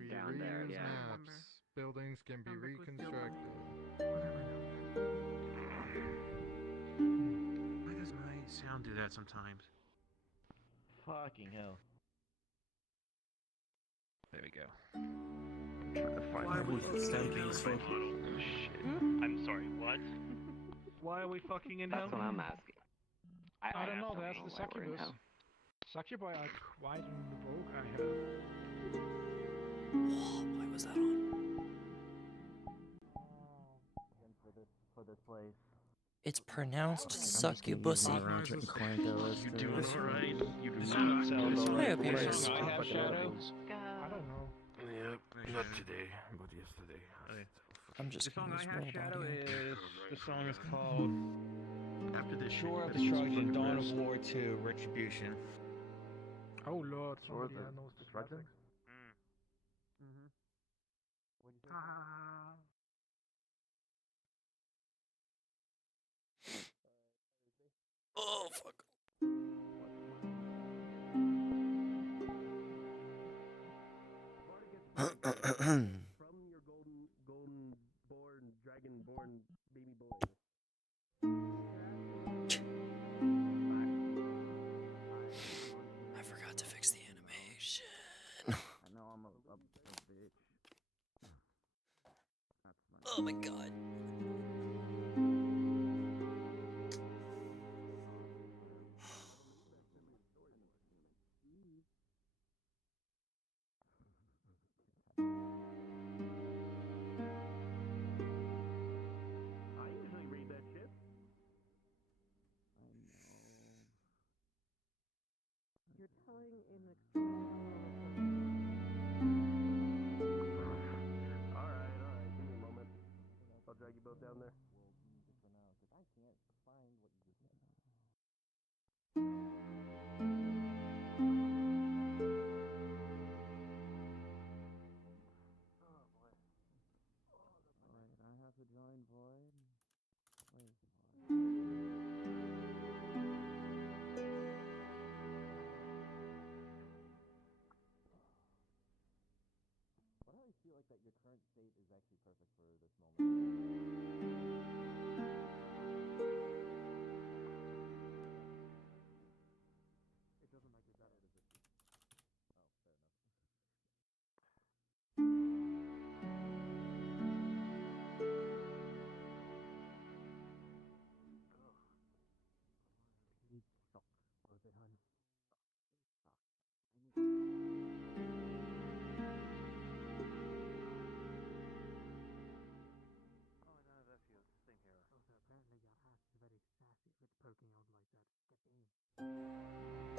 We Down there, reuse yeah. maps. Buildings can be reconstructed. Why does my sound do that sometimes? Fucking hell. There we go. Why are we fucking in hell? Shit. I'm sorry, what? Why are we fucking in hell? That's what I'm asking. I don't know, don't that's know the why we're in succubus. hell. Succubi are quite in the vogue, I heard. Why was that on? For this place. It's pronounced I'm just gonna succubus. move around to Quanto. You doing alright? You This doing one sounds Hi, alright. up here. Does I have shadow? I don't know. Yep, not today, but yesterday. I'm just The song gonna I use have world shadow audio. is the song is called After this Shore of shit, you better Destruction, fucking Dawn rest. of War 2, Retribution. Oh lord, Or somebody the knows the destruction? classics. Oh, fuck. From your golden born, dragon born baby boy. I forgot to fix the animation. I know I'm a bitch. That's my Oh my god. I usually read that shit. You're telling an Alright, give me a moment. I'll drag you both down there. I can't find what you just said. Alright, I have to join Void. Where's Void? Why do I feel like that your current state is actually perfect for this moment? It doesn't make it better, does it? Oh, fair enough. Need socks. Where's it, hun? Oh, no, that's you. Same here. Also, apparently your hat is very sassy if it's poking out like that. Get in.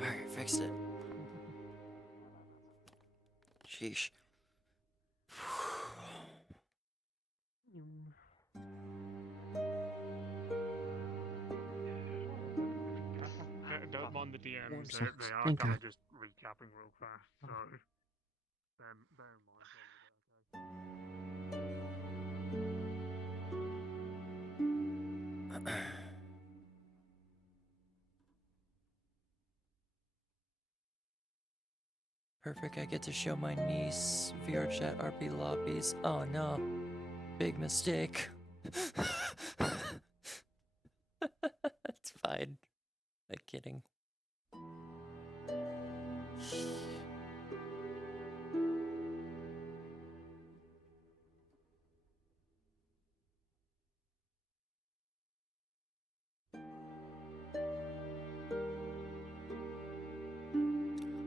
Alright, fixed it. Sheesh. Don't mind the DMs, Warm they socks. are Okay. kind of just recapping real fast, so bear in mind for a little bit, okay? Perfect, I get to show my niece VR chat RP lobbies. Oh no. Big mistake. It's fine. I'm kidding.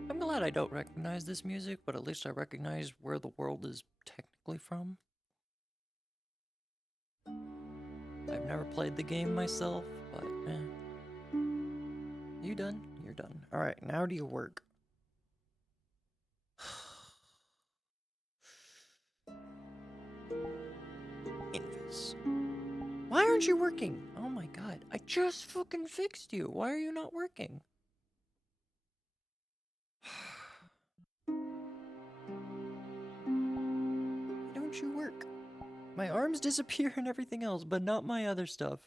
I'm glad I don't recognize this music, but at least I recognize where the world is technically from. I've never played the game myself, but eh. You done? You're done. Alright, now to your work. Invisible. Please. Why aren't you working? Oh my god. I just fucking fixed you. Why are you not working? Why don't you work? My arms disappear and everything else, but not my other stuff.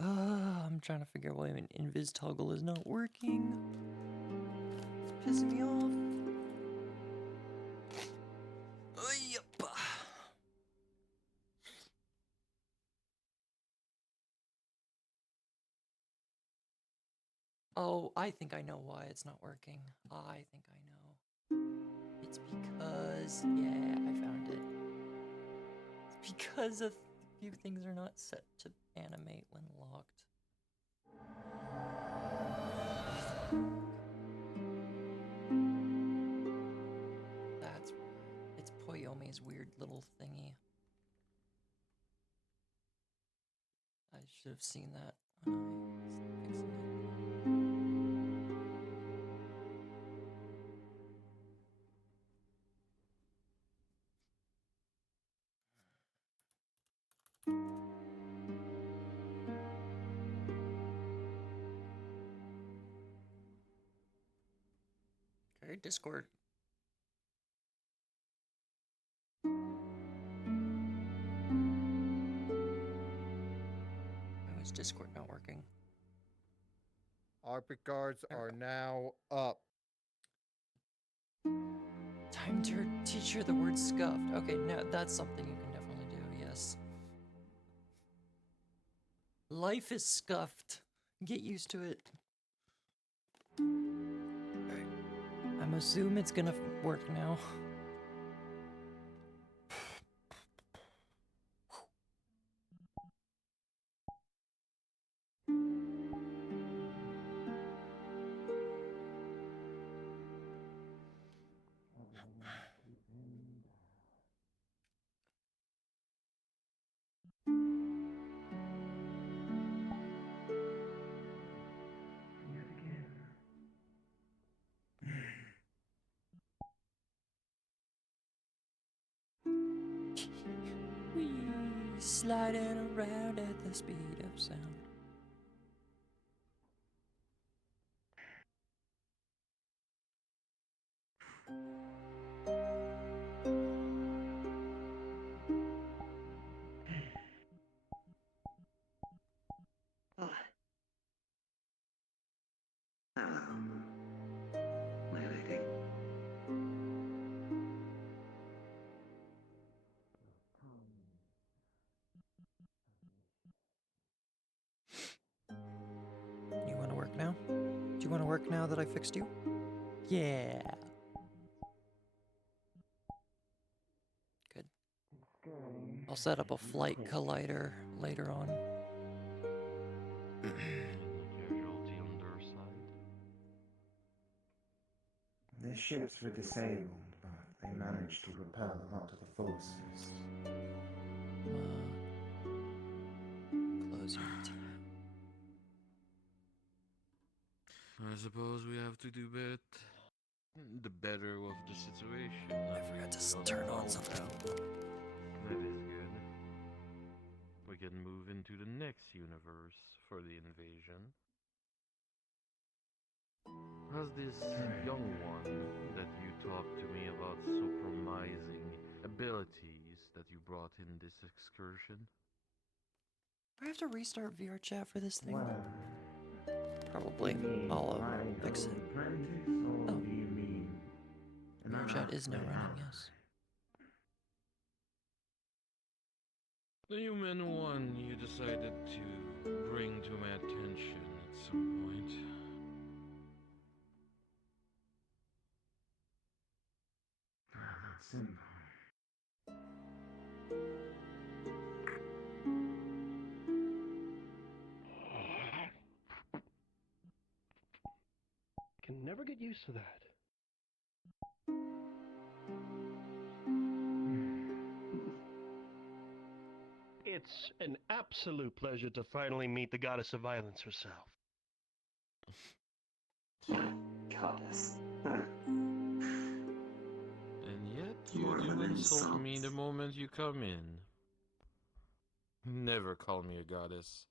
I'm trying to figure out why an invis toggle is not working. It's pissing me off. Yep. Oh, I think I know why it's not working. I think I know. It's because, yeah, I found it. It's because a few things are not set to animate when locked. That's right. It's Poyome's weird little thingy. I should have seen that when I was fixing it. Okay, Discord. Why is Discord not working? ARPA cards are now up. Time to teach her the word scuffed. Okay, now that's something you can definitely do, yes. Life is scuffed. Get used to it. Alright. I'm assuming it's gonna work now. Wee, sliding around at the speed of sound. My lady. You wanna work now? Do you wanna work now that I fixed you? Yeah. Good. I'll set up a flight collider later on. Casualty on their side. Their ships were disabled, but they managed to repel a lot of the forces. Close your tab. I suppose we have to do it. The better of the situation. I forgot to turn on something. That is good. We can move into the next universe for the invasion. Has this young one that you talked to me about so promising abilities that you brought in this excursion? Do I have to restart VR chat for this thing? Well, Probably. do you mean I'll Ryan fix it. Apprentice, or Oh. do you mean an VR chat is now ally? running, yes. The human one you decided to bring to my attention at some point. That's simple. Can never get used to that. It's an absolute pleasure to finally meet the goddess of violence herself. Goddess. And yet you More of do an insult me insult. the moment you come in. Never call me a goddess.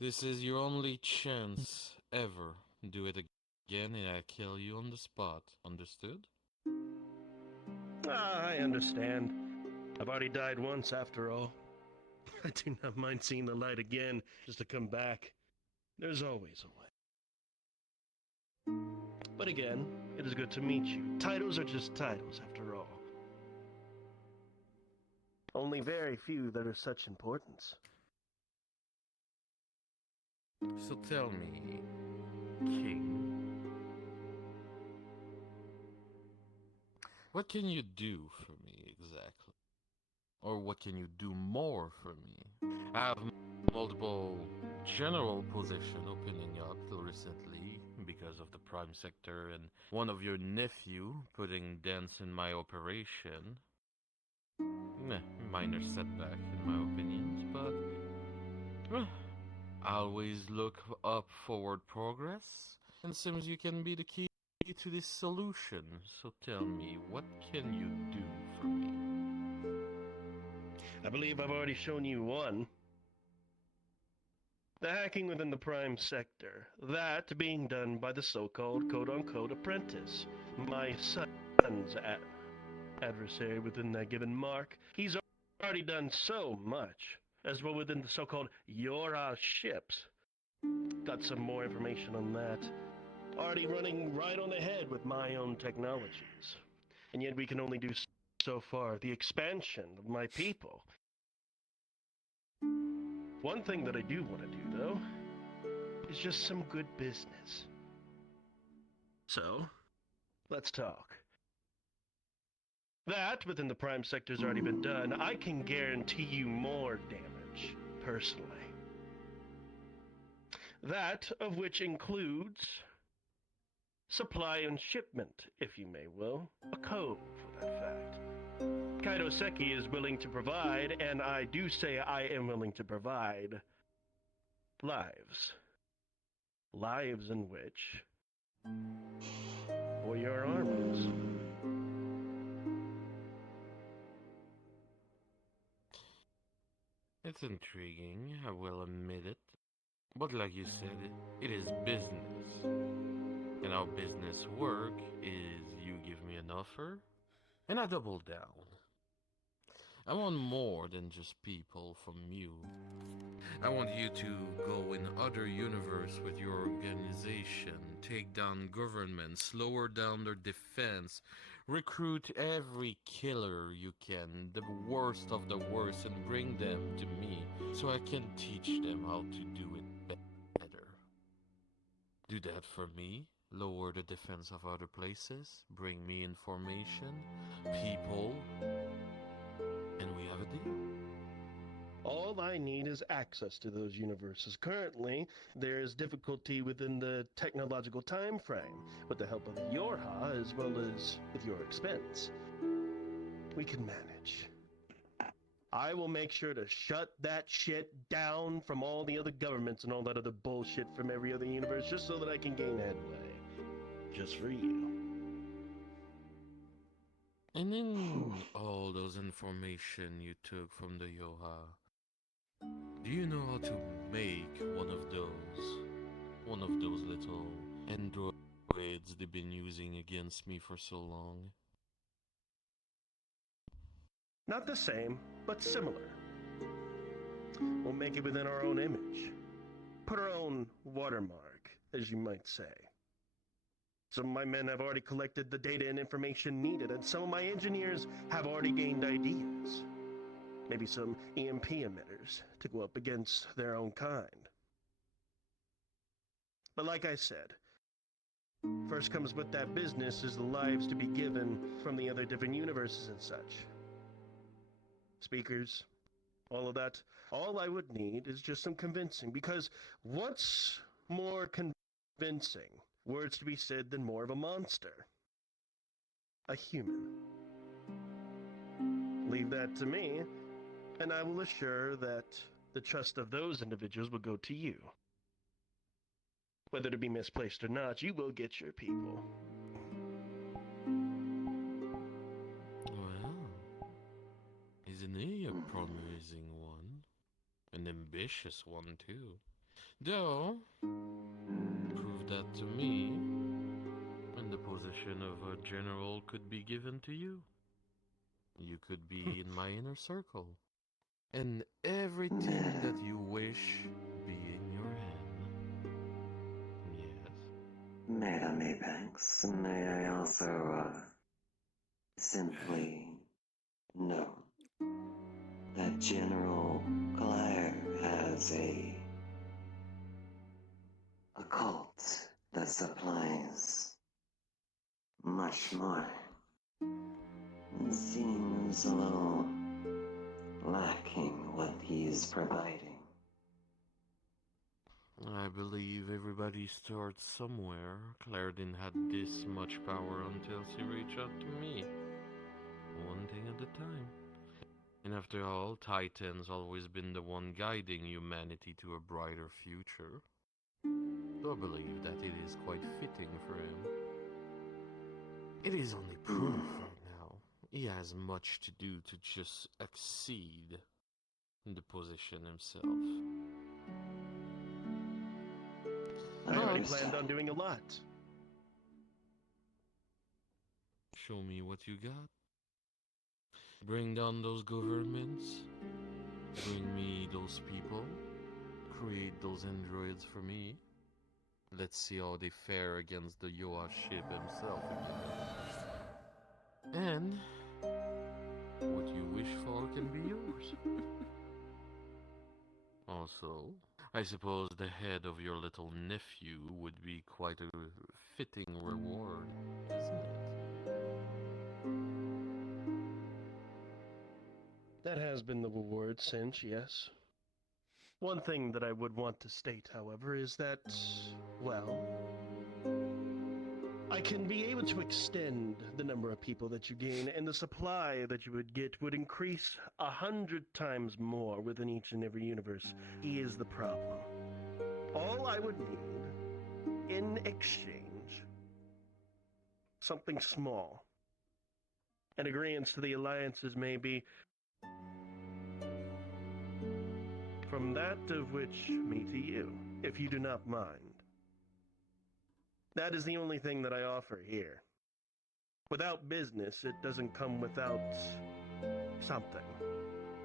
This is your only chance ever. Do it again and I kill you on the spot. Understood? Ah, I understand. I've already died once, after all. I do not mind seeing the light again, just to come back. There's always a way. But again, it is good to meet you. Titles are just titles, after all. Only very few that are such importance. So tell me, King, what can you do for me exactly? Or what can you do more for me? I have multiple general position open in Yacht recently because of the prime sector and one of your nephew putting dents in my operation. Meh, minor setback in my opinions, but I always look up forward progress, and seems you can be the key to this solution. So tell me, what can you do for me? I believe I've already shown you one. The hacking within the prime sector. That being done by the so-called quote-unquote apprentice. My son's adversary within that given mark. He's already done so much, as well within the so-called Yora ships. Got some more information on that. Already running right on ahead with my own technologies. And yet we can only do so far. The expansion of my people. One thing that I do want to do, though, is just some good business. So, let's talk. That, within the prime sector's already been done. I can guarantee you more damage, personally. That of which includes supply and shipment, if you may will. A code, for that fact. Kaido Seki is willing to provide, and I do say I am willing to provide, lives. Lives in which, for your armies. It's intriguing, I will admit it. But like you said, it is business. And how business work is you give me an offer, and I double down. I want more than just people from you. I want you to go in other universe with your organization, take down governments, lower down their defense, recruit every killer you can, the worst of the worst, and bring them to me so I can teach them how to do it better. Do that for me, lower the defense of other places, bring me information, people, and we have a deal. All I need is access to those universes. Currently, there is difficulty within the technological time frame, with the help of the Yorha as well as with your expense. We can manage. I will make sure to shut that shit down from all the other governments and all that other bullshit from every other universe just so that I can gain headway. Just for you. And in all those information you took from the Yoha, do you know how to make one of those little androids they've been using against me for so long? Not the same, but similar. We'll make it within our own image. Put our own watermark, as you might say. Some of my men have already collected the data and information needed, and some of my engineers have already gained ideas. Maybe some EMP emitters to go up against their own kind. But like I said, first comes with that business is the lives to be given from the other different universes and such. Speakers, all of that. All I would need is just some convincing, because what's more convincing words to be said than more of a monster? A human. Leave that to me, and I will assure that the trust of those individuals will go to you. Whether to be misplaced or not, you will get your people. Well, isn't he a promising one? An ambitious one, too. Though, prove that to me, and the position of a general could be given to you. You could be in my inner circle. And everything that you wish be in your hand. Yes. Madam Apex, may I also, simply note that General Claire has a cult that supplies much more and seems a little lacking what he's providing. I believe everybody starts somewhere. Claire didn't have this much power until she reached out to me. One thing at a time. And after all, Titan's always been the one guiding humanity to a brighter future. So I believe that it is quite fitting for him. It is only proof right now. He has much to do to just exceed the position himself. I already Understood. planned on doing a lot. Show me what you got. Bring down those governments. Bring me those people. Create those androids for me. Let's see how they fare against the Yoa ship himself again. And what you wish for can be yours. Also, I suppose the head of your little nephew would be quite a fitting reward, isn't it? That has been the reward since, yes. One thing that I would want to state, however, is that, well, I can be able to extend the number of people that you gain, and the supply that you would get would increase 100 times more within each and every universe. He is the problem. All I would need in exchange, something small. An agreement to the alliances may be from that of which me to you, if you do not mind. That is the only thing that I offer here. Without business, it doesn't come without something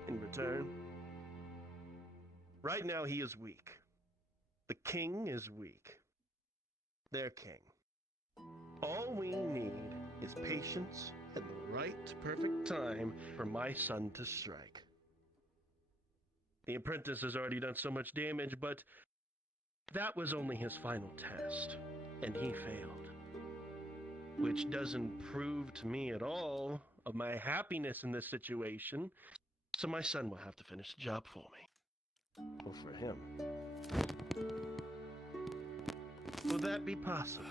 in return. Right now, he is weak. The king is weak. Their king. All we need is patience and the right perfect time for my son to strike. The apprentice has already done so much damage, but that was only his final test, and he failed. Which doesn't prove to me at all of my happiness in this situation, so my son will have to finish the job for me. Or for him. Will that be possible?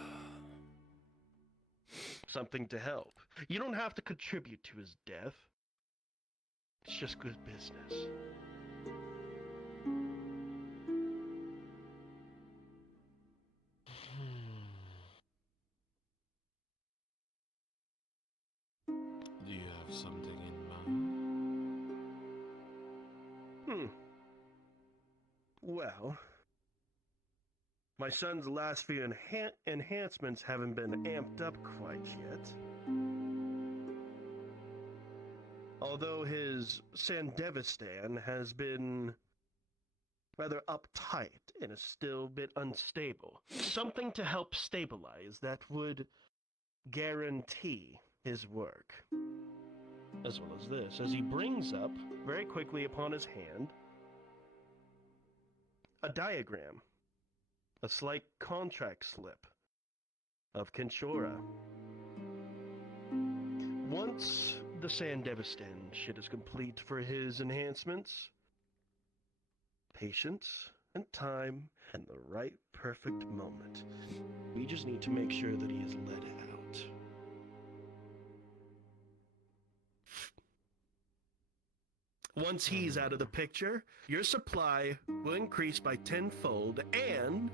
Something to help. You don't have to contribute to his death. It's just good business. Do you have something in mind? Well, my son's last few enhancements haven't been amped up quite yet. Although his Sandevistan has been rather uptight and is still a bit unstable. Something to help stabilize that would guarantee his work. As well as this, as he brings up, very quickly upon his hand, a diagram, a slight contract slip of Kenshora. Once the Sandevistan shit is complete for his enhancements, patience and time and the right perfect moment. We just need to make sure that he is let out. Once he's out of the picture, your supply will increase by tenfold, and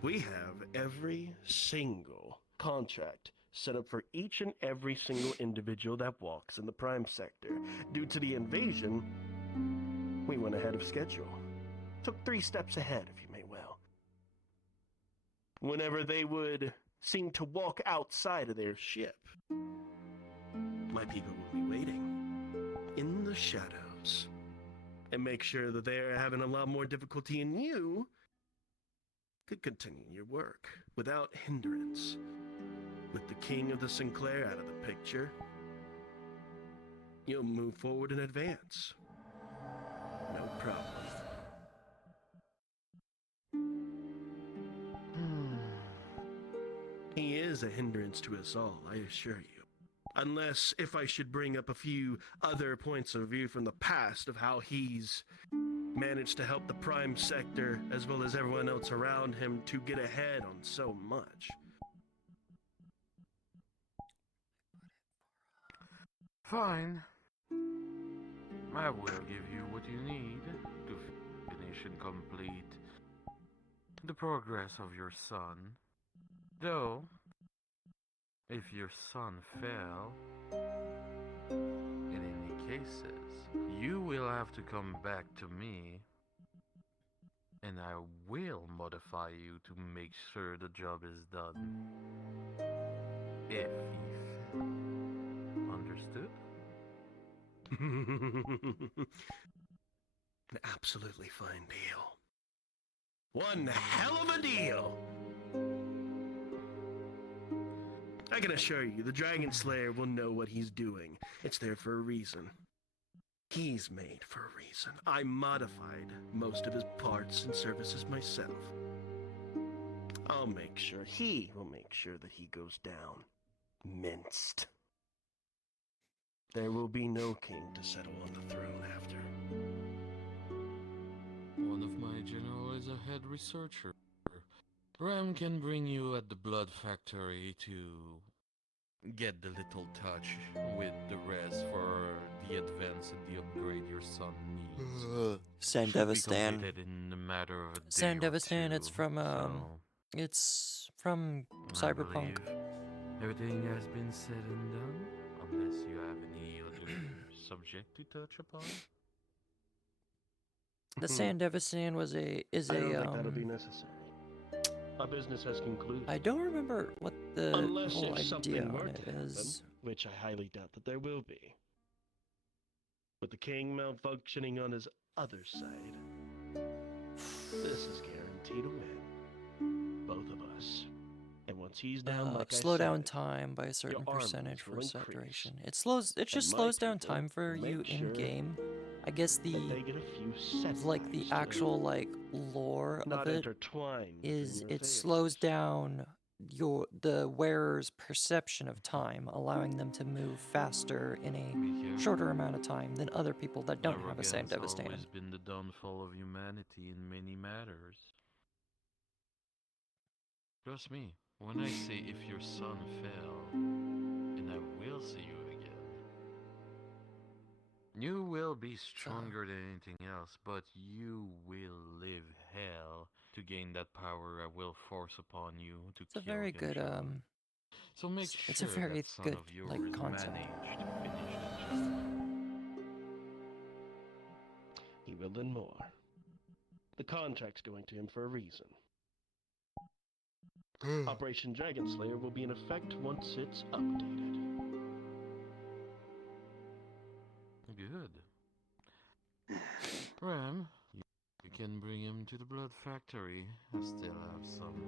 we have every single contract set up for each and every single individual that walks in the Prime Sector. Due to the invasion, We went ahead of schedule. Took 3 steps ahead, if you may well. Whenever they would seem to walk outside of their ship, my people will be waiting in the shadows and make sure that they're having a lot more difficulty and you could continue your work without hindrance. With the king of the Sinclair out of the picture, you'll move forward and advance. No problem. He is a hindrance to us all, I assure you. Unless if I should bring up a few other points of view from the past of how he's managed to help the Prime Sector as well as everyone else around him to get ahead on so much. Fine. I will give you what you need to finish and complete the progress of your son. Though, if your son fell, in any cases, you will have to come back to me, and I will modify you to make sure the job is done. If he fell. Understood? An absolutely fine deal. One hell of a deal! I can assure you, the Dragon Slayer will know what he's doing. It's there for a reason. He's made for a reason. I modified most of his parts and services myself. I'll make sure he will make sure that he goes down minced. There will be no king to settle on the throne after. One of my general is a head researcher. Ram can bring you at the blood factory to get the little touch with the rest for the advance and the upgrade your son needs. Should be Sandevistan. completed in a matter of a day Sandevistan, or it's two, from so it's from I Cyberpunk. believe everything has been said and done, unless you have any other subject to touch upon. The Sandevistan was a is I don't a think that'll be necessary. Our business has concluded. I don't remember what the Unless whole if idea something on were it to happen, is. which I highly doubt that there will be. With the king malfunctioning on his other side, this is guaranteed to win. Both of us. And once he's down, like Slow I said, down time by a certain armies percentage for will saturation. increase. It just And my slows down people time for will you make in sure game. I guess that they get a few set like the times that are actual like lore not of it intertwined within is your it slows down the wearer's perception of time, allowing them to move faster in a shorter amount of time than other people that don't have a Arrogance Sandevistan. always been the downfall of humanity in many matters. Trust me, when I say if your son fell, and I will see you again, you will be stronger than anything else, but you will live hell to gain that power I will force upon you to It's a kill very good control. So make it's a sure very that son good of yours like concept. managed to finish the job. He will and more. The contract's going to him for a reason. Operation Dragon Slayer will be in effect once it's updated. Good. Ram, you can bring him to the blood factory. I still have some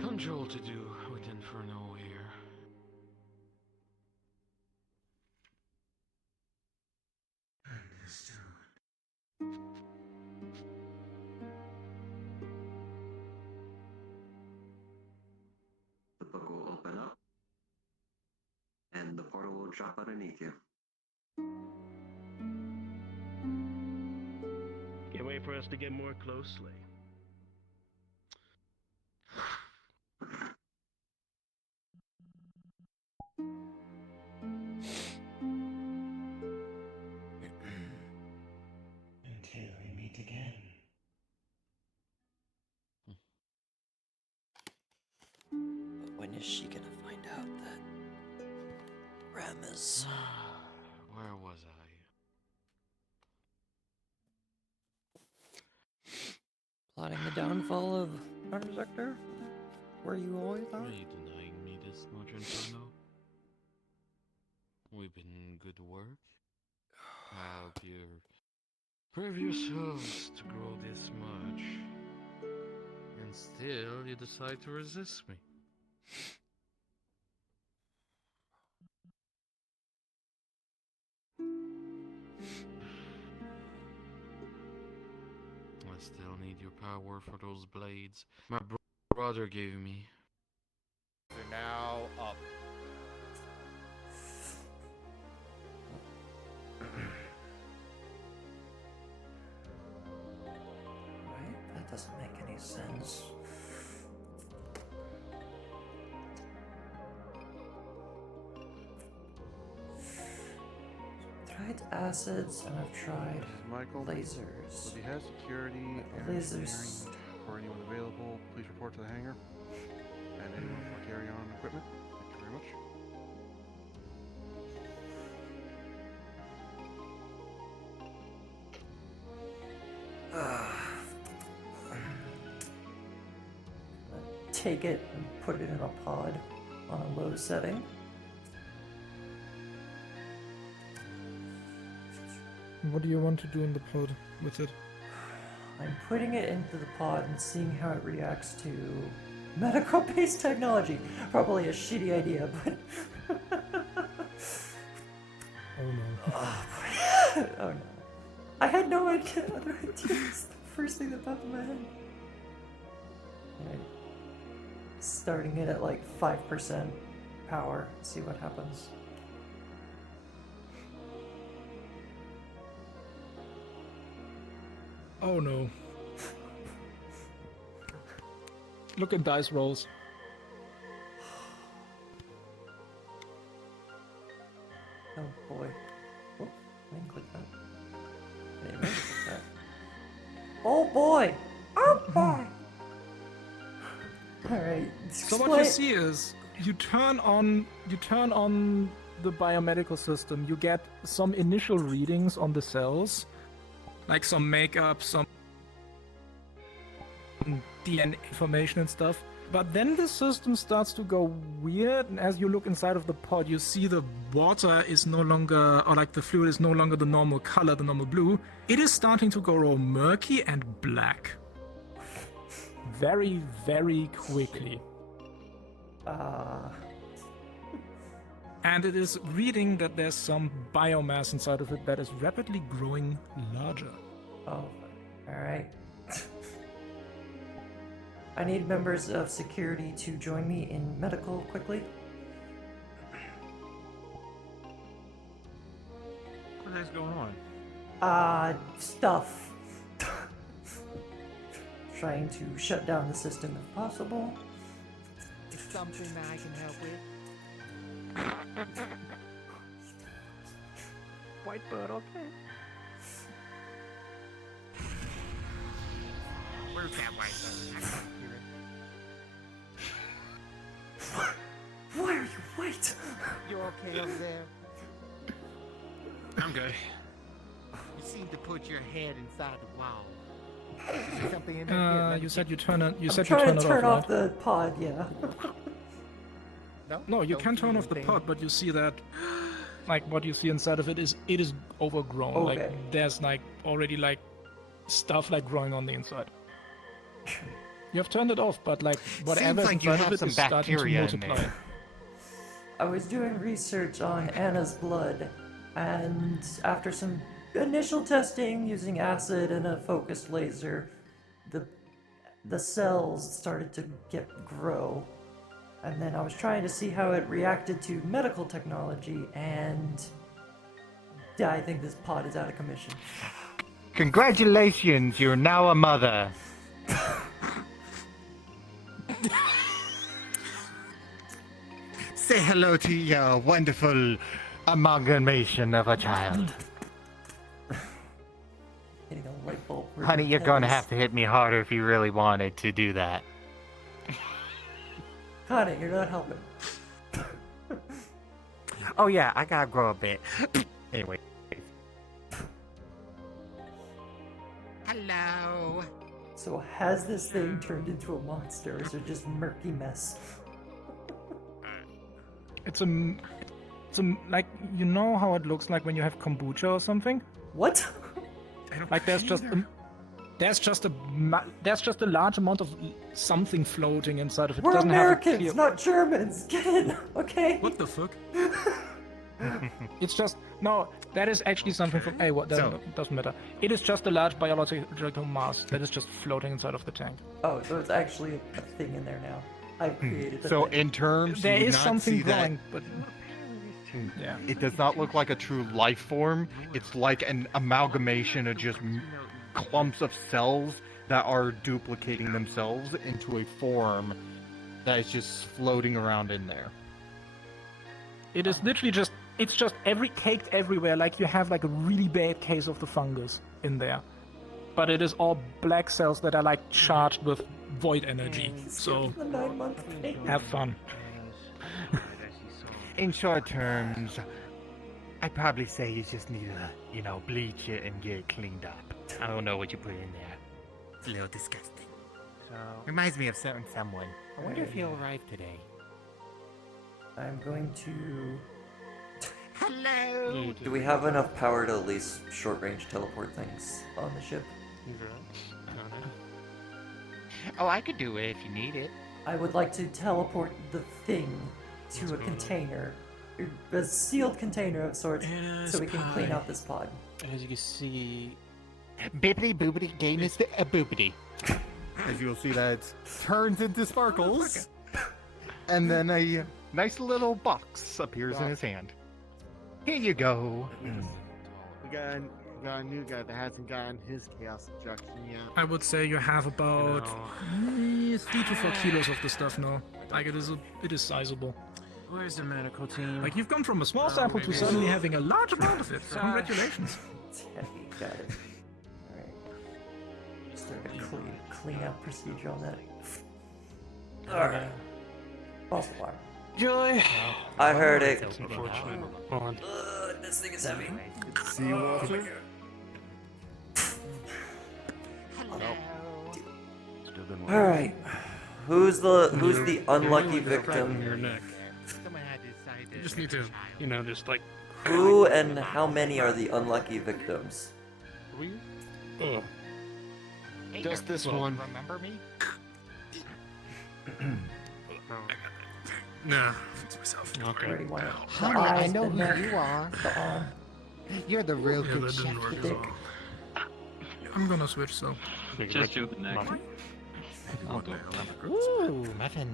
control to do with Inferno here. Understood. The book will open up, and the portal will drop underneath you. Can't wait for us to get more closely. Until we meet again. But when is she gonna find out that Ram is Where was I? downfall of Counter Sector? Where you always Are are? you denying me this much, Inferno? We've been good work. How do you prove yourselves to grow this much? And still you decide to resist me. I still need your power for those blades my brother gave me. They're now up. Right? That doesn't make any sense. Tried acids and I've tried Michael. lasers. If he has security But and lasers. engineering or anyone available, please report to the hangar. And anyone for carry-on equipment. Thank you very much. Take it and put it in a pod on a low setting. What do you want to do in the pod with it? I'm putting it into the pod and seeing how it reacts to medical-based technology. Probably a shitty idea, but... Oh no. Oh no. I had no idea other ideas. The first thing that popped in my head. Alright. Starting it at like 5% power. See what happens. Oh no. Look at dice rolls. Oh boy. Oh, I didn't click that. I didn't mean to click that. Oh boy! Oh boy! Alright. So what you see is you turn on the biomedical system. You get some initial readings on the cells, like some makeup, some DNA information and stuff. But then the system starts to go weird, and as you look inside of the pod, you see the water is no longer, or like the fluid is no longer the normal color, the normal blue. It is starting to go all murky and black. Very, very quickly. And it is reading that there's some biomass inside of it that is rapidly growing larger. Oh, alright. I need members of security to join me in medical quickly. What the heck's going on? Stuff. Trying to shut down the system if possible. Something that I can help with. Whitebird, okay. Where's that whitebird? I can't hear it. Why are you white? You okay over there? I'm good. You seem to put your head inside the wall. Is there something in there? You said you turn it. You I'm said you trying turn to it turn off, off right? the pod, yeah. No, you Don't can see turn off the anything. pod, but you see that, like, what you see inside of it is overgrown. Okay. Like, there's like already like stuff like growing on the inside. You have turned it off, but like whatever's like you inside have of it some is starting to bacteria in multiply. there. I was doing research on Anna's blood, and after some initial testing using acid and a focused laser, the cells started to grow. And then I was trying to see how it reacted to medical technology, and yeah, I think this pod is out of commission. Congratulations, you're now a mother. Say hello to your wonderful amalgamation of a child. Hitting a light bulb. where Honey, your you're head gonna is. have to hit me harder if you really wanted to do that. Honey, you're not helping. Oh yeah, I gotta grow a bit. Anyway. Hello. So has this thing turned into a monster, or is it just murky mess? It's like, you know how it looks like when you have kombucha or something? What? Like there's just a large amount of something floating inside of it. We're Doesn't have a Americans, clear- not Germans. Get in, okay? What the fuck? It's just no. That is actually something from. Hey, what? Doesn't matter. It is just a large biological mass that is just floating inside of the tank. Oh, so it's actually a thing in there now. I've created a So thing. in terms, There you do is not something see that. growing, but yeah, It does not look like a true life form. It's like an amalgamation of just clumps of cells that are duplicating themselves into a form that is just floating around in there. it is literally just. It's just caked everywhere. Like you have like a really bad case of the fungus in there, but it is all black cells that are like charged with void energy. So The 9-month thing. have fun. In short terms, I'd probably say you just need to, bleach it and get it cleaned up. I don't know what you put in there. It's a little disgusting. Reminds me of certain someone. I wonder if he'll arrive today. I'm going to... Hello! Do we have enough power to at least short-range teleport things on the ship? Oh, I could do it if you need it. I would like to teleport the thing to a container. A sealed container of sorts, so we can clean out this pod. As you can see... Bippity boopity gainus a boopity. As you'll see that it turns into sparkles. And then a nice little box appears in his hand. Here you go. We got a new guy that hasn't gotten his chaos injection yet. I would say you have about 3 to 4 kilos of the stuff now. Like it is sizable. Where's the medical team? Like you've gone from a small sample to suddenly having a large amount of it. Congratulations. Got it. Alright. Start a clean out procedure on that. Alright. False alarm. Joy! I heard it. Unfortunate. Hold on. This thing is heavy. See Walter? Alright. Who's the unlucky victim? Your neck. You just need to, just like. Who and how many are the unlucky victims? Ugh. Just this one. Remember me? Nah, fix myself. Okay. Already went. Honey, I know who you are. The arm. You're the real Yeah, good that chef. didn't work The as dick. well. I'm gonna switch, so. Just do the neck. Ooh, muffin.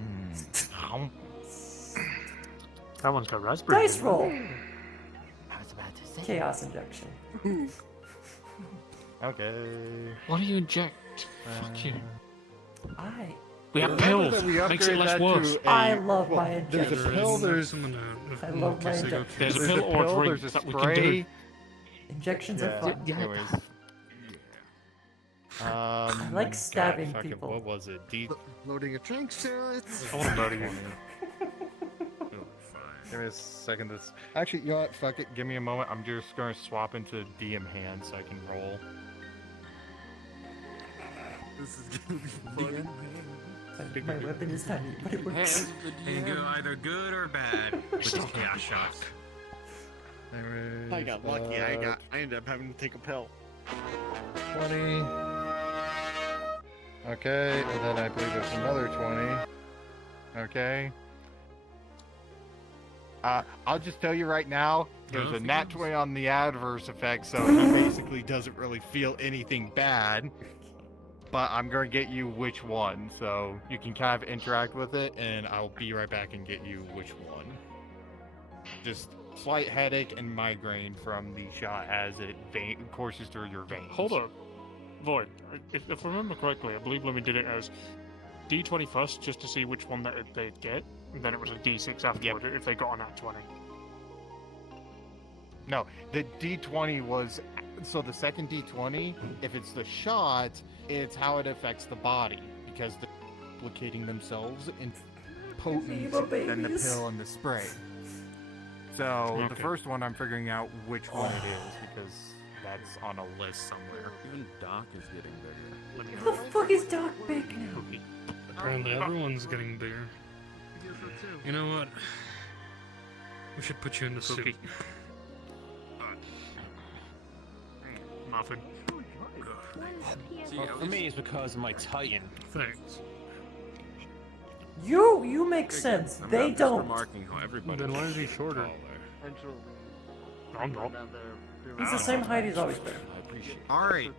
That one's got raspberry. Dice in it. roll. I was about to say. Chaos injection. Okay. What do you inject? Fuck you. We have Remember pills. that we Makes it upgraded less that to worse. I love my There's a injections. pill, there's I love my injections. There's a there's pill or a drink there's a that we can spray. do. Injections are fun. Anyways. I like stabbing fucking, people. What was it? Loading a drink, sir. I want to murder you. Give me a second. Actually, you know what? Fuck it. Give me a moment. I'm just going to swap into DM hand so I can roll. This is gonna be fun. My weapon is tiny, but it works. And go either good or bad with the chaos shot. I got lucky. I ended up having to take a pill. 20. Okay, and then I believe there's another 20. Okay. I'll just tell you right now, there's a nat 20 on the adverse effect, so he basically doesn't really feel anything bad. But I'm going to get you which one, so you can kind of interact with it, and I'll be right back and get you which one. Just slight headache and migraine from the shot as it courses through your veins. Hold up. Void, if I remember correctly, I believe Lemmy did it as D20 first, just to see which one that they'd get, and then it was a D6 afterward if they got on that 20. No, the D20 was... So the second D20, if it's the shot, it's how it affects the body, because they're duplicating themselves in potency than the pill and the spray. So the first one I'm figuring out which one it is, because that's on a list somewhere. Even Doc is getting bigger. Who the fuck is Doc big now? Apparently everyone's getting bigger. You know what? We should put you in the suit. Muffin. Well, for me, it's because of my Titan. Thanks. You make sense. I'm They just don't. remarking how everybody. Then why is he shorter? I'm not. He's the same height he's always been. I appreciate it. Alright.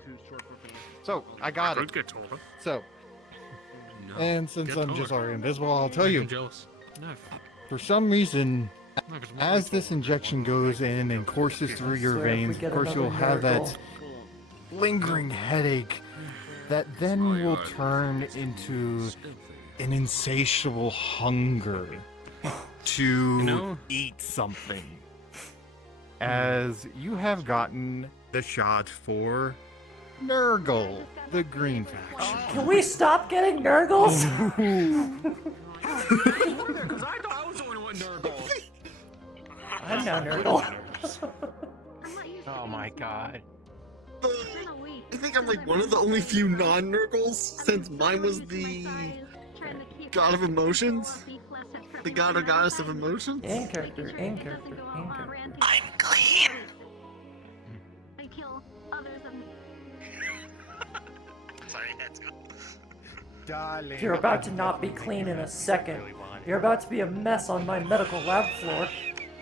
So, I got Could it. get taller. So, No. and since Get I'm taller. just already invisible, I'll tell you. I'm jealous. No. For some reason, No, 'cause I'm as way this injection goes in and courses through your Swear if we veins, get of course you'll another have that miracle. lingering headache that then Oh, will God. turn into an insatiable hunger to know- eat something. As you have gotten the shot for Nurgle, the green faction. Can we stop getting Nurgles? Because I thought I was the one who went Nurgle. I'm now Nurgle. Oh my god. I think I'm like one of the only few non-Nurgles, since mine was the god of emotions. The god or goddess of emotions. In character, in character, in character. I'm clean. I kill others and Sorry, that's good. Darling. You're about to not be clean in a second. You're about to be a mess on my medical lab floor.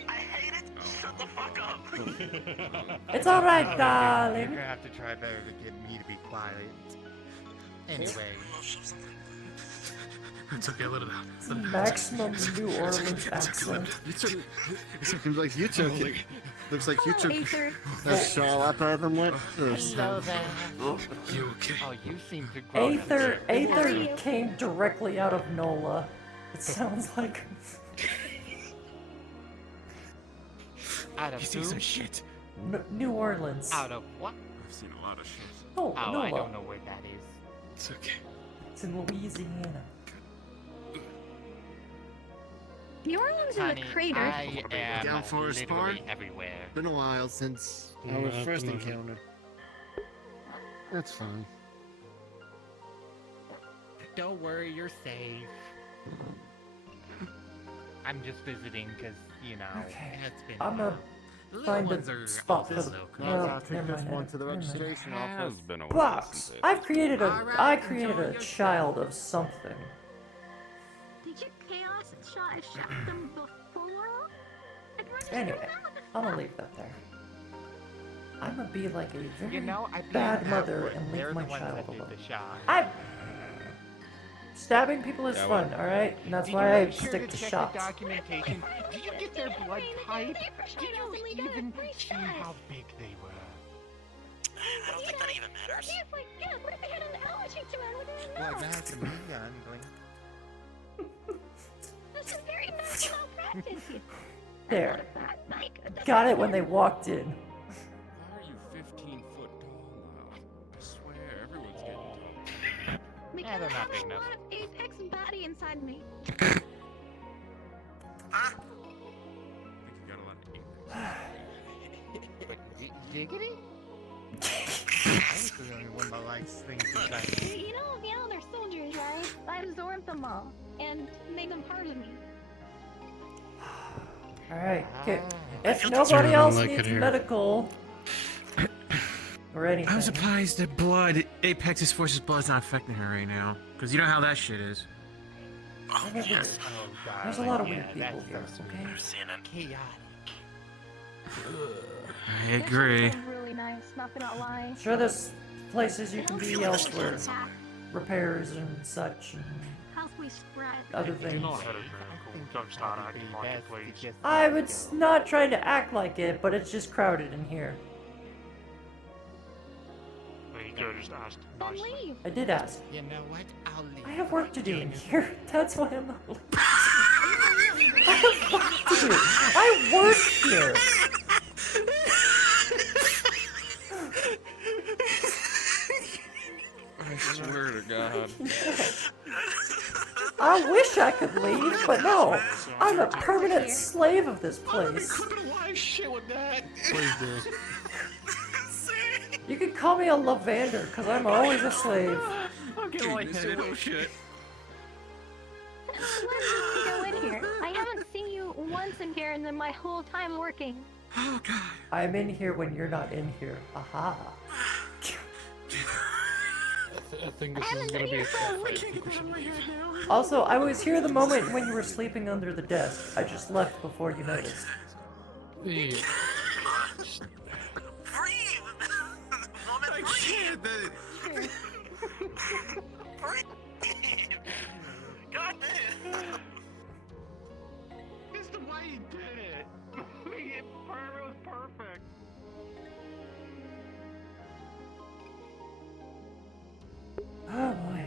I hate it. Shut the fuck up. It's alright, You're darling. gonna have to try better to get me to be quiet. Anyway. It's okay, let it out. It's the maximum New Orleans accent. You took. Seems like you took it. Looks like you took Aether. that shawl up out of them. What? Hello there. You okay? Oh, you seem to grow. Aether came directly out of NOLA. It sounds like. Out of You seen who? some shit. New Orleans. Out of what? I've seen a lot of shit. Oh, Oh, NOLA. I don't know where that is. It's okay. It's in Louisiana. New Orleans is Honey, a crater. I am Down Forest literally Park? everywhere. Been a while since Yeah, our it's first been a- encounter. That's fine. Don't worry, you're safe. I'm just visiting because, you know, Okay. it's been. I'm gonna find a spot for the. I'll take never this mind, one to the never mind. registration Has office. been a while Box. since it. I created a child of something. Did you chaos shot them before? Anyway, I'm gonna leave that there. I'm gonna be like a very You know, I bad blame mother Outward. and They're leave my the ones child that did alone. the shot. Stabbing people is Yeah, fun, alright? And that's Did why you I make sure stick to check shots. The documentation? Did you get their blood type? Did you even see how big they were? I don't think that even matters. It's like, yeah, what if they had an allergy to it with their Like nose? that to me, This is very medical malpractice. There. Mike, Got it when they walked in. Why are you 15 foot tall now? I swear, everyone's getting tall. because they're I not have big a enough. lot of apex body inside me. I think you got a lot of ink. Giggity? I was the only one that likes things inside me. You know, they're soldiers, right? I absorbed them all and made them part of me. Alright, okay. Ah. If You're nobody gonna else like it needs here. medical or anything. I'm surprised that blood, Apex's Force's blood's not affecting her right now. Because you know how that shit is. I never did. Oh, God. There's a lot of Yeah, weird people that's here, so okay? I've seen it. chaotic. I agree. This really nice, not gonna lie. Sure, there's places you can be elsewhere. Repairs and such. And How's we spread? other You're things. not head of medical. Don't start acting like it, please. I was not trying to act like it, but it's just crowded in here. Well, you could have just asked Then nicely. leave. I did ask. You know what? I'll leave. I have work to do in here. That's why I'm not leaving. I have work to do. I work here. I swear to God. I wish I could leave, but no. I'm a permanent slave of this place. Why shit with that? Please do. You can call me a Lavander, because I'm always a slave. I'm getting lightheaded. Oh shit. When did you go in here? I haven't seen you once in here in my whole time working. Oh god. I'm in here when you're not in here. Aha. I think this is gonna be a tough fight. Also, I was here the moment when you were sleeping under the desk. I just left before you noticed. Hey, I can't. God damn. It's the way you did it. It was perfect. Oh boy.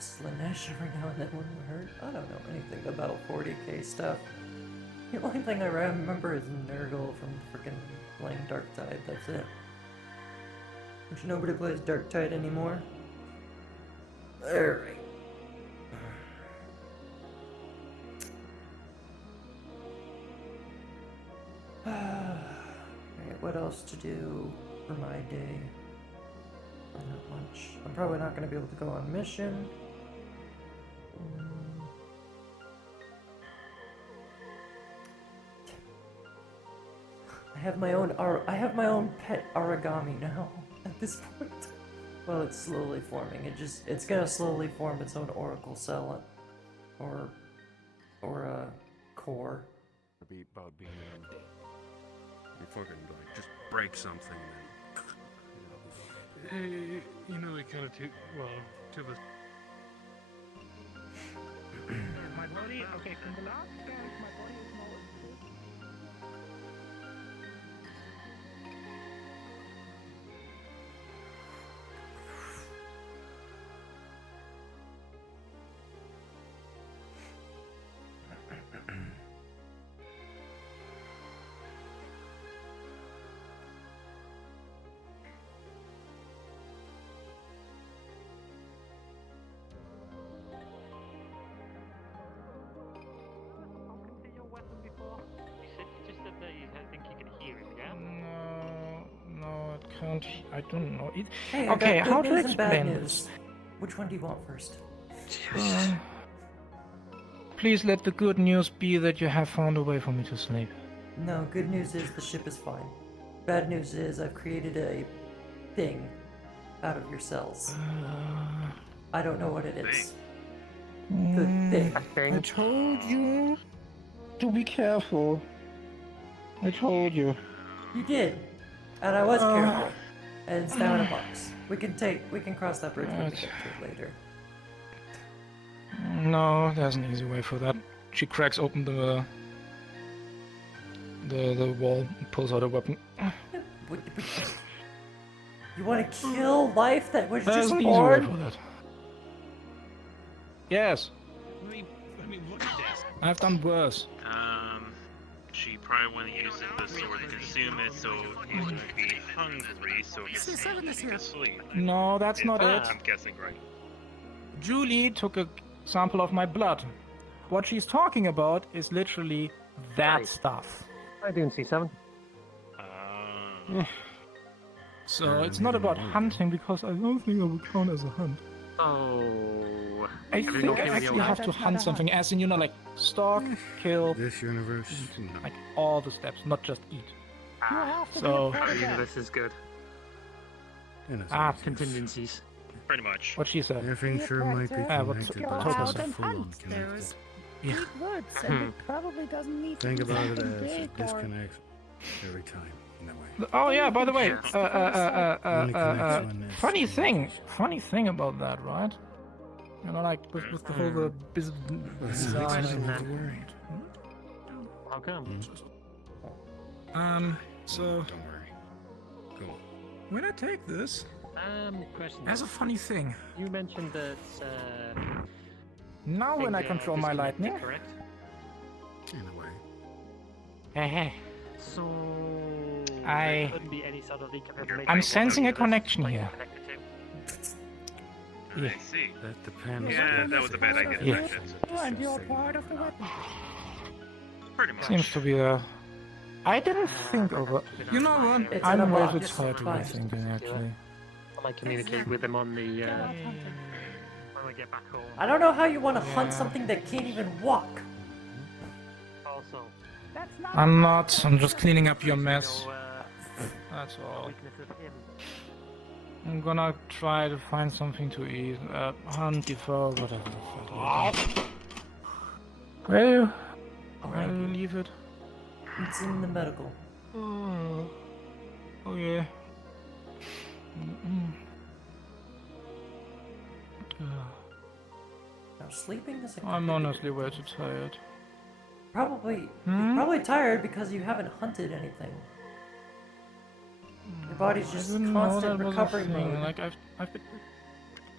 Slanesh every now and then when we're hurt. I don't know anything about 40k stuff. The only thing I remember is Nurgle from freaking playing Darktide, that's it. Which nobody plays Darktide anymore. Alright. Alright, what else to do for my day? Not much. I'm probably not going to be able to go on mission. I have my own pet origami now at this point. Well, it's slowly forming. It's gonna slowly form its own oracle cell, or a core. About being you fucking like just break something. hey, you know we kind of two of us. My body, okay, from the last count, my body is more. No, it can't. I don't know. Hey, Okay, I got how good to news and bad explain news. this? Which one do you want first? Please let the good news be that you have found a way for me to sleep. No, good news is the ship is fine. Bad news is I've created a thing out of your cells. I don't know what it is. The thing. I told you to be careful. I told you. You did. And I was careful. And it's now in a box. We can cross that bridge when we get to it later. No, there's an easy way for that. She cracks open the wall and pulls out a weapon. You want to kill life that was There's just an easy way for born? that. Yes, Let me look at this. I've done worse. She probably want to use the sword to consume it, so it would be hungry, so it's to sleep. No, that's not it. I'm guessing right. Julie took a sample of my blood. What she's talking about is literally that stuff. I didn't see 7. So it's not about hunting, because I don't think it would count as a hunt. Oh. I think I actually have to hunt something, as in, you know, like stalk, kill, This universe. like all the steps, not just eat. So our universe is good. Contingencies. Pretty much. What she said. Everything sure might be What connected, Toka but it's said. not full on connected. Yeah. Woods, and it probably doesn't need to Think be about it something as big it or... disconnects every time. In that way. Oh yeah, by the way, Only connects when it's funny thing about that, right? You know, like with the whole bizarre. How come? So Don't worry. Cool. when I take this, Question. as a funny thing, You mentioned that. now when I thing, control my disconnected, lightning, Correct. In a way. Hey. So I- there couldn't be any sort of leak of information. I'm about sensing a what connection you're here. connected to. Yeah. I see. That depends. Yeah, that was a bad idea. Yeah. And you're part of the weapon. Pretty much. Seems to be there. I didn't think over. You know what? It's in a I'm way too box. tired to be Fine. thinking, actually. I might communicate with them on the when we get back home. I don't know how you want to hunt something that can't even walk. Also, I'm not. I'm just cleaning up your mess. That's all. weakness of him. I'm gonna try to find something to eat. Hunt, defer, whatever the fuck. Well, I'll leave it. It's in the medical. Oh yeah. Now sleeping is a I'm honestly way too tired. Probably, Hmm? you're probably tired because you haven't hunted anything. Your body's I just didn't know constant that was a recovery thing. mode. Like I've been.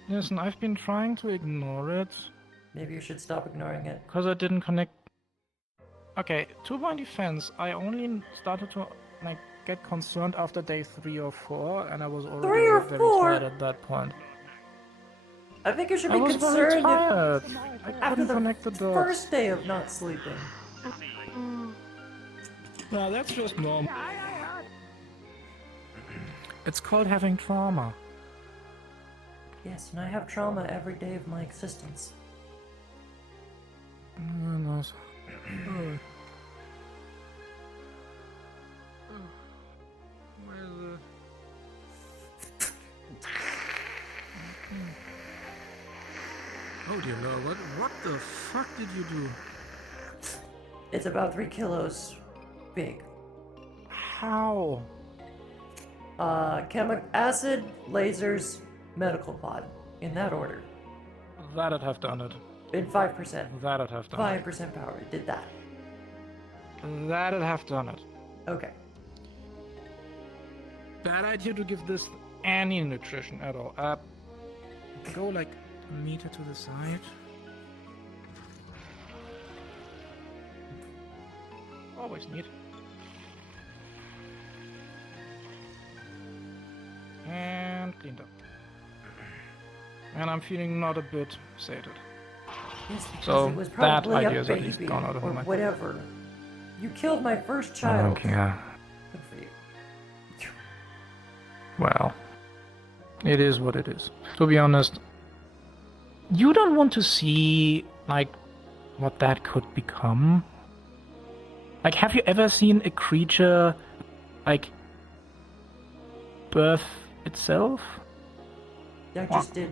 Listen, I've been trying to ignore it. Maybe you should stop ignoring it. Because I didn't connect. Okay, to my defense, I only started to like get concerned after day 3 or 4, and I was already 3 or very 4? tired at that point. I think you should I be was very concerned tired. I after couldn't the connect the dots. first day of not sleeping. No, that's just normal. It's called having trauma. Yes, and I have trauma every day of my existence. Nice. Oh dear Lord, what the fuck did you do? It's about 3 kilos big. How? Chemic acid, lasers, medical pod. In that order. That'd have done it. In 5%. That'd have done it. 5% power. It did that. That'd have done it. Okay. Bad idea to give this Any nutrition at all. go like a meter to the side. Always need. And cleaned up. And I'm feeling not a bit sated. Yes, because So it was that probably idea a is at least baby gone out of or my mind. whatever. You killed my first I child. don't care. Good for you. Well, it is what it is. To be honest, you don't want to see, like, what that could become. Like, have you ever seen a creature, like, birth itself? Yeah, I just did.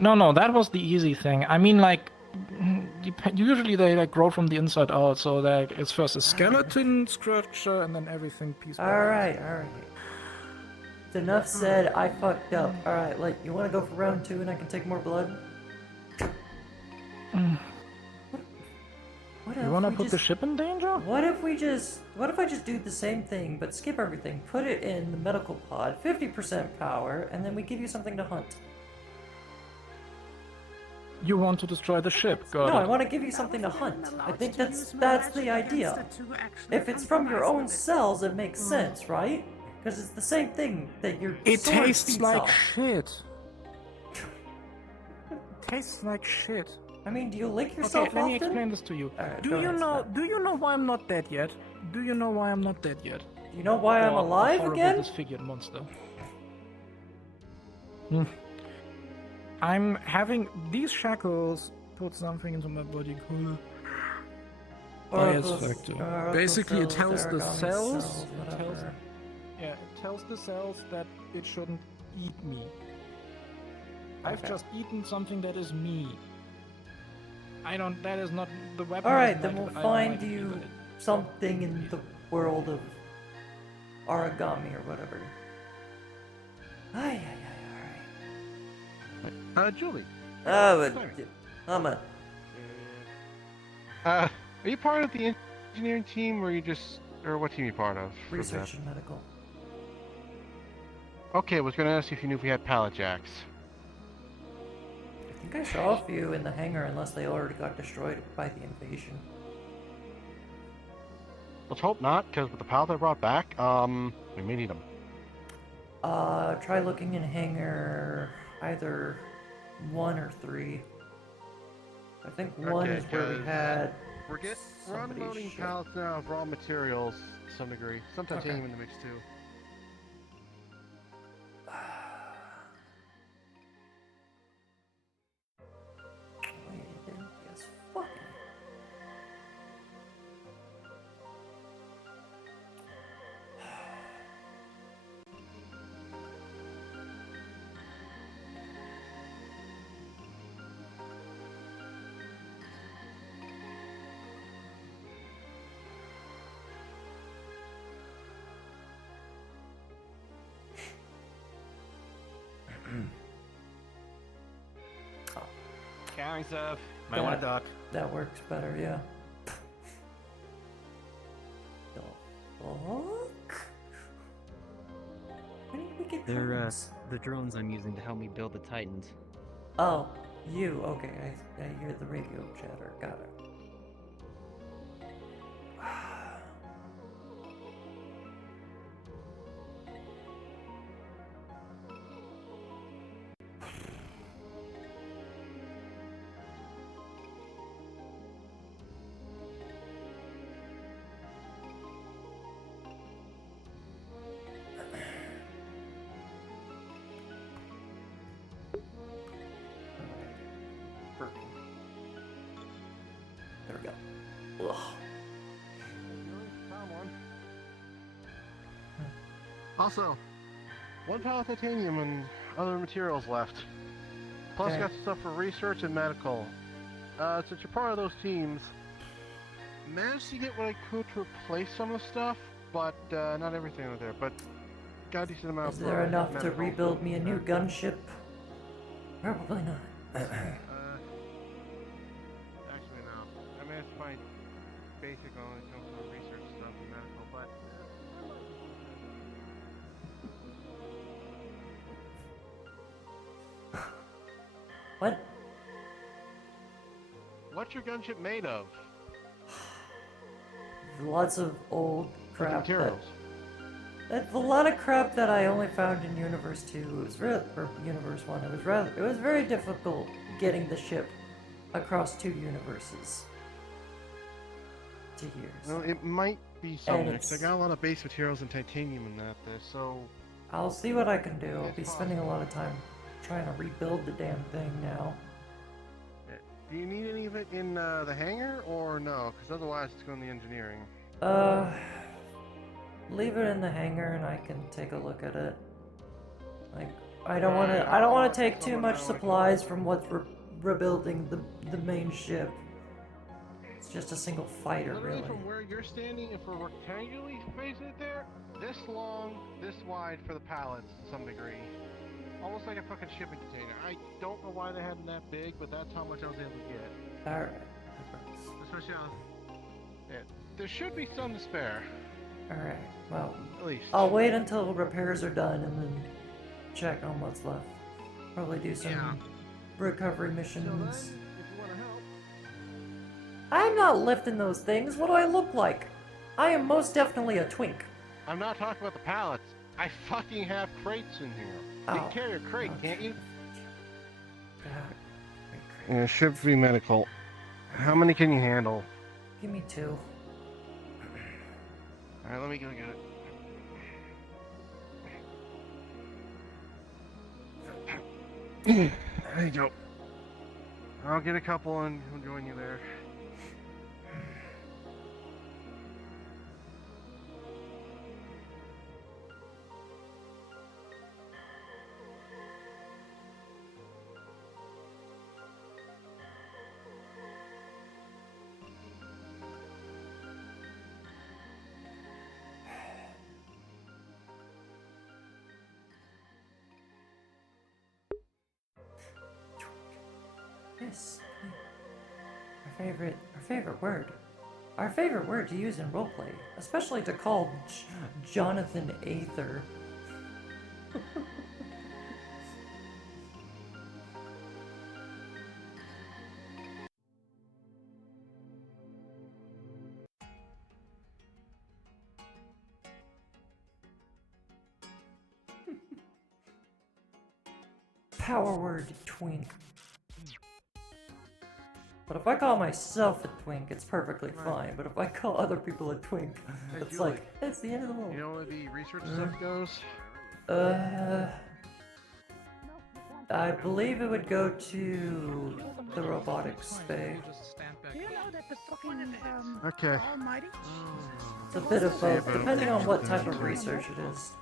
No, that was the easy thing. I mean, like, usually they like grow from the inside out, so like it's first a skeleton structure and then everything piece by piece. Alright. It's enough said. I fucked up. Alright, like, you want to go for round 2 and I can take more blood? What You if wanna we put the ship in danger? What if I just do the same thing, but skip everything, put it in the medical pod, 50% power, and then we give you something to hunt? You want to destroy the ship? Got No, it. I want to give you something to hunt. I think that's the idea. If it's from your own cells, it makes sense, right? Because it's the same thing that your It sword tastes feeds like off. shit. It tastes like shit. I mean, do you lick yourself Okay, let me often? explain this to you. Alright, Do go you ahead, know? Scott. Do you know why I'm not dead yet? Do you know why I'm not dead yet? Do you know why I'm Or a alive horrible again? disfigured monster. I'm having these shackles put something into my body called bias factor. Basically, it cells, tells the origami cells. cells, whatever. Yeah, it tells the cells that it shouldn't eat me. I've Okay. just eaten something that is me. That is not the weapon. Alright, is then not- we'll I don't find like it, you but it- something in the world of origami or whatever. Ay, Julie. alright. Sorry. I'm Are you part of the engineering team, or what team are you part of? for research that? and medical. Okay, I was gonna ask you if you knew if we had pallet jacks. I think think I saw a few in the hangar unless they already got destroyed by the invasion. Let's hope not, because with the pals I brought back, we may need them. Try looking in hangar either 1 or 3. I think 1 is where we had. We're unloading pallets now of raw materials to some degree. Some titanium in the mix too. Yes, fucking. Carrying stuff. Might want to duck. That works better, yeah. The fuck? When did we get They're drones? the drones I'm using to help me build the Titans. Oh, you. Okay, I hear the radio chatter. Got it. There we go. Ugh. Found one. Also, 1 pallet of titanium and other materials left. Plus, Okay. got some stuff for research and medical. Since you're part of those teams, managed to get what I could to replace some of the stuff, but not everything out there. But got a decent amount. Is there enough to medical. rebuild me a new gunship? Probably not. Actually, no. I mean, it's my basic when it comes to research stuff and medical, but. What? What's your gunship made of? Lots of old crap. Materials. That's a lot of crap that I only found in Universe 2. It was or Universe 1. It was very difficult getting the ship across 2 universes to here. Well, it might be And something, 'cause I it's- got a lot of base materials and titanium in that there, so. I'll see what I can do. I'll be spending a lot of time trying to rebuild the damn thing now. Do you need any of it in the hangar, or no? Because otherwise it's going to the engineering. Leave it in the hangar and I can take a look at it. Like, I don't want to take too much supplies from what's rebuilding the main ship. It's just a single fighter, Literally really. from where you're standing, if we're rectangularly facing it there, this long, this wide for the pallets to some degree. Almost like a fucking shipping container. I don't know why they had them that big, but that's how much I was able to get. Alright. Especially on. Yeah, there should be some to spare. Alright, well, At least. I'll wait until repairs are done and then check on what's left. Probably do some recovery missions. I'm not lifting those things. What do I look like? I am most definitely a twink. I'm not talking about the pallets. I fucking have crates in here. You can carry a crate, can't you? Yeah, should be medical. How many can you handle? Give me 2. Alright, let me go get it. There you go. I'll get a couple and we'll join you there. Yes. Our favorite word. Our favorite word to use in roleplay, especially to call Jonathan Aether. power word twink. But if I call myself a twink, it's perfectly fine. But if I call other people a twink, Hey, it's Julie, like, it's the end of the world. You know where the research stuff goes? I believe it would go to the robotics bay. Do you know that the fucking Okay. Almighty? It's a bit of both, depending on what type of research it is.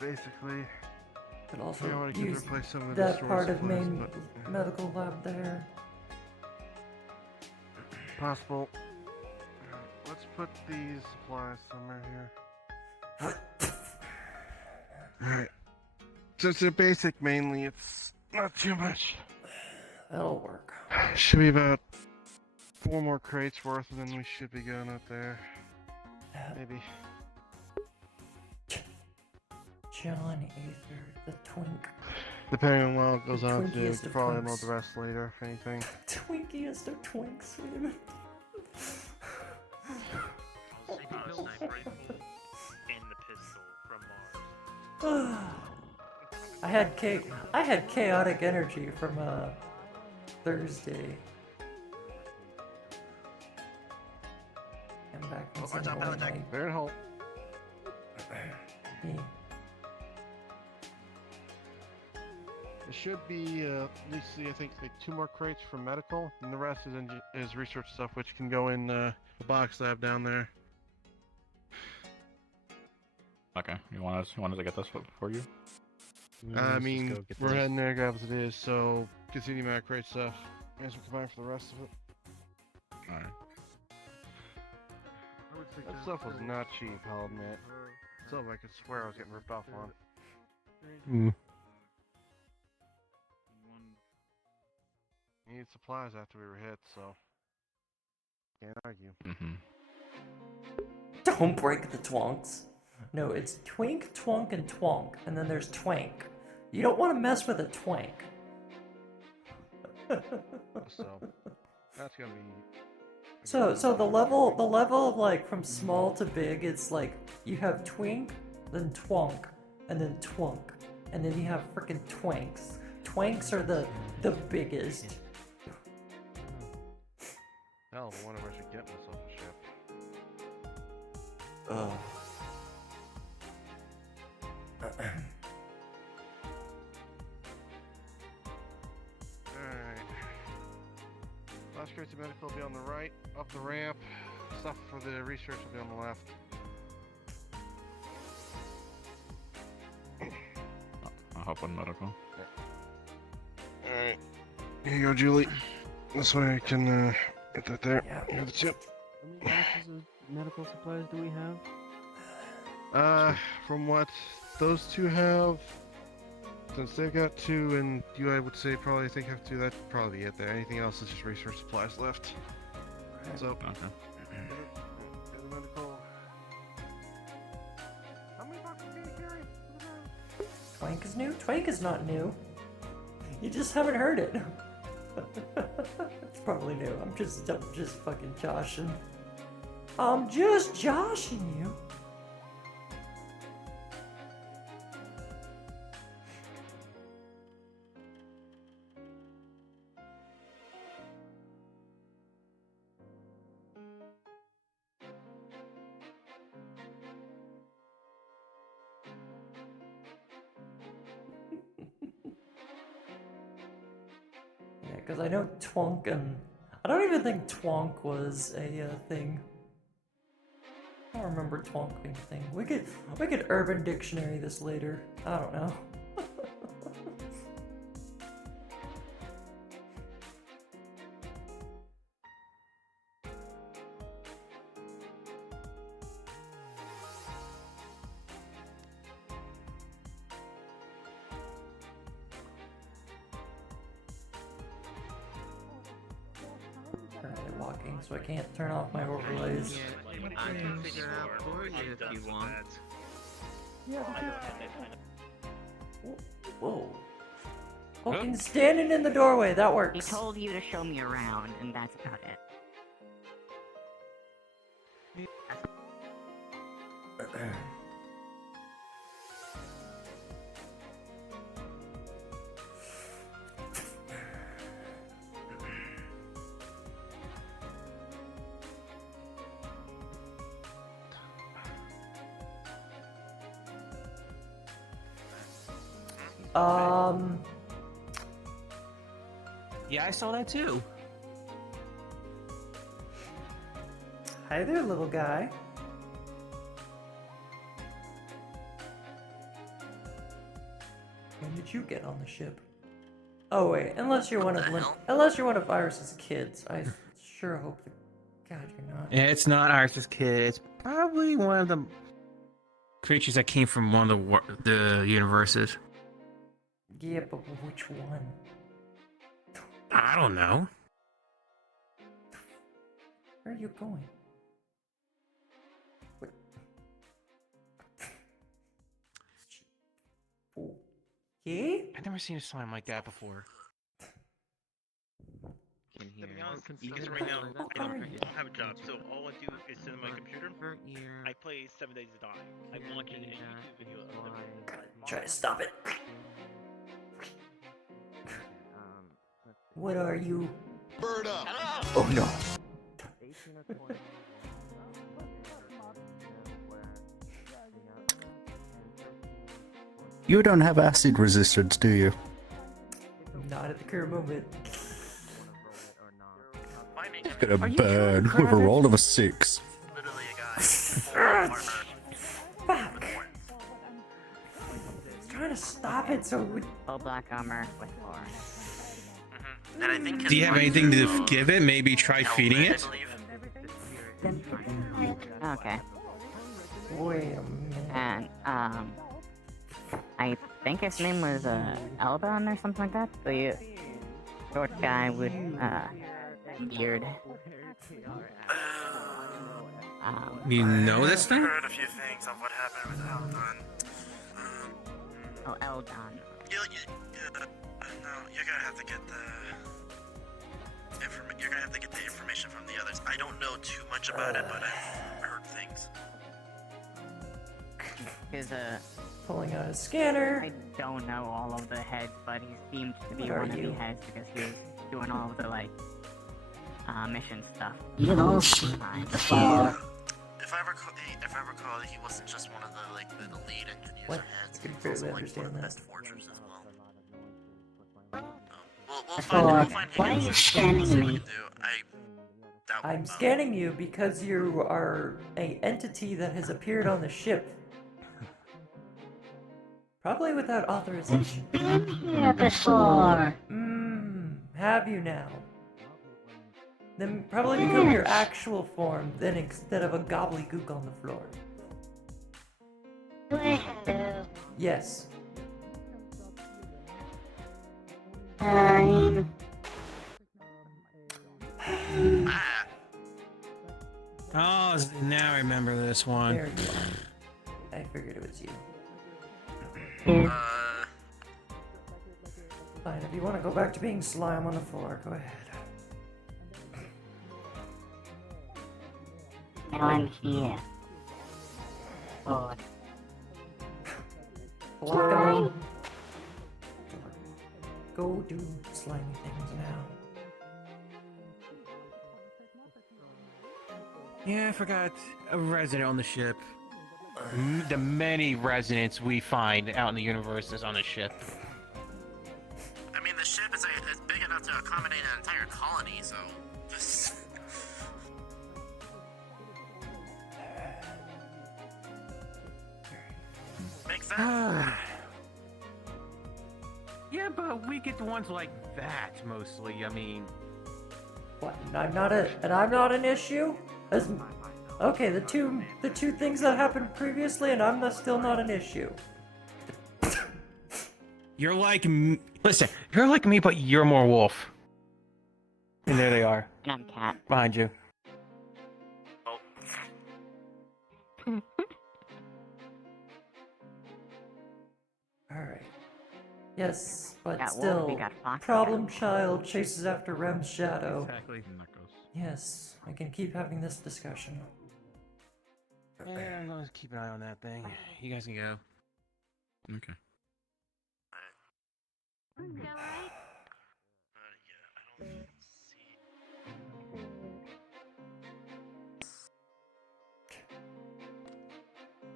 Basically, Could also I want to use replace some of the that storage part of supplies, main but- medical lab there. Possible. Let's put these supplies somewhere here. Alright. Since they're basic mainly, it's not too much. That'll work. Should be about 4 more crates worth, and then we should be going up there. Maybe. John Aether, the twink. Depending on how it goes The on today, we twinkiest can of probably unload twinks. the rest later, if anything. Twinkiest of twinks, wait a minute. I'll take a sniper rifle and the pistol from Mars. I had chaotic energy from Thursday. I'm back in San Jose. Bear hold. Me. There should be at least, I think, like 2 more crates for medical, and the rest is research stuff, which can go in the box lab down there. Okay, you want us to get this for you? I mean, we're heading there, grab what it is, so continue my crate stuff as we combine for the rest of it. Alright. That stuff was not cheap, I'll admit. Stuff I could swear I was getting ripped off on. Needed supplies after we were hit, so can't argue. Don't break the twonks. No, it's twink, twonk, and twonk, and then there's twank. You don't want to mess with a twank. So that's gonna be. So the level of like from small to big, it's like you have twink, then twonk, and then twunk, and then you have frickin' twanks. Twanks are the biggest. Hell, I wonder if I should get myself a ship. Alright. Last crates of medical will be on the right, up the ramp. Stuff for the research will be on the left. I'll hop on medical. Alright. Here you go, Julie. This way I can get that there. Here the chip. How many boxes of medical supplies do we have? From what those two have, since they've got 2, and you, I would say, probably think have 2, that'd probably be it there. Anything else is just research supplies left. So, Okay. the medical. How many boxes can you carry? Twank is new? Twank is not new. You just haven't heard it. It's probably new. I'm just fucking joshing. I'm just joshing you. Yeah, because I know twonk and I don't even think twonk was a thing. I don't remember twonk being a thing. We could Urban Dictionary this later. I don't know. Currently walking, so I can't turn off my overlays. I can figure out for you if you want. Whoa. Fucking standing in the doorway, that He works. told you to show me around, and that's about it. Yeah, I saw that too. Hi there, little guy. When did you get on the ship? Oh wait, unless you're one of Iris's kids, I sure hope that. God, you're not. Yeah, it's not Iris's kid. It's probably one of the creatures that came from one of the universes. Yeah, but which one? I don't know. Where are you going? What? Yeah? I've never seen a slime like that before. To be honest, because right now I don't have a job, so all I do is sit on my computer. I play 7 Days to Die. I'm watching a YouTube video of 7 Days to Die. Try to stop it. What are you? Bird up. Oh no. You don't have acid resistance, do you? Not at the current moment. It's gonna burn with a roll of a 6. Literally a guy. Fuck. Trying to stop it so we... Full black armor with 4. And I think Do you have anything to give it? Maybe try feeding it? Okay. Wait a minute. And, I think his name was, Alban or something like that. The short guy with, beard. You know this thing? I've heard a few things of what happened with Aldon. Oh, Eldon. No, you're gonna have to get you're gonna have to get the information from the others. I don't know too much about it, but I've heard things. His, Pulling out a scanner. I don't know all of the heads, but he seemed to be What are one of you? the heads because he was doing all of the, like, mission stuff. You know, if I recall, he wasn't just one of the lead engineers What? or heads. I can He was barely also understand one of the that. best forgers as well. We'll find Why are you scanning me? I'm scanning you because you are an entity that has appeared on the ship. Probably without authorization. Been here before. Have you now? Then probably become your actual form, then instead of a gobbledygook on the floor. Yes. Oh, now I remember this one. There you are. I figured it was you. Fine, if you want to go back to being slime on the floor, go ahead. I'm here. Oh. Block 'em out. Go do slimy things now. Yeah, I forgot a resident on the ship. The many residents we find out in the universe is on the ship. I mean, the ship is big enough to accommodate an entire colony, so just. Makes sense. Yeah, but we get the ones like that mostly. I mean, What? I'm not an issue? Okay, the two things that happened previously, and I'm still not an issue. you're like listen, you're like me, but you're more wolf. And there they are. And I'm cat. Behind you. Alright. Yes, but That wolf, still, we got fox problem child chases after Rem's shadow. Exactly. Yes, I can keep having this discussion. Yeah, I'm gonna keep an eye on that thing. You guys can go. Okay.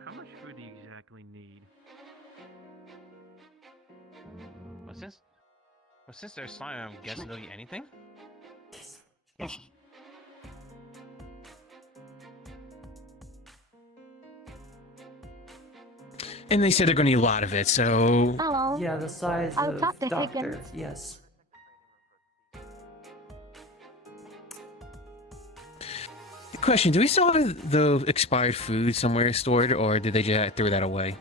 How much food do you exactly need? Well, since there's slime, I'm guessing they'll eat anything? Yes. And they said they're going to eat a lot of it, so... Hello. Yeah, the size I'll of talk to Doctor. Higgins. Yes. Question, do we still have the expired food somewhere stored, or did they just throw that away?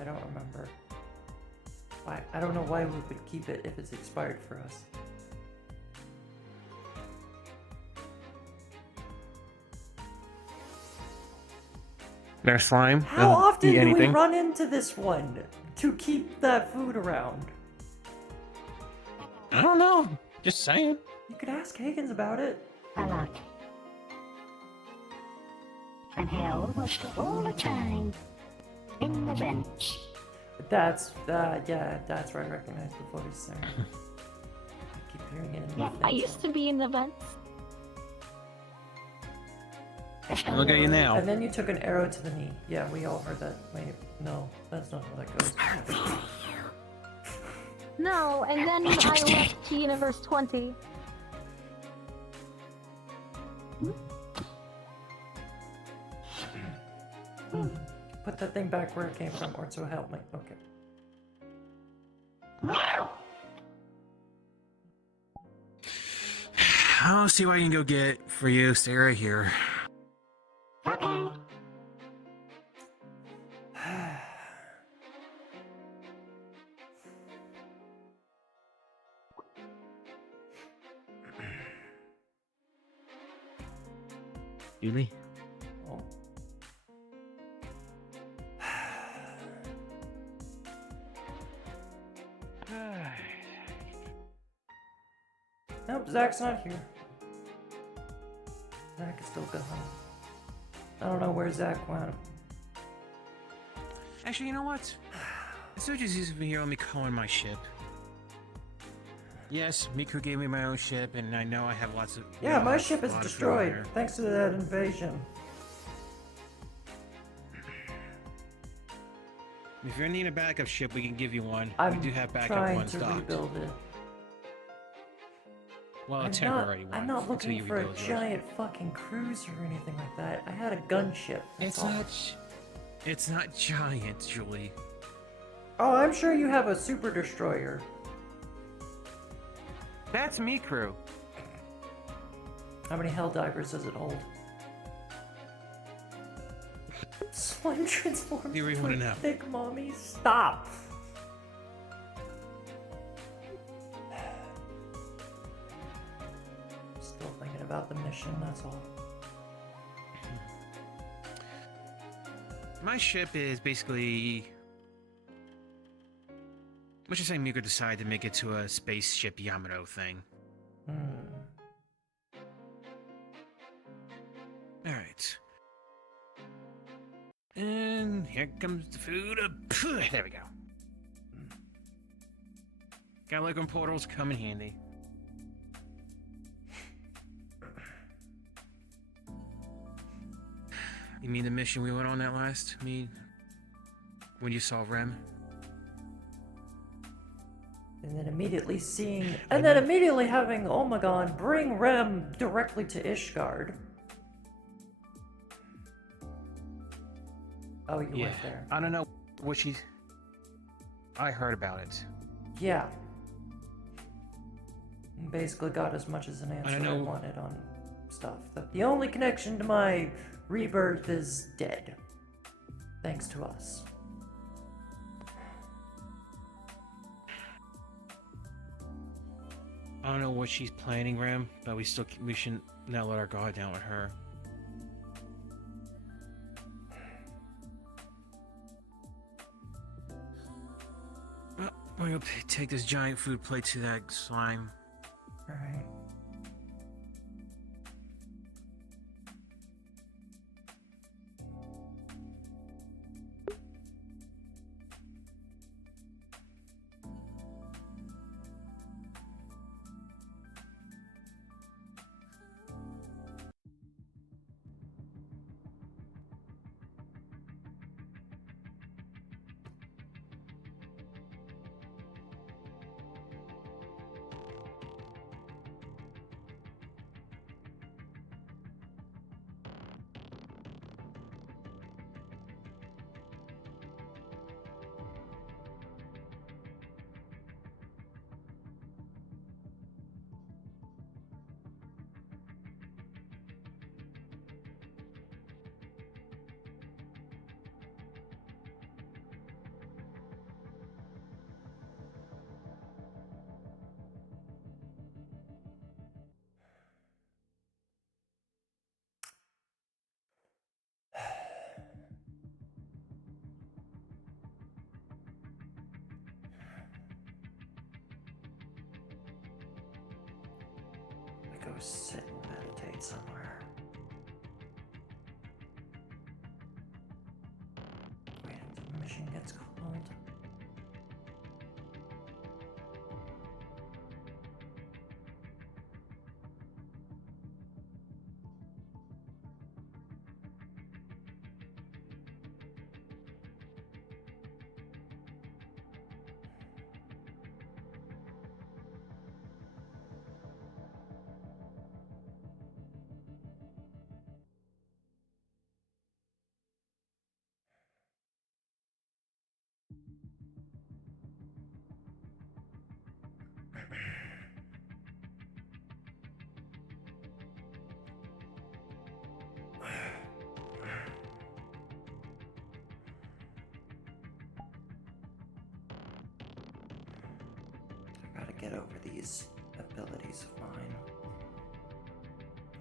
I don't remember. I don't know why we would keep it if it's expired for us. Their slime? How They'll often eat do we anything? run into this one to keep that food around? I don't know. Just saying. You could ask Higgins about it. Hello. I'm here almost all the time. In the vents. That's, yeah, that's where I recognize the voice there. I keep hearing it in the Yeah, I vents. used to be in the vents. Look at you now. And then you took an arrow to the knee. Yeah, we all heard that. Wait, no, that's not how that goes. No, and then I left to Universe 20. Put that thing back where it came from, or so help me. Okay. I'll see what I can go get for you. Stay right here. Okay. Julie? Oh. Nope, Zach's not here. Zach is still gone. I don't know where Zach went. Actually, you know what? It's so just easy for here. Let me call in my ship. Yes, Miku gave me my own ship, and I know I have lots of... Yeah, my ship is a lot of food destroyed here. thanks to that invasion. If you're needing a backup ship, we can give you one. I'm we do have backup trying ones to stocked. rebuild it. Well, a I'm temporary not, one. I'm not until looking you for a rebuild yours. giant fucking cruiser or anything like that. I had a gunship. that's It's all. not... It's not giant, Julie. Oh, I'm sure you have a super destroyer. That's Mikru. How many hell divers does it hold? Slime transforms You really into wanna a know? thick mommy. Stop! Still thinking about the mission, that's all. My ship is basically... Let's just say Miku decided to make it to a spaceship Yamato thing. Alright. And here comes the food. There we go. Gotta like when portals come in handy. You mean the mission we went on that last? When you saw Rem? And then immediately seeing, and then immediately having Omegon bring Rem directly to Ishgard. Oh, you Yeah. weren't there. I don't know what she... I heard about it. Yeah. Basically got as much as an answer I know- wanted on stuff. That the only connection to my rebirth is dead. Thanks to us. I don't know what she's planning, Rem, but we shouldn't not let our guard down with her. Well, I'm gonna take this giant food plate to that slime. Alright. sit and meditate somewhere. Wait until the mission gets called. I gotta get over these abilities of mine.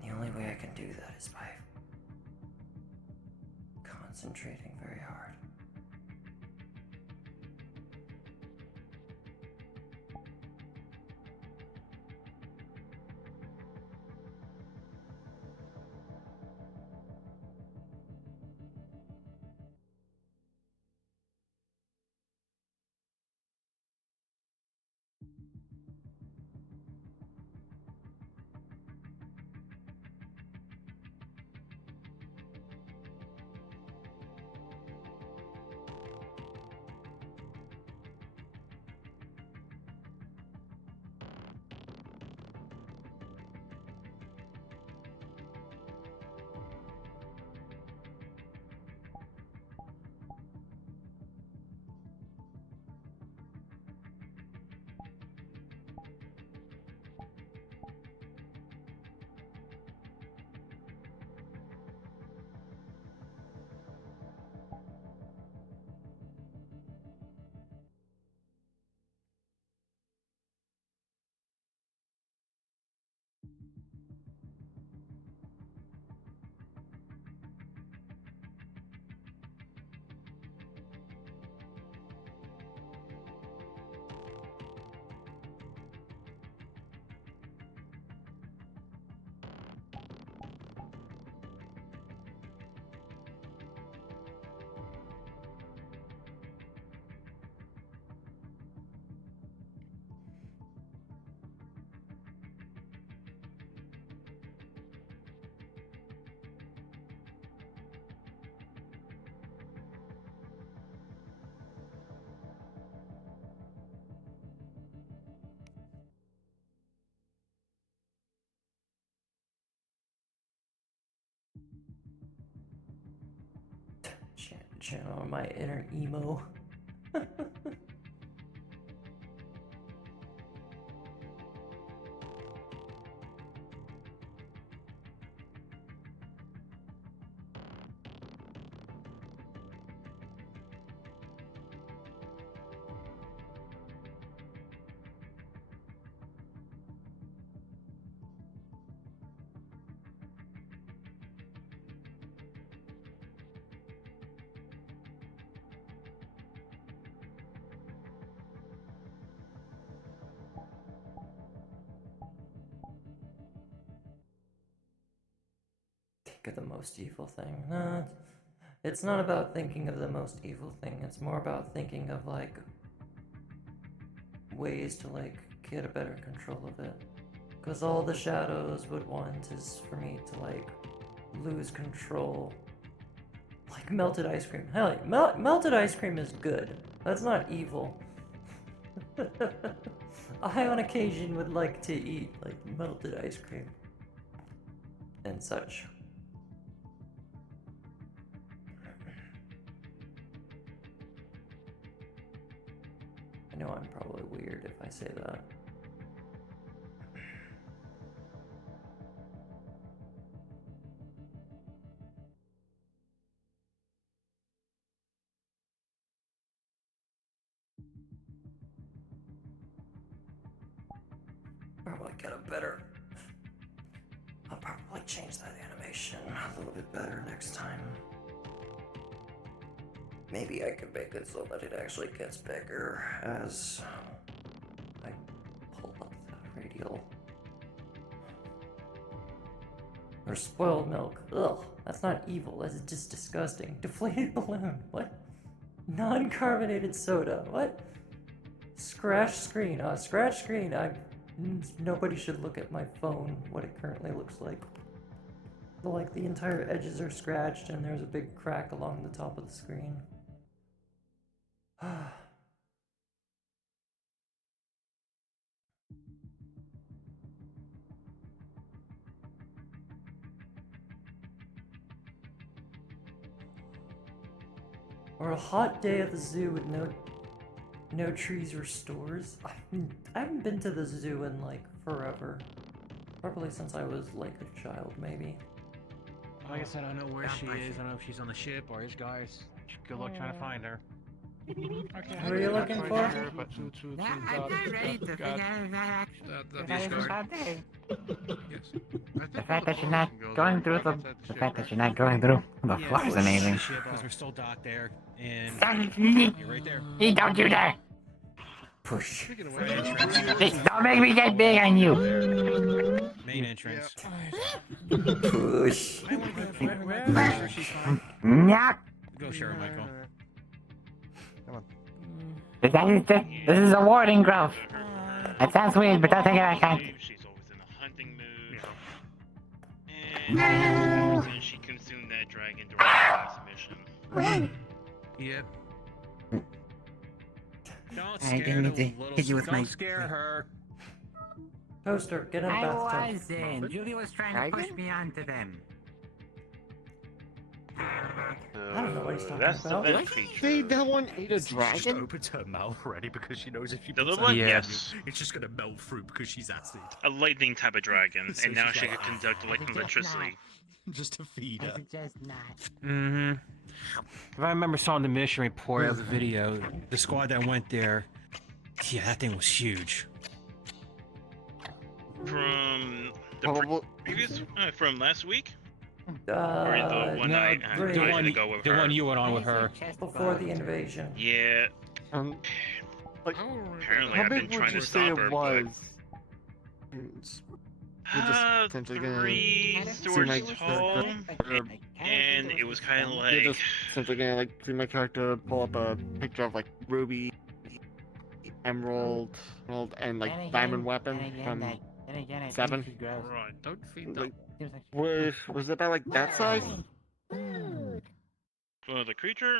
The only way I can do that is by concentrating very hard. Channel my inner emo. Think of the most evil thing. No, it's not about thinking of the most evil thing. It's more about thinking of like ways to like get a better control of it. Because all the shadows would want is for me to like lose control. Like melted ice cream. Hell, melted ice cream is good. That's not evil. I on occasion would like to eat like melted ice cream and such. I know I'm probably weird if I say that. Probably get a better. I'll probably change that animation a little bit better next time. Maybe I could make it so that it actually gets bigger as I pull up the radial. Or spoiled milk. Ugh, that's not evil, that's just disgusting. Deflated balloon, what? Non-carbonated soda, what? Scratch screen, scratch screen. Nobody should look at my phone, what it currently looks like. Like the entire edges are scratched and there's a big crack along the top of the screen. Or a hot day at the zoo with no trees or stores. I haven't been to the zoo in like forever. Probably since I was like a child, maybe. Like I said, I don't know where she is. I don't know if she's on the ship or his guys. Good luck trying to find her. What are you looking for? I'm not ready to figure out The fact that you're not going through the fact that you're not going through the floor is amazing. Because we're still docked there, and You're right there. Don't you dare! Push. Don't make me get big on you! Main entrance. Push. Nyah! Go, Sharon Michael. This is a warning growth. It sounds weird, but don't take it like that. She's always in a hunting mood. And she consumed that dragon during the last mission. Yep. Don't I scare didn't the mean to little. hit you with Don't my- scare her. Toaster, get in the I bathtub. wasn't. Julie was trying to push me onto them. I don't know what he's talking That's about. the vent feature. Say that one ate a She just dragon? opens her mouth already because she knows if she The puts little her one? hand Yes. on you, it's just gonna melt through because she's acid. A lightning type of dragon, So and now she's she like, can conduct electricity. Just to feed her. Mm-hmm. If I remember saw in the mission report of the video, the squad that went there, yeah, that thing was huge. From the previous, from last week? Or the one no, I the decided one, to go with the her. one you went on with her. Before the invasion. Yeah. Like, Apparently, how I've big been trying would you to say stop it her. was? You're just essentially gonna 3 see stories my tall, character, and it was kind of you're like just essentially gonna like see my character pull up a picture of like ruby, emerald, and like diamond weapon from 7. Right, don't feed Like, that. was it about like that size? well, the creature.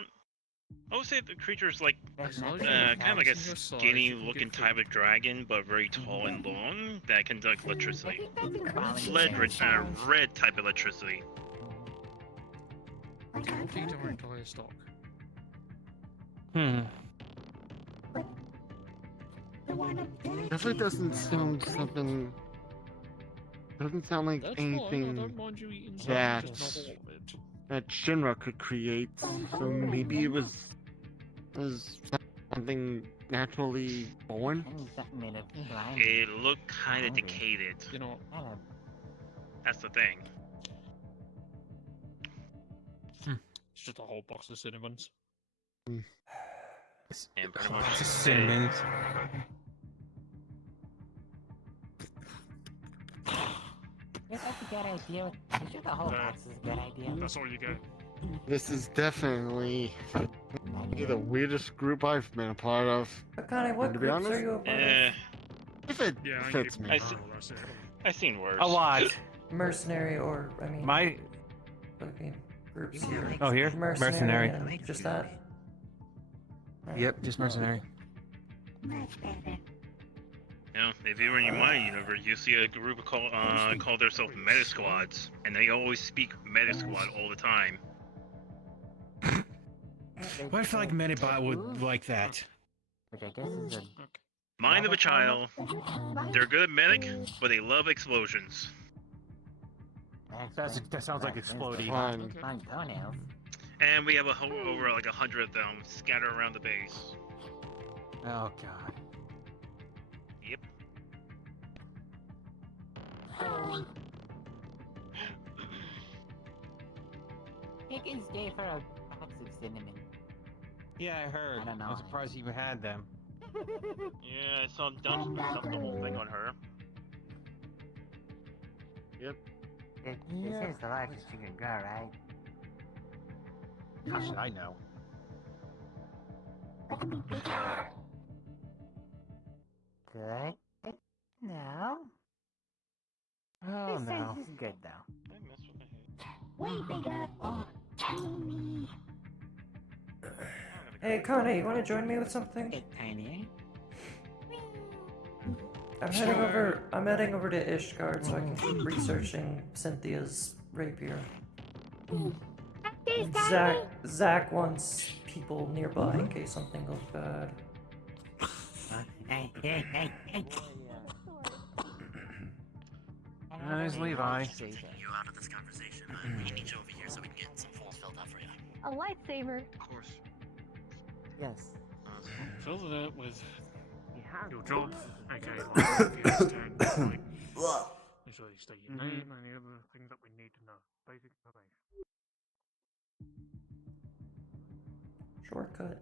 I would say the creature's like As long as kind of like a it's your size, skinny you can looking get type of dragon, but very tall and long that conducts electricity. Red type of electricity. Don't feed our entire stock. Definitely doesn't sound something. Doesn't sound like That's fine, I anything don't mind you eating some, that just not all of it. that Shinra could create. So maybe it was something naturally born. It looked kind of decayed. You know, That's the thing. it's just a whole box of cinnamons. And pretty much Cinnamon. That's a good idea. Sure, the whole box is a good idea. That's all you get. This is definitely the weirdest group I've been a part of. Akane, what And to be groups are honest, you a part if it Yeah, I fits keep me. my I see- barrel, that's it. I've seen worse. A lot. of? Mercenary or, I mean... My fucking groups here. oh here, mercenary. And just that? Yep, just mercenary. You know, if you were in my universe, you see a group call themselves Meta Squads, and they always speak Meta Squad all the time. Why I feel like Medibot would like that? Which I guess is a Mind of a child. They're good at medic, but they love explosions. That sounds like exploding. Fine. long toenails. And we have over like 100 of them scattered around the base. Oh god. Yep. Higgins gave her a box of cinnamon. Yeah, I heard. I don't know. I'm surprised you even had them. Yeah, I saw Dungeon dumped the whole thing on her. Yep. This is the largest you can grow, right? How should I know? Good. No. Oh This no. is good though. Way bigger. Tiny. Hey, Connie, you want to join me with something? Tiny. I'm heading over to Ishgard so I can keep researching Cynthia's rapier. Zach wants people nearby in case something goes bad. Hey. There's Levi. Taking you out of this conversation. I need you over here so we can get some holes filled up for you. A lightsaber. Of course. Yes. Fill it up with your job, aka usually state your name and the other things that we need to know. Basic information. Shortcut.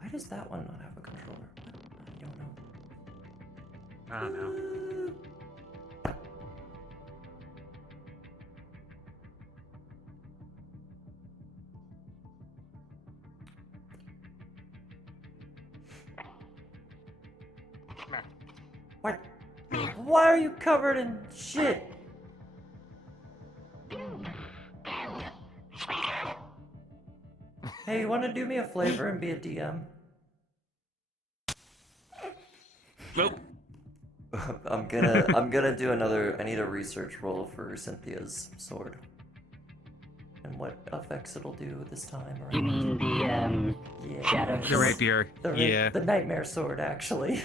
Why does that one not have a controller? I don't know. I don't know. What? Why are you covered in shit? Hey, you want to do me a favor and be a DM? Nope. I'm gonna do another. I need a research roll for Cynthia's sword and what effects it'll do this time. You mean the shadow? The rapier. Yeah. The nightmare sword, actually.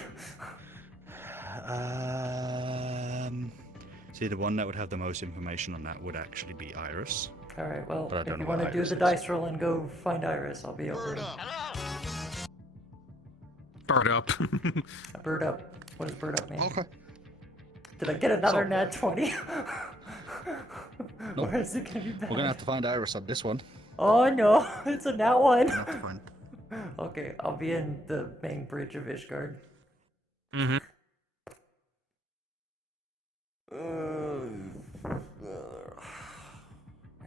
See, the one that would have the most information on that would actually be Iris. All right. Well, But I if don't you know what want to do Iris the is. dice roll and go find Iris, I'll be over. Bird up. Bird up. What does bird up mean? Okay. Did I get another nat 20? Nope. Or is it gonna be bad? We're gonna have to find Iris on this one. Oh no, it's a nat 1. Not fun. Okay, I'll be in the main bridge of Ishgard. Mm-hmm.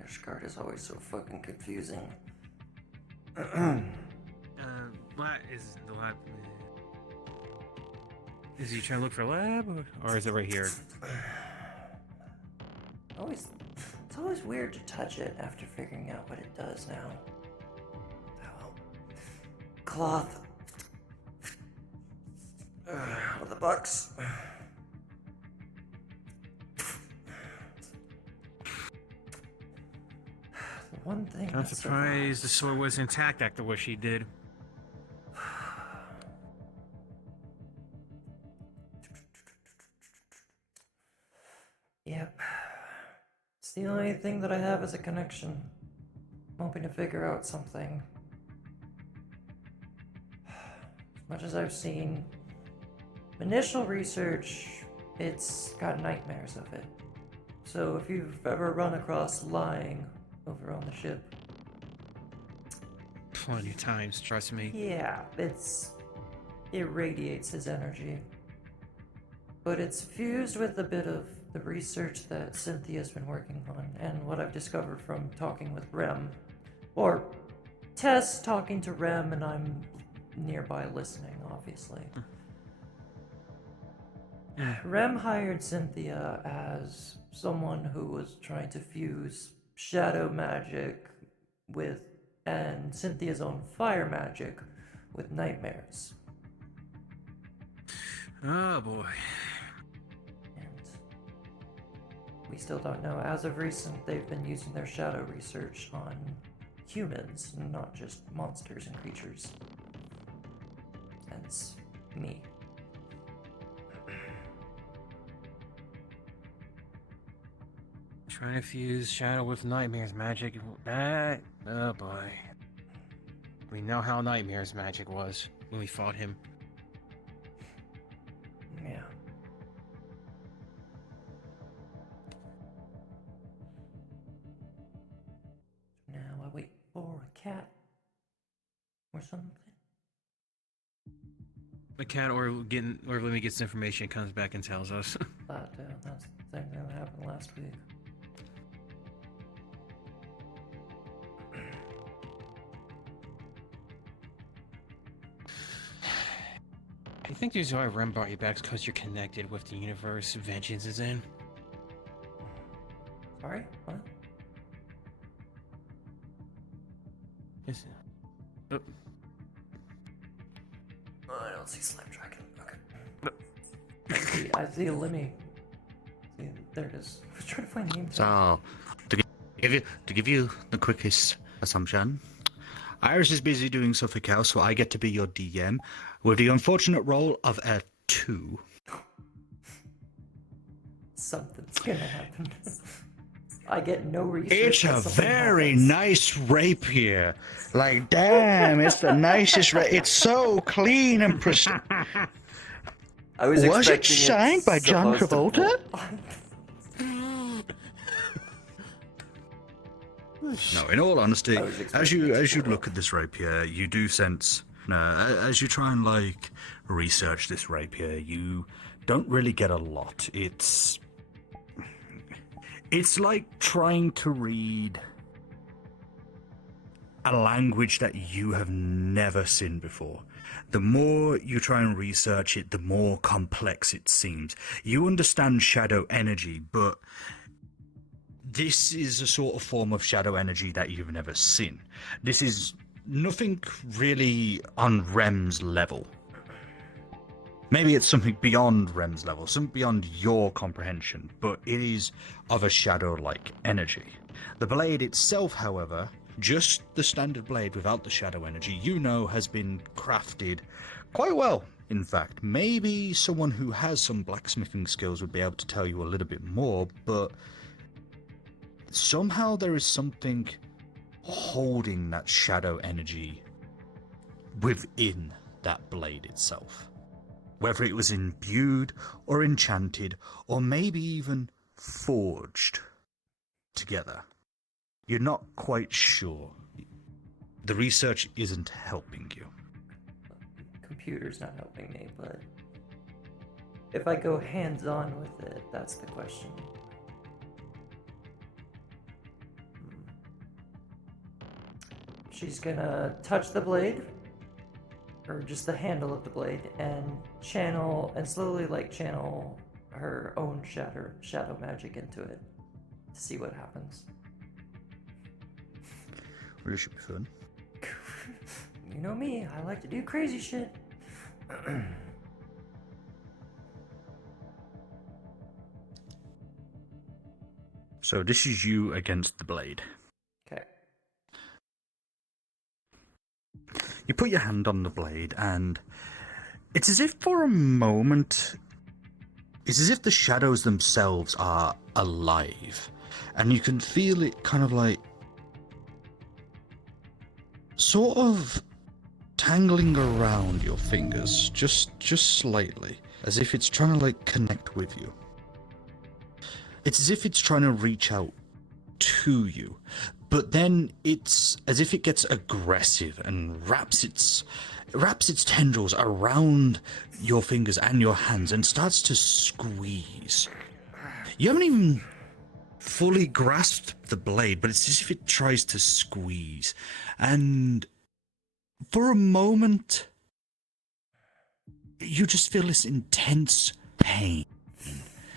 Ishgard is always so fucking confusing. What is the lab? Is he trying to look for a lab, or is it right here? It's always weird to touch it after figuring out what it does now. Oh. Cloth. Out of the box. The one thing. I'm that surprised the sword was intact after what she did. Yep. It's the only thing that I have as a connection. I'm hoping to figure out something. As much as I've seen initial research, it's got nightmares of it. So if you've ever run across lying over on the ship, Plenty of times, trust me. yeah, it radiates his energy. But it's fused with a bit of the research that Cynthia's been working on, and what I've discovered from talking with Rem. Or Tess talking to Rem, and I'm nearby listening, obviously. Rem hired Cynthia as someone who was trying to fuse shadow magic with, and Cynthia's own fire magic with nightmares. Oh boy. We still don't know. As of recent, they've been using their shadow research on humans, not just monsters and creatures. Hence, me. Trying to fuse shadow with nightmares magic. That, oh boy. We know how nightmares magic was when we fought him. Yeah. Now I wait for cat or something. A cat, or Lemmy gets information, comes back and tells us. That's the thing that happened last week. You think the reason why Rem brought you back is because you're connected with the universe vengeance is in? Sorry? What? Yes. Oh, I don't see Slime Dragon. Okay. I see a Lemmy. See, there it is. I was trying to find names. So, to give you the quickest assumption, Iris is busy doing something else, so I get to be your DM with the unfortunate role of a 2. Something's gonna happen. I get no research. It's but a something very happens. nice rapier. Like, damn, it's the nicest It's so clean and pristine. I was it expecting signed by John supposed to Travolta? No, in all honesty, as you look at this rapier, you do sense, as you try and like research this rapier, you don't really get a lot. It's like trying to read a language that you have never seen before. The more you try and research it, the more complex it seems. You understand shadow energy, but this is a sort of form of shadow energy that you've never seen. This is nothing really on Rem's level. Maybe it's something beyond Rem's level, something beyond your comprehension, but it is of a shadow-like energy. The blade itself, however, just the standard blade without the shadow energy, you know, has been crafted quite well, in fact. Maybe someone who has some blacksmithing skills would be able to tell you a little bit more, but somehow there is something holding that shadow energy within that blade itself. Whether it was imbued or enchanted or maybe even forged together. You're not quite sure. The research isn't helping you. Computer's not helping me, but if I go hands-on with it, that's the question. She's gonna touch the blade, or just the handle of the blade, and slowly channel her own shadow magic into it to see what happens. Really should be fun. You know me, I like to do crazy shit. So this is you against the blade. Okay. You put your hand on the blade and it's as if for a moment, it's as if the shadows themselves are alive. And you can feel it kind of like sort of tangling around your fingers, just slightly, as if it's trying to like connect with you. It's as if it's trying to reach out to you, but then it's as if it gets aggressive and wraps its tendrils around your fingers and your hands and starts to squeeze. You haven't even fully grasped the blade, but it's as if it tries to squeeze. And for a moment, you just feel this intense pain.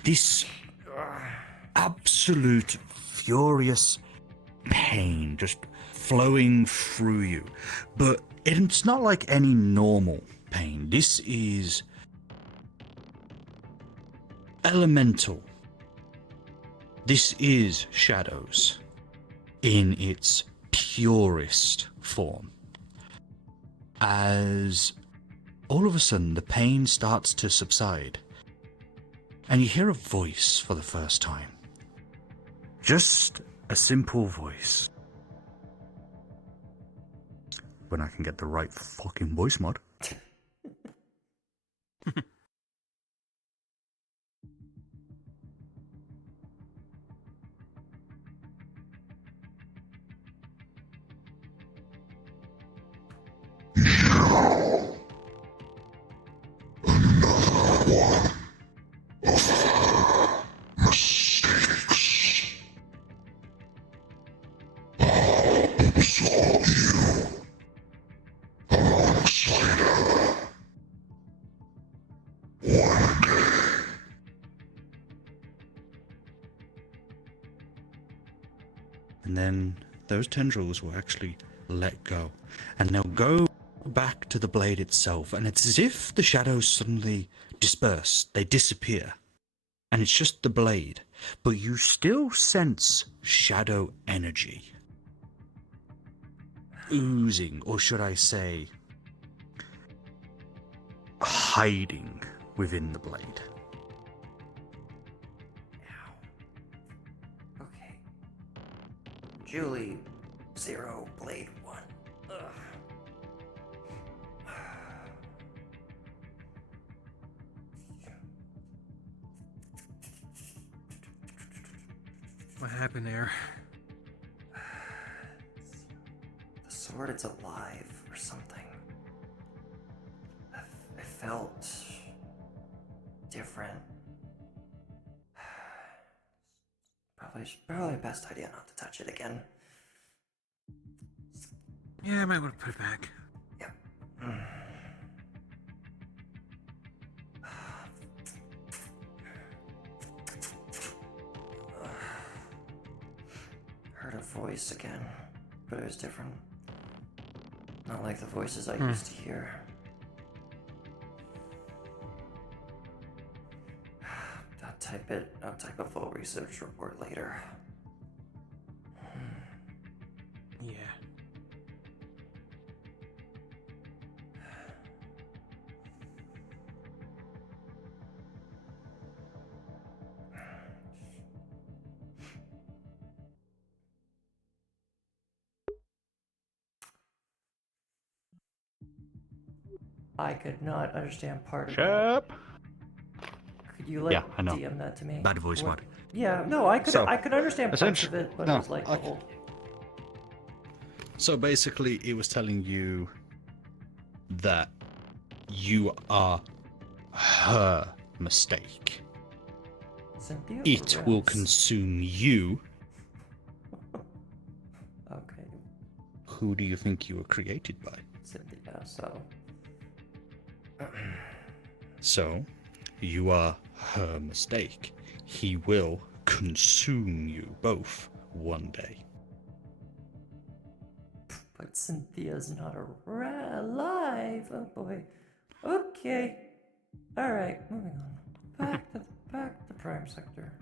This absolute furious pain just flowing through you. But it's not like any normal pain. This is elemental. This is shadows in its purest form. As all of a sudden the pain starts to subside and you hear a voice for the first time. Just a simple voice. When I can get the right fucking voice mod. And then those tendrils will actually let go, and they'll go back to the blade itself, and it's as if the shadows suddenly disperse, they disappear, and it's just the blade, but you still sense shadow energy oozing, or should I say, hiding within the blade. Okay. Julie, 0, Blade 1. Ugh. What happened there? The sword, it's alive or something. It felt different. Probably best idea not to touch it again. Yeah, I might want to put it back. Heard a voice again, but it was different. Not like the voices I used to hear. I'll type a full research report later. Yeah. I could not understand part of Shep. Could you like Yeah, I know. DM that to me? Bad voice mod. Yeah, no, I could So, understand parts of it, but it was like the okay. whole. So basically, it was telling you that you are her mistake. Cynthia It will Perez. consume you. Okay, Who do you think you were created by? Cynthia, so. So, you are her mistake. He will consume you both one day. But Cynthia's not alive. Oh boy. Okay. Alright, moving on. Back to Prime Sector.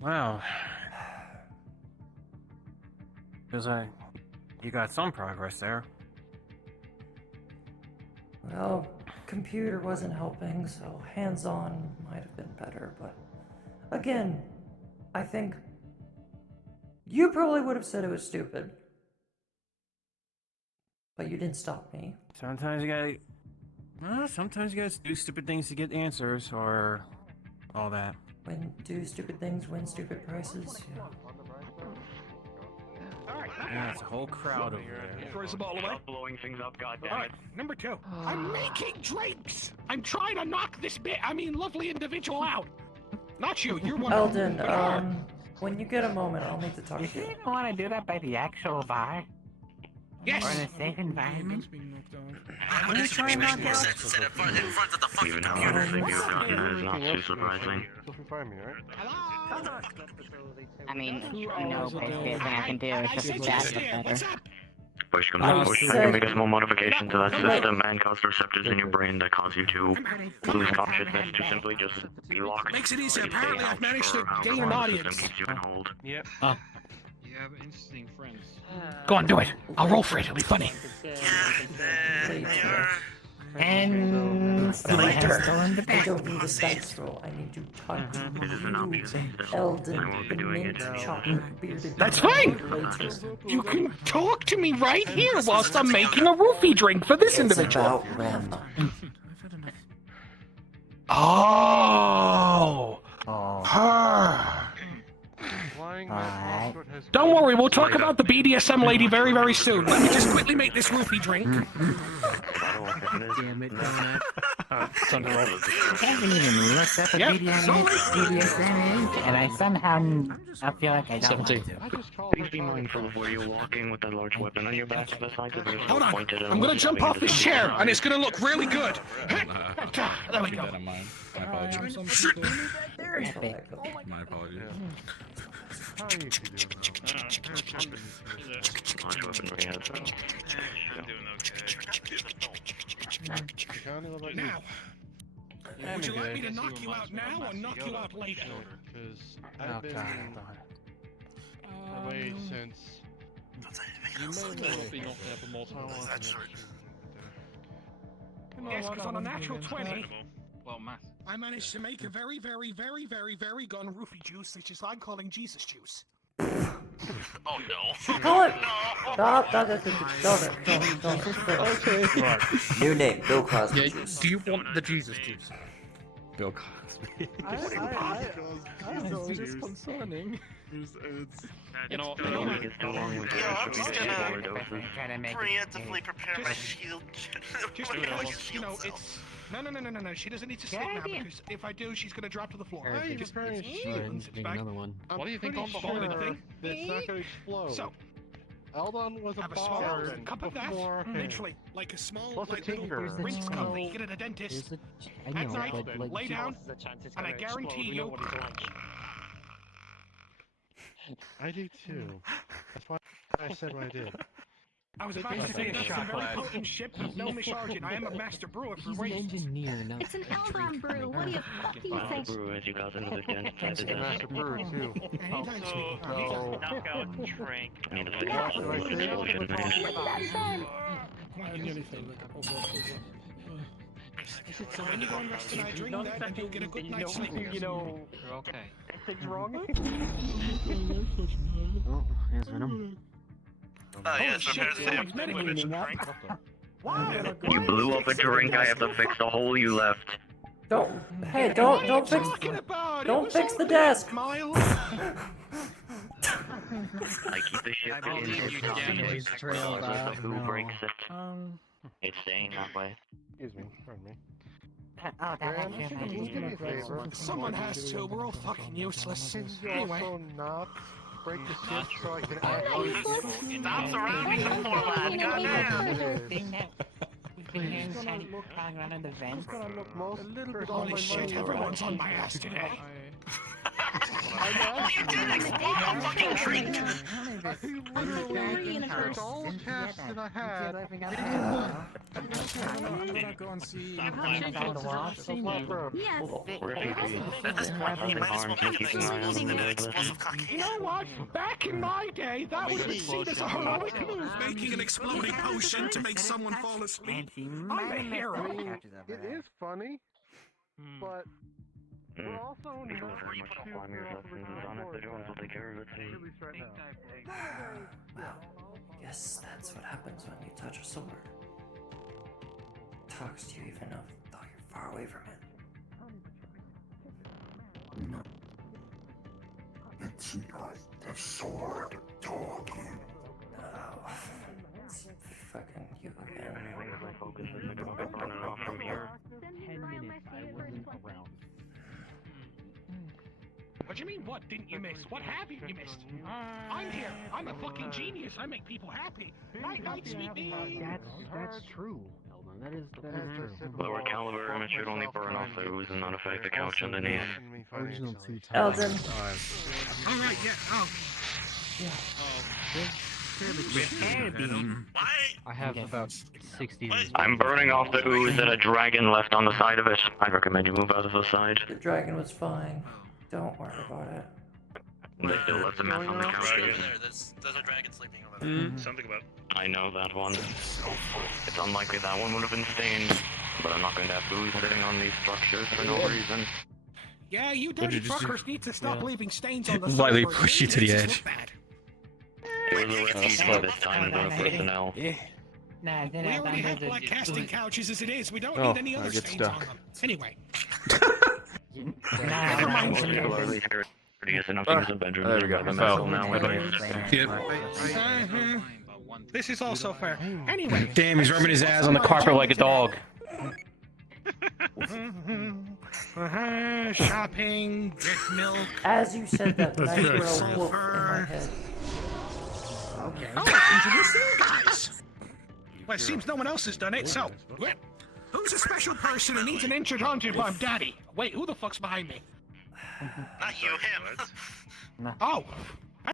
Wow. Feels like you got some progress there. Well, computer wasn't helping, so hands-on might have been better, but again, I think you probably would have said it was stupid. But you didn't stop me. Sometimes you gotta do stupid things to get answers, or all that. Do stupid things, win stupid prices. Yeah. Yeah, it's a whole crowd over there. Throws the ball away. Stop blowing things up, goddammit. Alright, number 2. I'm making drinks! I'm trying to knock this lovely individual out! Not you, you're one Eldon, when you get a moment, I'll need to talk to you. You don't want to do that by the actual bar? Yes! Or in a safe environment? I would just make more sense instead of in front of the fucking Even how computer. things you've gotten is not too surprising. Feel free to find me, alright? I mean, no, basically everything I can do is just adapt it better. Push comes to push, I can make a small modification to that system and cause the receptors in your brain that cause you to lose consciousness to simply just be locked. Makes it easy. Stay Apparently, I've out managed for to however gain an long the system audience. keeps you in hold. Yep. You have interesting friends. Go on, do it. I'll roll for it. It'll be funny. And Later. still in the I back. don't need a dice roll. I need to talk to This is an option. Eldon, I won't be the doing mint it. chocolate bearded. That's fine. You can talk to me right here whilst I'm making a roofie drink for this It's individual. about Rem. Oh! we'll talk about the BDSM lady very, very soon. Let me just quickly make this roofie drink. Damn it, Donut. I haven't even looked up what BDSM is, and I somehow I feel like I don't want to. Please be mindful of where you're walking with that large weapon on your back. Hold on, I'm gonna jump off this chair, and it's gonna look really good. There we go. My apologies. My apologies. Large weaponry has Now, would you like me to knock you out now or knock you out later? Because I've been away since. You may well be knocked out for multiple times. Yes, because on a natural 20, I managed to make a very, very, very, very, very gun roofie juice, which is I'm calling Jesus juice. Oh no. Call it. Stop. Okay. New name, Bill Cosby. Yeah, do you want the Jesus juice? Bill Cosby. I don't know, it's just concerning. You know, I'm just gonna preemptively prepare my shield. Just because, you know, it's... No, she doesn't need to sleep now, because if I do, she's gonna drop to the floor. Just Another one. What do you think on the whole thing? It's not gonna explode. So, Eldon was a have a small bar cup of that, literally, like a small, Plus a like little tinker. rinse cup that you get at a dentist. I know, At night, but like, lay down, and I guarantee you... I do too. That's why I said what I did. I was about to say that's a very potent ship, but no, Miss Sergeant, I am a master brewer for he's an engineer, not It's an Eldon brew. What do you fucking think? brew as you got into the den. He's a master brewer too. Also, knockout drink. So when you go and rest tonight, drink that, and you'll get a good night's sleep. You know, you're okay. Anything's wrong? Oh, here's Venom. Yes, prepare to say a drink. You blew up a drink, I have to fix the hole you left. Don't fix the desk. I keep the ship in who breaks it. It's staying that way. Excuse me, pardon me. Someone has to. We're all fucking useless. Can you Anyway. also not break the ship so I can actually... Stop surrounding the poor lad, goddamn! We've been here crawling around in the vents. Holy shit, everyone's on my ass today. Well, you did explode a fucking drink! It's all the tasks that I had. I'm gonna go and see. At this point, you might as well think of things as explosive cocaine. You know what? Back in my day, that would have been seen as a heroic move, making an exploding potion to make someone fall asleep. I'm a hero. It is funny, but we're also not too Yes, that's what happens when you touch a sword. It talks to you even though you're far away from it. It's not the sword talking. Oh, it's fucking you again. From here. 10 minutes I wasn't around. What do you mean, what didn't you miss? What have you missed? I'm here. I'm a fucking genius. I make people happy. Night, sweetie. That's true, Eldon. That is true. Lower caliber and it should only burn off the ooze and not affect the couch underneath. Original 2 times. Eldon. Alright, yeah, oh. I have about 60 minutes. I'm burning off the ooze that a dragon left on the side of it. I recommend you move out of the side. The dragon was fine. Don't worry about it. They still left a mess on the couch. There's a dragon sleeping over there. Something about. I know that one. It's unlikely that one would have been stained, but I'm not going to have booze sitting on these structures for no reason. Yeah, you dirty fuckers need to stop leaving stains on the Lightly sideboard. push you to the edge. It was a refugee this time than a personnel. We already have black casting couches as it is. We don't need any other stains on them. Anyway. Never mind. I guess enough to use a bedroom. There we go. The So, medical now. This is also fair. Anyway. Damn, he's rubbing his ass on the carpet like a dog. Shopping, dick milk. As you said that, That's night right. were a wolf in my Sulfur. head. Okay. Oh, introduce you guys. Well, it seems no one else has done it, so. Who's a special person who needs an introduction from Daddy? Wait, who the fuck's behind me? Not you, him. Oh.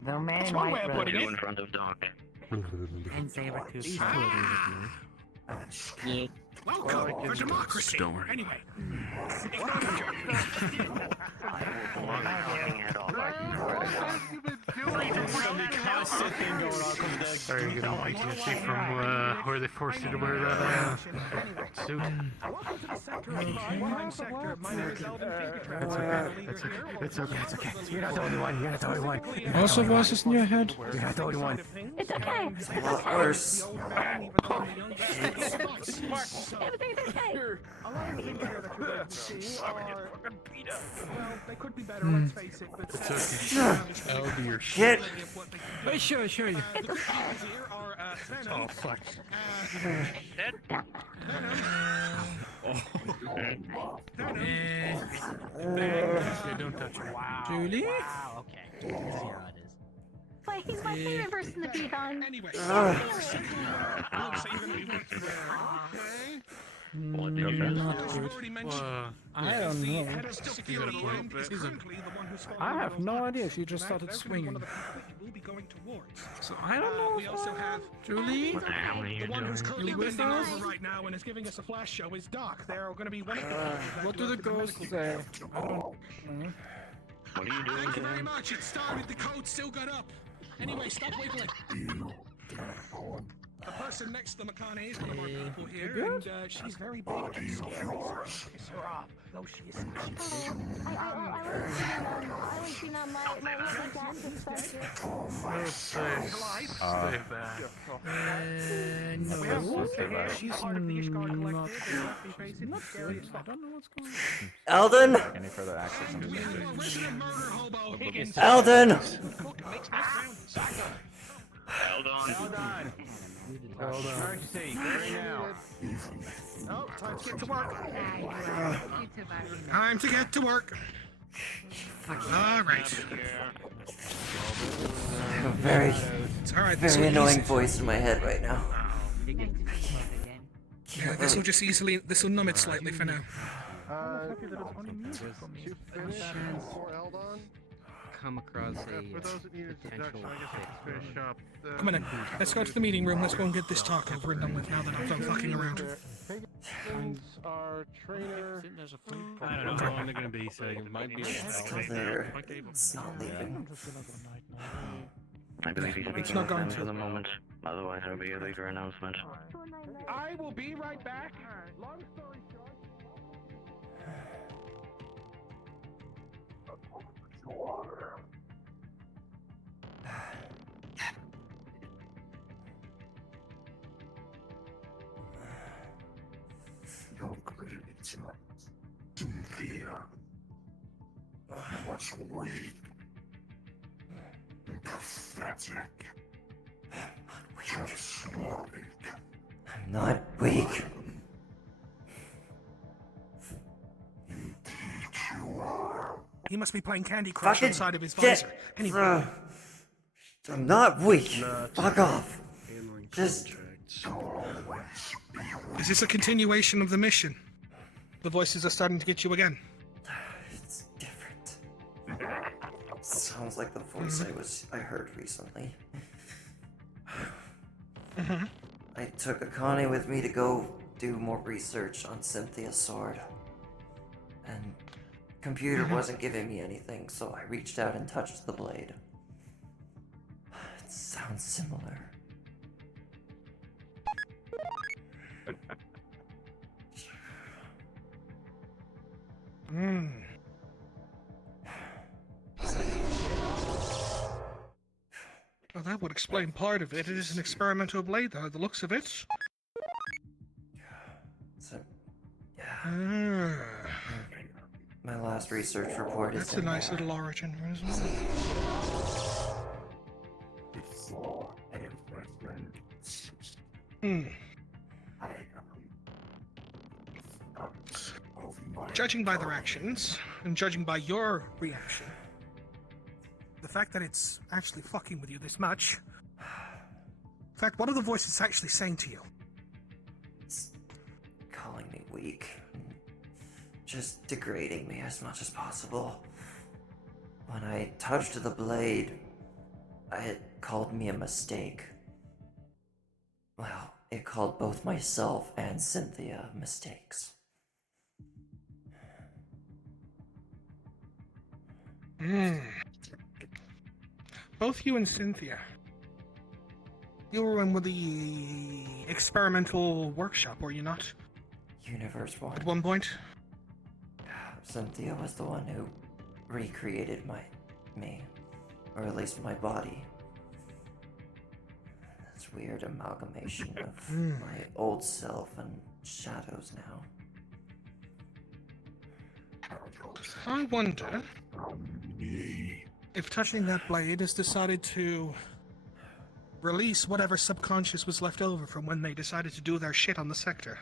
The man That's in one white way of putting You it. in front of Doc. and Sabertooth. Yeah. Welcome for democracy. Don't worry. Anyway. Are you getting PTSD from where they forced you to wear that suit? It's okay. You're not the only one. Also voices in your head? You're not the only one. It's okay. It's a lot worse. Everything's okay. A lot of the things here that you're going to see are, well, they could be better, let's face it, but I'll be your shit. Wait, show you. It's okay. Oh, fuck. Dead? Don't touch her. Wow. Julie? Wow, okay. Zero it is. Wait, he's my favorite person to be on. Anyway. Not good. I don't know. I have no idea. She just started swinging. So I don't know. We also have Julie? What the hell are you the one who's doing? currently You with bending us? over right now and is giving us a flash show is Doc. They're going to be one of the What do the ghosts say? I don't know. What are you doing Thank you very today? much. It started. The code still got up. Anyway, stop wiggling. The person next to McConaughey is one of our people here, and she's very big and scary. So piss her off. Though she is. I was seen on my little gas dispenser. Stay back. No, she's not good. I don't know what's going on. Eldon? Any further access into the Eldon! Hold on. Emergency, right now. Oh, time to get to work. Time to get to work. All right. I have a very, All right, this very will annoying easy. voice in my head right now. Yeah, this will just easily. This will numb it slightly for now. To finish for Eldon. Come across For those that need potential introduction, I guess I can finish up. Come on in. Let's go to the meeting room. Let's go and get this talk over and done with now that I'm done fucking around. Our trainer. I don't know how long they're gonna be, so it might be. Still there. It's not leaving. I believe he's speaking not with going them to. for the moment. Otherwise, there will be a later announcement. I will be right back. Long story short. Cynthia was weak and pathetic. Just weak. I'm not weak. He must be playing Candy Crush Fucking outside of his get- visor. Anyway. I'm not weak. Fuck off. Just. Is this a continuation of the mission? The voices are starting to get you again. It's different. Sounds like the voice I heard recently. I took Akane with me to go do more research on Cynthia's sword. And computer wasn't giving me anything, so I reached out and touched the blade. It sounds similar. Well, that would explain part of it. It is an experimental blade, though, the looks of it. So, Ah. My last research report is That's a in nice there. little origin, isn't it? Before everything. Hmm. Judging by their actions, and judging by your reaction, the fact that it's actually fucking with you this much. In fact, what are the voices actually saying to you? It's calling me weak. Just degrading me as much as possible. When I touched the blade, it called me a mistake. Well, it called both myself and Cynthia mistakes. Both you and Cynthia. You were in with the experimental workshop, were you not? Universe 1. At one point? Cynthia was the one who recreated me. Or at least my body. This weird amalgamation of my old self and shadows now. I wonder if touching that blade has decided to release whatever subconscious was left over from when they decided to do their shit on the sector.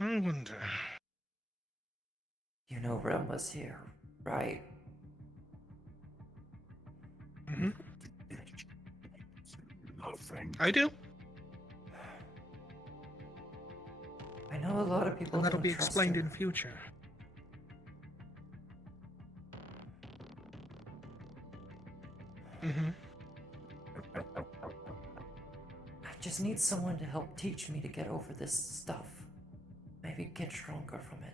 I wonder. You know Rem was here, right? Mm-hmm. Nothing. I do. I know a lot of people And that'll don't be trust explained her. in future. Mm-hmm. I just need someone to help teach me to get over this stuff. Maybe get stronger from it.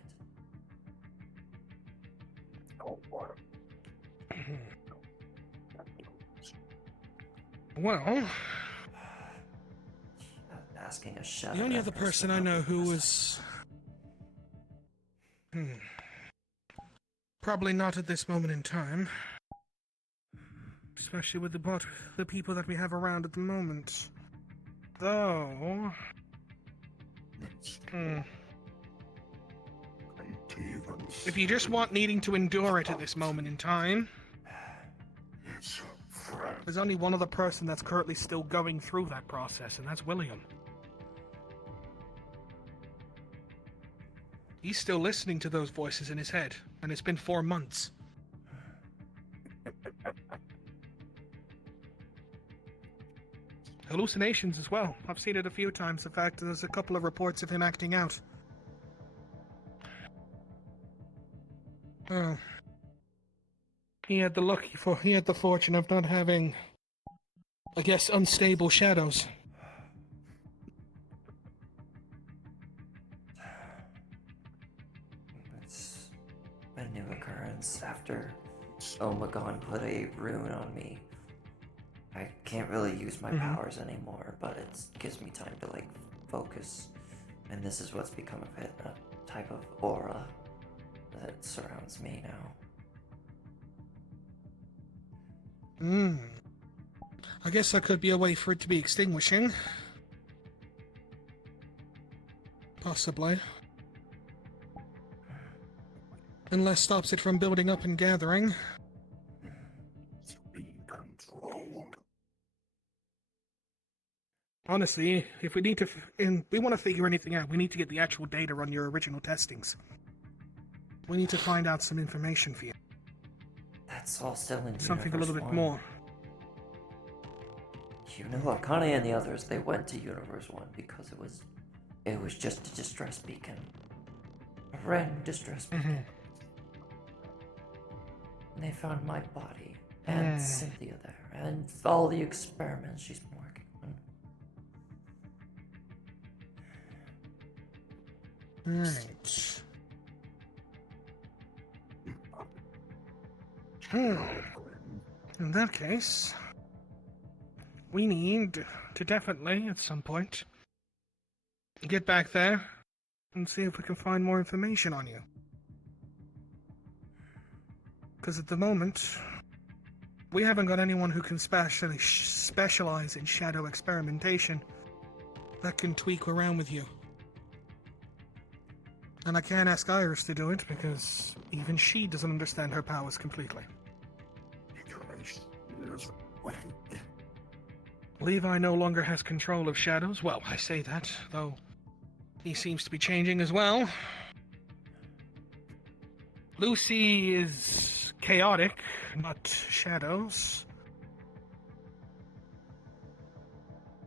Well, asking a shadow. the only other person I know who was... Probably not at this moment in time. Especially with the people that we have around at the moment. Though... If you just want needing to endure it at this moment in time... There's only one other person that's currently still going through that process, and that's William. He's still listening to those voices in his head, and it's been 4 months. Hallucinations as well. I've seen it a few times. In fact, there's a couple of reports of him acting out. Oh. He had the fortune of not having, I guess, unstable shadows. It's a new occurrence after Omegon put a rune on me. I can't really use my powers anymore, but it gives me time to, like, focus. And this is what's become of it, a type of aura that surrounds me now. I guess that could be a way for it to be extinguishing. Possibly. Unless stops it from building up and gathering. Honestly, if we need to, we want to figure anything out, we need to get the actual data on your original testings. We need to find out some information for you. That's all still in Something a little bit Universe 1. more. You know, Akane and the others, they went to Universe 1 because it was just a distress beacon. A random distress beacon. And they found my body and Cynthia there, and all the experiments she's been working on. Right. In that case, we need to definitely, at some point, get back there and see if we can find more information on you. Because at the moment, we haven't got anyone who can specialize in shadow experimentation that can tweak around with you. And I can't ask Iris to do it because even she doesn't understand her powers completely. Levi no longer has control of shadows. Well, I say that, though he seems to be changing as well. Lucy is chaotic, not shadows.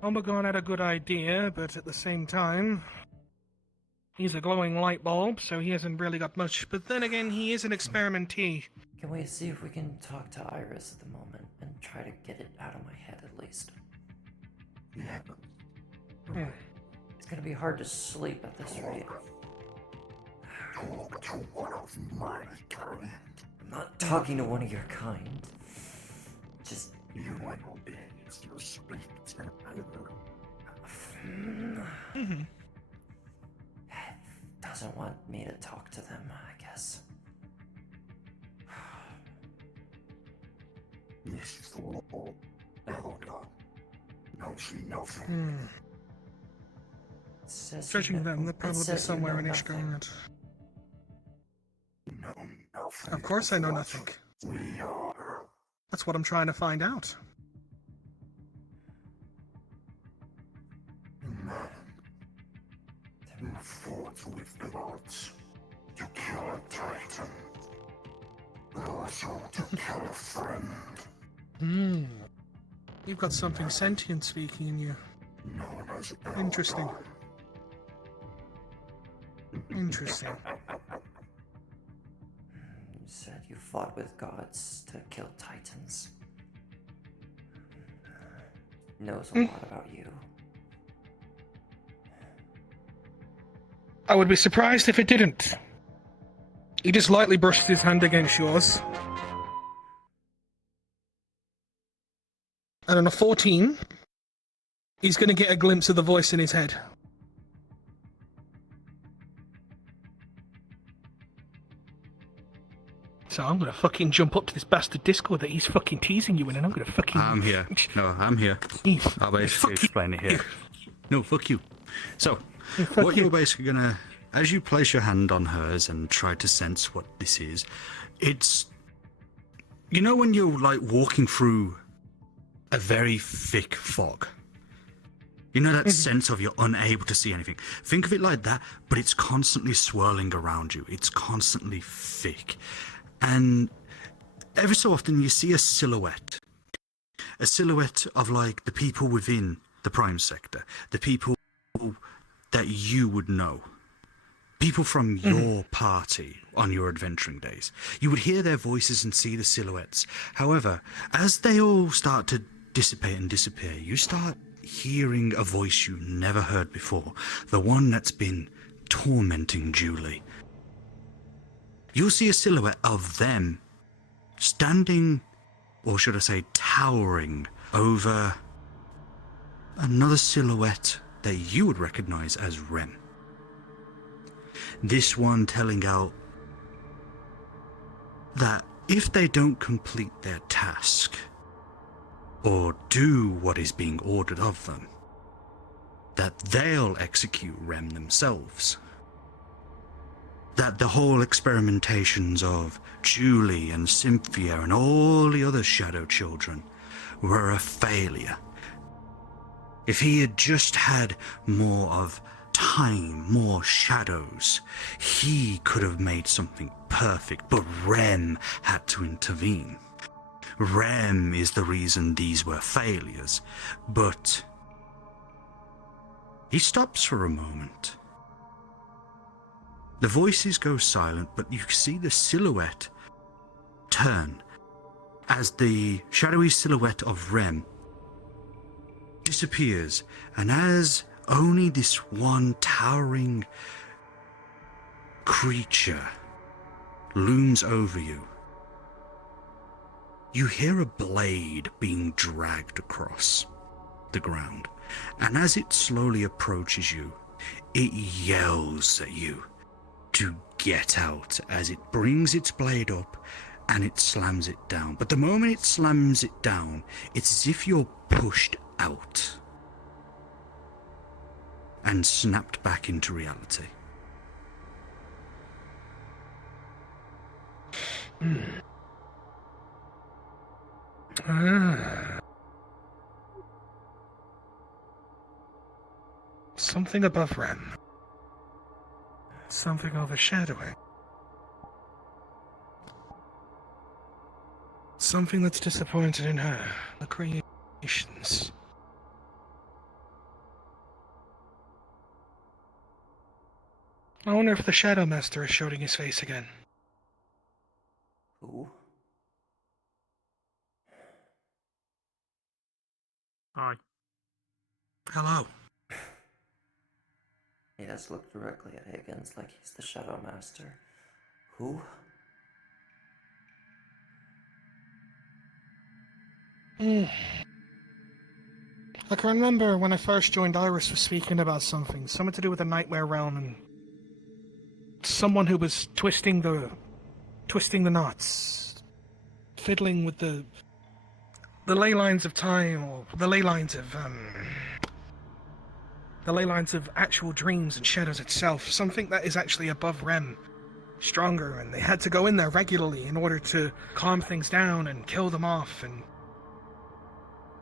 Omegon had a good idea, but at the same time, he's a glowing light bulb, so he hasn't really got much. But then again, he is an experimentee. Can we see if we can talk to Iris at the moment and try to get it out of my head at least? It's gonna be hard to sleep at this rate. Talk to one of my kind. I'm not talking to one of your kind. Just... You will be if you speak to Doesn't want me to talk to them, I guess. This is all elder. Knows nothing. Judging them, they're probably somewhere in Ishgard. Of course I know nothing. That's what I'm trying to find out. You fought with the gods to kill a titan, but also to kill a friend. You've got something sentient speaking in you. Interesting. Interesting. You said you fought with gods to kill titans. Knows a lot about you. I would be surprised if it didn't. He just lightly brushed his hand against yours. And on a 14, he's going to get a glimpse of the voice in his head. So I'm going to fucking jump up to this bastard Discord that he's fucking teasing you in, and I'm going to fucking... I'm here. No, I'm here. I'll basically explain it here. No, fuck you. So, what you're basically gonna... As you place your hand on hers and try to sense what this is, it's... You know when you're, like, walking through a very thick fog? You know that sense of you're unable to see anything? Think of it like that, but it's constantly swirling around you. It's constantly thick. And every so often you see a silhouette. A silhouette of, like, the people within the Prime Sector. The people that you would know. People from your party on your adventuring days. You would hear their voices and see the silhouettes. However, as they all start to dissipate and disappear, you start hearing a voice you never heard before. The one that's been tormenting Julie. You'll see a silhouette of them standing, or should I say towering, over another silhouette that you would recognize as Rem. This one telling out that if they don't complete their task, or do what is being ordered of them, that they'll execute Rem themselves. That the whole experimentations of Julie and Cynthia and all the other Shadow Children were a failure. If he had just had more of time, more shadows, he could have made something perfect, but Rem had to intervene. Rem is the reason these were failures, but... He stops for a moment. The voices go silent, but you see the silhouette turn as the shadowy silhouette of Rem disappears, and as only this one towering creature looms over you, you hear a blade being dragged across the ground, and as it slowly approaches you, it yells at you to get out as it brings its blade up and it slams it down. But the moment it slams it down, it's as if you're pushed out and snapped back into reality. Ah. Something above Rem. Something overshadowing. Something that's disappointed in her. The creations. I wonder if the Shadow Master is showing his face again. Who? Hi. Hello. Yes, look directly at Higgins like he's the Shadow Master. Who? I can remember when I first joined, Iris was speaking about something to do with the Nightmare Realm and someone who was twisting the knots, fiddling with the ley lines of time, or the ley lines of actual dreams and shadows itself. Something that is actually above Rem, stronger, and they had to go in there regularly in order to calm things down and kill them off and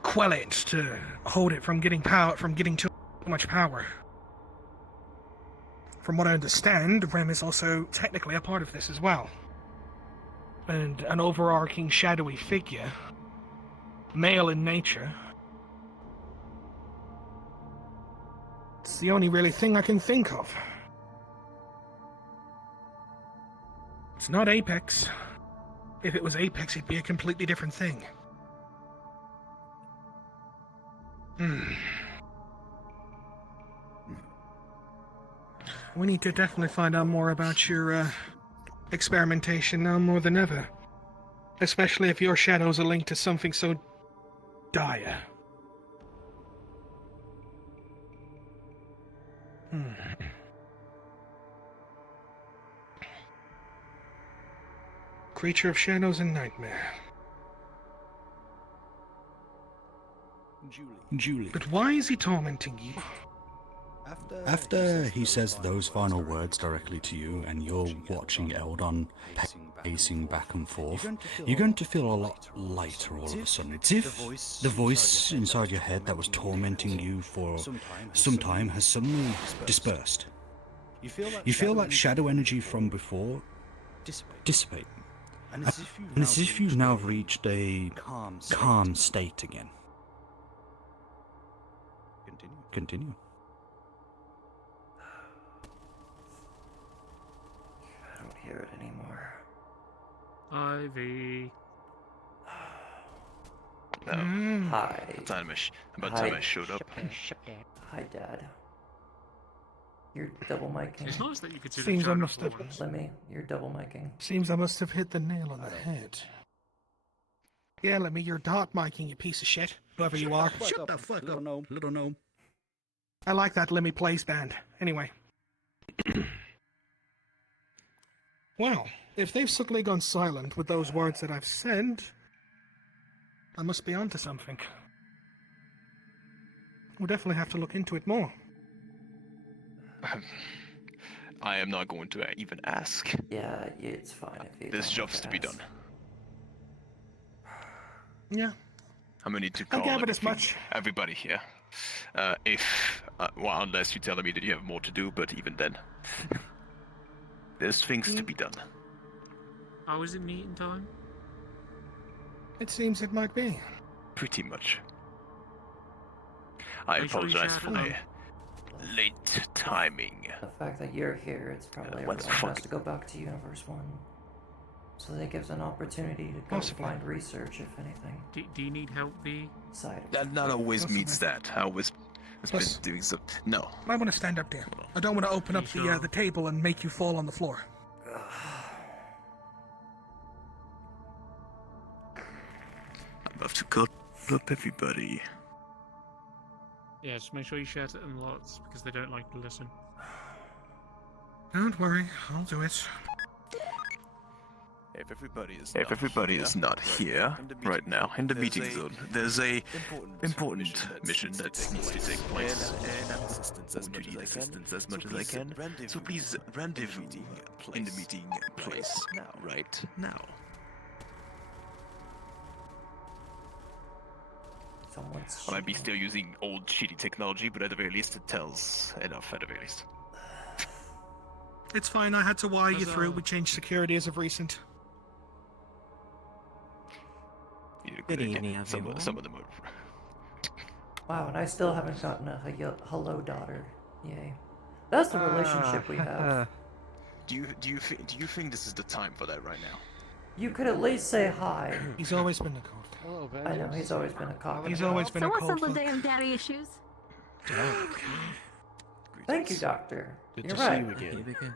quell it, to hold it from getting too much power. From what I understand, Rem is also technically a part of this as well. And an overarching shadowy figure, male in nature. It's the only really thing I can think of. It's not Apex. If it was Apex, it'd be a completely different thing. We need to definitely find out more about your experimentation now more than ever. Especially if your shadows are linked to something so dire. Creature of shadows and nightmare. Julie. But why is he tormenting you? After he says those final words directly to you and you're watching Eldon pacing back and forth, you're going to feel a lot lighter all of a sudden. It's if the voice inside your head that was tormenting you for some time has suddenly dispersed. You feel that shadow energy from before dissipate. And it's as if you've now reached a calm state again. Continue. I don't hear it anymore. Ivy. No. Hi. About time I showed up. Hi, Dad. You're double micing. It's nice that you could see Seems the I shadow must have. for once. Lemmy, you're double micing. Seems I must have hit the nail on the head. Yeah, Lemmy, you're dot micing, you piece of shit. Whoever you are. Shut the fuck up, little gnome. I like that Lemmy Plays band. Anyway. Well, if they've suddenly gone silent with those words that I've said, I must be onto something. We'll definitely have to look into it more. I am not going to even ask. Yeah, it's fine if you This don't job's to be ask. done. Yeah. I'm gonna need to I call gathered as much. everybody here. Well, unless you're telling me that you have more to do, but even then. There's things to be done. Oh, is it meeting time? It seems it might be. Pretty much. I Are you sure you apologize shared for it? my late timing. The fact that you're here, it's probably What the everyone fuck? has to go back to Universe 1. So that gives an opportunity to go Possibly. find research, if anything. Do you need help, V? Side of That not always meets that. I always been Plus- doing some. No. I want to stand up there. I don't want to open up the table and make you fall on the floor. I'm about to cut up everybody. Yeah, just make sure you shout at them lots because they don't like to listen. Don't worry, I'll do it. If everybody is not here right now in the meeting zone, there's a important mission that needs to take place. I want to need assistance as much as I can. So please rendezvous in the meeting place right now. Someone's I might be still using old shitty technology, but at the very least it tells enough at the very least. It's fine, I had to wire you through. We changed security as of recent. Good evening, some of them are... Wow, and I still haven't gotten a hello daughter. Yay. That's the relationship we have. Do you think this is the time for that right now? You could at least say hi. He's always been a cold. Hello, I know, he's always been a cock. He's always been So a what's cold up with fuck. damn daddy issues? Thank you, Doctor. Good You're to right. see you again.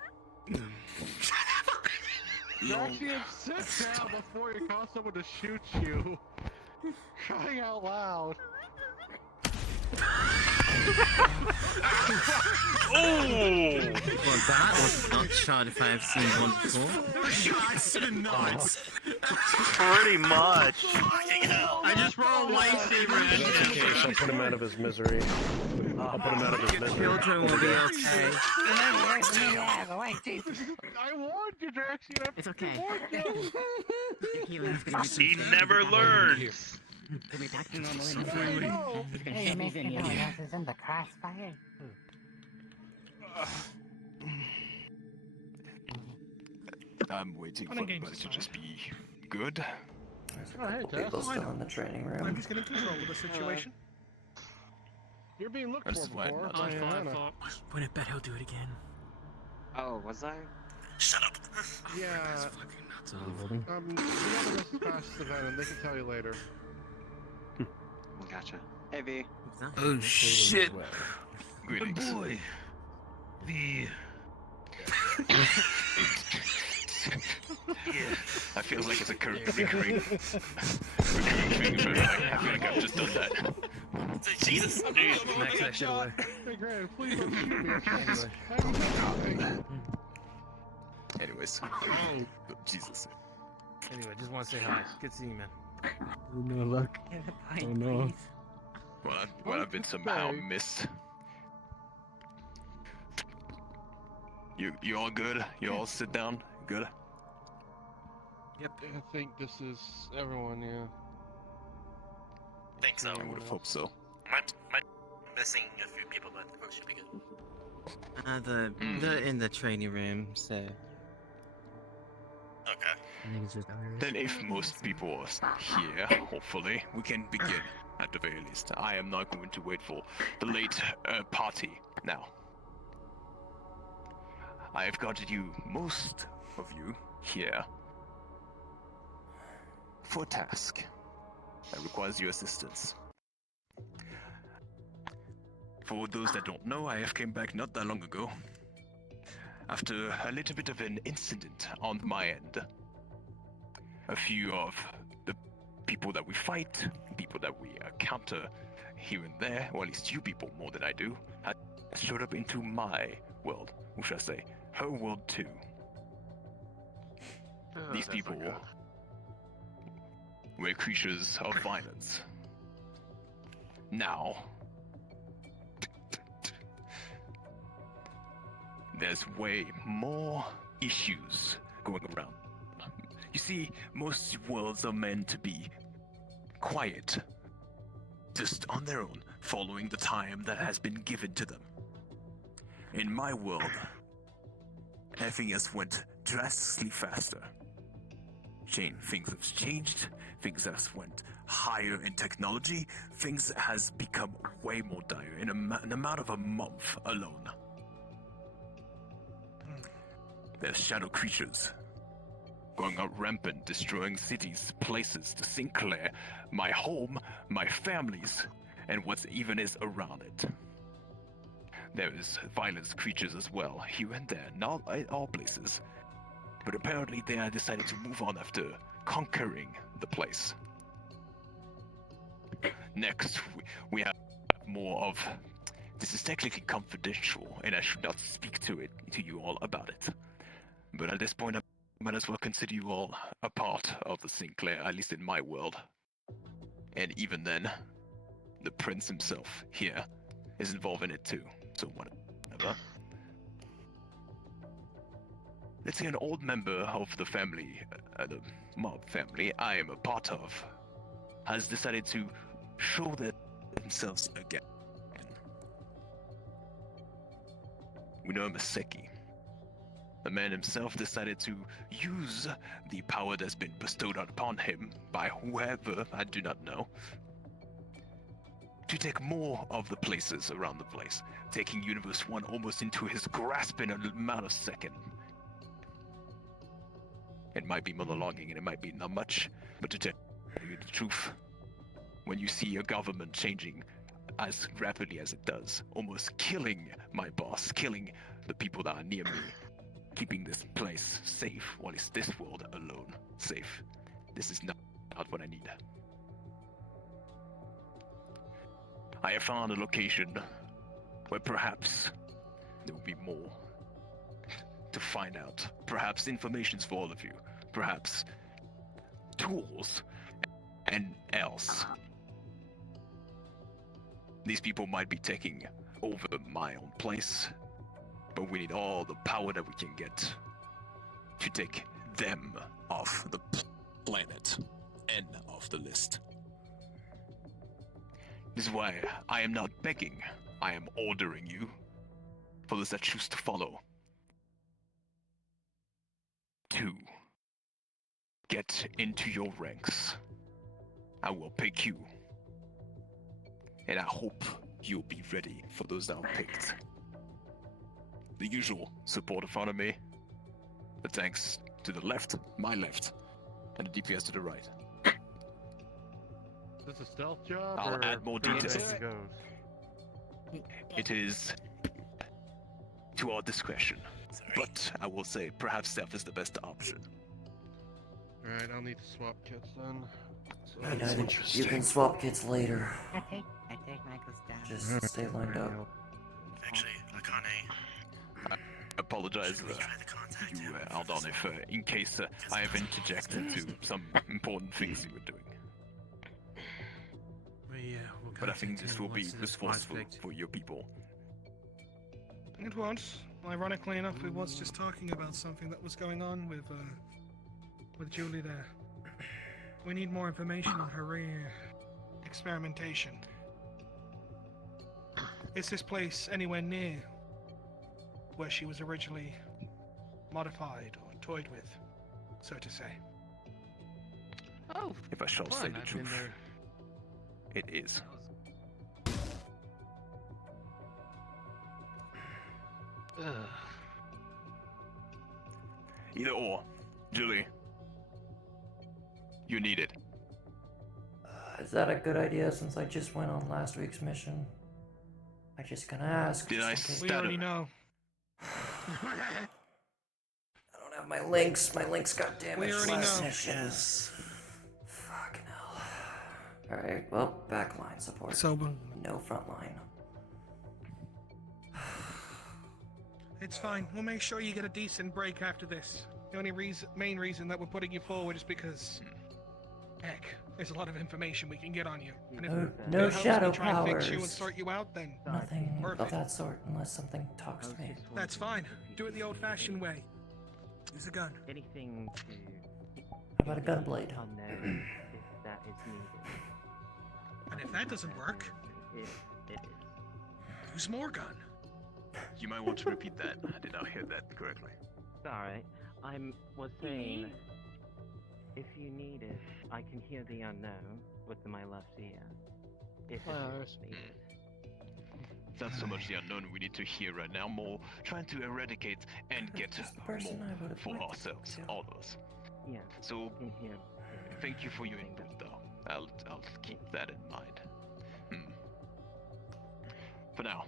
Jackson, sit down before you cause someone to shoot you. Crying out loud. Oh! Well, that was not shot if I have seen one before. Shots to the nuts. Pretty much. I just rolled a lightsaber at That's him. okay, so I'll put him out of his misery. I'll put him out of his misery. Children will be okay. I warned you, Jackson. It's okay. He never learns. We'll be back to normal in a few. Hey, Mr. No one else is in the crossfire. I'm waiting for everybody to just be good. Oh, hey, People still in the training room. I'm just getting control of the situation. You're being looked This is for why I'm before. not by doing Hannah. When I bet he'll do it again. Oh, was I? Shut up. Yeah. Fucking nuts. The other is past the venom. They can tell you later. Gotcha. Hey, V. Oh shit! Greetings. Boy. The... I feel like it's a recurring thing. I feel like I've just done that. Jesus. Max that shit away. Hey, Grant, please don't shoot me. Anyways. Jesus. Anyway, just want to say hi. Good seeing you, man. No luck. Oh no. Well, I've been somehow missed. You all good? You all sit down? Good? Yep. I think this is everyone, yeah. Think so. I would have hoped so. Might missing a few people, but it should be good. They're in the training room, so. Okay. Then if most people are here, hopefully, we can begin at the very least. I am not going to wait for the late party now. I have got you, most of you, here for a task that requires your assistance. For those that don't know, I have came back not that long ago after a little bit of an incident on my end. A few of the people that we fight, people that we counter here and there, or at least you people more than I do, had showed up into my world, or should I say, her world too. These people were creatures of violence. Now, there's way more issues going around. You see, most worlds are meant to be quiet, just on their own, following the time that has been given to them. In my world, everything has went drastically faster. Things have changed, things have went higher in technology, things has become way more dire in an amount of a month alone. There's shadow creatures going out rampant, destroying cities, places, the Sinclair, my home, my families, and what even is around it. There is violence creatures as well, here and there, not at all places. But apparently they are decided to move on after conquering the place. Next, we have more of... This is technically confidential, and I should not speak to you all about it. But at this point, I might as well consider you all a part of the Sinclair, at least in my world. And even then, the prince himself here is involved in it too. So whatever. Let's say an old member of the family, the mob family I am a part of, has decided to show themselves again. We know Maseki. The man himself decided to use the power that's been bestowed upon him by whoever, I do not know, to take more of the places around the place, taking Universe 1 almost into his grasp in a amount of second. It might be monologuing and it might be not much, but to tell you the truth, when you see a government changing as rapidly as it does, almost killing my boss, killing the people that are near me, keeping this place safe, while it's this world alone safe, this is not what I need. I have found a location where perhaps there will be more to find out. Perhaps information's for all of you. Perhaps tools and else. These people might be taking over my own place, but we need all the power that we can get to take them off the planet and off the list. This is why I am not begging, I am ordering you, for those that choose to follow, to get into your ranks. I will pick you, and I hope you'll be ready for those that are picked. The usual support in front of me, the tanks to the left, my left, and the DPS to the right. Is this a stealth job? I'll or add more pretty details. as it goes? It is to our discretion, but I will say perhaps stealth is the best option. Alright, I'll need to swap kits then. So You can swap kits later. I take Michael's down. Just stay lined up. Actually, Akane, I apologize to you, Aldon, if in case I have interjected into some important things you were doing. But I think this will be resourceful for your people. It was. Ironically enough, we was just talking about something that was going on with Julie there. We need more information on her experimentation. Is this place anywhere near where she was originally modified or toyed with, so to say? Oh, if I shall say fun. the I've been truth, there. it is. Either or, Julie. You need it. Is that a good idea since I just went on last week's mission? I just gonna ask. Did I We already know. I don't have my links. My links got damaged already last know. mission. Fucking hell. Alright, well, backline support. So, no frontline. it's fine. We'll make sure you get a decent break after this. The only main reason that we're putting you forward is because, heck, there's a lot of information we can get on you. And if No it helps shadow me try and fix you and powers. sort you out, then Nothing of perfect. that sort unless something talks to me. That's fine. Do it the old-fashioned way. Use a gun. Anything to How about a gunblade? unknown if that is needed. And if that doesn't work, It is. use more gun. You might want to repeat that. I did not hear that correctly. Sorry, was saying, if you need it, I can hear the unknown with my left ear. If it is needed. It's not so much the unknown we need to hear right now, more trying to eradicate and get more for ourselves, all of us. Yeah. So, I can hear. thank you for your input, though. I'll keep that in mind. For now,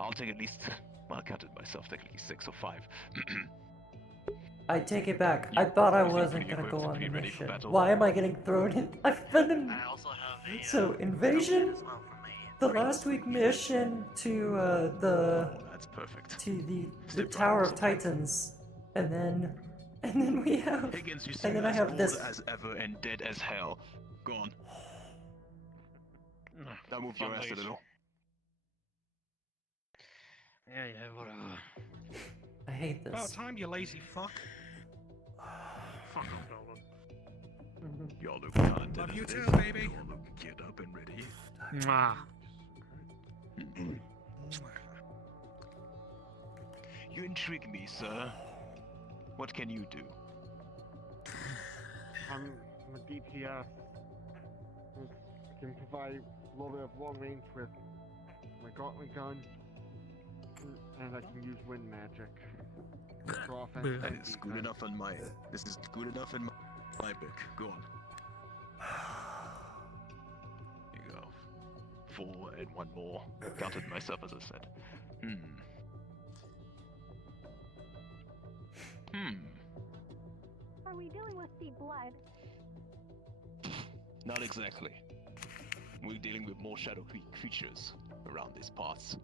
I'll take at least, well, I counted myself, technically 6 or 5. I take it back. I thought I You seem wasn't pretty gonna go equipped to on the be ready for mission. battle. Why am I getting thrown in? I've been in. I also have a So invasion, as well for me. the last week mission to That's perfect. to the Tower of Titans, and then we have Higgins, you and seem then I as have old this. as ever and dead as hell. Go on. Now move your ass a little. Yeah, whatever. I hate About this. time, you lazy fuck. Y'all look content. Love you as too, is. baby. Y'all look geared up and ready. Mwah. You intrigue me, sir. What can you do? I'm a DPS. I can provide a little bit of long range with my gauntlet gun, and I can use wind magic. For offense That and is good defense. enough on my. This is good enough in my book. Go on. Here you go. 4 and 1 more. Counted myself as I said. Are we dealing with sea blood? Not exactly. We're dealing with more shadow creatures around these parts.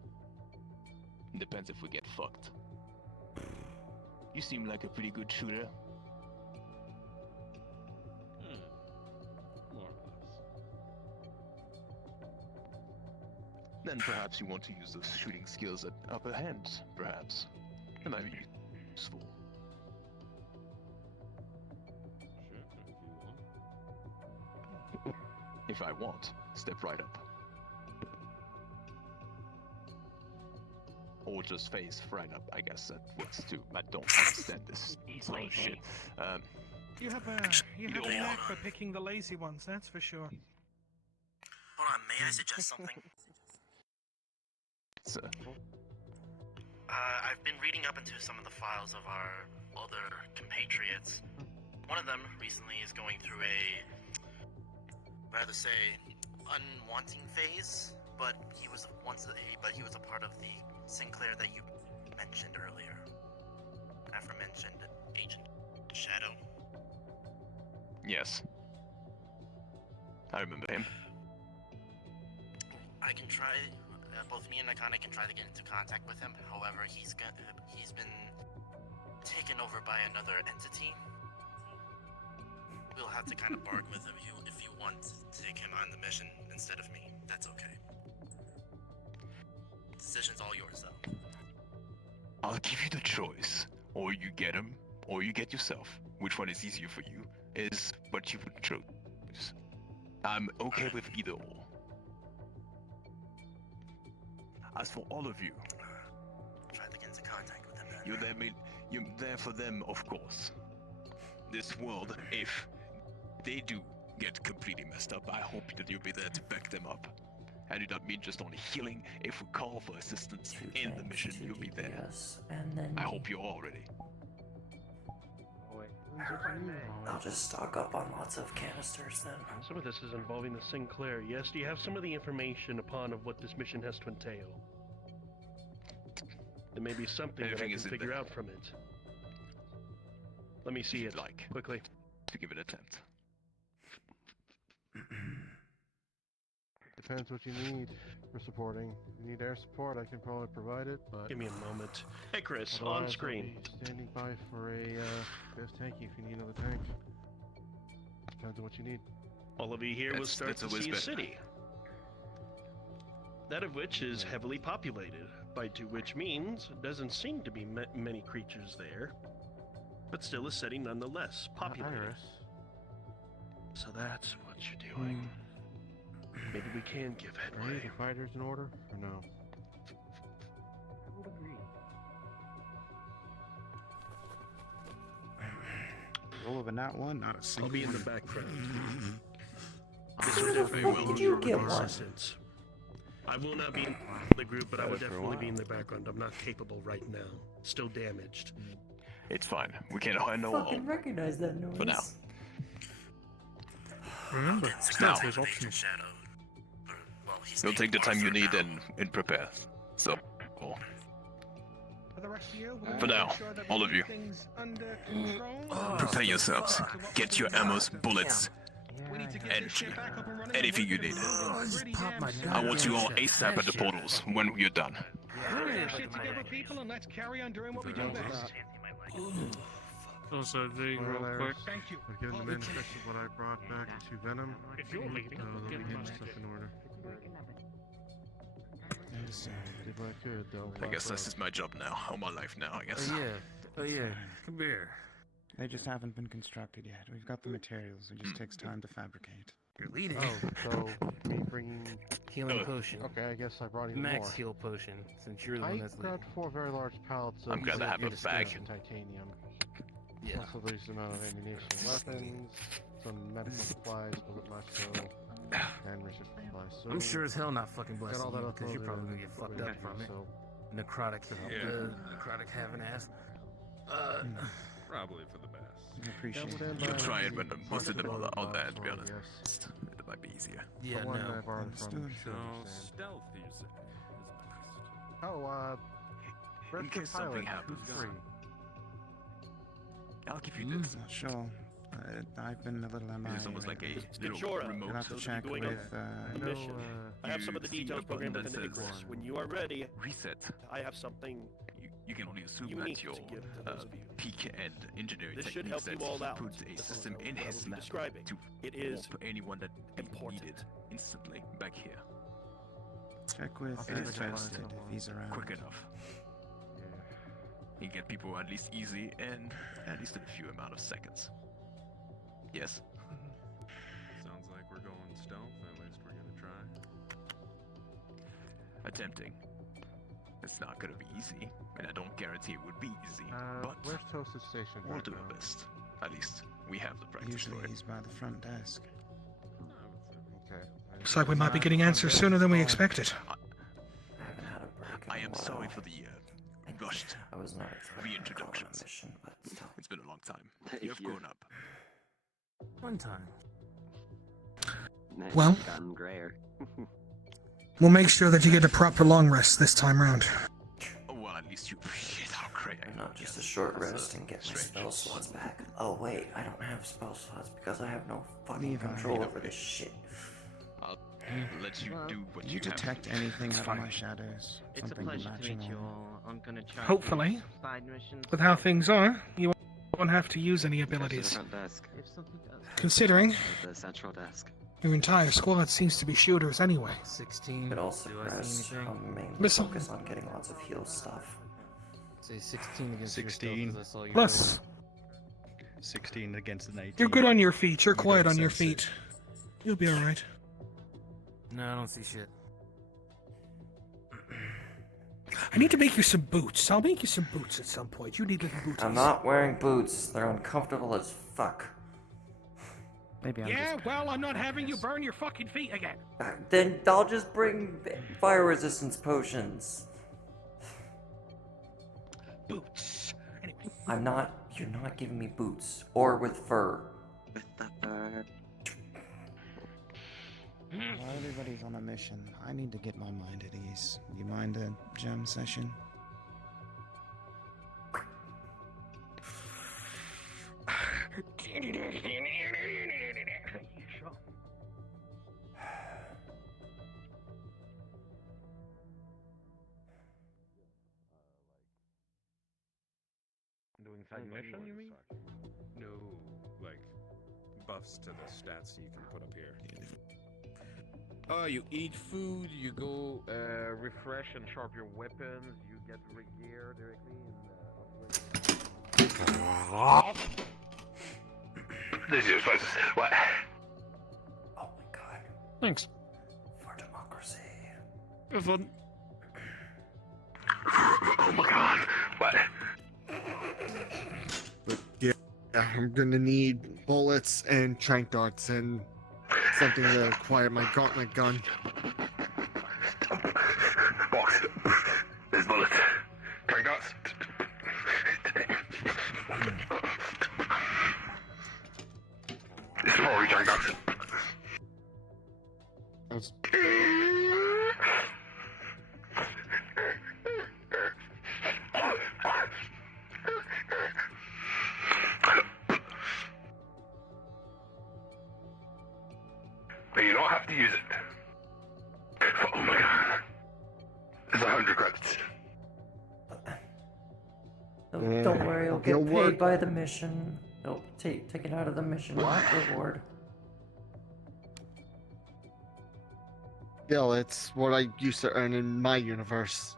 Depends if we get fucked. You seem like a pretty good shooter. More or less. Then perhaps you want to use those shooting skills at upper hand, perhaps. That might be useful. If I want, step right up. Or just face right up, I guess that works too. I don't understand this sort of shit. You have a knack for picking the lazy ones, that's for sure. Hold on, may I suggest something? Sir. I've been reading up into some of the files of our other compatriots. One of them recently is going through a, rather say, unwanting phase, but he was a part of the Sinclair that you mentioned earlier. Aforementioned Agent Shadow. Yes. I remember him. I can try. Both me and Nakane can try to get into contact with him. However, he's been taken over by another entity. We'll have to kind of bargain with him if you want to take him on the mission instead of me. That's okay. Decision's all yours, though. I'll give you the choice. Or you get him, or you get yourself. Which one is easier for you is what you would choose. I'm okay with either or. As for all of you, try to get into contact with him then. You're there for them, of course. This world, if they do get completely messed up, I hope that you'll be there to back them up. I do not mean just only healing. If we call for assistance in the mission, you'll be there. And then I hope you're all ready. I'll just stock up on lots of canisters then. Some of this is involving the Sinclair. Yes, do you have some of the information upon of what this mission has to entail? There may be something that I Everything can is in figure there. out from it. Let me see it, quickly. To give it an attempt. Depends what you need for supporting. If you need air support, I can probably provide it, but... Give me a moment. Hey, Chris, otherwise, on I'll screen. be standing by for a fifth tanky if you need another tank. Depends on what you need. All of you here will start to see a city. That of which is heavily populated, by to which means doesn't seem to be many creatures there, but still a city nonetheless, populated. So that's what you're doing. Maybe we can give headway. Are the fighters in order, or no? I would agree. Roll of a nat one, not a single. I'll be in the background. When did you get one? I will not be in the group, but I will definitely be in the background. I'm not capable right now. Still damaged. It's fine. We can handle all. Fucking recognize that noise. For now. Remember, Now. stealth is optional. You'll take the time you need and prepare. So, For the rest of you, we're For gonna now, make sure that we all of keep you. things under control. prepare yourselves. Get your ammos, bullets, We need to get and this shit back up and running. anything you need. I want you all ASAP at the portals when you're done. Get this shit together, people, and let's carry on doing what we do best. Also, dig real quick. Thank you. I've given the manifest of what I brought back to Venom. If you're leading, they'll get be getting busted. stuff in order. Did what I could, though. I guess this is my job now, or my life now, I guess. Oh yeah, come here. They just haven't been constructed yet. We've got the materials. It just takes time to fabricate. You're leading. Oh, so me bringing Healing potion. Okay, I guess I brought even Max more. heal potion, since you're the one I that's leading. grabbed 4 very large pallets of I'm gonna have a bag. titanium. Yeah. Also, there's the amount of ammunition, weapons, some medical supplies, bullet lasso, and research supplies. So I'm sure as hell not fucking got blessing all that you, because you're uploaded probably gonna and get put fucked away up for from you, it. so Necrotic, necrotic having ass. Probably for the best. I appreciate it. You'll try it when most of them are on there, to be honest. It might be easier. Yeah, one no. I borrowed from Understood. So, Susan. stealth music is best. Oh, In Rescue case something Pilot, happens. who's free? I'll give you this. Sure. I've been a little MIA. It's almost like a It's little Chora. remote. You'll have to Those check will be with, going I know, mission. I have some of the you see details a button programmed that within says Icarus. When you are ready, reset. I have something You can only assume unique that your to give to those of you. peak and engineering This should techniques help that you all he out. put a That's system what in I his will be map describing. to It is warp anyone that important. needed instantly back here. check with It is Trusted fast. if he's around. Quick enough. You get people at least easy and at least in a few amount of seconds. Yes? Sounds like we're going stealth. At least we're gonna try. Attempting. It's not gonna be easy, and I don't guarantee it would be easy, but Where's Toasted Station? we'll right do now? our best. At least we have the practice Usually for it. he's by the front desk. Okay. Looks like we might be getting answers sooner than we expected. I haven't had a break. I in a am sorry while. for the rushed I was not expecting to go on a reintroductions. mission, but still. It's been a long time. You have grown up. One time. Well, Gotten grayer. we'll make sure that you get a proper long rest this time round. Oh, well, at least you appreciate how great I am. Not just a short rest and get my spell slots back. Oh wait, I don't have spell slots because I have no fucking Levi. control over this shit. I'll let you do what Do you you detect have to do. anything It's out fine. of my shadows? It's a Something pleasure to latching meet you on? all. I'm gonna try. Hopefully, to do side missions. with how things are, you won't have to use any abilities. Front desk. If something does. Considering The central desk. your entire squad seems to be shooters anyway. 16. But also Do I see rest. anything? I'm mainly Listen. focused on getting lots of heal stuff. Say 16 against 16. your stealth, 'cause I saw your Plus, 16 against an 18. you're good on your feet. You're You quiet don't on your sense it. feet. You'll be alright. No, I don't see shit. I need to make you some boots. I'll make you some boots at some point. You need little boots. I'm not wearing boots. They're uncomfortable as fuck. Maybe I'm Yeah, well, I'm not having you burn your fucking feet again. Then I'll just bring fire resistance potions. Boots. Anyway. I'm not. You're not giving me boots or with fur. With the fur. While everybody's on a mission, I need to get my mind at ease. You mind a jam session? Doing side mission, you mean? No, like buffs to the stats you can put up here. Oh, you eat food, you go refresh and sharp your weapons, you get gear directly This is what? Oh my god. Thanks. For democracy. Have fun. Oh my god. What? But yeah, I'm gonna need bullets and trank darts and something to quiet my gauntlet gun. Box. There's bullets. Trank darts. This is Rory trank darts. But you don't have to use it. Oh my god. There's 100 credits. Don't worry, you'll get It'll paid work. by the mission. Nope, take it out of the mission reward. Still, it's what I used to earn in my universe.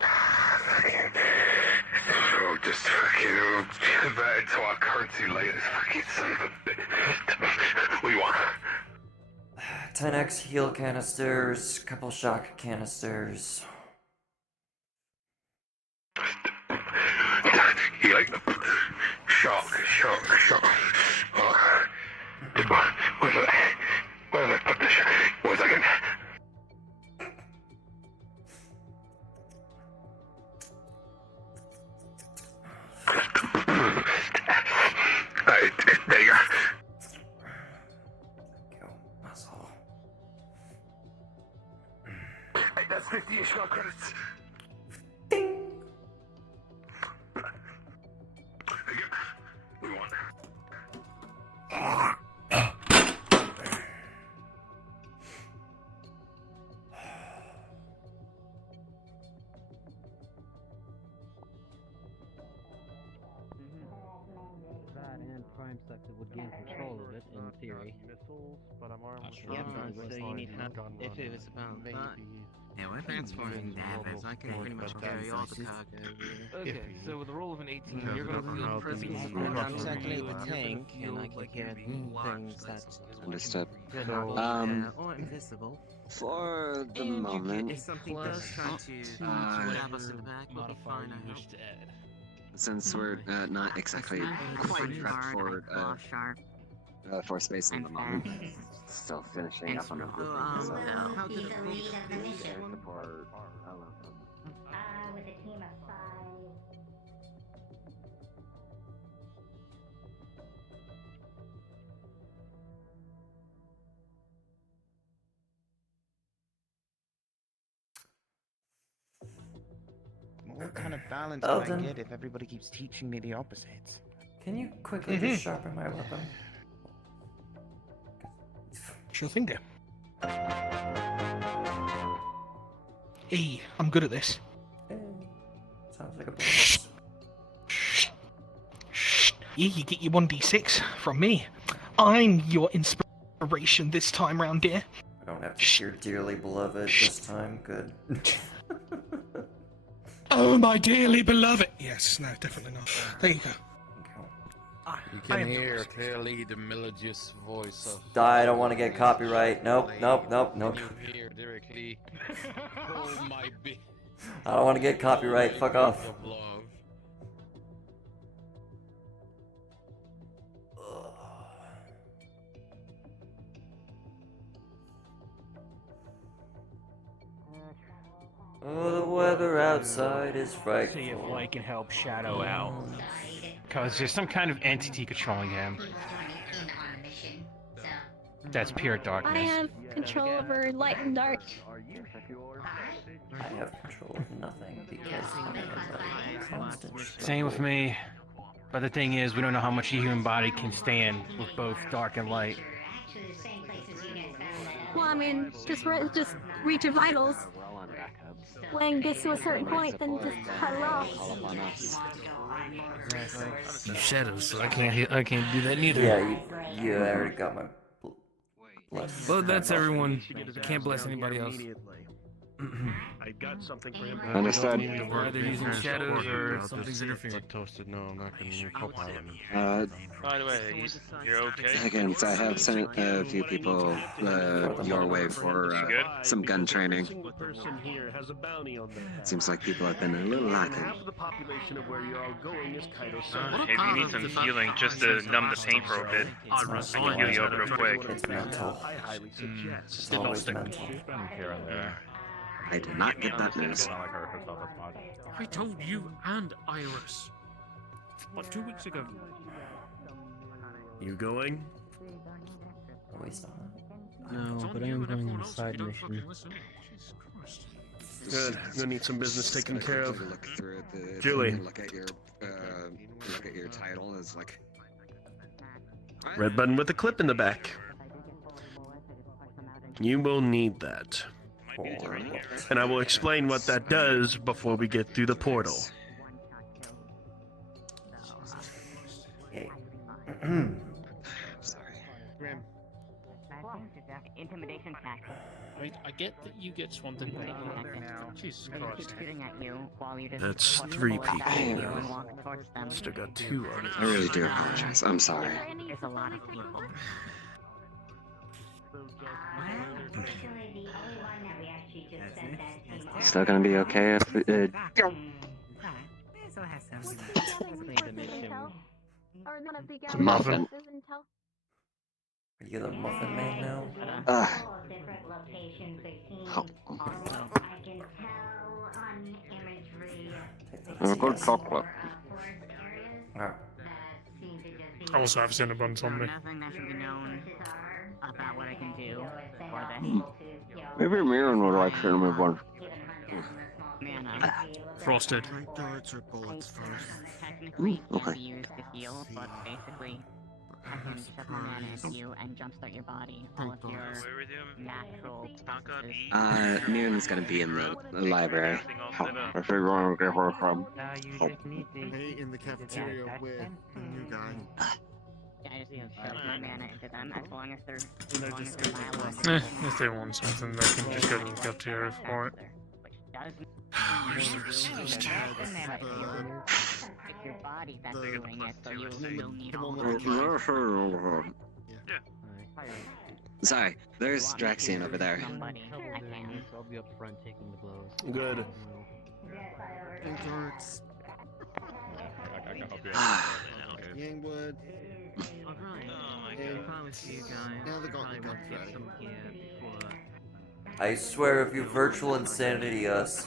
So just fucking back into our currency later, fucking son of a bitch. What do you want? 10x heal canisters, couple shock canisters. You like shock. Oh. Where did I put this? 1 second. Alright, there you go. Muscle. Hey, that's 50 shock credits. We won. That and Prime Sector would gain control of it, in theory. Missiles, but I'm armed with Yeah, so you need half, if it was about that. Yeah, we're transporting daggers. I can pretty much carry all the cargo here. Okay, so with a roll of an 18, Because you're we going don't to know how feel pretty these much are I'm technically the tank, and I can hear things that Understood. So, Or invisible. For the And you moment, If something does try to stab us in the back, we'll be fine, I hope. since we're not exactly quite prepped for space in the moment, still finishing up on the So, how did it roll support. With a team of 5. What kind of balance can I Elton? get if everybody keeps teaching me the opposites? Can you quickly just sharpen my weapon? Sure thing, dear. Hey, I'm good at this. Sounds like a bonus. Yeah, you get your 1d6 from me. I'm your inspiration this time round, dear. I don't have to hear dearly beloved this time. Good. Oh, my dearly beloved. Yes, no, definitely not. There you go. You can hear clearly the melodious voice of... I don't want to get copyright. Nope. You hear directly, oh my I don't want to get copyright. Fuck off. of love. Oh, the weather outside is frightful. See if Light can help Shadow out. Because there's some kind of entity controlling him. That's pure I darkness. have control over light and dark. I have control of nothing because I am a constant Same with me. But the thing is, we don't know how much the human body can stand with both dark and light. Well, I mean, just reach your vitals. When it gets to a certain point, then just cut it off. You shadows, so I can't do that neither. Yeah, you already got my bless. Well, that's everyone. I can't bless anybody else. I got something for him. Understood. We're either using shadows or something's interfering. Toasted, no, I'm not going to be co-pilot. By the way, you're okay? Again, I have sent a few people your way for some gun training. Single person here has a bounty on them. Seems like people have been a little lacking. Half of the population of where you're all going is Kaido-san. If you need some healing, just to numb the pain for a bit, I can heal you up real quick. It's mental. I highly suggest. It's always mental. I did not get that news. I told you and Iris. What, 2 weeks ago? You going? Oh, he's not. No, but I am going on a side mission. Good. I'm gonna need some business taken care of. Look through the, Julie. Look at your title as like. Red button with a clip in the back. You will need that. And I will explain what that does before we get through the portal. Sorry. Intimidation tactics. I get that you get swamped in there. Jesus They Christ. keep shooting at you while you just That's push the 3 bullets out of people. you and walk towards them. Still got 2 others. I really do apologize. I'm sorry. There's a lot of people. Still gonna be okay if Muffin. Are you the Muffin Man now? A good chocolate. Also, I've seen a bunch on me. Nothing that should be known about what I can do or this. Maybe Mirren would like cinnamon bun. Frosted. Technically, can't be used to heal, but basically, I can shove my mana into you and jumpstart your body. All of your natural processes. Mirren's gonna be in the library. I figure I'll get her from. Hey, in the cafeteria with the new guy. Yeah, I just shove my mana into them as long as they're dialogue. If they want something, they can just go to the cafeteria for it. It's your body that's doing it, so you'll need all of it. Sorry, there's Draxian over there. I'll be up front taking the blows. Good. Yangwood. I promise you guys. Now the gauntlet gun get some here before. I swear if you virtual insanity us.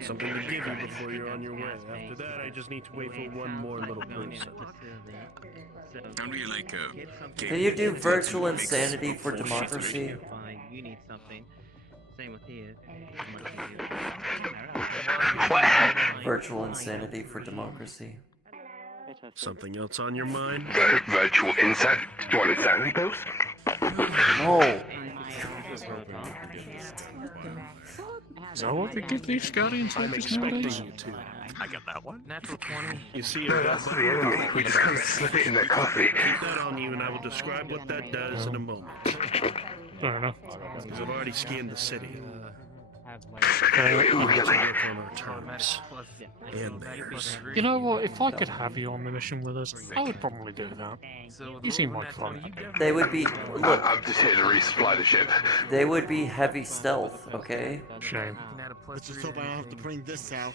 Something to give you before you're on your way. After that, I just need to wait for one more little person. I'd really like a... Can you do virtual insanity for democracy? You need something. Same with you. Virtual insanity for democracy. Something else on your mind? Virtual insanity? Do you want insanity pills? No. Is that what they give these guardians I'm expecting nowadays? you to. I got that one. Natural 20. You see No, it? that's the enemy. We just kind of slip it in their coffee. Keep that on you, and I will describe what that does in a moment. Fair enough. Because I've already scanned the city. Uh, We get to work on our terms. And theirs. You know what? If I could have you on the mission with us, I would probably do that. You seem like fun. They would be. Look. I'm just here to resupply the ship. They would be heavy stealth, okay? Shame. Let's just hope I don't have to bring this out.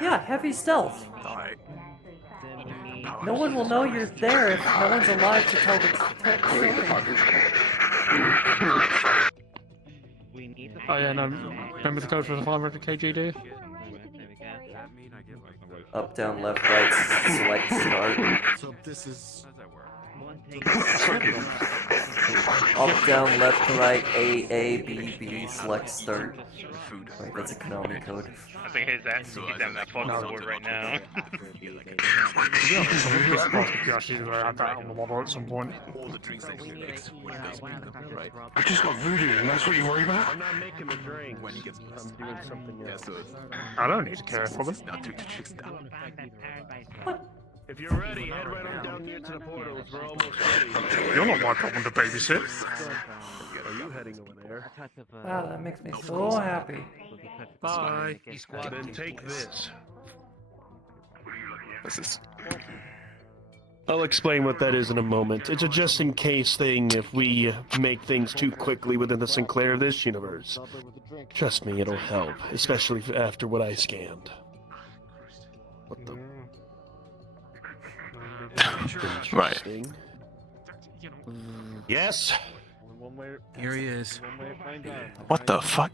Yeah, heavy stealth. No one will know you're there if no one's alive to tell the story. Oh yeah, no. Remember the code for the 500 KGD? Up, down, left, right, select, start. So this is. Up, down, left, right, A, B, B, select, start. Wait, that's a Konami code. I think his ass is on that fucking board right now. To be honest, I'm just surprised if you actually had that on the model at some point. All the drinks that he makes when he does make them, right? I just got voodoo, and that's what you worry about? I'm not making the drink. When he gets blessed. I'm doing something else. I don't need to care for them. Now take the chicks down. If you're ready, head right on down here to the portals. We're almost ready. You're not my problem to babysit. Are you heading over there? Wow, that makes me so happy. Bye. Then take this. What's this? I'll explain what that is in a moment. It's a just-in-case thing if we make things too quickly within the Sinclair of this universe. Trust me, it'll help, especially after what I scanned. What the... Right. Yes? Here he is. What the fuck?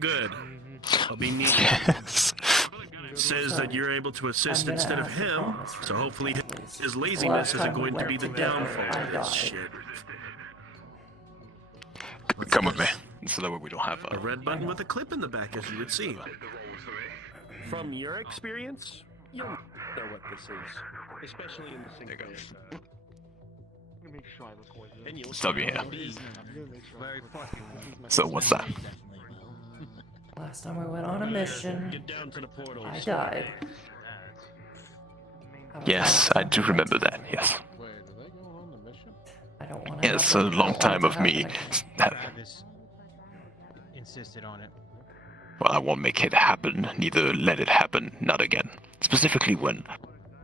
Good. I'll be needed. Says that you're able to assist instead of him, so hopefully his laziness isn't going to be the downfall of this shit. Come with me, so that way we don't have A red button with a clip in the back, as you would see. From your experience, you'll know what this is, especially in the Sinclair. And you'll W here. So what's that? Last time I went on a mission, Get down to the portals. I died. Yes, I do remember that, yes. I don't want to. Yes, a long time of me. Travis insisted on it. Well, I won't make it happen, neither let it happen, not again. Specifically when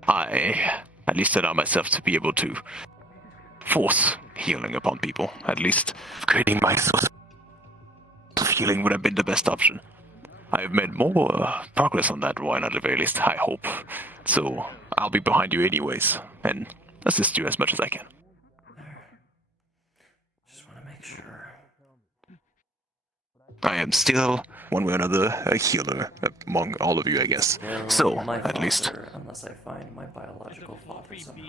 I at least allow myself to be able to force healing upon people. At least creating my source of healing would have been the best option. I have made more progress on that, Roy, at the very least, I hope. So I'll be behind you anyways, and assist you as much as I can. Just want to make sure. I am still, one way or another, a healer among all of you, I guess. Still So, my at least. father, unless I find my biological father somehow.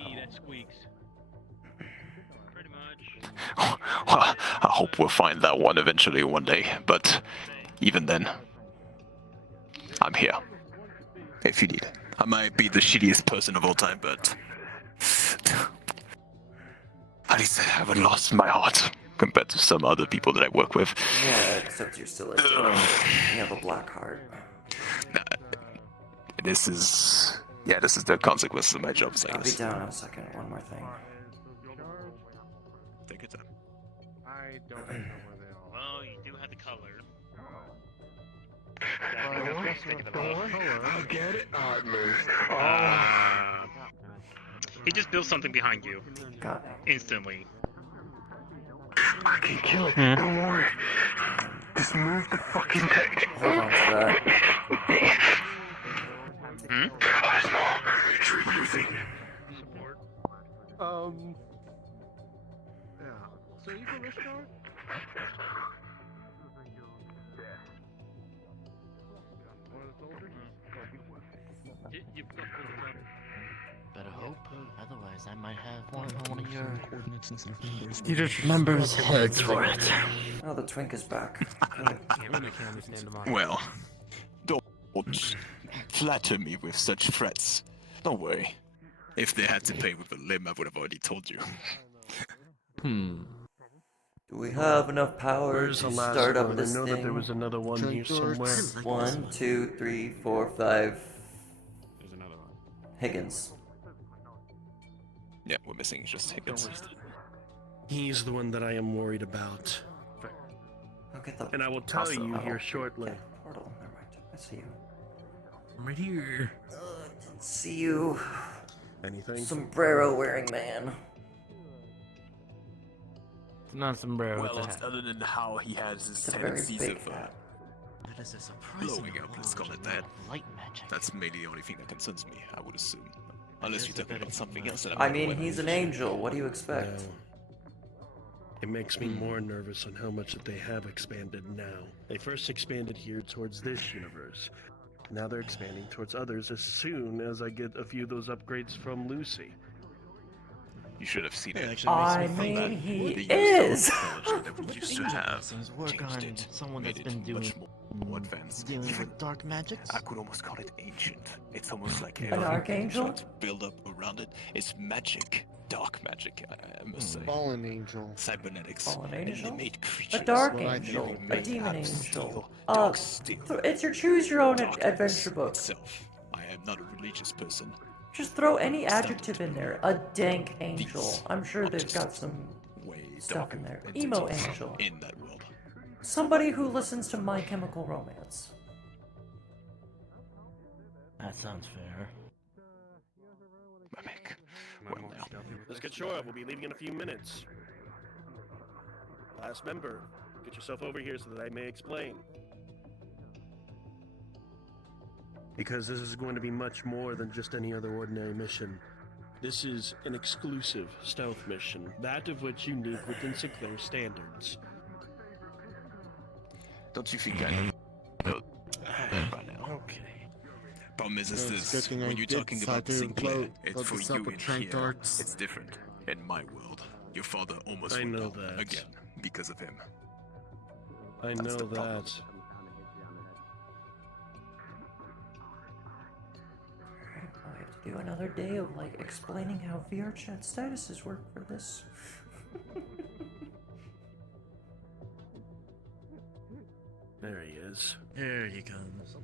Well, I hope we'll find that one eventually one day, but even then, I'm here. If you need it. I might be the shittiest person of all time, but at least I haven't lost my heart compared to some other people that I work with. Yeah, except you're still a dick. You have a black heart. This is the consequences of my job, I I'll be guess. down in a second. One more thing. Take your time. I don't know where they are. Well, you do have the color. I'll get it out, man. He just built something behind you. Got Instantly. I can kill it. Don't worry. Just move the fucking tech. Hold on to that. Hmm? There's no retreat using. Yeah. So you from Ishtar? Better hope. Otherwise, I might have one of your You just members' heads for it. Oh, the twink is back. Good. Well, don't flatter me with such threats. Don't worry. If they had to pay with a limb, I would have already told you. Do we have enough power Where's to the last start up one? this I know thing? that there was another one here somewhere. 1, 2, 3, 4, 5. There's another one. Higgins. Yeah, we're missing just Higgins. He's the one that I am worried about. I'll get the And I will tell also, you oh, here shortly. yeah, portal. Never mind. I see you. I'm right here. Didn't see you. Anything? Sombrero wearing man. Not sombrero. Well, it's a hat. other than how he has his It's a very tendencies big of hat. That is a surprising blowing up, let's call it that. light magic. That's mainly the only thing that concerns me, I would assume. Unless you're talking about something else that I'm I not mean, aware of. he's an angel. What do you expect? No. It makes me more nervous on how much that they have expanded now. They first expanded here towards this universe. Now they're expanding towards others as soon as I get a few of those upgrades from Lucy. You should have seen it. I mean, he is. That we used to have Things work changed on it, someone made that's it been doing much more advanced. dealing Even with dark magics. I could almost call it ancient. It's almost like An everything archangel? trying to build up around it. It's magic, dark magic, I must say. Fallen angel. Cybernetics. Fallen And angel? they made creatures. A dark What I angel. think. A made demon out of angel. steel, dark steel. It's your choose your own Darkness adventure book. Itself. I am not a religious person. Just throw any adjective in there. A dank angel. I'm sure they've got some Way stuff in there. darker Emo entities angel. in that world. Somebody who listens to My Chemical Romance. That sounds fair. Well, now. Let's get short. We'll be leaving in a few minutes. Last member, get yourself over here so that I may explain. Because this is going to be much more than just any other ordinary mission. This is an exclusive stealth mission, that of which unique within Sinclair standards. Don't you think I know that by now? Okay. Problem is It's this, good thing I when you're did talking decide about to Sinclair, implode it's of for the you in self-trained here. arts. It's different. In my world, your father almost I went know down that. again because of him. I That's know the problem. that. I have to do another day of like explaining how VR chat statuses work for this. There he is. Here he comes.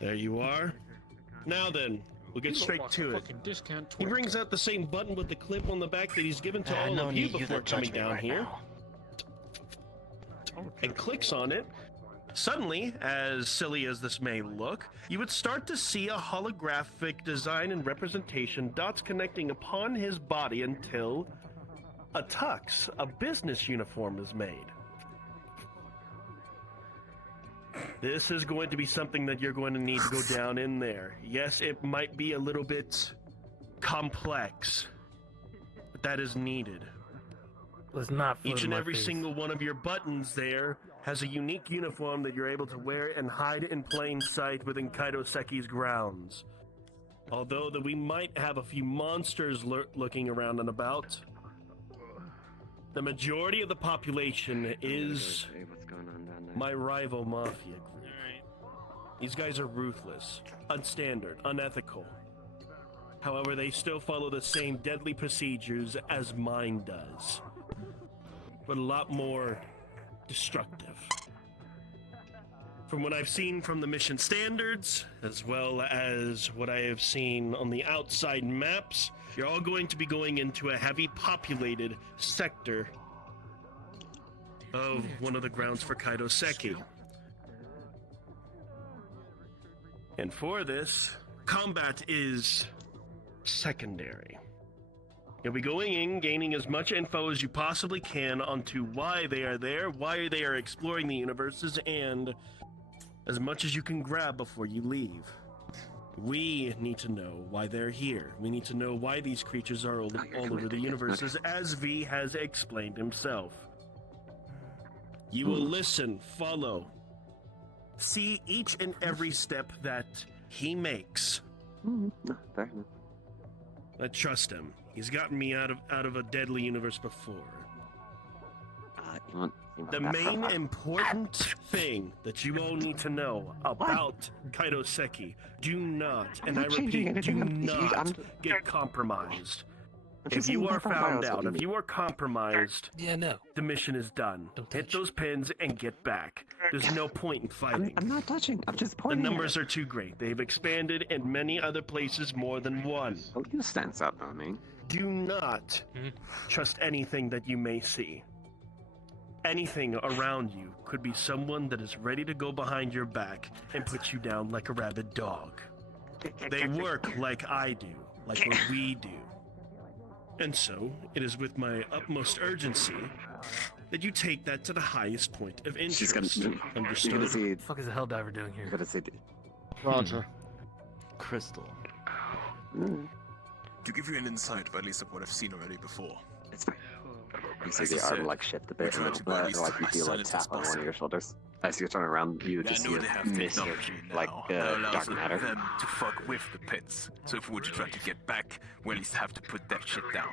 There you are. Now then, we'll get straight to it. He brings out the same button with the clip on the back that he's given to all no of you need you before to judge coming me down right here. now. And clicks on it. Suddenly, as silly as this may look, you would start to see a holographic design and representation, dots connecting upon his body until a tux, a business uniform, is made. This is going to be something that you're going to need to go down in there. Yes, it might be a little bit complex, but that is needed. Let's not Each and my every face. single one of your buttons there has a unique uniform that you're able to wear and hide in plain sight within Kaido Seki's grounds. Although that we might have a few monsters looking around and about, the majority of the population is my rival mafia group. These guys are ruthless, unstandard, unethical. However, they still follow the same deadly procedures as mine does, but a lot more destructive. From what I've seen from the mission standards, as well as what I have seen on the outside maps, you're all going to be going into a heavy populated sector of one of the grounds for Kaido Seki. And for this, combat is secondary. You'll be going in, gaining as much info as you possibly can onto why they are there, why they are exploring the universes, and as much as you can grab before you leave. We need to know why they're here. We need to know why these creatures are all over the universes, as V has explained himself. You will listen, follow, see each and every step that he makes. I trust him. He's gotten me out of a deadly universe before. The main important thing that you all need to know about Kaido Seki, do not, and I repeat, do not get compromised. If you are found out, if you are compromised, the mission is done. Hit those pins and get back. There's no point in fighting. I'm not touching. I'm just The pointing. numbers are too great. They've expanded in many other places more than one. Don't you stance up on me. Do not trust anything that you may see. Anything around you could be someone that is ready to go behind your back and put you down like a rabid dog. They work like I do, like what we do. And so, it is with my utmost urgency that you take that to the highest point of interest. Understood? What the fuck is a Helldiver doing here? Roger. Crystal. To give you an insight of at least of what I've seen already before. You see the arm like shift a bit, and like you feel like tap on one of your shoulders. As you turn around, you just see a mist of like dark matter. Them to fuck with the pits. So if we were to try to get back, we at least have to put that shit down.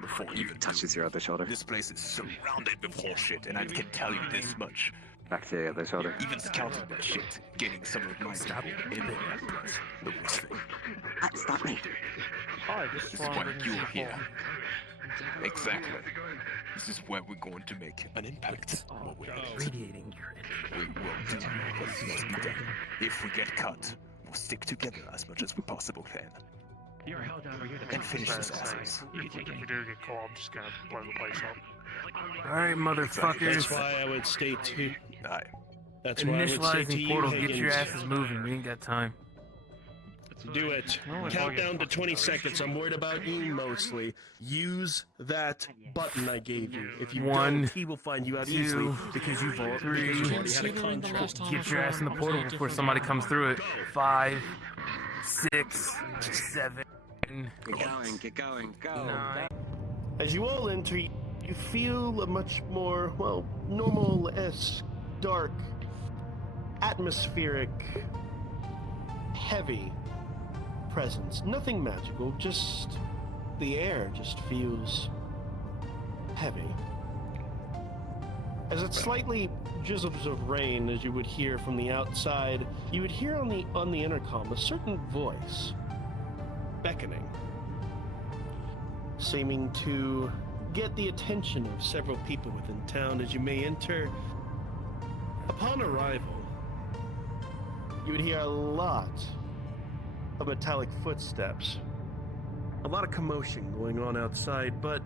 Before he even touches your other shoulder. This place is surrounded with horseshit, and I can tell you this much. Back to the other shoulder. Even scouting that shit, getting some of my people in there, but the worst thing. Stop me. This is why you're here. Exactly. This is where we're going to make an impact. Radiating your We won't do what must be done. If we get caught, we'll stick together as much as we possibly can. You're held down here And finish this assholes. If you do get caught, I'm just gonna blow the place up. Alright, motherfuckers. That's why I would stay to. That's why I would say to Initializing you, portal, get your Higgins. asses moving. We ain't got time. Do it. Count down to 20 seconds. I'm worried about you mostly. Use that button I gave you. If you One, don't, he will find you out two, easily because you've already had a contract. Get your ass in the portal before somebody comes through it. 5, 6, 7. Get going, go. 9. As you all enter, you feel a much more, well, normal-esque, dark, atmospheric, heavy presence. Nothing magical, just the air just feels heavy. As it slightly drizzles of rain, as you would hear from the outside, you would hear on the intercom a certain voice beckoning, seeming to get the attention of several people within town as you may enter. Upon arrival, you would hear a lot of metallic footsteps. A lot of commotion going on outside, but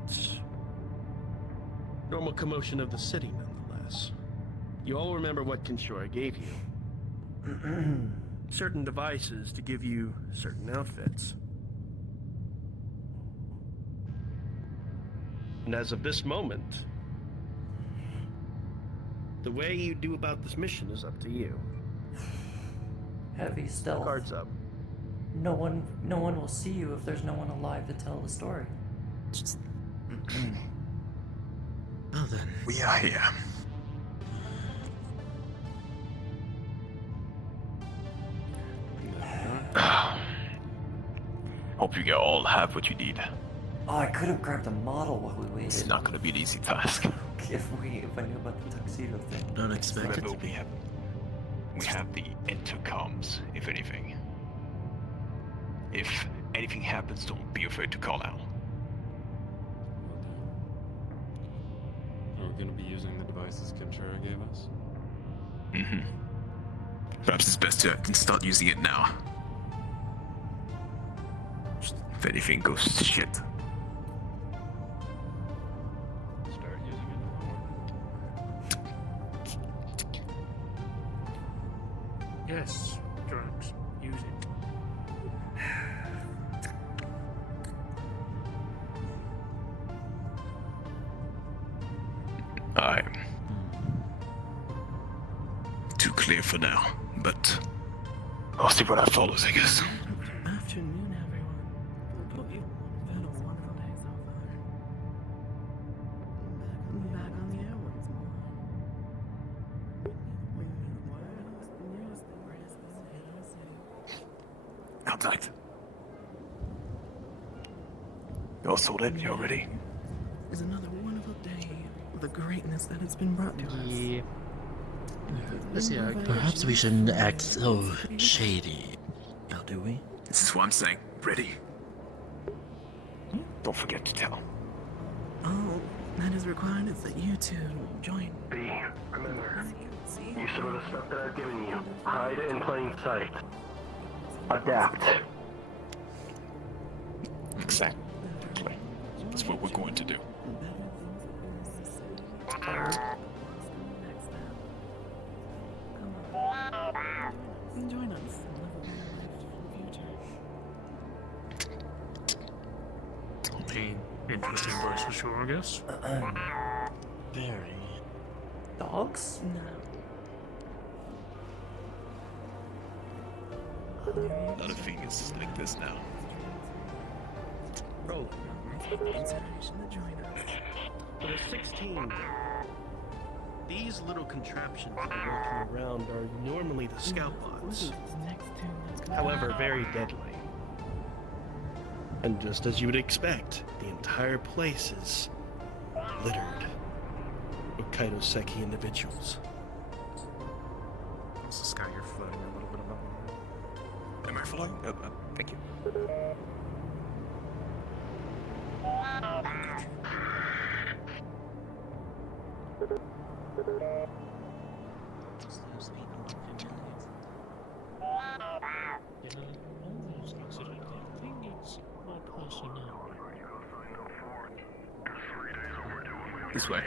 normal commotion of the city nonetheless. You all remember what Kinshora gave you. Certain devices to give you certain outfits. And as of this moment, the way you do about this mission is up to you. Heavy stealth. Guards up. No one will see you if there's no one alive to tell the story. Well then. We are here. Hope you all have what you need. Oh, I could have grabbed a model while we waited. It's not going to be an easy task. If I knew about the tuxedo thing. Don't expect it to be. We have the intercoms, if anything. If anything happens, don't be afraid to call out. Are we going to be using the devices Kinshara gave us? Mm-hmm. Perhaps it's best to start using it now. If anything goes to shit. Start using it. Yes, drugs. Use it. I'm too clear for now, but I'll see what follows, I guess. Afternoon, everyone. Hope you had a wonderful day so far. I'm back on the air once more. Contact. You all sorted? You all ready? It's another wonderful day with the greatness that has been brought to us. Perhaps we shouldn't act so shady, do we? This is what I'm saying. Ready? Don't forget to tell. All that is required is that you two join. B, remember, use some of the stuff that I've given you. Hide it in plain sight. Adapt. Exactly. That's what we're going to do. Join us. Interesting voice for sure, I guess. Very. Dogs? Not a thing is like this now. Roll. Consideration to join us. For the 16, these little contraptions that are walking around are normally the scout bots. However, very deadly. And just as you would expect, the entire place is littered with Kaitoseki individuals. This is Sky, you're floating a little bit above me. Am I floating? Thank you. This way.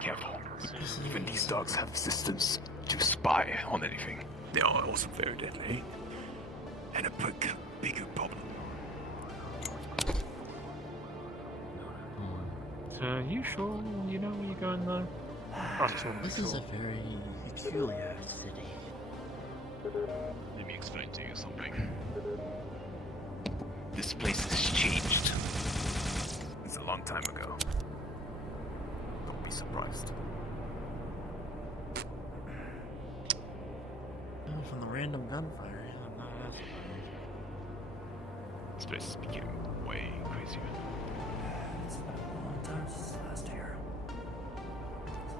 Careful. Even these dogs have systems to spy on anything. They are also very deadly. And a bigger problem. So, you sure you know where you're going though? This is a very peculiar city. Let me explain to you something. This place has changed. It's a long time ago. Don't be surprised. From the random gunfire, I'm not as surprised. This place became way crazier. It's been a long time since last year.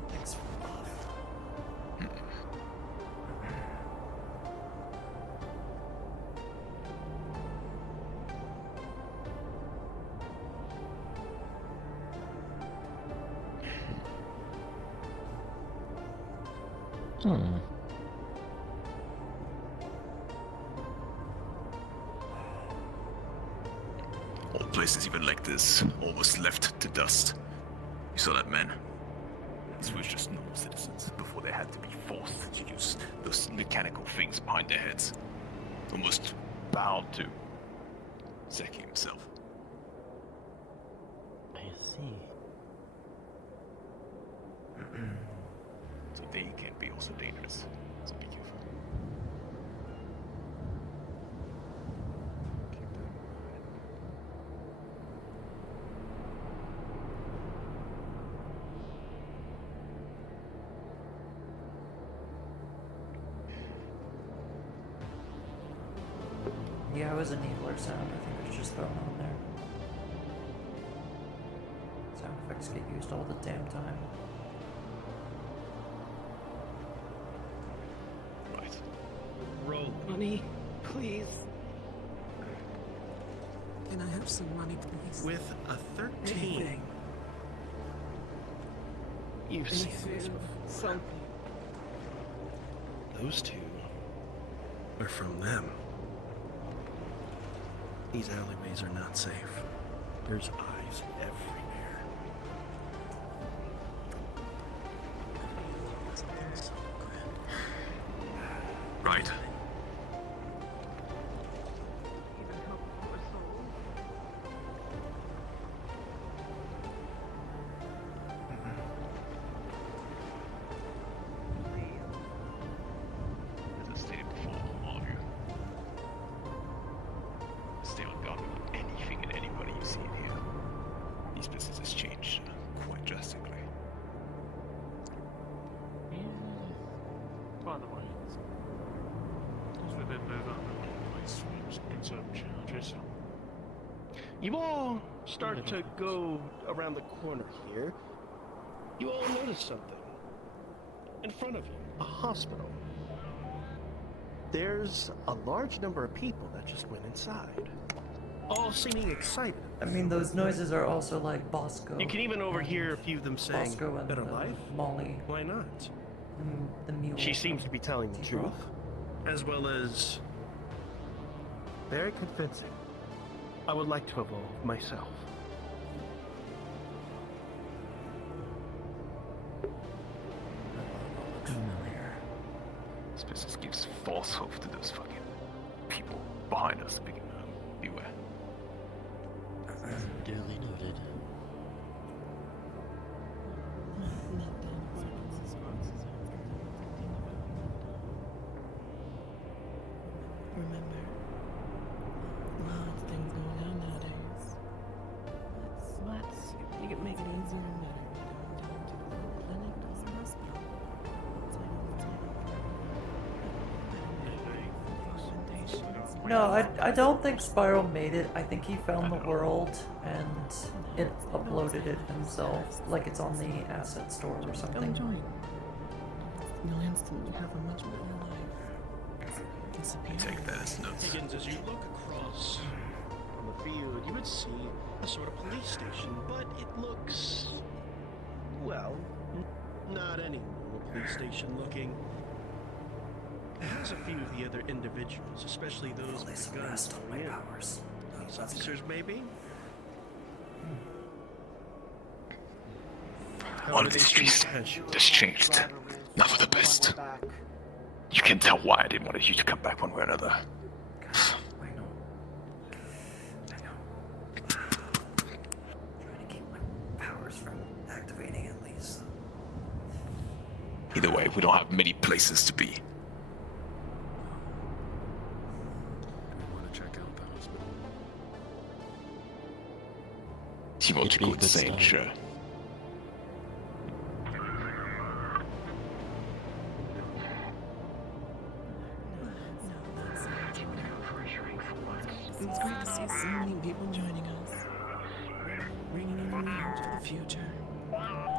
Something's off. All places even like this, almost left to dust. You saw that man? These were just normal citizens before they had to be forced to use those mechanical things behind their heads. Almost bound to. Zeki himself. I see. So they can be also dangerous. So be careful. Yeah, it was a needler sound. I think it was just thrown on there. Sound effects get used all the damn time. Right. Roll. Money, please. Can I have some money, please? With a 13. Anything. You've seen this Anything. before. Something. Those two are from them. These alleyways are not safe. There's eyes everywhere. Right. As I stated before, all of you, stay on guard with anything and anybody you see in here. These business has changed quite drastically. By the way, as we did move on to place some charges. You all start to go around the corner here. You all notice something. In front of you, a hospital. There's a large number of people that just went inside. All seeming excited. I mean, those noises are also like Bosco. You can even overhear a few of them saying, Bosco and better life? Molly. Why not? The mule. She seems to be telling the truth. As well as very convincing. I would like to evolve myself. This business gives false hope to those fucking people behind us. Beware. Duly noted. Remember, lots of things going on nowadays. What? You can make it easier and better. Don't do the clinic, does the hospital. No, I don't think Spiral made it. I think he found the world and it uploaded it himself. Like it's on the asset store or something. Come join. You'll instantly have a much better life. Disappear. Take that as notes. Higgins, as you look across on the field, you would see a sort of police station, but it looks, well, not any normal police station looking. It has a few of the other individuals, especially those with guns on my powers. Police officers, maybe? All of these streets just changed. Not for the best. You can tell why I didn't want you to come back one way or another. Trying to keep my powers from activating at least. Either way, we don't have many places to be. Want to check out the hospital? You want to go insane, sure. It's great to see so many people joining us. Bringing everyone out for the future.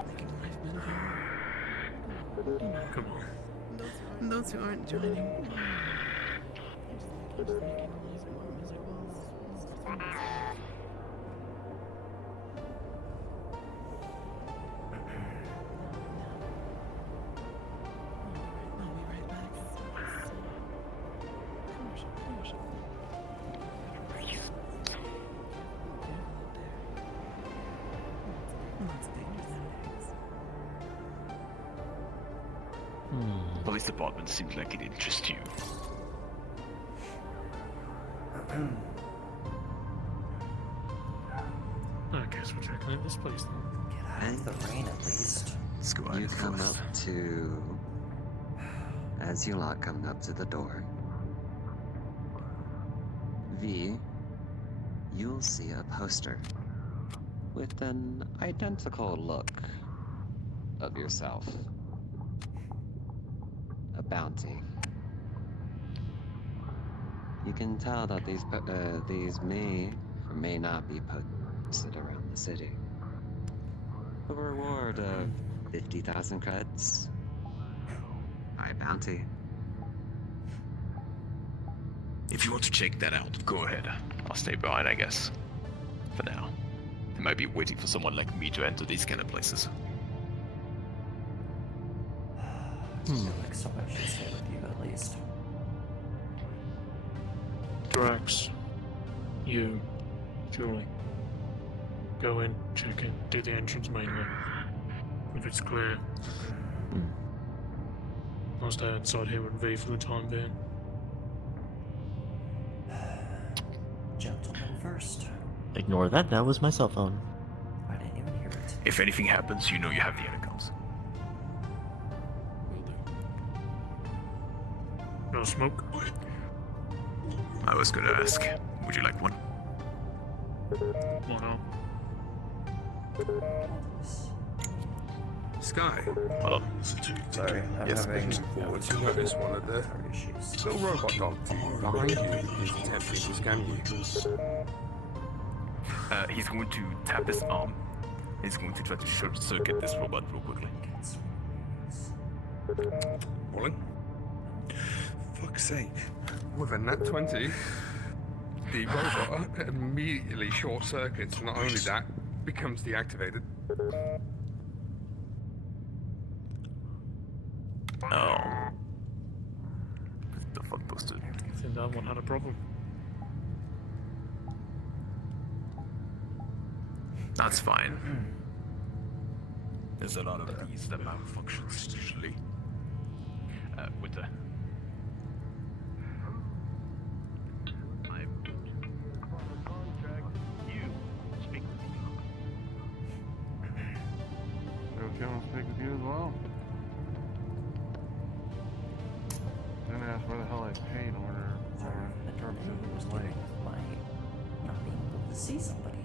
Making life better for all. Come on. And those who aren't joining. You're just making life more miserable. Police department seems like it interests you. I guess we're checking out this place then. Get out of the rain at least. Let's go You come up to... As you lot come up to the door, V, you'll see a poster with an identical look of yourself. A bounty. You can tell that these may or may not be posted around the city. A reward of 50,000 creds. High bounty. If you want to check that out, go ahead. I'll stay behind, I guess. For now. They might be waiting for someone like me to enter these kind of places. I feel like someone should stay with you at least. Drax, you, Julie, go in, check in, do the entrance mainly. If it's clear, I'll stay outside here with V for the time being. Gentleman first. Ignore that, that was my cell phone. I didn't even hear it. If anything happens, you know you have the intercoms. No smoke? I was gonna ask, would you like one? Why not? Sky. Hold on. Sorry, I'm Yes, having looking forward to notice one of the little robot dogs behind you is attempting to scan you. He's going to tap his arm. He's going to try to short circuit this robot real quickly. Rolling. Fuck's sake. With a nat 20, the robot immediately short circuits. Not only that, becomes deactivated. Oh. The fuck posted. I think that one had a problem. That's fine. There's a lot of these that malfunctions usually. With the... Okay, I'll speak with you as well. Then ask where the hell I paid in order for services was late. Not being able to see somebody.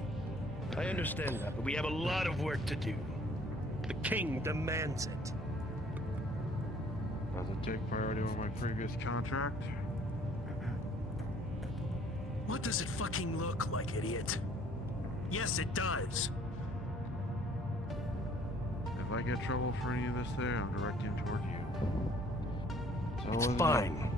I understand that, but we have a lot of work to do. The king demands it. Does it take priority over my previous contract? What does it fucking look like, idiot? Yes, it does. If I get trouble for any of this there, I'm directing him toward you. So It's is it fine.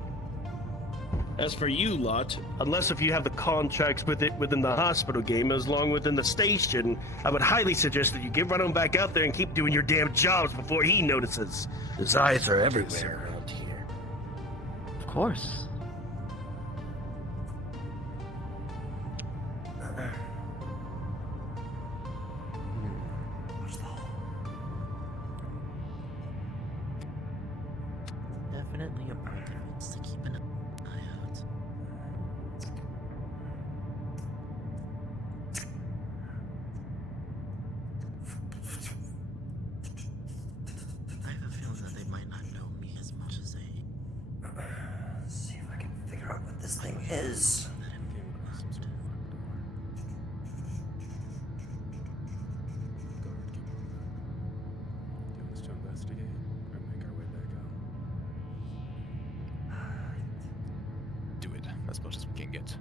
As for you lot, unless if you have the contracts with it within the hospital game as long within the station, I would highly suggest that you get right on back out there and keep doing your damn jobs before he notices. His eyes are everywhere around here. Of course. Definitely a point that needs to keep an eye out. I have a feeling that they might not know me as much as they. Let's see if I can figure out what this thing is. Do this to investigate or make our way back out? Do it as much as we can get.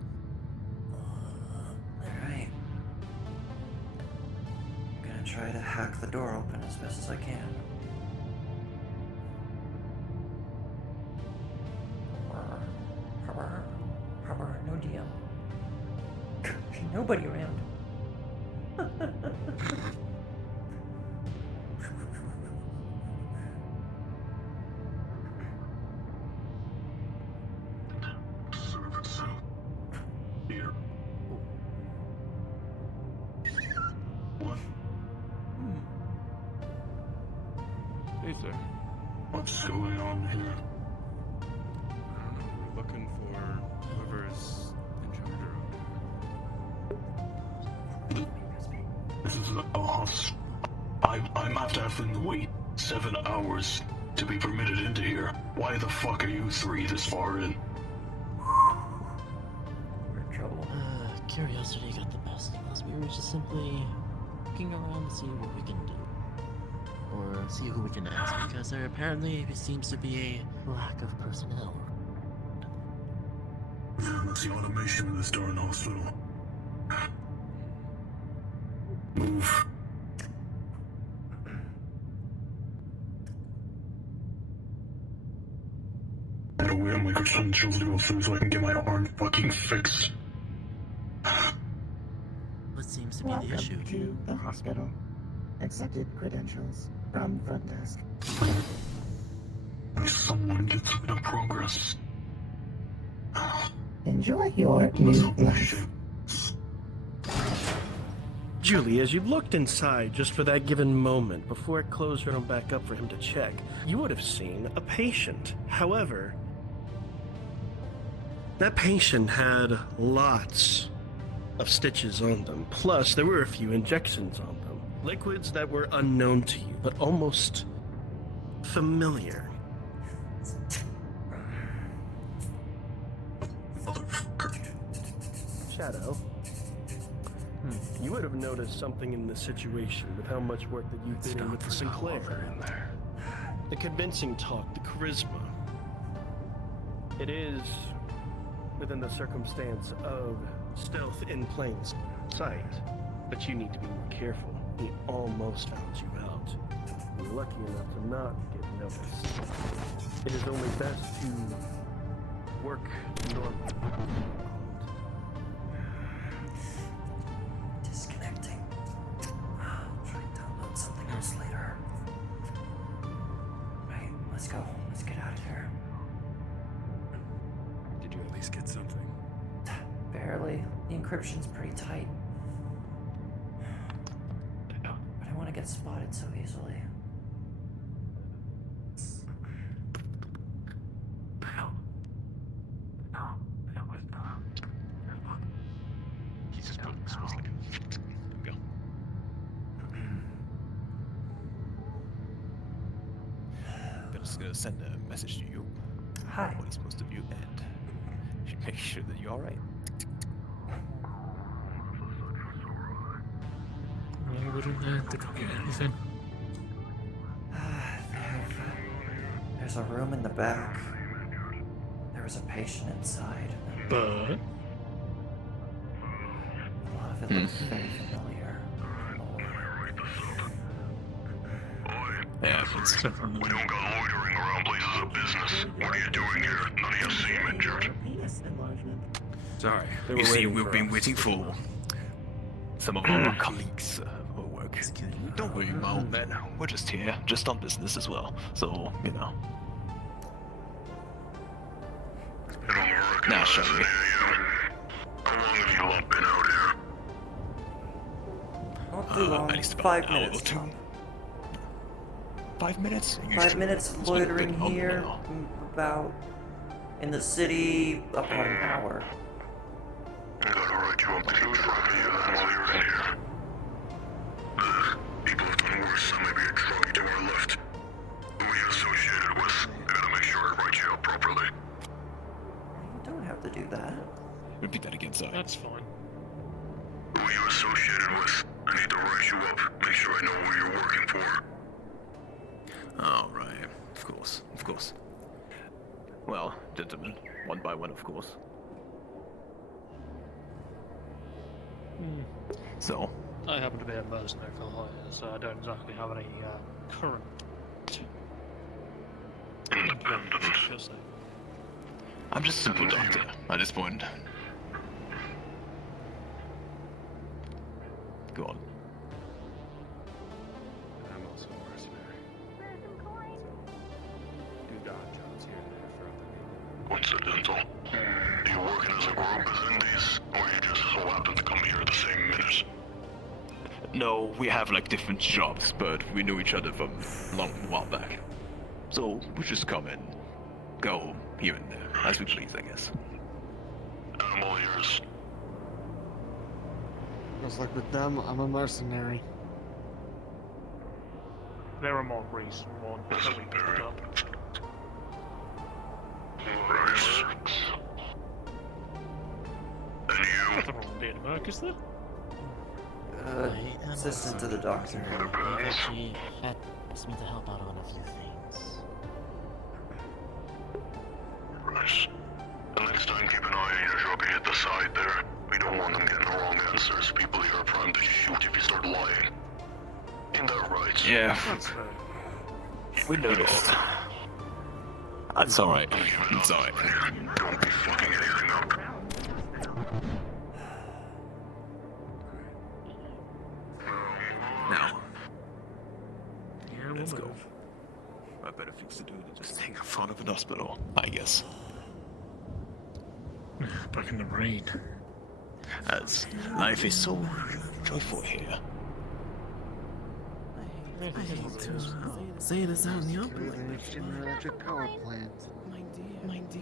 Alright. I'm gonna try to hack the door open as best as I can. No DM. Nobody around. Servant cell sir? What's going on here? We're looking for whoever's in charge around This is us. I'm after having to wait 7 hours to be permitted into here. Why the fuck are you three this far in? We're in trouble. Curiosity got the best of us. We were just simply looking around to see what we can do. Or see who we can ask, because there apparently seems to be a lack of personnel. Yeah, that's the automation in this darn hospital. Move. Gotta wait on my credentials to go through so I can get my arm fucking fixed. What seems to be Welcome the issue? to the hospital. Accepted credentials from front desk. Someone get some kind of progress. Enjoy your new life. Julie, as you looked inside just for that given moment before it closed right on back up for him to check, you would have seen a patient. However, that patient had lots of stitches on them. Plus, there were a few injections on them. Liquids that were unknown to you, but almost familiar. Shadow, you would have noticed something in the situation with how much work that you've been in with the Sinclair. The convincing talk, the charisma. It is within the circumstance of stealth in plain sight, but you need to be more careful. He almost found you out. You're lucky enough to not get noticed. It is only best to work normally. Disconnecting. I'll try and download something else later. Right, let's go. Let's get out of here. Did you at least get something? Barely. The encryption's pretty tight. But I want to get spotted so easily. He's just putting this like go. I'm just gonna send a message to you. Hi. What he's supposed to view and make sure that you're alright. I wouldn't have to go get anything. There's a room in the back. There was a patient inside. But A lot of it looks very familiar. Yeah, We don't got loitering around places of business. What are you doing here? None of you seem injured. sorry. They were You see, waiting we've for been us. waiting for some of our colleagues for work. Don't worry, my old man. We're just here, just on business as well. So, you know. Now, shall we? How long have you lot been out here? Not too long. At least about 5 an hour minutes. or two. 5 minutes? 5 minutes loitering here. About in the city, about an hour. I gotta write you up to keep track of you then while you're in here. People have done worse, so maybe a druggie to our left. Who are you associated with? I gotta make sure I write you up properly. You don't have to do that. Repeat that again, sorry. that's fine. Who are you associated with? I need to write you up. Make sure I know who you're working for. Alright, of course, of course. Well, gentlemen, one by one, of course. So, I happen to be a mercenary for hire, so I don't exactly have any current. Independent. I'm just a simple doctor at this point. Go on. I'm also a mercenary. Do dodge jobs here and there for other people. Coincidental. You working as a group as Indies, or you just so happen to come here at the same minute? No, we have like different jobs, but we knew each other from a long while back. So we just come and go here and there, as we please, I guess. I'm all ears. Just like with them, I'm a mercenary. There are more grease one that we picked up. Right. And you? Nothing wrong with being a merc, is there? Assistant to the doctor. He actually asked me to help out on a few things. Right. And next time, keep an eye on your truck and hit the side there. We don't want them getting the wrong answers. People here are primed to shoot if you start lying. Ain't that right? Yeah. That's fair. We noticed. That's alright. It's alright. Don't be fucking anything up. Now, Yeah, let's we'll go. move. I better things to do than just hang in front of an hospital, I guess. Back in the rain. As life is so joyful here. I hate to say this out in the open like Village electric power plant. my dear.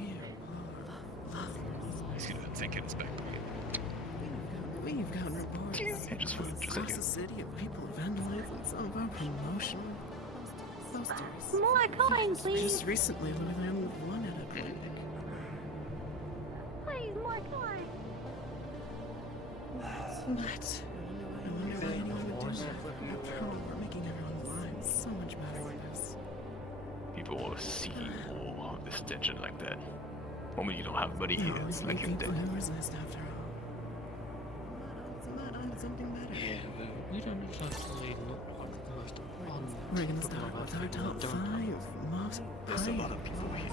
He's gonna take it as back. We've gotten reports Yeah, just across the city of people vandalizing some of our promotional posters. More coin, please. Just recently, we landed one at a picnic. Please, more coin. What? I wonder why anyone would do that. We're making everyone's lives so much better with this. People are seeking more of this attention like that. Moment you don't have buddy here, it's like you're dead. People who resist after all. On something better. Yeah, we don't exactly look like the most important. We're gonna start with our top 5 most There's a lot of people here.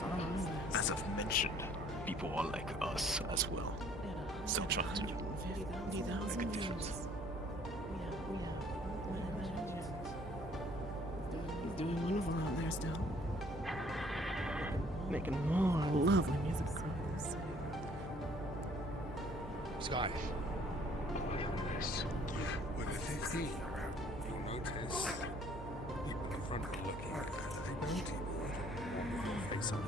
As I've mentioned, people are like us as well. So trying to make a difference. Doing wonderful out there still. Making more lovely music. Sky. With a 15, you'll notice people in front are looking at a bounty board. Face on it.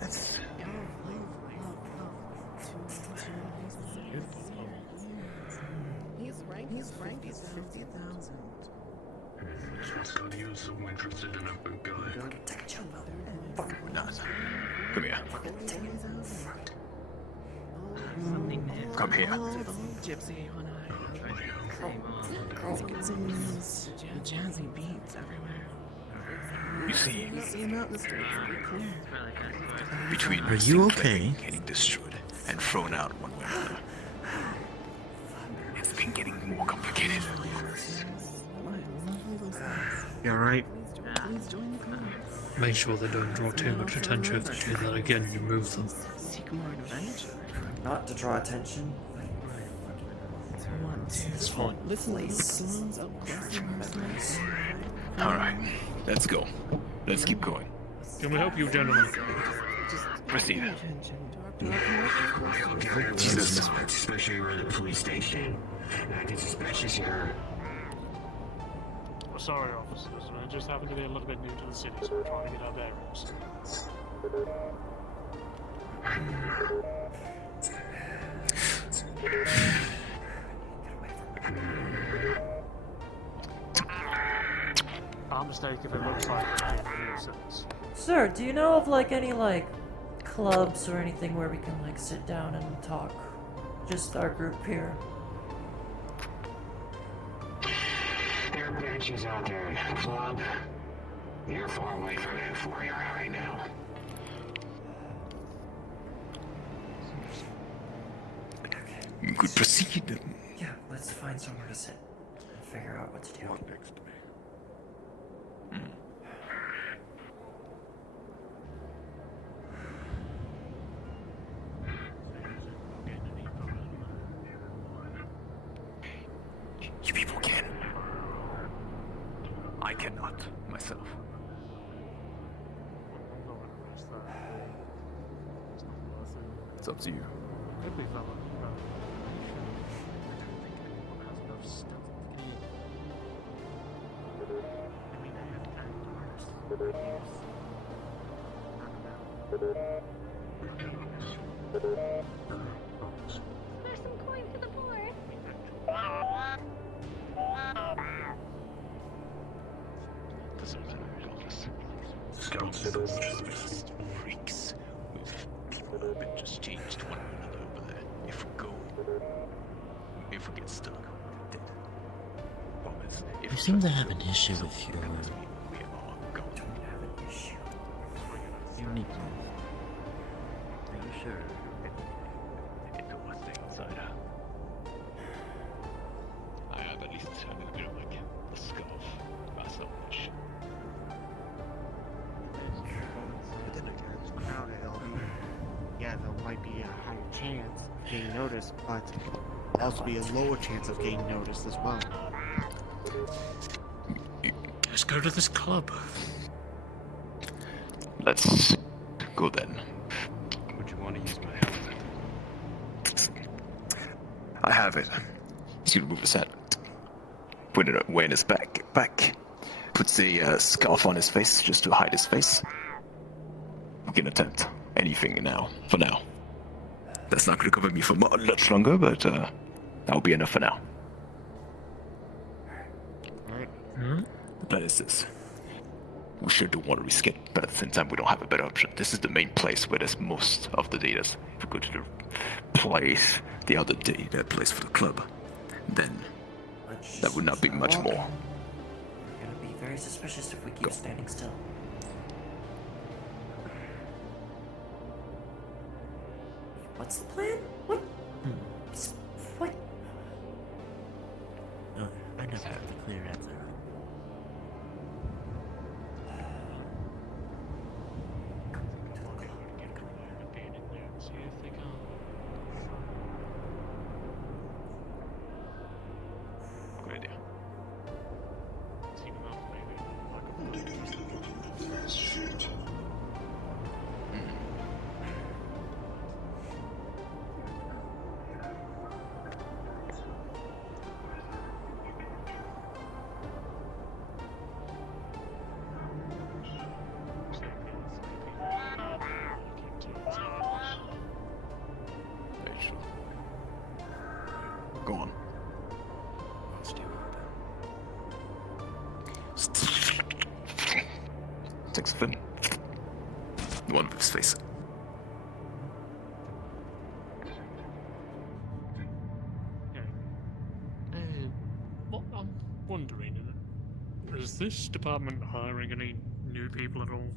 That's He's ranked as 50,000. Are you so interested in a big guy? we're not. Come here. Come here. Gypsy when I sing those jazzy beats everywhere. You see, See him out in the streets, it'll be clear. between Are you okay? getting destroyed and thrown out one way or another, it's been getting more complicated. You alright? Please join the club. Make sure they don't draw too much attention. If they do that again, you move them. Seek more adventure. Not to draw attention. To want to It's fine. listen to the songs up close and personal. Alright, let's go. Let's keep going. Can we help you, gentlemen? Proceed. Jesus. Especially around the police station. I get suspicious here. We're sorry, officers. We just happen to be a little bit new to the city, so we're trying to get our bearings. Our mistake if it looks like we're being a nuisance. Sir, do you know of like any like clubs or anything where we can like sit down and talk? Just our group here. There are benches out there. A club. You're far away from it for you're out right now. You could proceed. Yeah, let's find somewhere to sit and figure out what to do. Next to me. You people can. I cannot myself. It's not worth it. It's up to you. Could be fun. There's some coin for the poor. Just freaks with people who've been just changed one another over there. If we get stuck, we're dead. Problem is, if You seem to have an issue with your... we are going to have an issue. uniqueness. Are you sure? It's a one thing inside. I have at least a bit of like a scarf or something. But then again, it's crowded. Yeah, there might be a higher chance of getting noticed, but also be a lower chance of getting noticed as well. Let's go to this club. Let's go then. Would you want to use my helmet? I have it. He's gonna move his head. Put it away in his back. Puts a scarf on his face just to hide his face. We can attempt anything now. For now. That's not gonna cover me for much longer, but that'll be enough for now. The plan is this. We sure do want to risk it, but at the same time we don't have a better option. This is the main place where there's most of the data. If we go to the place, the other data place for the club, then that would not be much more. We're gonna be very suspicious if we keep standing still. What's the plan? What? What? Oh, I never have the clear answer. Good idea. Go on. Let's do Takes a fin. The one with his face. What I'm wondering, is this department hiring any new people at all?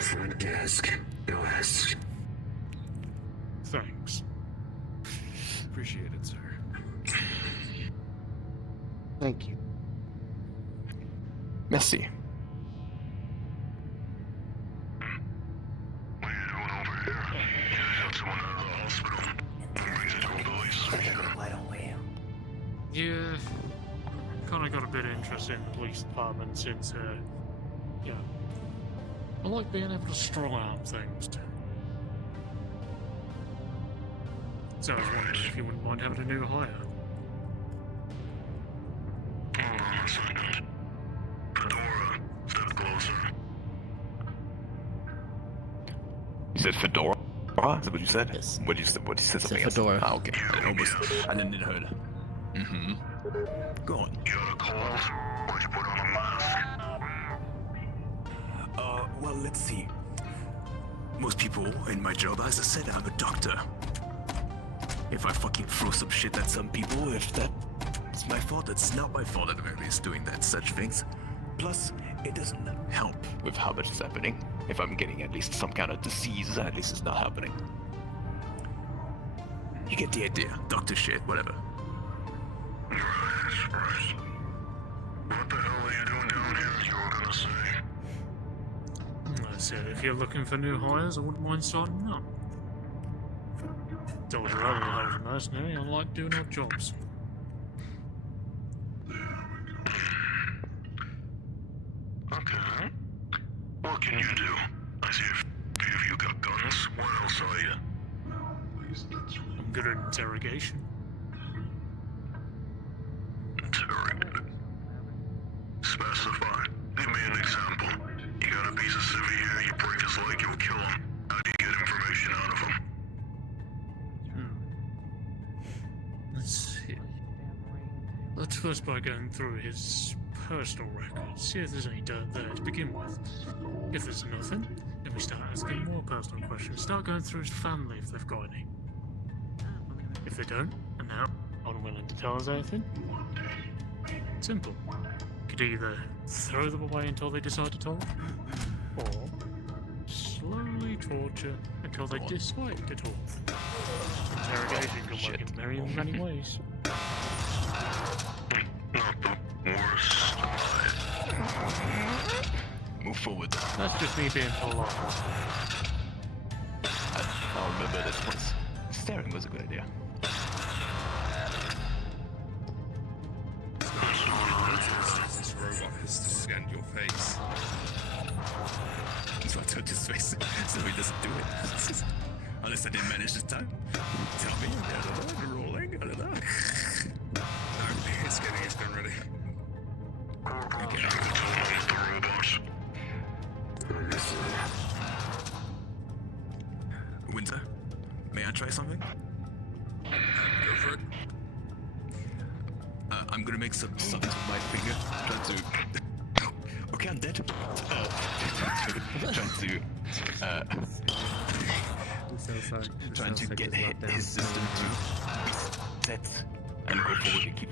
Front desk. Go ask. Thanks. Appreciate it, sir. Thank you. Merci. Why don't we? Yeah, kind of got a bit interested in the police department since, yeah, I like being able to strong arm things. So I was wondering if you wouldn't mind having a new hire. Hold on a second. Fedora, step closer. You said Fedora? Is that what you said? Yes. What did you say? What did you say? Something else? Fedora. Ah, okay. I didn't heard. Mm-hmm. Go on. You got a cold? Why'd you put on a mask? Well, let's see. Most people in my job, as I said, I'm a doctor. If I fucking throw some shit at some people, if that's my fault, it's not my fault at the very least doing that, such things. Plus, it doesn't help with how much is happening. If I'm getting at least some kind of disease, at least it's not happening. You get the idea. Doctor shit, whatever. Right. What the hell are you doing down here? You were gonna say. I said if you're looking for new hires, I wouldn't mind signing up. Told you I was a mercenary, I like doing odd jobs. Okay. What can you do? I see a few of you got guns. What else are you? I'm good at interrogation. Interrogated. Specify. first by going through his personal records, see if there's any dirt there to begin with. If there's nothing, then we start asking more personal questions. Start going through his family if they've got any. If they don't, and they're unwilling to tell us anything, simple. Could either throw them away until they decide to talk, or slowly torture until they decide to talk. Interrogation can work in very many ways. Not the worst. Move forward. That's just me being polite. I'll remember this once. Staring was a good idea. This robot has scanned your face. So I touch his face so he doesn't do it. Unless I didn't manage this time. Tell me, I don't know, I'm rolling, I don't know. It's getting his gun ready. Winter, may I try something? Go for it. I'm gonna make some signs with my finger. Trying to... Okay, I'm dead. Trying to get his system to reset and go forward and keep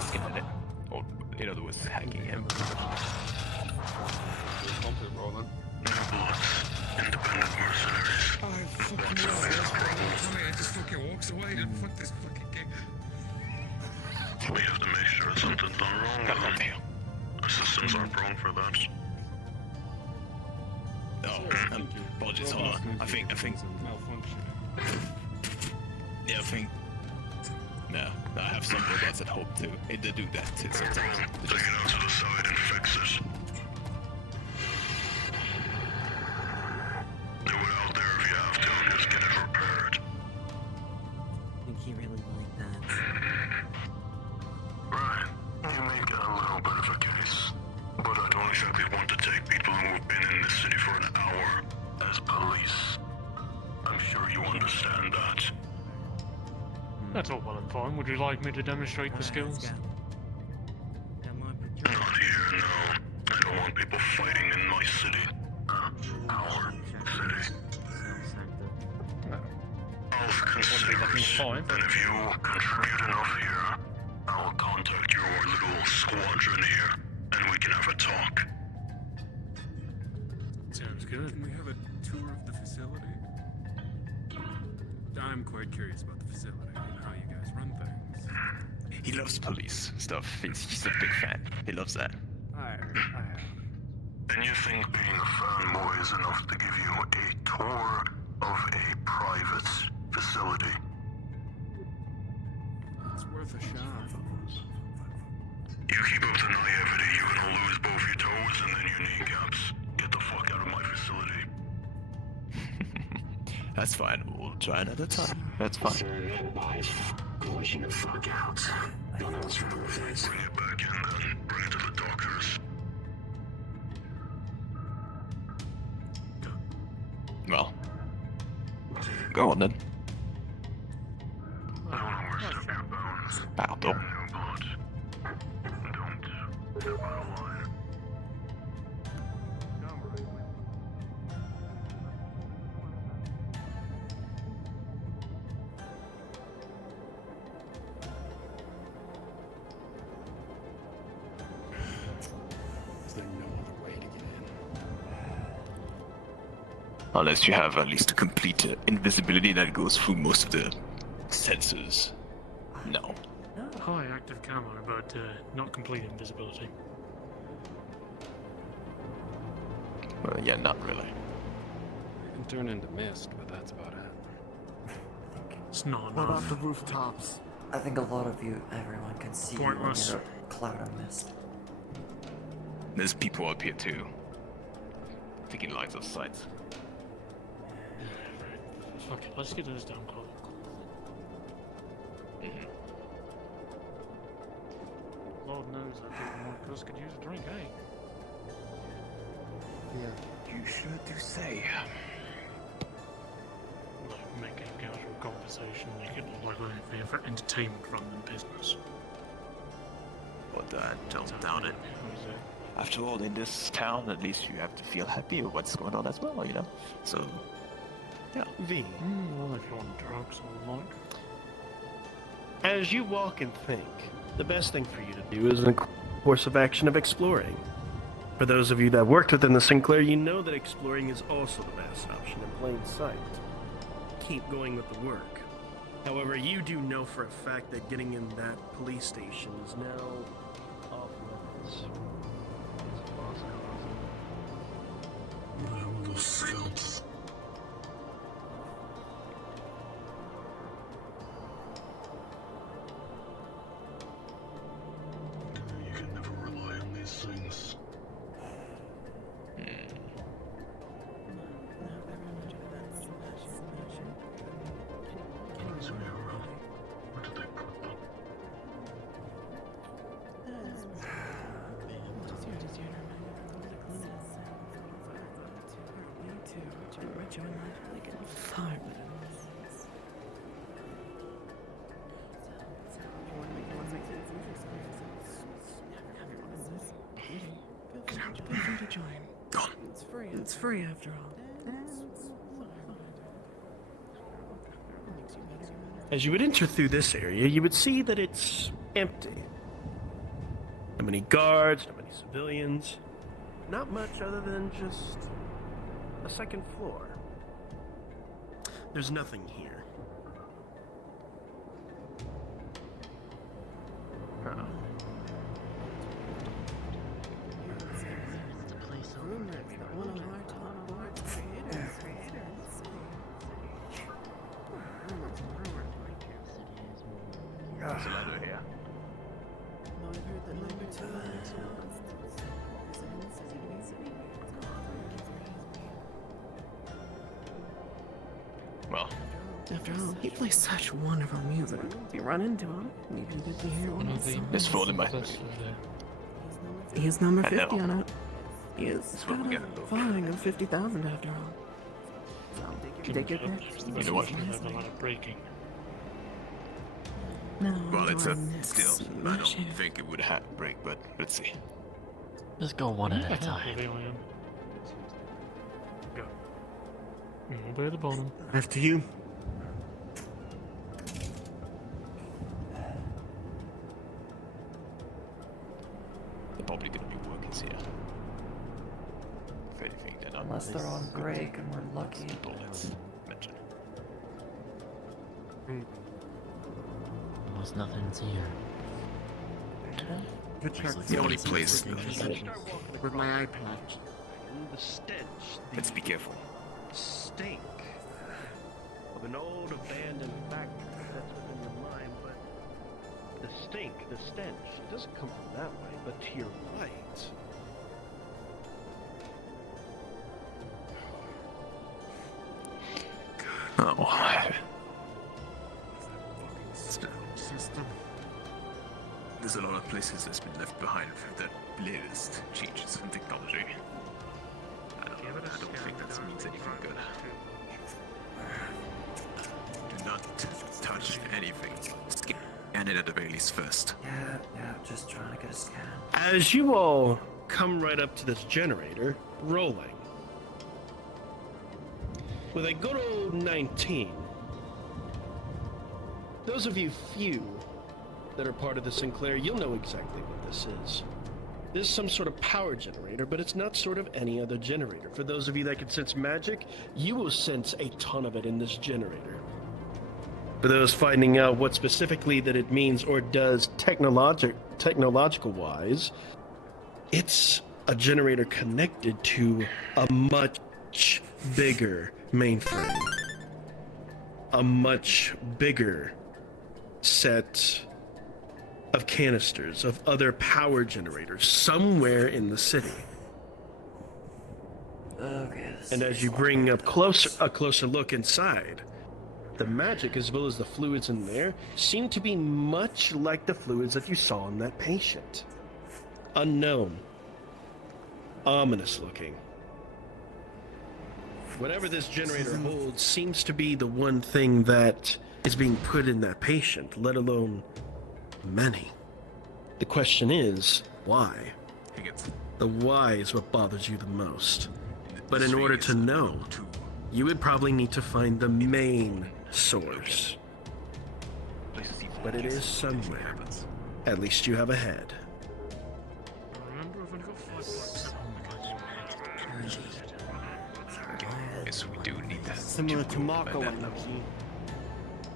scanning it. Or, in other words, hacking him. Independent mercenaries. I just fucking walks away and fuck this fucking game. We have to make sure something's done wrong with them. Our systems aren't prone for that. Oh, apologies, hold on. I think... Yeah, I think... No, I have some robots at home too. They do that too sometimes. Take it out to the side and fix it. Do it out there if you have to and just get it repaired. I think he really liked that. Right. You may get a little bit of a case. But I don't exactly want to take people who have been in this city for an hour as police. I'm sure you understand that. That's all well and fine. Would you like me to demonstrate the skills? Not here, no. I don't want people fighting in my city. Our city. I'll consider it. And if you contribute enough here, I'll contact your little squadron here, and we can have a talk. Sounds good. Can we have a tour of the facility? I'm quite curious about the facility and how you guys run things. He loves police stuff. He's a big fan. He loves that. And you think being a fanboy is enough to give you a tour of a private facility? It's worth a shot. You keep up the naivety, you're gonna lose both your toes and then your kneecaps. Get the fuck out of my facility. That's fine. We'll try another time. That's fine. Push the fuck out. Don't know what's wrong with it. Bring it back in then. Bring it to the doctors. Well, go on then. I don't know where step your bones. Pardon. New blood. Don't step out of line. Unless you have at least a complete invisibility that goes through most of the sensors. No. High active camo, but not complete invisibility. Well, yeah, not really. You can turn into mist, but that's about it. It's not What enough. about the rooftops? I think a lot of everyone can see you when Pointless. you're a cloud of mist. There's people up here too. Taking lines of sight. Fuck it, let's get this down close. Lord knows that people like us could use a drink, eh? Yeah. You sure do say. Like, making casual conversation, make it look like we're in here for entertainment rather than business. but I don't doubt it. After all, in this town, at least you have to feel happy with what's going on as well, you know? So, yeah. V. Well, if you want drugs or like. As you walk and think, the best thing for you to do is a course of action of exploring. For those of you that worked within the Sinclair, you know that exploring is also the best option in plain sight. Keep going with the work. However, you do know for a fact that getting in that police station is now off limits. It's a lost cause. Those scouts. You can never rely on these things. Where did they put them? It's free after all. As you would enter through this area, you would see that it's empty. Not many guards, not many civilians. Not much other than just a second floor. There's nothing here. What's the matter here? Well, After all, he plays such wonderful music. If you run into him, you can get to hear one of his this songs. phone in my He's number I 50 know. on it. He has got a following of 50,000 after all. So, take your pick. You know what? Breaking. No, Well, it's a Jordan, still. I smash don't it. think it would break, but let's see. Just go one at a time. Go. All the way to the bottom. After you. They're probably gonna be workers here. If anything, they're not. Unless they're on break and we're lucky. Bullets. Mention. Almost nothing's here. Good check. The only place. With my iPad. The stench, Let's be careful. stink of an old abandoned factory that's within the mine, but the stink, the stench, it doesn't come from that way, but to your right. Oh. There's a lot of places that's been left behind with the latest changes in technology. I don't think that means anything good. Do not touch anything. Scan it at the very least first. Yeah, just trying to get a scan. As you all come right up to this generator, rolling. With a good old 19. Those of you few that are part of the Sinclair, you'll know exactly what this is. This is some sort of power generator, but it's not sort of any other generator. For those of you that can sense magic, you will sense a ton of it in this generator. For those finding out what specifically that it means or does technological-wise, it's a generator connected to a much bigger mainframe. A much bigger set of canisters, of other power generators, somewhere in the city. Okay. And as you bring up a closer look inside, the magic as well as the fluids in there seem to be much like the fluids that you saw in that patient. Unknown. Ominous looking. Whatever this generator holds seems to be the one thing that is being put in that patient, let alone many. The question is, why? The why is what bothers you the most. But in order to know, you would probably need to find the main source. But it is somewhere. At least you have a head. Remember, I've only got 5 bucks. Yes, we do need that. Similar to Mako energy.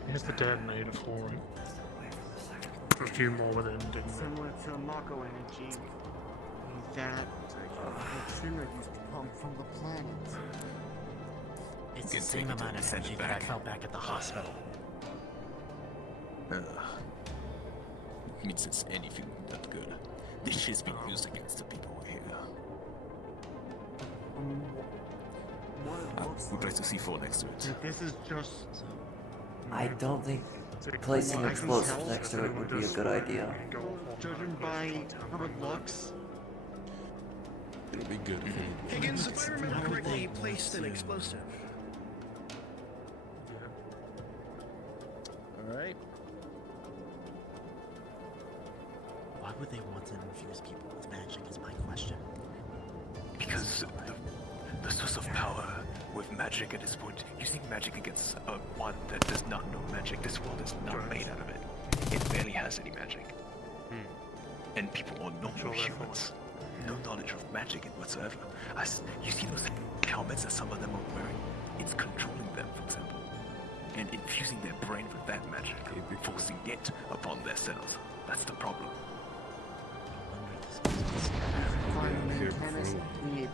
Here's the detonator for him. For a few more with him, didn't we? Similar to Mako energy. That Sinner used to come from the planet. It's the same amount of energy that I felt back at the hospital. Means it's anything that good. This shit's been used against the people here. We place a C4 next to it. This is just. I don't think placing explosives next to it would be a good idea. Judging by how it looks. It'll be good if it Higgins, if I remember correctly, he placed an explosive. Alright. Why would they want to infuse people with magic is my question. Because the source of power with magic at this point, using magic against one that does not know magic, this world is not made out of it. It barely has any magic. And people are normal humans. No knowledge of magic whatsoever. You see those helmets that some of them are wearing? It's controlling them, for example. And infusing their brain with that magic, forcing it upon their cells. That's the problem.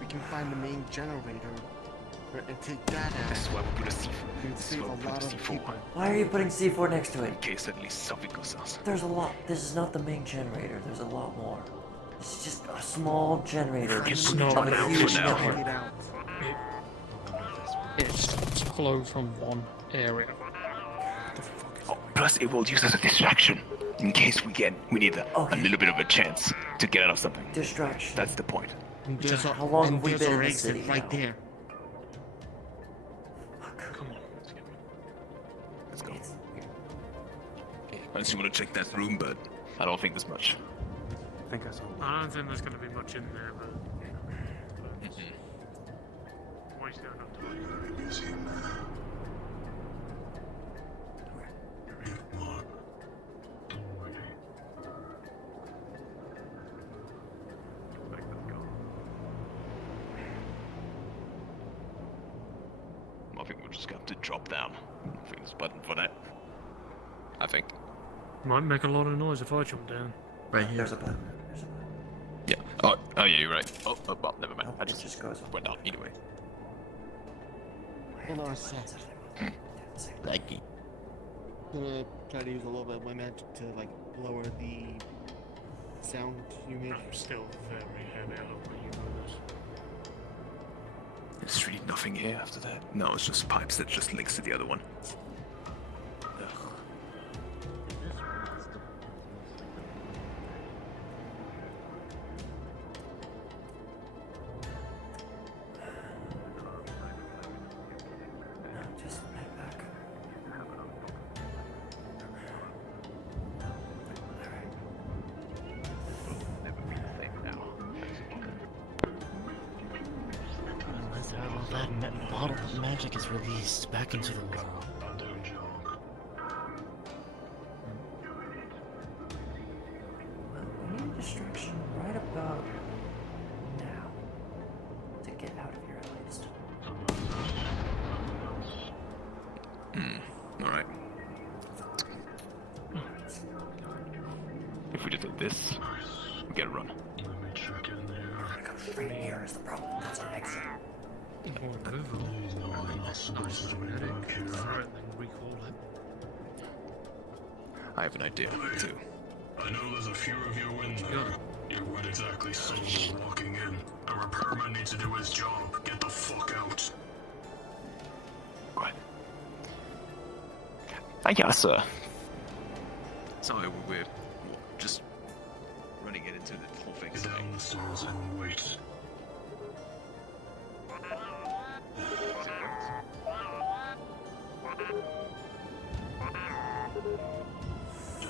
We can find the main generator and take that out. That's why we put a C4. Save a lot of people. Why are you putting C4 next to it? In case at least something goes else. There's a lot. This is not the main generator. There's a lot more. It's just a small generator It's of not a huge now. network. It stops flow from one area. Oh, plus, it will use as a distraction in case we need a little bit of a chance to get out of something. Distraction. That's the point. How long have we been in the city right now? there. Let's go. I just want to check that room, but I don't think there's much. I think I saw. I don't think there's going to be much in there, but. Why is there enough I think we'll just have to drop down. I think there's a button for that. I think. Might make a lot of noise if I jump down. Right here. There's a button. Yeah. Oh, yeah, you're right. Oh, well, never mind. Nope, I it just goes up. went down anyway. Hold on a sec. Thank you. Gonna try to use a little bit of my magic to like lower the sound you make. I'm still very heavy on you know this. There's really nothing here after that. No, it's just pipes that just links to the other one. Just head back. Unless all that bottle of magic is released back into the world. We need a distraction right about now to get out of here at least. Alright. If we just like this, we gotta run. Right here is the problem. That's our exit. I have an idea, too. I know there's a few of you in there. You weren't exactly sold on walking in. Our repairman needs to do his job. Get the fuck out. Right. Yes, sir. Sorry, we're just running it into the whole thing. Down the stairs and wait.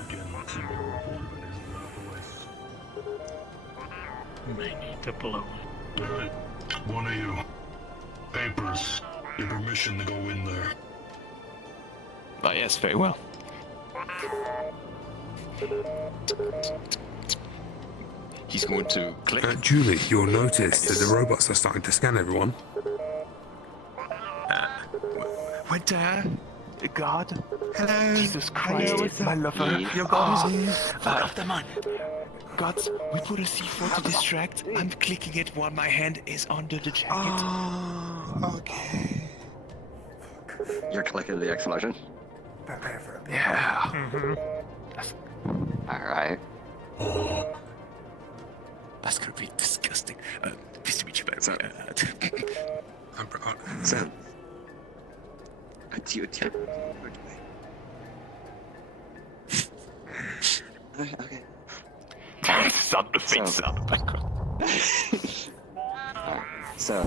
Again, Timber reported isn't that voice. May need to blow it. One of you. Papers. Your permission to go in there. Oh, yes, very well. He's going to click. Julie, you'll notice that the robots are starting to scan everyone. What God? Hello. Jesus Christ, Hello, my lover. Your God is here. Fuck off the man. Gods, we put a C4 to distract. I'm clicking it while my hand is under the jacket. Oh, okay. You're clicking the explosion. Prepare for a bit. Yeah. Alright. That's gonna be disgusting. Nice to meet you, by the way. So, it's you, Tim. Okay. Sound effects out of the background. So,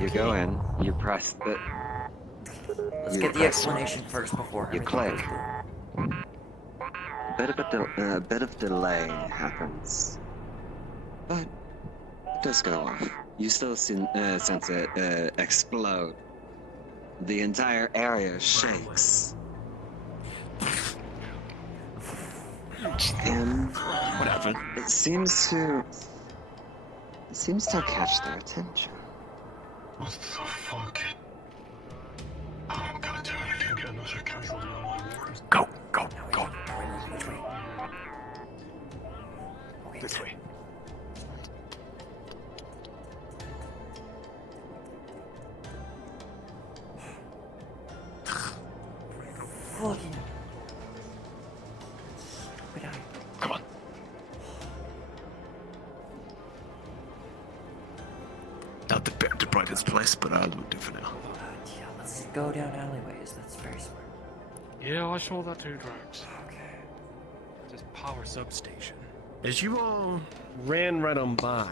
you go in, you press the... Let's you get the press- explanation first before You everything click. goes A bit of delay happens, but it does go off. You still sense it explode. The entire area shakes. And what happened? It seems to catch their attention. What the fuck? I'm gonna do it again, get another casualty on my ward. Go. Which way? Okay, This way. Fucking. Wait, Come on. Not the brightest place, but I'll do for now. yeah, let's go down alleyways. That's very smart. Yeah, I saw that too, Drax. Okay. Just power substation. As you all ran right on by,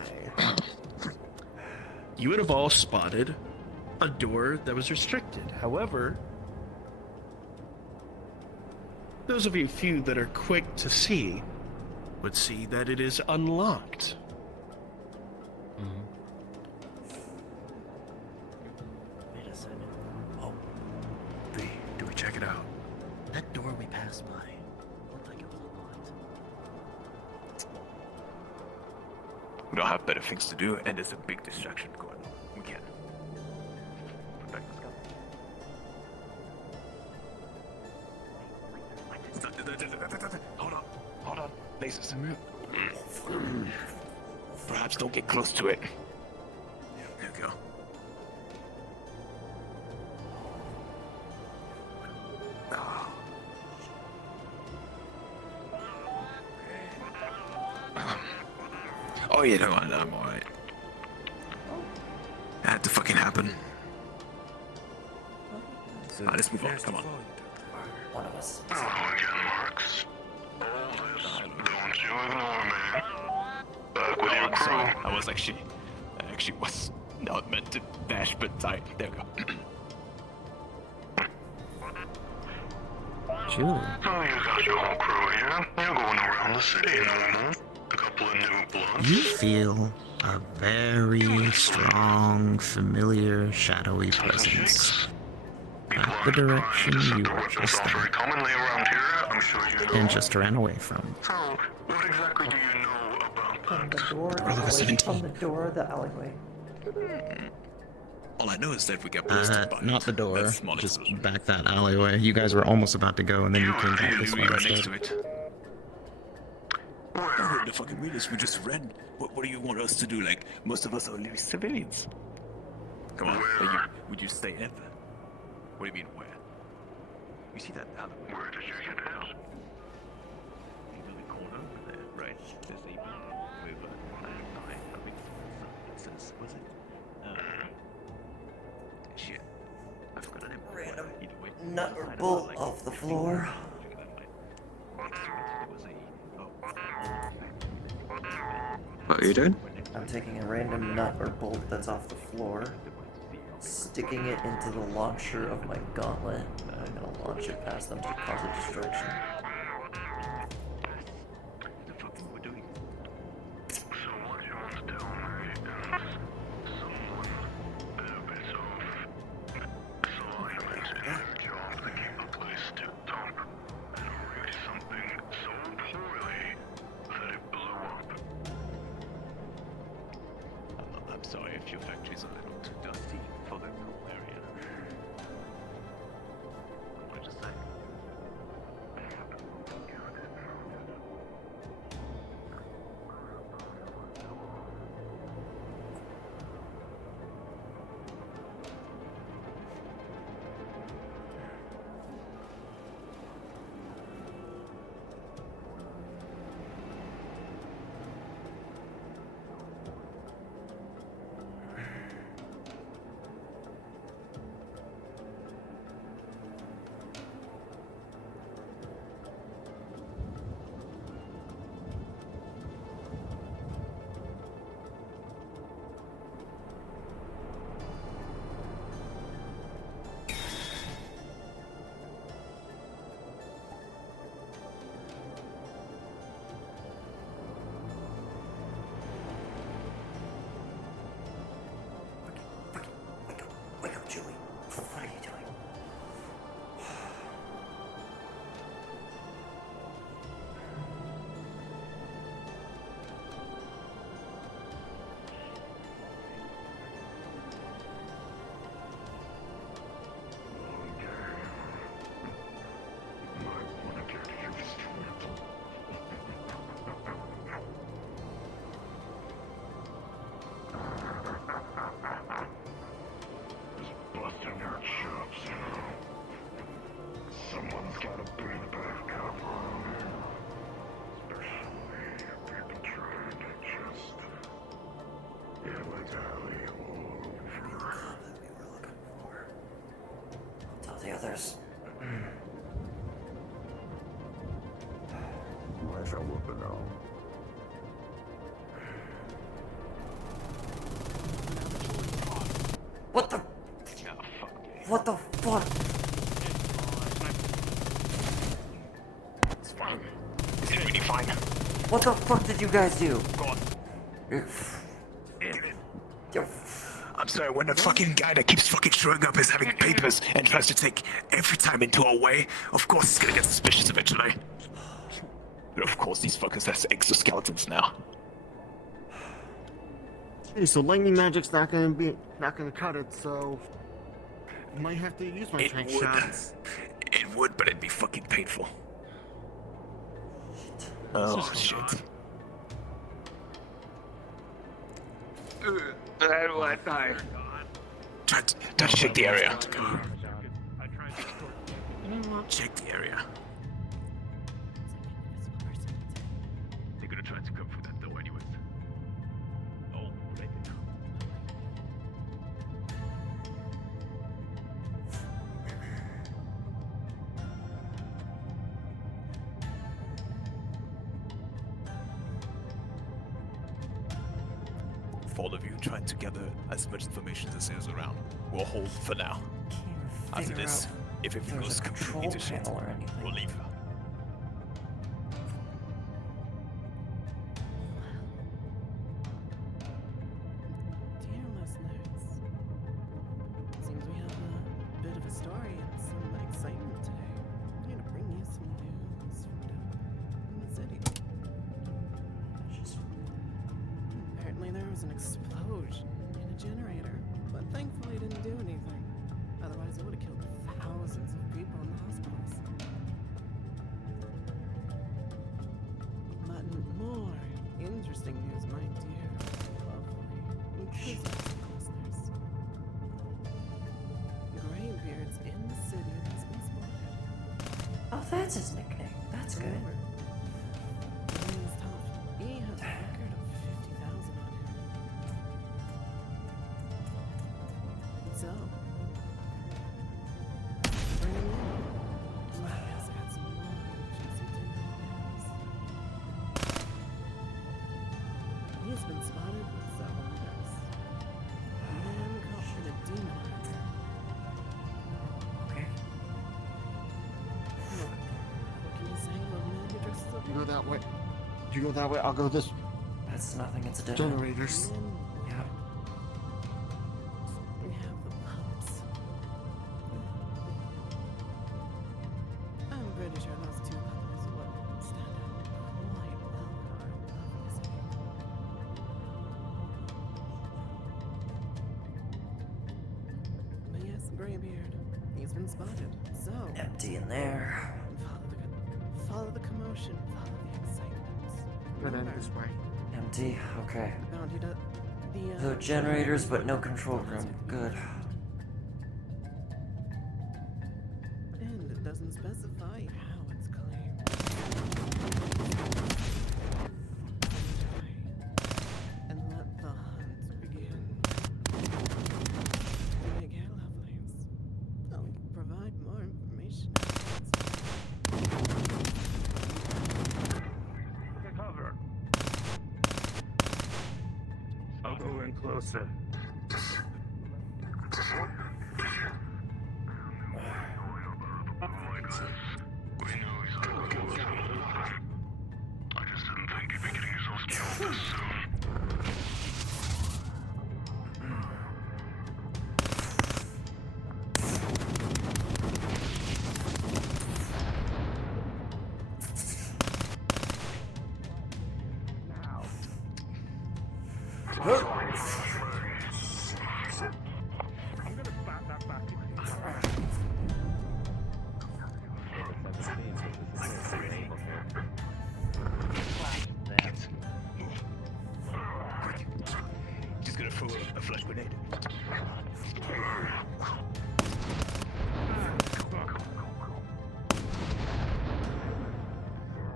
you would have all spotted a door that was restricted. However, those of you few that are quick to see would see that it is unlocked. Wait a second. Oh, Do we check it out? that door we passed by looked like it was unlocked. We don't have better things to do, and there's a big distraction going on. We can't. Let's go. Hold on. Lasers. Perhaps don't get close to it. There we go. Oh yeah, no, I'm alright. That had to fucking happen. Alright, let's move on. Come on. One of us. Oh, again, Marks. Don't you ignore me. Back with your I'm crew. sorry. I actually was not meant to bash, but there we go. Julie. Oh, you got your whole crew here. You're going around the city now, a couple of new blunts. You feel a very strong, familiar, shadowy presence. Back the direction you were just Very commonly around here, I'm sure you know. and just ran away from. So, what exactly do you know about From that? the door, Brother was 17. from the door of the alleyway. All I know is that we got blasted by Not the door, that small just explosion. back that alleyway. You guys were almost about to go, and then you came back this way We right next instead. to it. Oh, the fucking readers, we just ran. What do you want us to do? Like, most of us are literally civilians. Come on, would you stay in? What do you mean, where? You see that alleyway? Where did you get out? In the corner over there, right? There's a with a big it says, was it? Shit. I forgot the name. Random Either way. nut or bolt off the floor. What are you doing? I'm taking a random nut or bolt that's off the floor, sticking it into the launcher of my gauntlet, and I'm gonna launch it past them to cause a distraction. So I'm sorry if your factories are a little too dusty for that cool area. What did you say? Wake up, Julie. What are you doing? Busting your chops. Someone's gotta bring back up on me. Especially people trying to just illegally all over. Tell the others. Where's your weapon now? What the? What the fuck? It's fine. Is it really fine? What the fuck did you guys do? Go on. Yo. I'm sorry, when the fucking guy that keeps fucking showing up is having papers and tries to take every time into our way, of course it's gonna get suspicious eventually. Of course these fuckers have exoskeletons now. Hey, so lightning magic's not gonna cut it, so I might have to use my tank shots. It would, but it'd be fucking painful. Oh, shit. Try to check the area. Check the area. They're gonna try to come through that door anyways. Oh, right now. All of you trying to gather as much information as there is around. We'll hold for now. After this, if everything goes completely to shit, we'll leave. Dear listeners, seems we have a bit of a story and some excitement today. I'm here to bring you some news from down in the city. Apparently there was an explosion in a generator, but thankfully it didn't do anything. Otherwise it would have killed thousands of people in the hospitals. But more interesting news, my dear, lovely, inquisitive listeners. Graybeards in the city has been spotted. Oh, that's his nickname. That's good. He's tough. He has a record of 50,000 on him. So, bring him in. I also got some more juicy tidbits. He's been spotted with several others. A man caught in a demon hunter. Okay. What can you say about a man who dresses up? You go that way. You go that way. I'll go this. That's nothing. It's a dead Generators. Yeah. We have the pups. I'm pretty sure those two puppets would stand out quite well in our lovely city. has been spotted. So Empty in there. follow the commotion, follow the excitement. And then this way. Empty. Okay. Bound you to the So generators, but no control room. Good. And it doesn't specify how it's claimed. And let the hunt begin. Big hair lovelies. I'll provide more information. Cover. I'll go in closer. I just didn't think you'd be getting yourselves killed this soon. I'm gonna bat that back. Just gonna throw a flash grenade.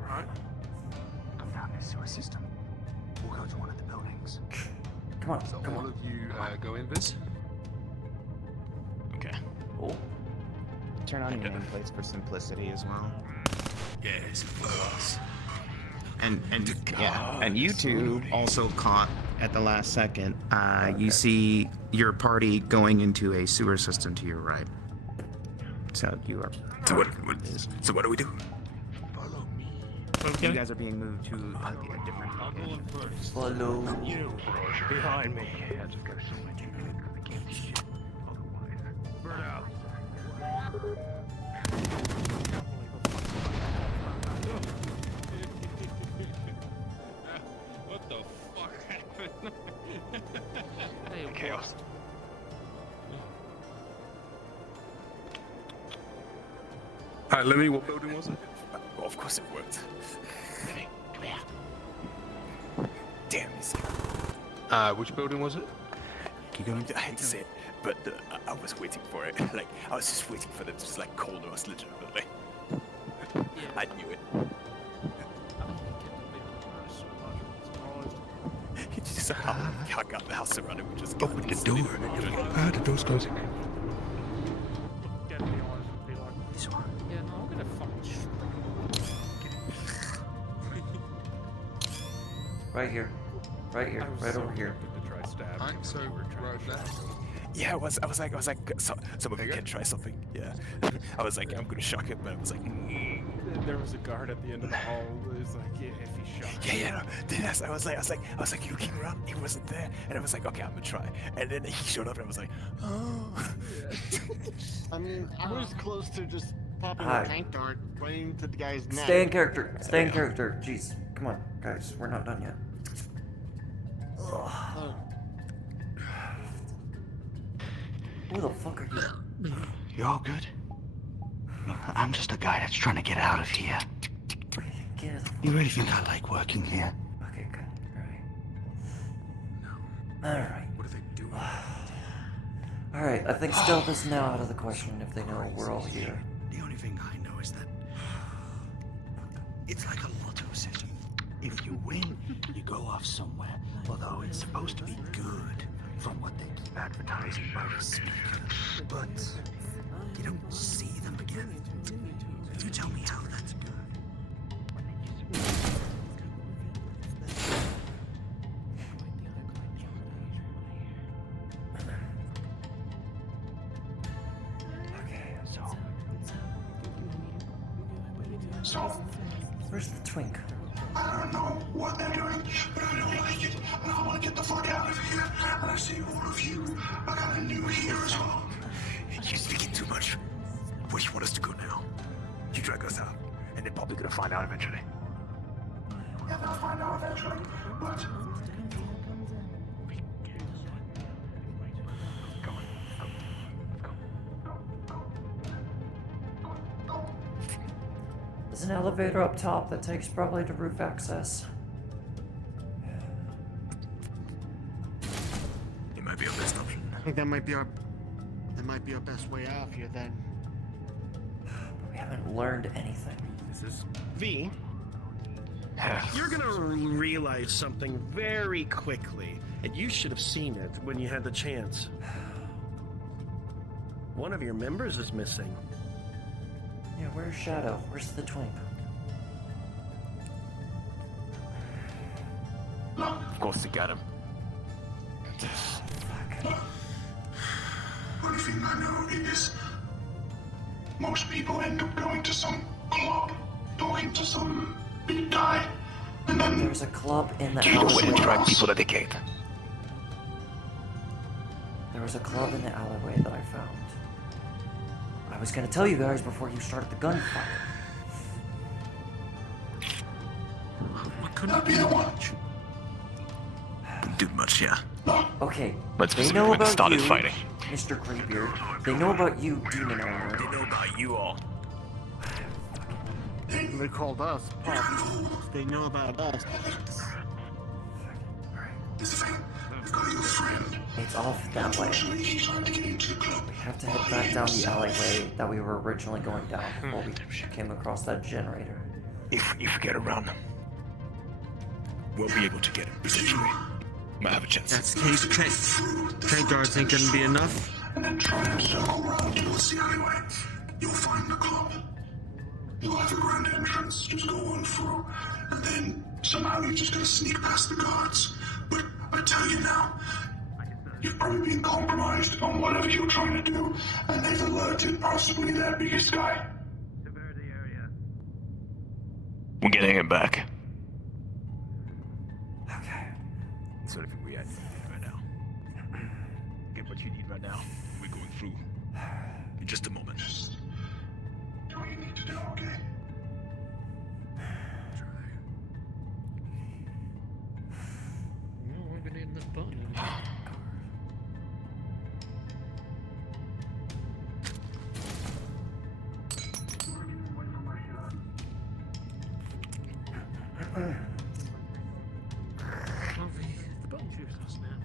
Alright. I'm down this sewer system. We'll go to one of the buildings. Come on, So come all on. of you go in this. Okay. Oh. Turn on your nameplates for simplicity as well. Yes, of course. And yeah, and you two also caught at the last second. You see your party going into a sewer system to your right. So you are. So what do we do? You guys are being moved to a different. I'll go in first. Follow. You behind me. I just gotta show my team. I can't do shit. Otherwise. Bird out. What the fuck happened? Chaos. Alright, Lemmy, what building was it? Well, of course it worked. Lemmy, come here. Damn, he's Which building was it? I hate to say it, but I was waiting for it. Like, I was just waiting for them to just like corner us legitimately. I knew it. He just hung up the house around it. We just Open the door. The door's closing. Get the eyes and be like, this one. Yeah, no, I'm gonna fucking Right here. Right here. Right over here. Alright, so right there. Yeah, I was like, so, some of you can try something. Yeah, I was like, I'm gonna shock him, but I was like, There was a guard at the end of the hall. It was like, yeah, if he shot. yeah, no. Then I was like, looking around, he wasn't there, and I was like, okay, I'm gonna try. And then he showed up, and I was like, oh. I mean, I was close to just popping Hi. a tank dart right into the guy's neck. Stay in character. Stay in character. Jeez. Come on, guys. We're not done yet. Ugh. Who the fuck are you? You all good? I'm just a guy that's trying to get out of here. You really think I like working here? Okay, good. Alright. What are they doing? Alright, I think stealth is now out of the question if they know we're all here. The only thing I know is that it's like a lotto system. If you win, you go off somewhere. Although it's supposed to be good, from what they keep advertising by the speakers. But you don't see them again. You tell me how that's good. So, where's the twink? I don't know what they're doing, but I don't like it, and I want to get the fuck out of here. And I see all of you. I got a new here as well. You're speaking too much. Where do you want us to go now? You drag us out, and they're probably gonna find out eventually. Yeah, they'll find out eventually, but There's an elevator up top that takes probably to roof access. It might be our best option. I think that might be our best way out here then. We haven't learned anything. V, you're gonna realize something very quickly, and you should have seen it when you had the chance. One of your members is missing. Yeah, where's Shadow? Where's the twink? Of course they got him. Only thing I know is most people end up going to some club, talking to some big guy, and then there's a club in the you go alleyway. and drive people at the gate. There was a club in the alleyway that I found. I was gonna tell you guys before you started the gunfire. That'd be the one. Didn't do much, yeah. Okay, But they specifically know when they about started you, fighting. Mr. Greybeard. They know about you, Demon Owner. They know about you all. They called us pups. They know about us. It's off that way. We have to head back down the alleyway that we were originally going down before we came across that generator. If we get around them, we'll be able to get him, essentially. Might have a chance. That's the case. Tank guards ain't gonna be enough. And then try and circle around towards the alleyway. You'll find the club. You'll have a grand entrance, just go on through, and then somehow you're just gonna sneak past the guards. But I tell you now, you've probably been compromised on whatever you're trying to do, and they've alerted possibly their biggest guy. We're getting him back. Okay. That's what we had right now. Get what you need right now. We're going through. In just a moment. Just do what you need to do, okay? No, we're gonna need enough button. The button shoot us now.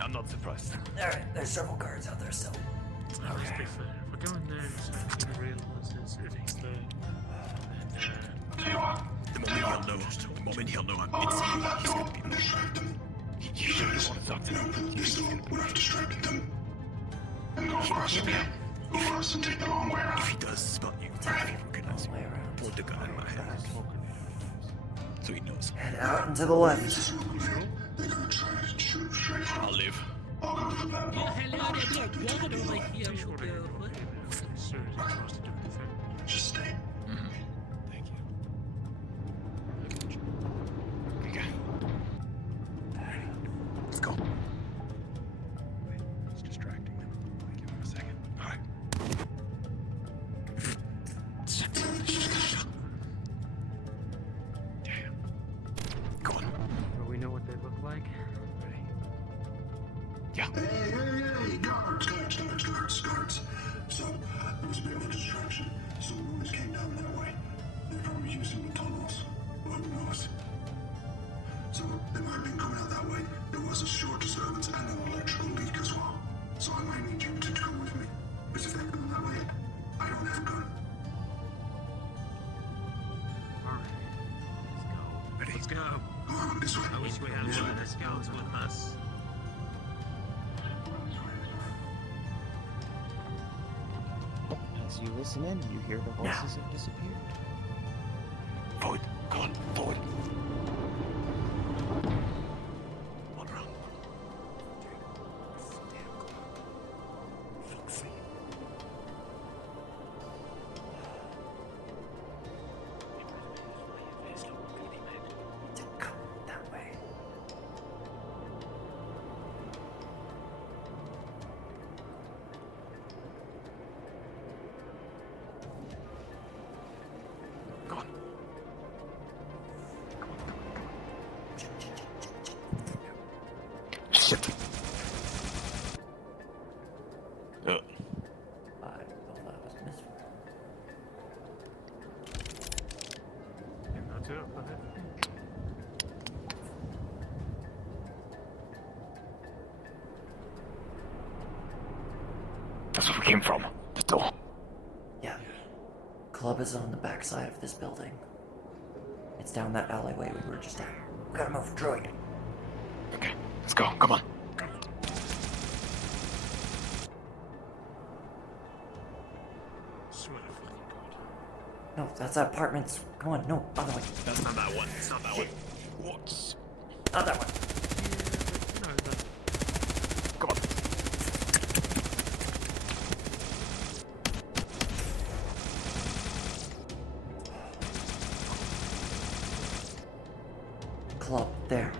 I'm not surprised. Alright, there's several guards out there still. Now, let's be fair. If we're going there, it's going to realise if he's there. The moment he'll know, I'm instantly, he's gonna be there. He should have want to talk to them. We've distracted them. And go across again. Go across and take the long way around. If he does spot you, if he recognizes you, hold the gun in my hand. So he knows. Head out and to the left. They're gonna try to shoot straight from. I'll live. I'll go for that. Just stay. Thank you. Okay. Let's go. It's distracting them. Give him a second. Alright. Go on. Do we know what they look like? Yeah. Hey, guards. So, there was a bit of a distraction. Some boys came down that way. They're probably using the tunnels. Well, who knows? So, they might have been coming out that way. There was a short disturbance and an electrical leak as well. So I might need you to come with me. Because if they're coming that way, I don't have a gun. Alright. Let's go. Come on, this way. I wish we had one of the scouts with us. As you listen in, you hear the voices have disappeared. Forward. Go on. Forward. One round. Come that way. we came from. That's all. Yeah. Club is on the backside of this building. It's down that alleyway we were just at. We gotta move, droid. Okay, let's go. Come on. No, that's apartments. Come on, no, other way. That's not that one. It's not that one. What? Not that one. Come on. Club, there.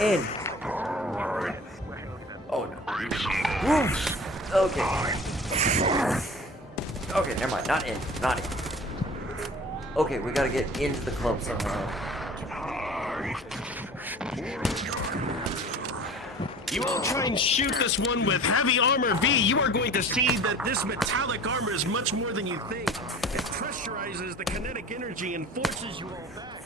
In. Oh no. Oof. Okay. Okay, never mind. Not in. Okay, we gotta get into the club somehow. You won't try and shoot this one with heavy armor V. You are going to see that this metallic armor is much more than you think. It pressurizes the kinetic energy and forces you all back.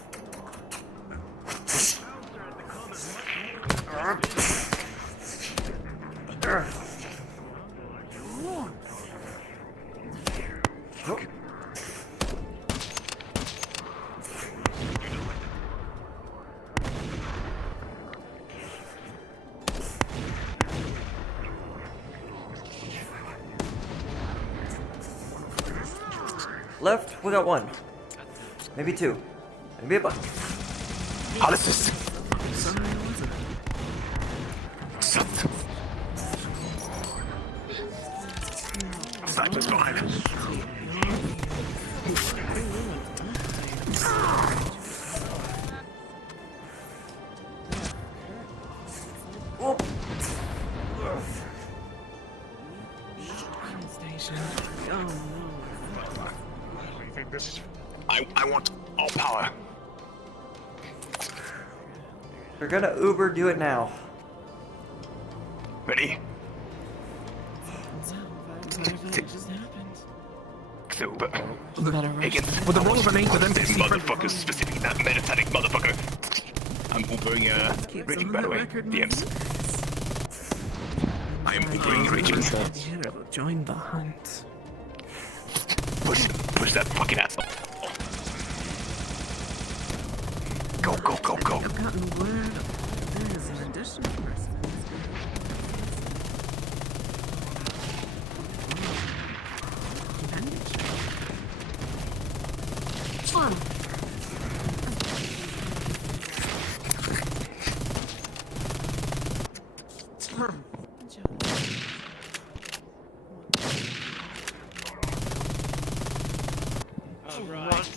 Left, we got one. Maybe two. Maybe a bunch. Hot assist. Sniper's behind us. I want all power. We're gonna Uber do it now. Ready? So, but with the roll of an 8 for them to see motherfuckers, specifically that metastatic motherfucker. I'm Ubering, Raging, by the way, DMs. I am Ubering, Raging. Join the hunt. Push that fucking asshole. Go. I've gotten word there is an additional person. Alright.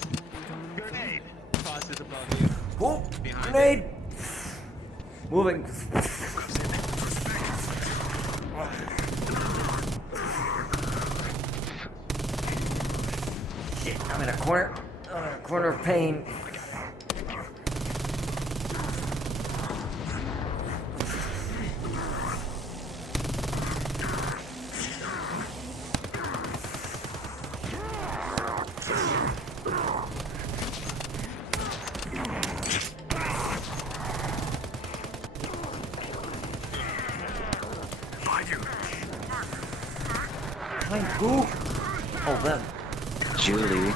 Grenade. Tosses above you. Oh, grenade! Moving. Shit, I'm in a corner. I'm in a corner of pain. Who? Oh, them. Julie,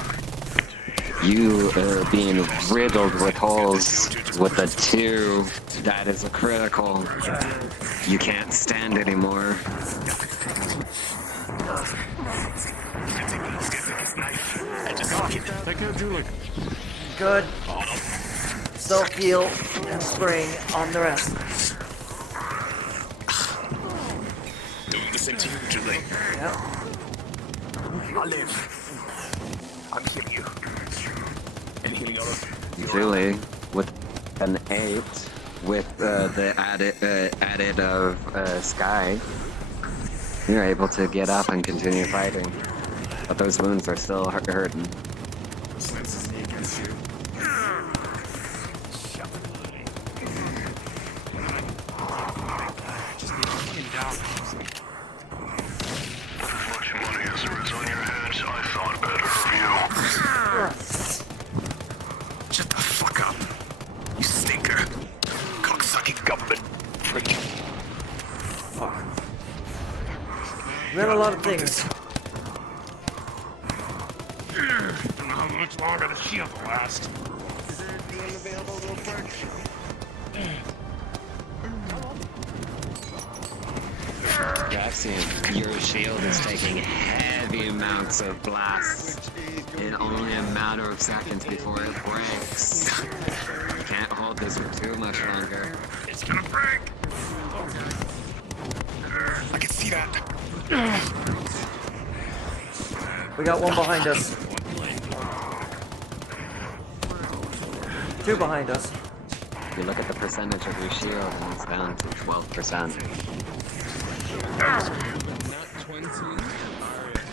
you are being riddled with holes with a 2. That is a critical. You can't stand anymore. Good. Self heal and spring on the rest. Doing the same to you, Julie. Yep. I live. I'm healing you. And healing all of you. Julie, with an 8, with the added of Sky, you're able to get up and continue fighting. But those wounds are still hurting. down. Much money as there is on your heads, I thought better of you. Shut the fuck up. You stinker. Cocksucking government freak. Fuck. We had a lot of things. I don't know how much longer the shield will last. Is there anyone available real quick? Jackson, your shield is taking heavy amounts of blast in only a matter of seconds before it breaks. Can't hold this for too much longer. It's gonna break! I can see that. We got one behind us. Two behind us. If you look at the percentage of your shield, and it's down to 12%. Not 20 areas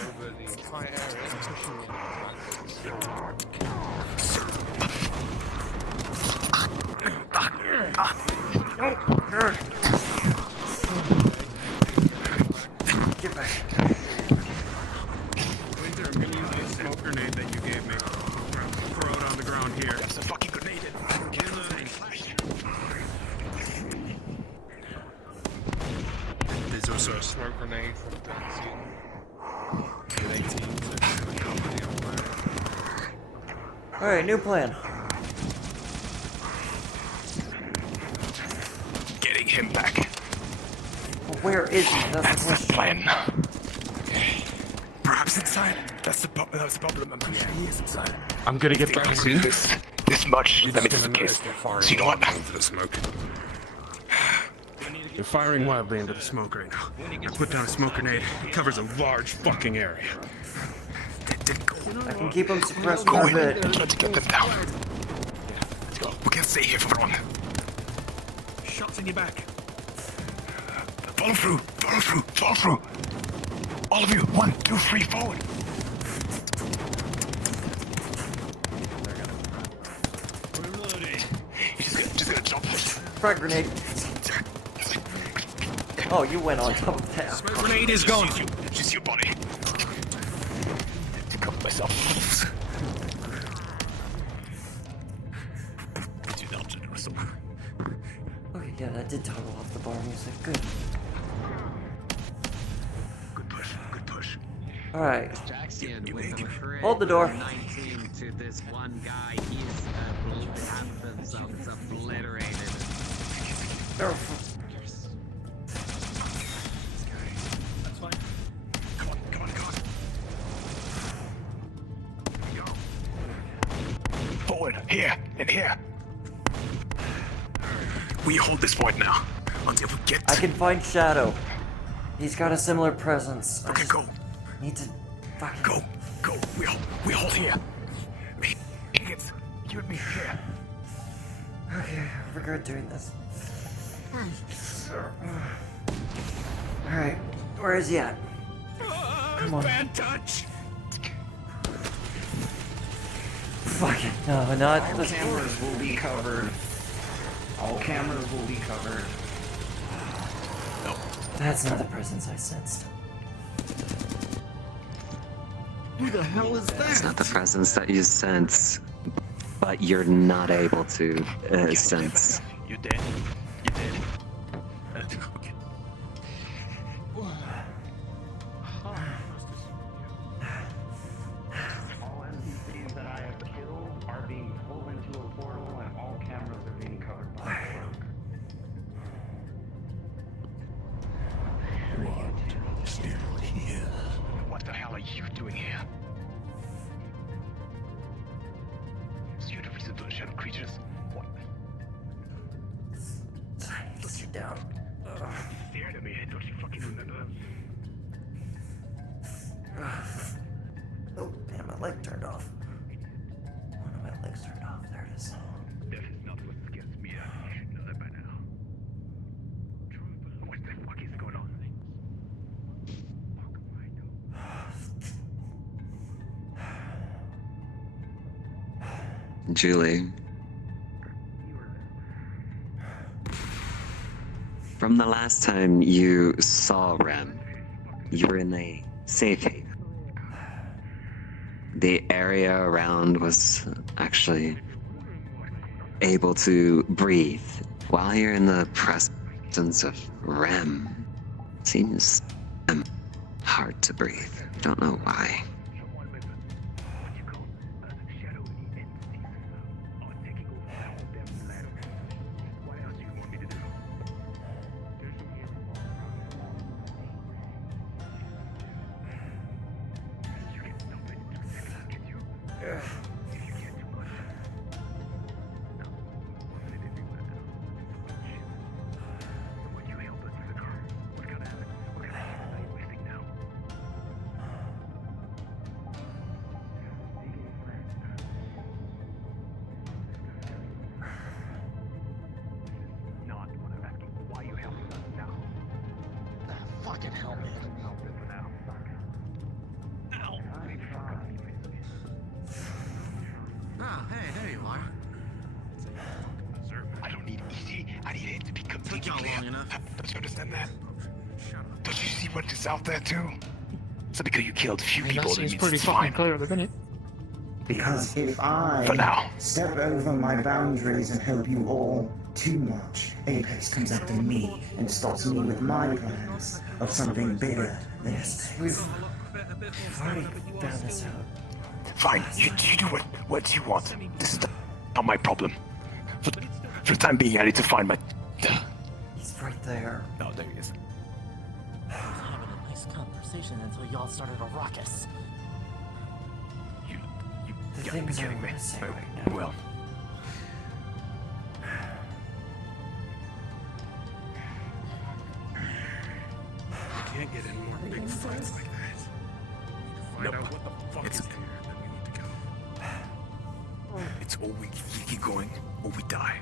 over the entire area, pushing Get back. Wait there, I'm gonna use the smoke grenade that you gave me. Throw it on the ground here. That's a fucking grenade. There's also a smoke grenade from 18. Alright, new plan. Getting him back. Well, where is he? That's the question. Plan. Perhaps inside. That's the problem. Yeah, he is inside. I'm gonna get back to you. This much. That means the case. So you know what? Into the smoke. They're firing wildly into the smoke right now. I put down a smoke grenade. It covers a large fucking area. I can keep them suppressed for a bit. Let's get them down. We can't stay here for long. Shots in your back. Follow through. Follow through. Follow through. All of you. 1, 2, 3, forward. Just gonna jump. Frag grenade. Oh, you went on top of that. Smoke grenade is gone. Just your body. To cover myself. Too not generous. Okay, yeah, that did toggle off the bar music. Good. Good push. Good push. Alright. Jackson with the crit Hold the door. 19 to this one guy. He's half of himself is obliterated. Oh, That's fine. Come on. Forward. Here. And here. We hold this point now. Until we get... I can find Shadow. He's got a similar presence. Okay, go. Need to fucking Go. We hold here. Me. Higgins. You and me here. Okay, I regret doing this. Alright, where is he at? Come on. Bad touch. Fuck it. No, not All this. cameras will be covered. All cameras will be covered. That's not the presence I sensed. Who the hell is that? It's not the presence that you sense, but you're not able to sense. You dead? You dead? All NPCs that I have killed are being pulled into a portal, and all cameras are being covered by smoke. Still here. What the hell are you doing here? Is you the reason to the shadow creatures? What? Sit down. Scared of me, don't you fucking remember? Oh, damn, my leg turned off. One of my legs turned off. There it is. Death is not what scares me. You should know that by now. What the fuck is going on? Julie. From From the last time you saw Rem, you were in a safe haven. The area around was actually able to breathe, while you're in the presence of Rem. Seems hard to breathe. Don't know why. Fucking hell, man. Ah, hey, there you are. I don't need easy. I need it to be completely Took y'all clear. long enough. Don't you understand that? Don't you see what is out there too? So because you killed a few people, that means it's fine. clear at the minute. Because if I For now. step over my boundaries and help you all too much, Apex comes after me and stops me with my plans of something bigger than We've already found this out. Fine, you do what you want. This is not my problem. For the time being, I need to find my... He's right there. Oh, there he is. I was having a nice conversation until y'all started a ruckus. The gotta be things I kidding me. want to say right now. Well, Can't get any more big fights like that. We need to find out what the fuck is there, then we need to go. it's or we keep going, or we die.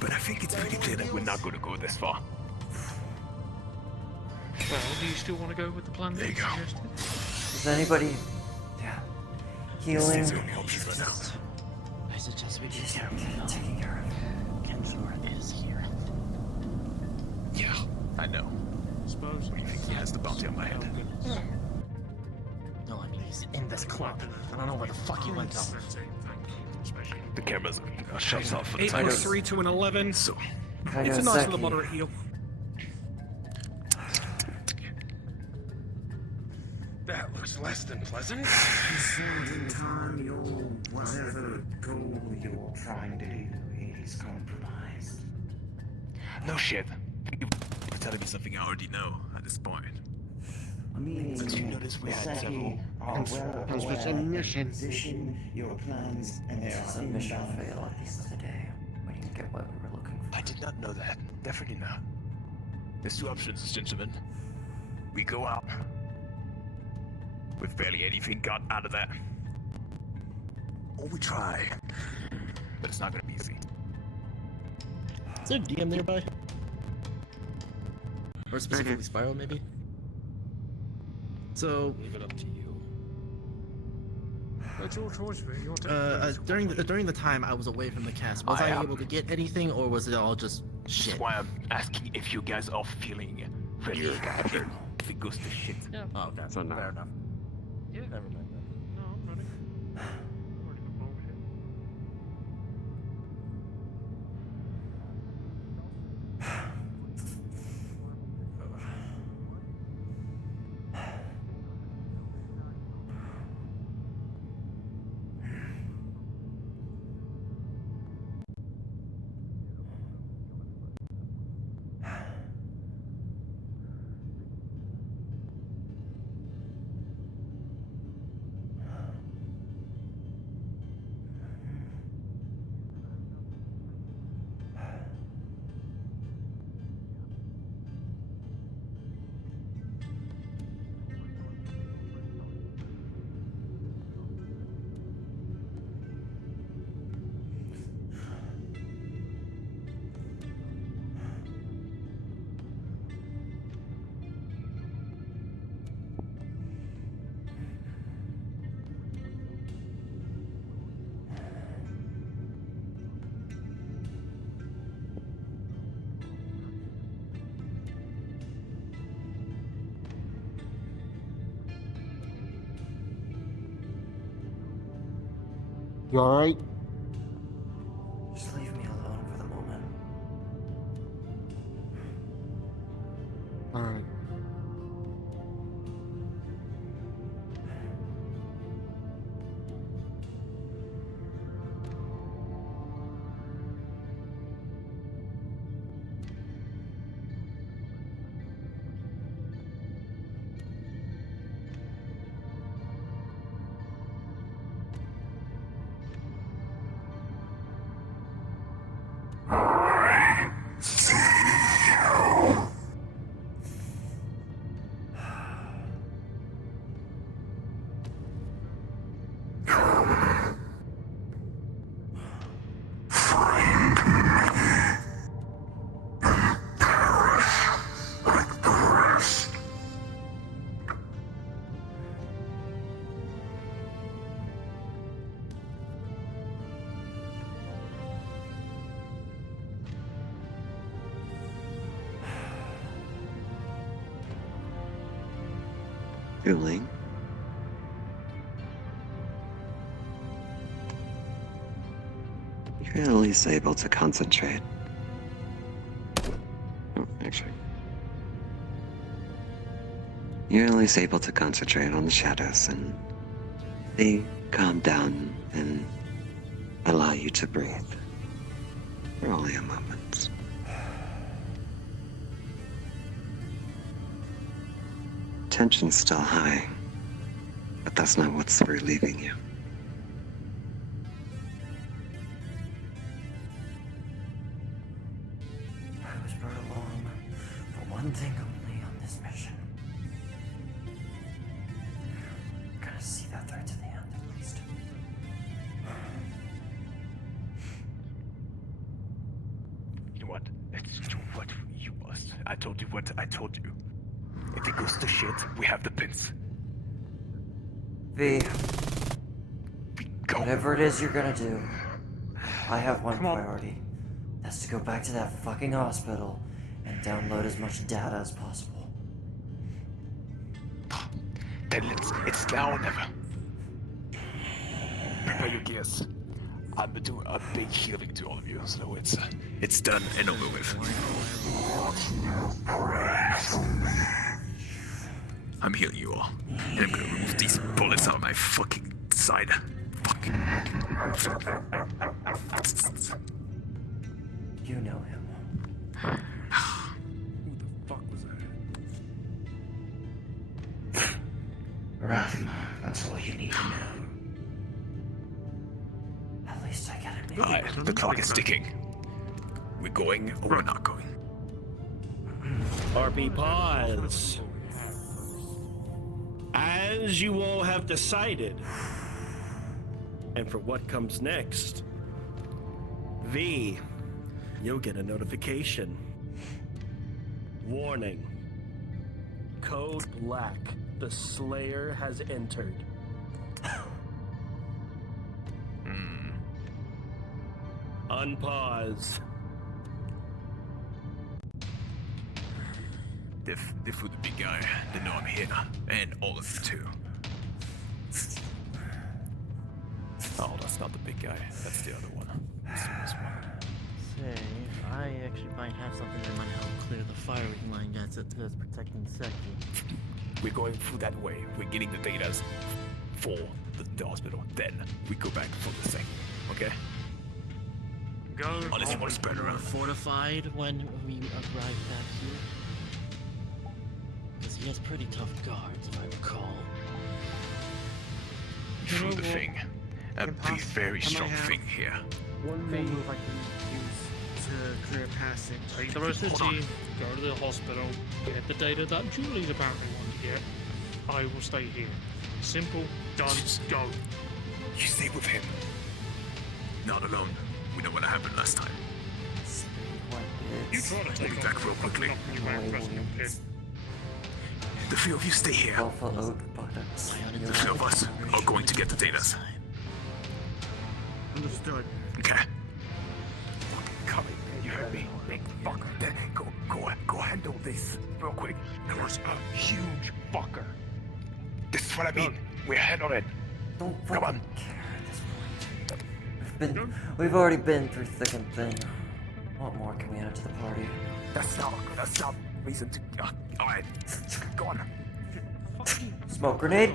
But I think it's pretty clear that we're not going to go this far. Well, do you still want to go with the plan that you suggested? Is anybody... Yeah. Healing... This is the only option right now. I suggest we do Just something. taking care of it. Kenzor is here. Yeah, I know. Suppose. What do you think he has the bounty on my head? No, I mean, he's in this club. I don't know where the fuck he went though. The cameras are shut off for the 8 time. plus 3 to an 11. So, it's a nice little moderate heal. That looks less than pleasant. In time, your whatever goal you're trying to do is compromised. no shit. You're telling me something I already know at this point. Meaning, Did you notice we had several... are well Comes with aware a of mission. your position, your plans, and there It's are a mission inbound fail at the end of the day. We didn't get what we were looking for. I did not know that. Definitely not. There's two options, gentlemen. We go out with barely anything got out of that. Or we try. But it's not gonna be easy. Is there a DM nearby? Or specifically Spiral, maybe? So, Leave it up to you. It's your choice, man. You want to during the time I was away from the cast, was I able to get anything, or was it all just shit? That's why I'm asking if you guys are feeling ready if it goes to shit. Yeah. Oh, okay. So no. Fair enough. Yeah. Never mind then. No, I'm ready. I'm ready for bullshit. You alright? Just leave me alone for the moment. Alright. Julie? You're at least able to concentrate. Oh, actually. You're at least able to concentrate on the shadows and they calm down and allow you to breathe. For only a moment. Tension's still high, but that's not what's relieving you. I was brought along for one thing only on this mission. Gotta see that through to the end, at least. You know what? Let's do what you must. I told you what I told you. If it goes to shit, we have the pins. V. Whatever it is you're gonna do, I have one priority. That's to go back to that fucking hospital and download as much data as possible. Then it's now or never. Prepare your gears. I'm gonna do a big healing to all of you, so it's done and over with. I'm healing you all, and I'm gonna remove these bullets out of my fucking side. Fuck. You know him. Who the fuck was that? Rath, that's all you need to know. At least I got it. Alright, the clock is ticking. We're going or we're not going. RP pause. As you all have decided, and for what comes next, V, you'll get a notification. Warning. Code Black. The Slayer has entered. Unpause. They're for the big guy. They know I'm here, and all of you too. Oh, that's not the big guy. That's the other one. That's the small one. Say, I actually might have something that might help clear the firing line that's protecting the sector. We're going through that way. We're getting the data for the hospital. Then we go back for the thing. Okay? Go. Unless you want to spread around. Fortified when we arrive back here. Because he has pretty tough guards, if I recall. Through the thing. A big, very strong thing here. One more move I can use to clear passage. Take the rest of the team, go to the hospital, get the data that Julie's apparently wanted to get. I will stay here. Simple, done, go. You stay with him. Not alone. We know what happened last time. You try to take Move back real quickly. you might press your pin. The few of you stay here. The few of us are going to get the data. Understood. Okay. Coming. You heard me. Big fucker. Then go handle this real quick. There was a huge fucker. This is what I mean. We're ahead on it. Don't Come on. care at this point. We've already been through thick and thin. What more can we add to the party? That's not reason to. Alright, go on. Smoke grenade.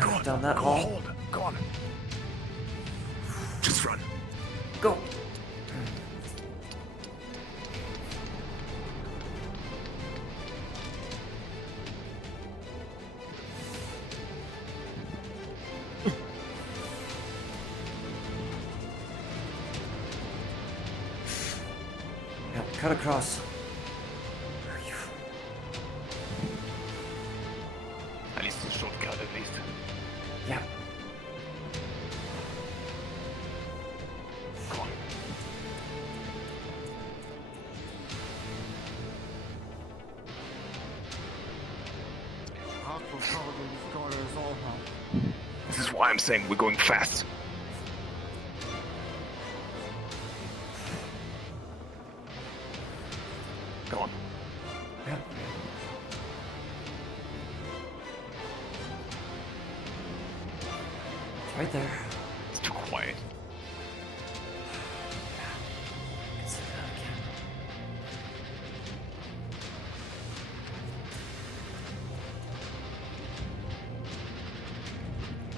Go on. Down that go hall. Hold. Go on. Just run. Go. Yeah, cut across. At least a shortcut, at least. Yeah. Come on. Hospital probably destroyed us all, huh? This is why I'm saying we're going fast. Go on. Yeah. It's right there. It's too quiet. Let's do that again.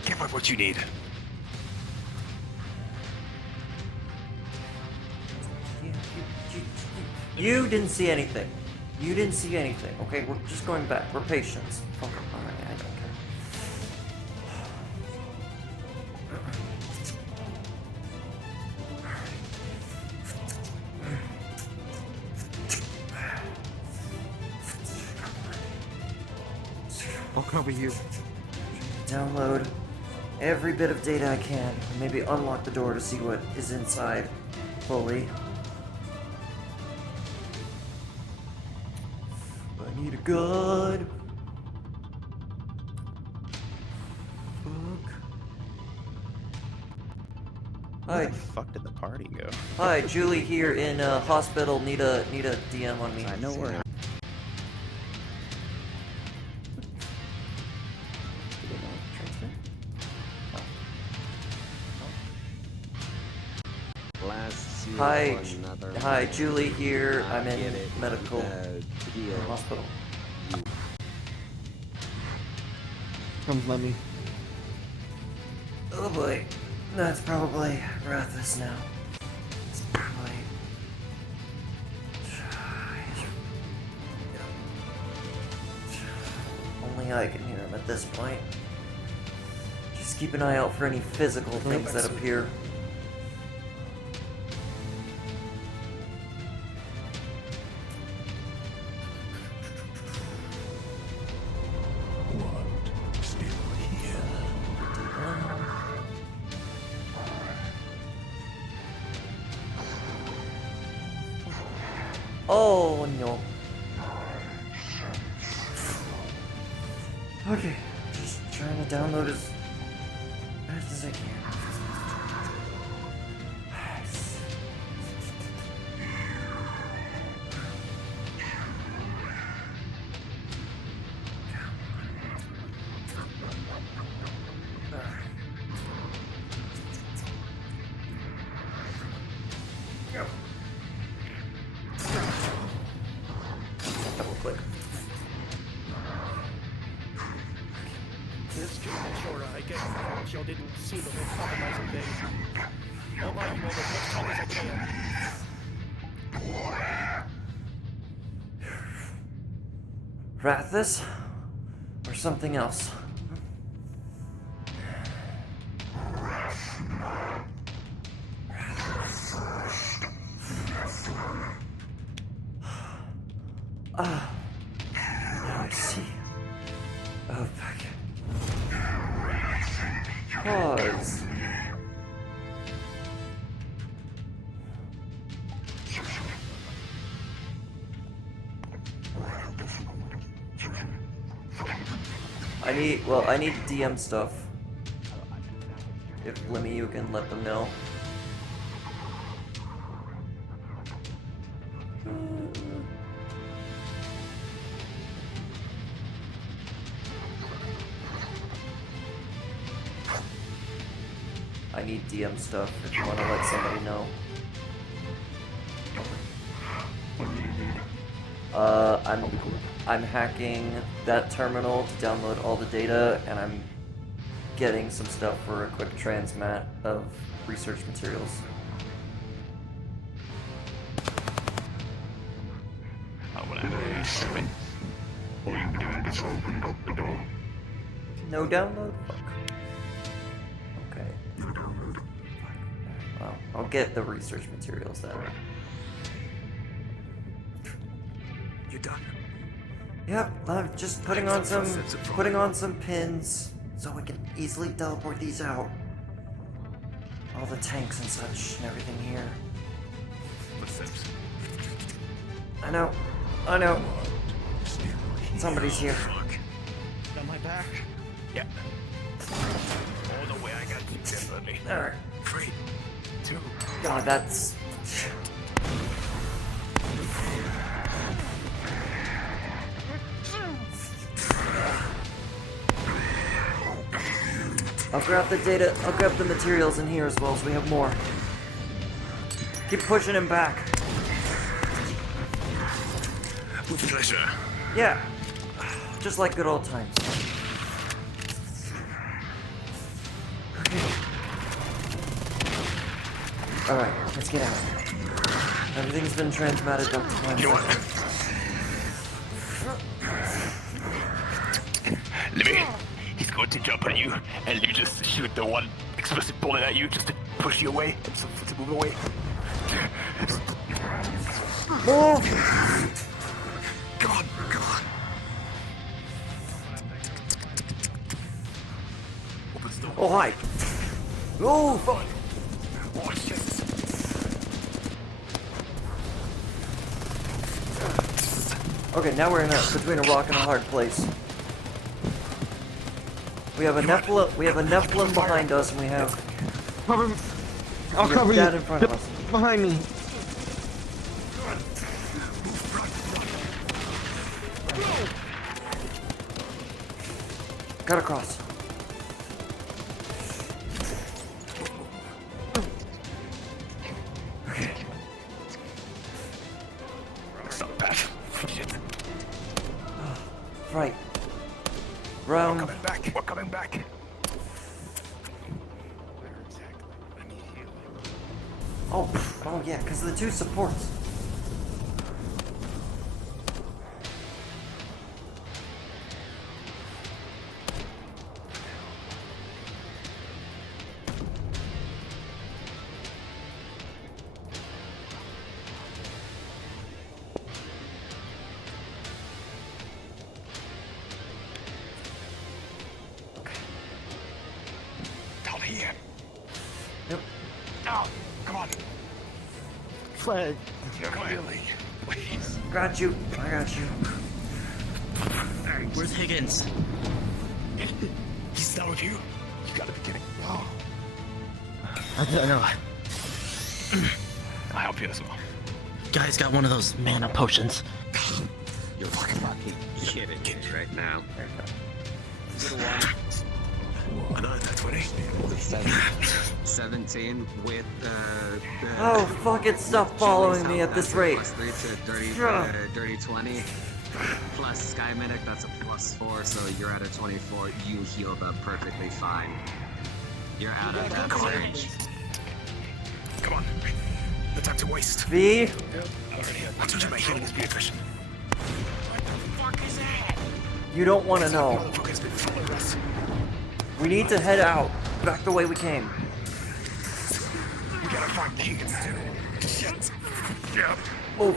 Give up what you need. You didn't see anything. You didn't see anything. Okay, we're just going back. We're patients. Fuck 'em. Alright, I don't care. I'll cover you. Download every bit of data I can. And maybe unlock the door to see what is inside fully. I need a gun. Fuck. Where Hi. the fuck did the party go? Hi, Julie here in hospital. Need a DM on me. I know where. Last year Hi, for another hi, month. Julie here. I I'm in get it. medical Deal. hospital. Comes Lemmy. Oh boy, that's probably Rathus now. It's probably. Only I can hear him at this point. Just keep an eye out for any physical things that appear. Oh no. Okay, just trying to download as fast as I can. Double click. This just make sure I get y'all didn't see the whole compromising thing. I'll buy you all as much time as I can. Rathus? Or something else? Ah, now I see. Oh, fuck. Pause. I need DM stuff. If Lemmy, you can let them know. I need DM stuff if you want to let somebody know. I'm hacking that terminal to download all the data, and I'm getting some stuff for a quick transmat of research materials. I wanna have a spin. All you did is open up the door. No download? Fuck. Okay. No download. Well, I'll get the research materials then. You done? Yep, I'm just putting on some pins so we can easily teleport these out. All the tanks and such and everything here. Footsteps. I know. Somebody's here. Got my back? Yeah. All the way, I got you definitely. Alright. 3, 2. God, that's... I'll grab the data, I'll grab the materials in here as well so we have more. Keep pushing him back. With pleasure. Yeah. Just like good old times. Okay. Alright, let's get out. Everything's been transmitted up to my side. Lemmy, he's going to jump on you, and you just shoot the one explosive bullet at you just to push you away, to move away. Move! Come on. Open the door. Oh, hi. Oh, fuck. Watch this. Okay, now we're in between a rock and a hard place. We have a Nephilim behind us, and we have... Cover me. I'll we have cover that you. in front of us. Behind me. Got across. Okay. Stop that. Shit. Right. Round. We're coming back. Oh yeah, because of the two supports. Down here. Yep. Oh, come on. Flag. Quietly, please. Got you. I got you. Where's Higgins? He's down with you. You gotta be kidding. Oh. I don't know. I'll help you as well. Guy's got one of those mana potions. You're fucking kidding me right now. Is it a one? Another 20. 17 with Oh, fuck it, stop following me at this rate. Plus 3 to dirty 20. Plus Sky Medic, that's a plus 4, so you're at a 24. You healed up perfectly fine. You're out of that range. Come on. No time to waste. V? I told you my healing is be efficient. You don't want to know. Motherfucker's been following us. We need to head out. Back the way we came. We gotta find Higgins too. Shit. Yeah. Move.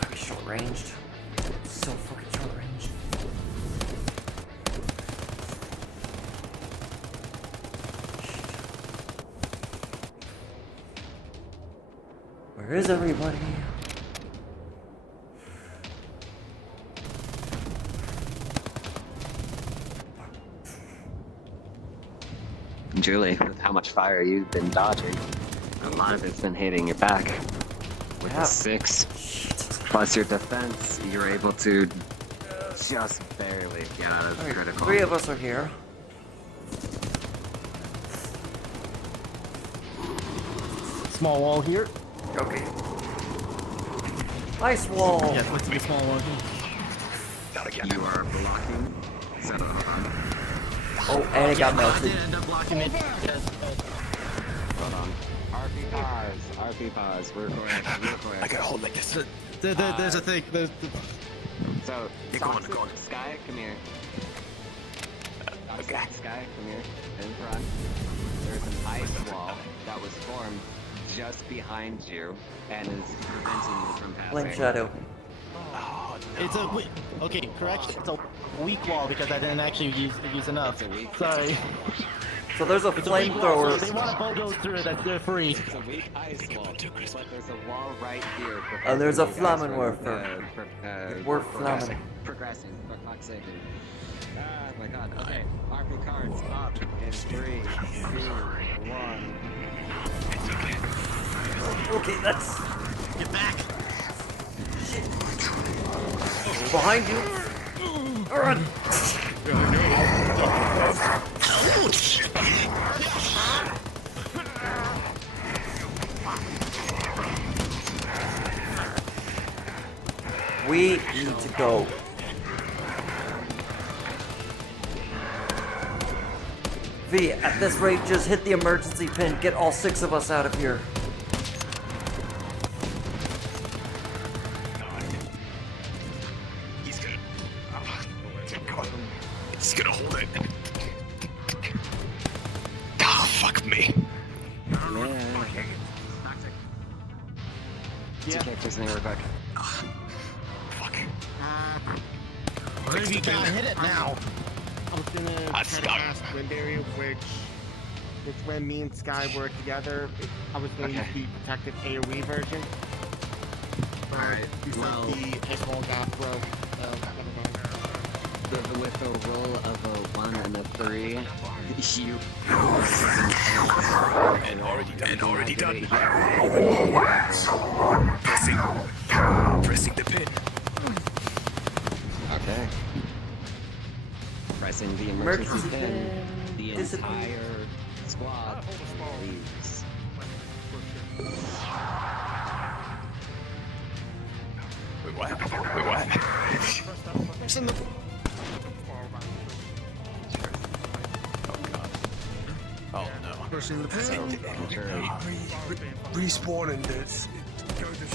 Fucking short ranged. So fucking short ranged. Where is everybody? Julie, with how much fire you've been dodging, a lot of it's been hitting your back. With a 6 plus your defense, you're able to just barely get out of the critical. 3 of us are here. Small wall here. Okay. Nice wall. Yeah, let's do a small wall here. You are blocking. So, oh, and it got melted. I did end up blocking it. Yes. Hold on. RP pause. Real quick. I gotta hold like this. There's a thing. So, You're going. Sky, come here. Okay. Sky, come here. In front. There's an ice wall that was formed just behind you and is preventing you from passing. Flame shadow. Oh, no. It's a okay. Correction. It's a weak wall because I didn't actually use enough. Sorry. So there's a flamethrower. They want to bulldoze through it. They're free. It's a weak ice wall, but there's a wall right here. And there's a Flammenwerfer. Worth Flammen. Progressing, but not saving. Ah, my god. Okay, RP cards up in 3, 2, 1. Okay, that's... Get back. Shit. Behind you. Run. We need to go. V, at this rate, just hit the emergency pin. Get all 6 of us out of here. He's gonna. He's gonna hold it. Ah, fuck me. Two characters in here, Rebecca. Fuck. Maybe you gotta hit it now. I was gonna head past wind area, which it's when me and Sky were together. I was gonna use the protective AoE version. Alright, well, the hit-roll got broke. with a roll of a 1 and a 3, you... And already done. Pressing the pin. Okay. Pressing the emergency pin. The entire squad leaves. Wait, what? Pressing the... Oh no. Pushing the pin. Respawning this. Go to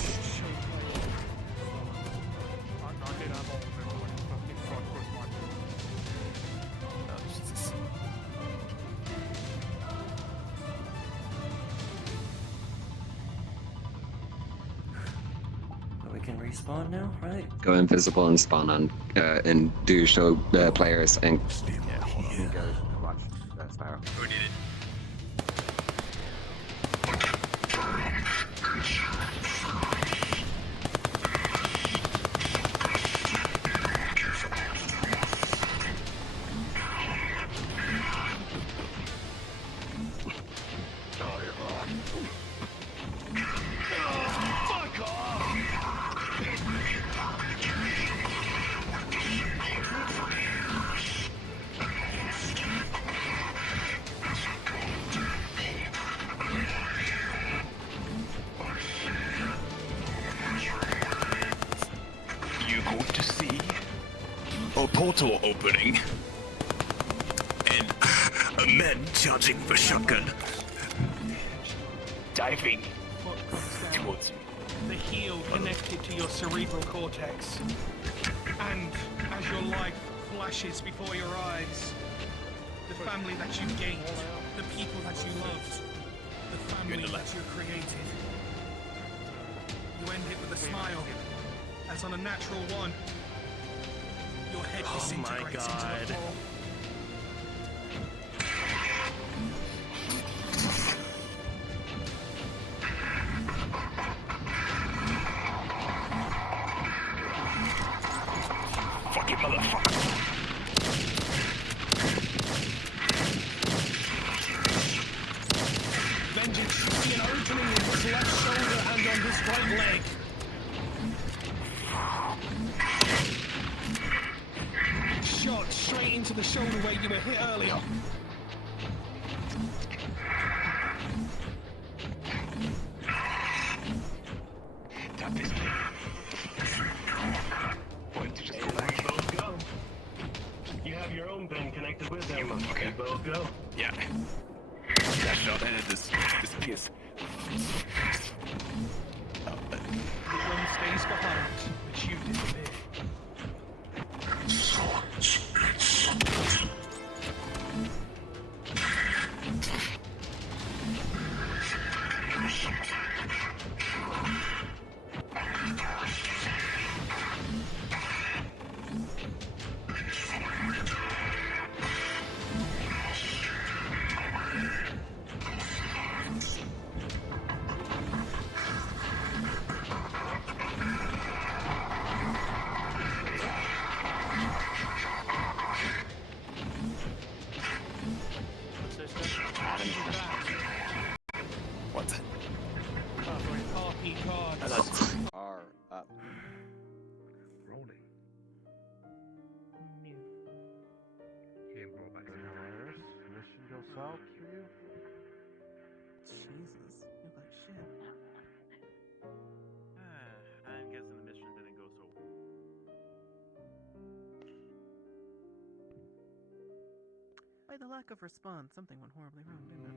We can respawn now, right? Go invisible and spawn on, and do show players and... Yeah, hold on. Go watch Spiral. Who did it? Portal opening and a man charging for shotgun, diving towards you. The heel connected to your cerebral cortex, and as your life flashes before your eyes, the family that you gained, the people that you loved, the family that you created. You end it with a smile, as on a natural one. Your head disintegrates into the floor. Fucking motherfucker. Commander's right leg. Shot straight into the shoulder where you were hit earlier. Tap this thing. Point to just go back. Both go. You have your own pen connected with them. Okay. Both go. Yeah. That shot ended this piece. The gun stays behind, but you disappear. What's it? RP cards. Are up. Rolling. Game brought back to Mission go south for you? Jesus, you got shit. I'm guessing the mission didn't go so well. By the lack of response, something went horribly wrong, didn't it?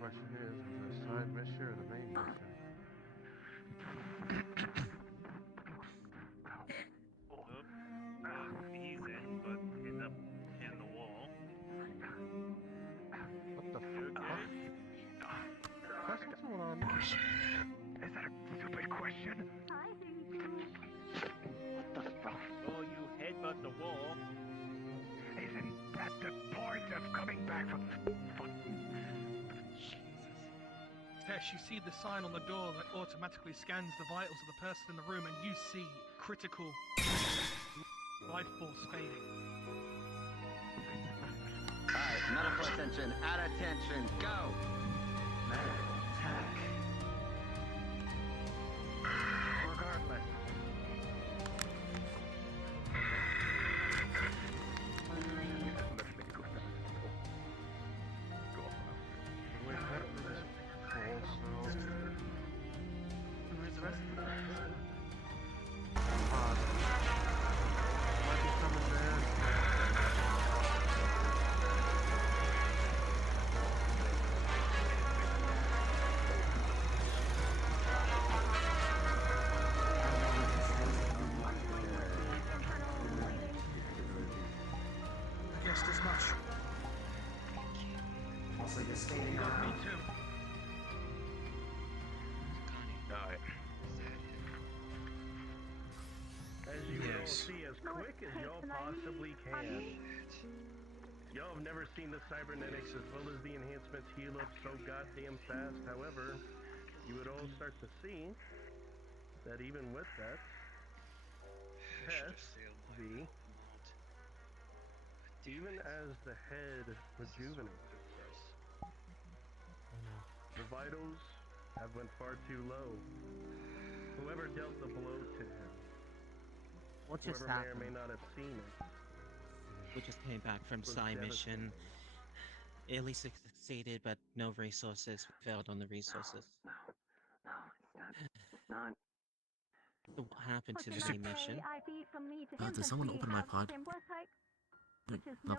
Question is, was it a side mission or the main mission? He's in, but ends up hitting the wall. What the fuck? What's going on? Is that a stupid question? What the fuck? Oh, you headbutt the wall. Isn't that the point of coming back from Tesh, you see the sign on the door that automatically scans the vitals of the person in the room, and you see critical life force fading. Alright, medical attention, at attention, go! Medical attack. regardless? Where's the rest of the Might be coming there. Guessed as much. Also, you're skating Me around. too. Alright. As you can all see, as quick as y'all possibly can. Y'all have never seen the cybernetics as well as the enhancements heal up so goddamn fast. However, you would all start to see that even with that, test V, even as the head rejuvenates itself, the vitals have went far too low. Whoever dealt the blow to him, What just whoever may or happened? may not have seen it, We just came back from was Psy devastating. mission. At least succeeded, but no resources. We failed on the resources. It's not. So what happened to the main mission? Did someone open my pod? Not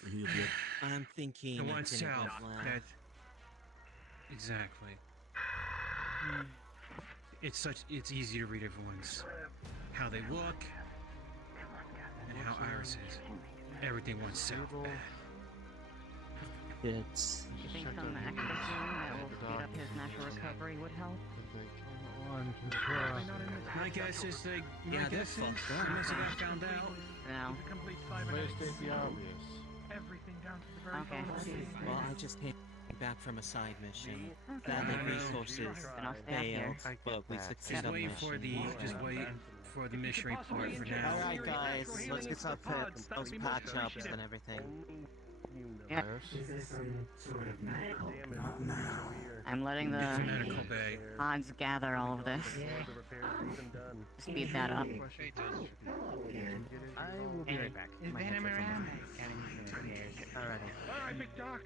for you yet. I'm thinking The it one didn't south. go well. That exactly. It's easy to read everyone's how they look and how Iris is. Everything went south bad. It's You think some active healing that will speed up his natural recovery would help? My guess is they. Yeah, My they're guess is fucked up. unless it got found out. No. Complete Play cybernetics. state the obvious. Everything down to the very Okay. bottom. well, I just came back from a side mission. Okay. Sadly, I know. resources Then I'll stay up here. failed, but we succeeded Just on wait the for the. mission. Just wait for the mission report for now. Alright guys, let's get some patch ups and everything. Only you know. Yeah. I'm letting the medical bay. pods gather all of this. Speed that up. I will be right back. Is My Venom headset's around? almost Alrighty. Alright, Big Doc.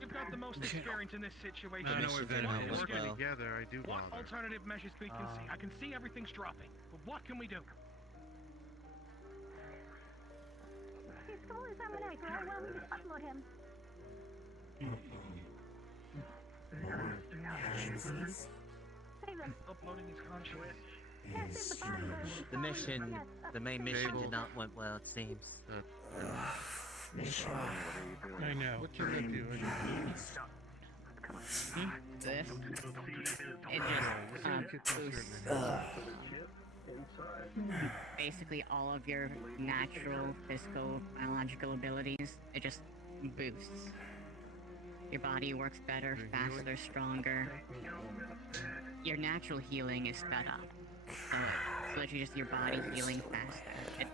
You've got the most experience in this situation. I know where Venom is. Working together, I do What bother. alternative measures we can see? I can see everything's dropping, but what can we do? His skull examination. How well we just upload him. Save him. Uploading his conscience. The mission, the main mission did not went well, it seems. I know. What can I do? This. It just boosts basically all of your natural, physical, biological abilities. It just boosts. Your body works better, faster, stronger. Your natural healing is sped up. So it's literally just your body healing faster.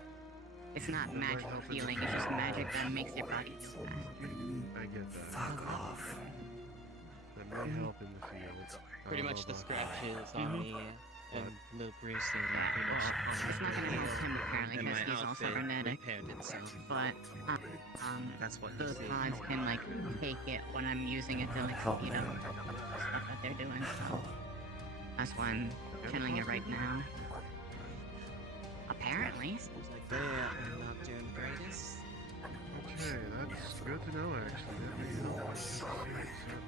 It's not magical healing, it's just magic that makes your body heal faster. I get that. Fuck off. That may help in the field. Pretty much the scratches on me and the bruising pretty much It's not gonna help him apparently because he's also hermetic. But that's what those pods can like take it when I'm using it to like speed up stuff that they're doing. That's why I'm channeling it right now. Apparently. They are not doing the greatest. Okay, that's good to know actually. That may help us. Certainly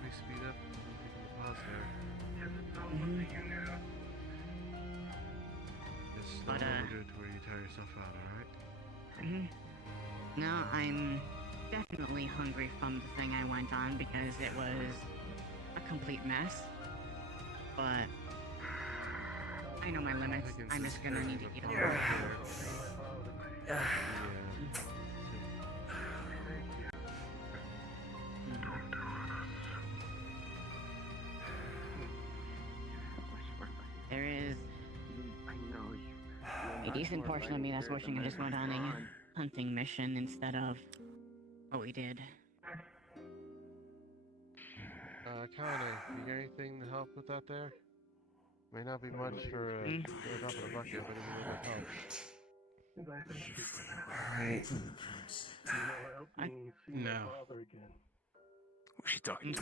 speed up the pause there. Just But, don't do it to where you tire yourself out, alright? No, I'm definitely hungry from the thing I went on because it was a complete mess. But I know my limits. I'm just gonna need to eat a lot. There is a decent portion of me that's wishing I just went on a hunting mission instead of what we did. Connie, you got anything to help with that there? May not be much for a drop in a bucket, but it will help. Alright. No. Who's she talking to?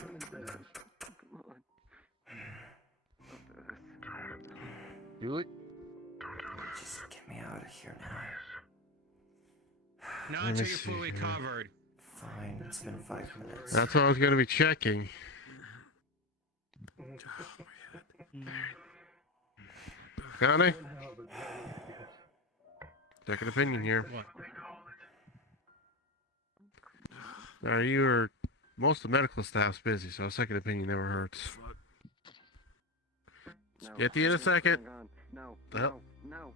Do it. Just get me out of here now. Not Let until me you're see fully here. covered. Fine, it's been 5 minutes. That's what I was gonna be checking. Connie? Second opinion here. You are most of the medical staff's busy, so a second opinion never hurts. Get to you in a second. No, Well, no.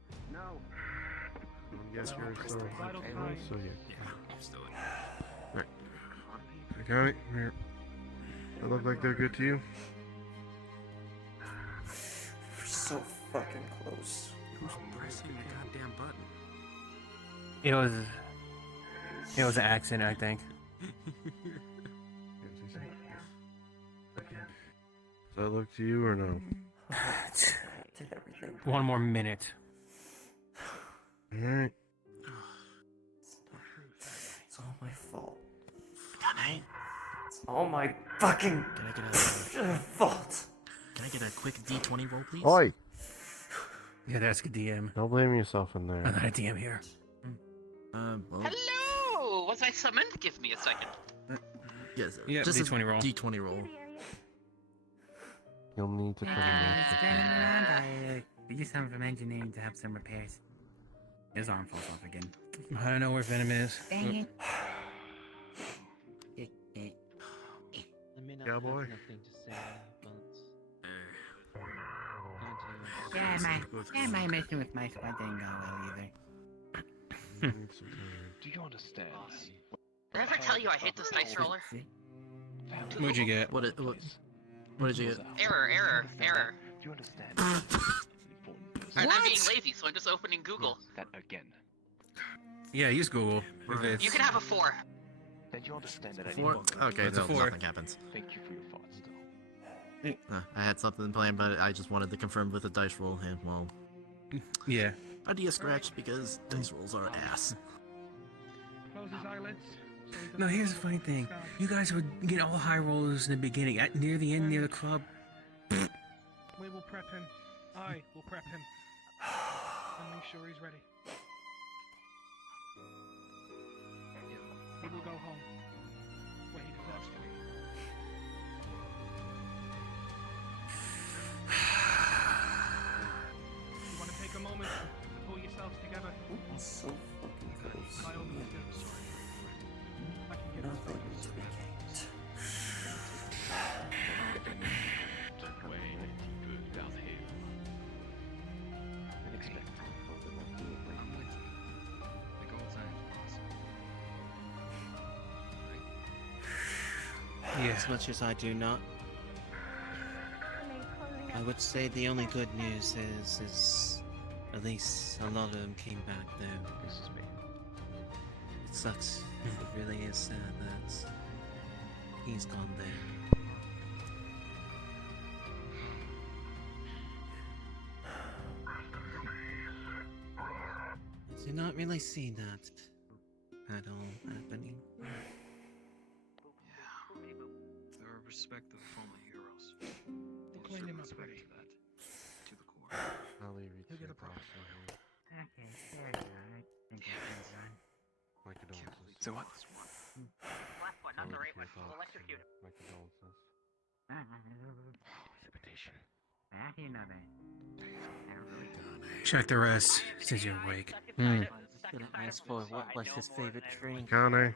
Get yours, so yeah. I'm still in. Right. Connie, come here. They look like they're good to you. We're so fucking close. Who's pressing the goddamn button? It was an accident, I think. Does that look to you or no? Did everything. One more minute. Alright. It's all my fault. Can It's all my fucking I get a fault. Can I get a quick D20 roll, please? Oi! Yeah, that's a DM. Don't blame yourself in there. I'm not a DM here. Well, Hello! Was I summoned? Give me a second. yes. Yeah, just D20 roll. D20 roll. You'll need to put in I used some from engineering to have some repairs. His arm falls off again. I don't know where Venom is. Dang it. I may not Cowboy? have nothing to say, but Yeah, my mission with my squad didn't go well either. Do you understand? Did I ever tell you I hate this dice roller? What'd you get? what did you get? Error. Do you understand? And I'm being lazy, so I'm just opening Google. That again. Yeah, use Google. If You can have a 4. Then you understand that I Four? didn't fuck Okay, That's a no, four. nothing happens. Thank you for your thoughts, though. I had something planned, but I just wanted to confirm with a dice roll, and well, Yeah. idea scratched because dice rolls are ass. Close his eyelids. So he No, doesn't here's the funny thing. You guys would get all high rollers in the beginning. Near the end, near the club. We will prep him. I will prep him. And make sure he's ready. He will go home. Where he deserves to be. You want to take a moment to pull yourselves together? It's so fucking close. By all means, do so. I can get this Nothing to be gained. Yeah. As much as I do not, I would say the only good news is at least a lot of them came back though. This is me. It sucks. It really is sad that he's gone there. I did not really see that at all happening. There are respective fallen heroes. We'll clean him up ready. To the core. I'll leave you He'll to get a the process. Okay, there you go. I think everything's done. My condolences. So what? Last one, not the right one. We'll electrocute him. My condolences. Precipitation. You know that. Check the rest since you're awake. I was gonna ask for what was his favorite drink. Connie. As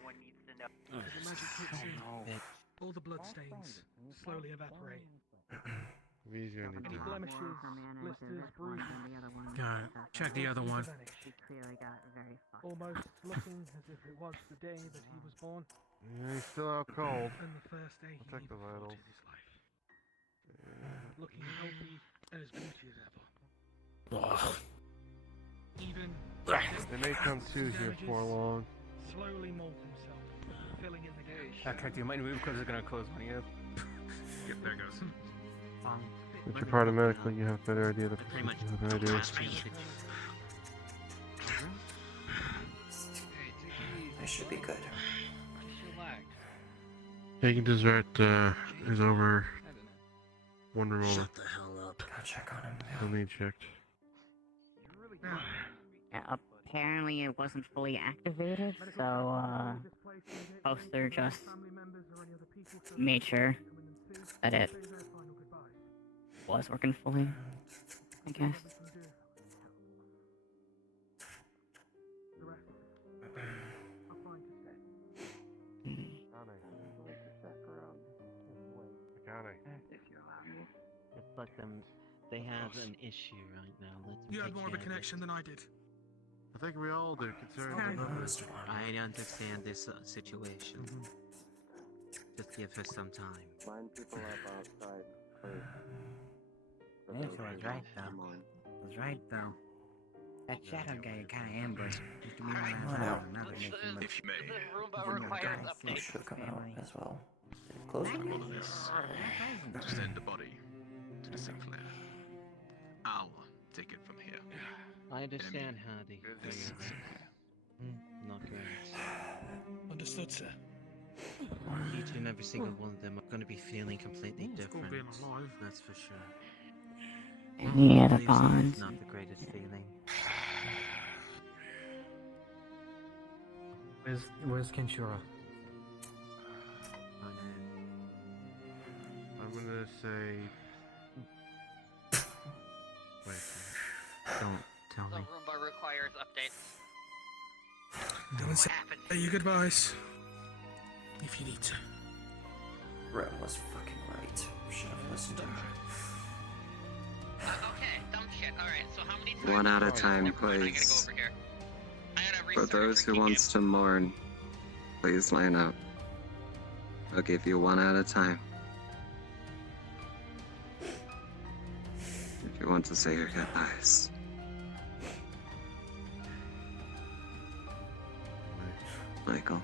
the magic kicks in, all the blood stains slowly evaporate. Easy on you. Any blemishes, blisters, bruises, Got it. Check the other one. He clearly got very fucked. almost looking as if it was the day that he was born. Yeah, he's still out cold. And the first day he I'll check the even thought vitals. in his life. Looking healthy and as beauty as ever. Even They may come to here for long. slowly mold himself, filling in the gash. Okay, you might move because it's gonna close on you. Yep, there it goes. But you're part of medically, you have a better idea of the Pretty much procedure than I do. I should be good. Taking dessert is over. One room over. Shut the hell up. Go check on him. Still need checked. Apparently it wasn't fully activated, so Poster just made sure that it was working fully, I guess. It's like they have an issue right now. Let them You had take more of a care connection than I did. I think we all do, considering I understand this situation. Just give her some time. Line people up outside, please. Angela was right, though. Was right, though. That shadow guy kind of ambushed. Just to be on that side of another makes him look... If you may. I should come out as well. Close Take all of this. To send the body to the Sinclair. I'll take it from here. I understand, Hardy. This Not great. Understood, sir. Each and every single one of them are going to be feeling completely different. being alive. That's for sure. Yeah, the Losing bonds. is not the greatest feeling. Where's Kenshura? I'm gonna say. Wait. Don't tell The me. Roomba requires updates. Don't say your goodbyes. If you need to. Rem was fucking right. Should have listened to her. Okay, dumb shit. Alright, so how many times... One at a time, Never mind, I gotta go please. over here. I gotta For restart those who every wants to mourn, please line up. I'll give you one at a time. If you want to say your goodbyes. Michael.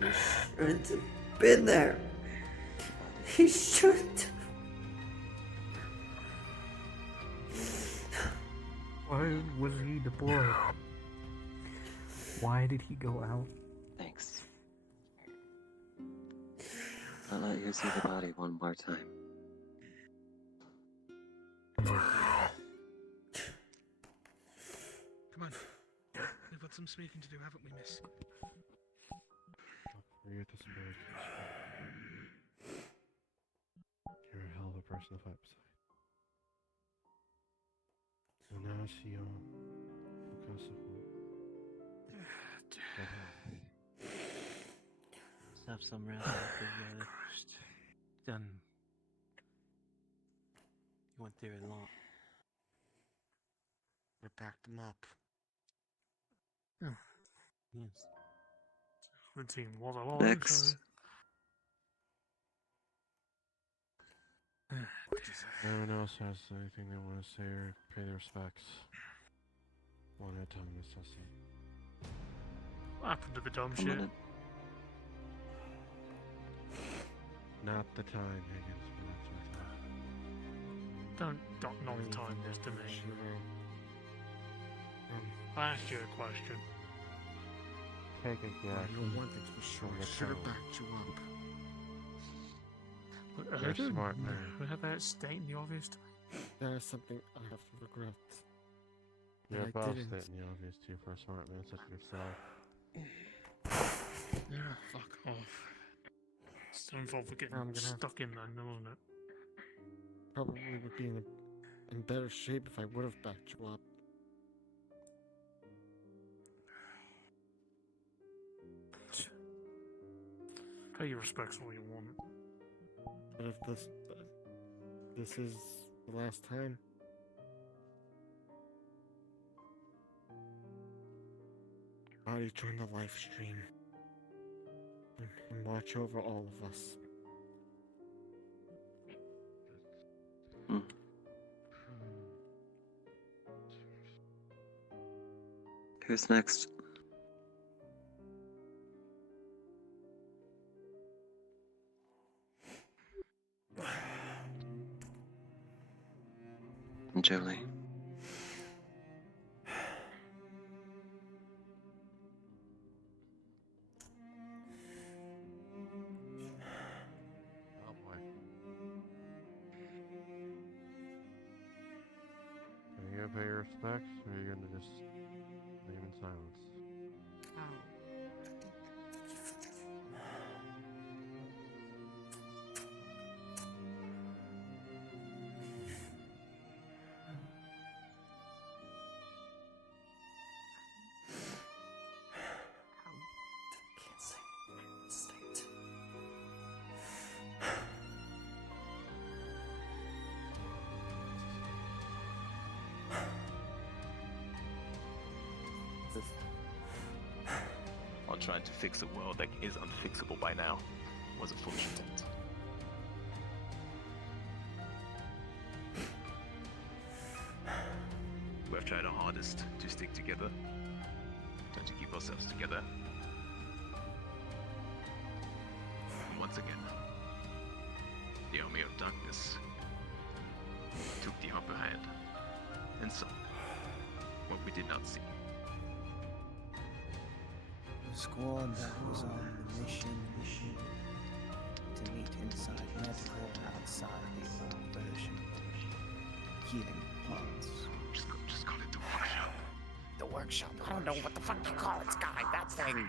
He shouldn't have been there. He shouldn't. Why was he deployed? Why did he go out? Thanks. I'll let you see the body one more time. Come on. We've got some speaking to do, haven't we, miss? Forget the spirit. You're a hell of a person to fight beside. Ignacio Let's have some rest together. Done. You went through a lot. We packed them up. Yes. The team was alive. Next. Anyone else has anything they want to say or pay their respects? One at a time, Miss Tessie. What happened to the dumb shit? Not the time, Higgins. Don't not the time this to me. I asked you a question. Take a guess. One thing's for sure, I should have backed you up. You're a smart man. Without stating the obvious to me. That is something I have to regret. You're I above didn't. stating the obvious too for a smart man such as yourself. Yeah, fuck off. It's time for getting I'm gonna stuck in there, isn't it? Probably would be in better shape if I would have backed you up. Pay your respects all you want. But if this is the last time, how do you join the live stream and watch over all of us? Who's next? Julie. Oh boy. Are you gonna pay your respects, or are you gonna just leave in silence? Can't say. State. On trying to fix a world that is unfixable by now was a foolish attempt. We have tried our hardest to stick together and to keep ourselves together. And once again, the army of darkness took the upper hand and saw what we did not see. The squad that was on the mission to meet inside medical outside the old version. Healing pods. Just call it the workshop. The workshop. I don't know what the fuck you call it, Sky. That thing.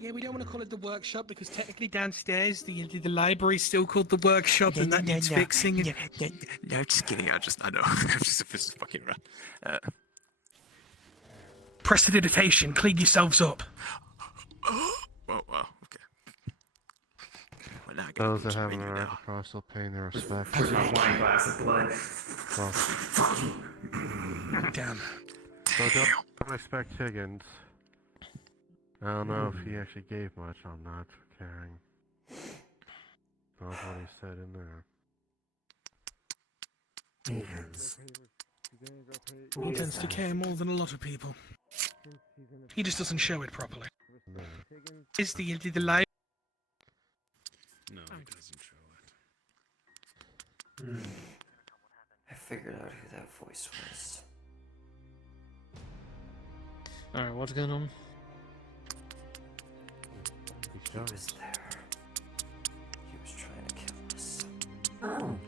Yeah, we don't want to call it the workshop because technically downstairs the library is still called the workshop, and that needs fixing. No, just kidding. I know. I'm just fucking around. Prestidigitation, clean yourselves up. Well, okay. Well, now I Those that haven't arrived across still paying their respects. Where's my wine glass of blood? Well, damn. So don't expect Higgins. I don't know if he actually gave much on not caring. That's what he said in there. He tends to care more than a lot of people. He just doesn't show it properly. Is the light? No, he doesn't show it. I figured out who that voice was. Alright, what's going on? He was there. He was trying to kill us. Oh.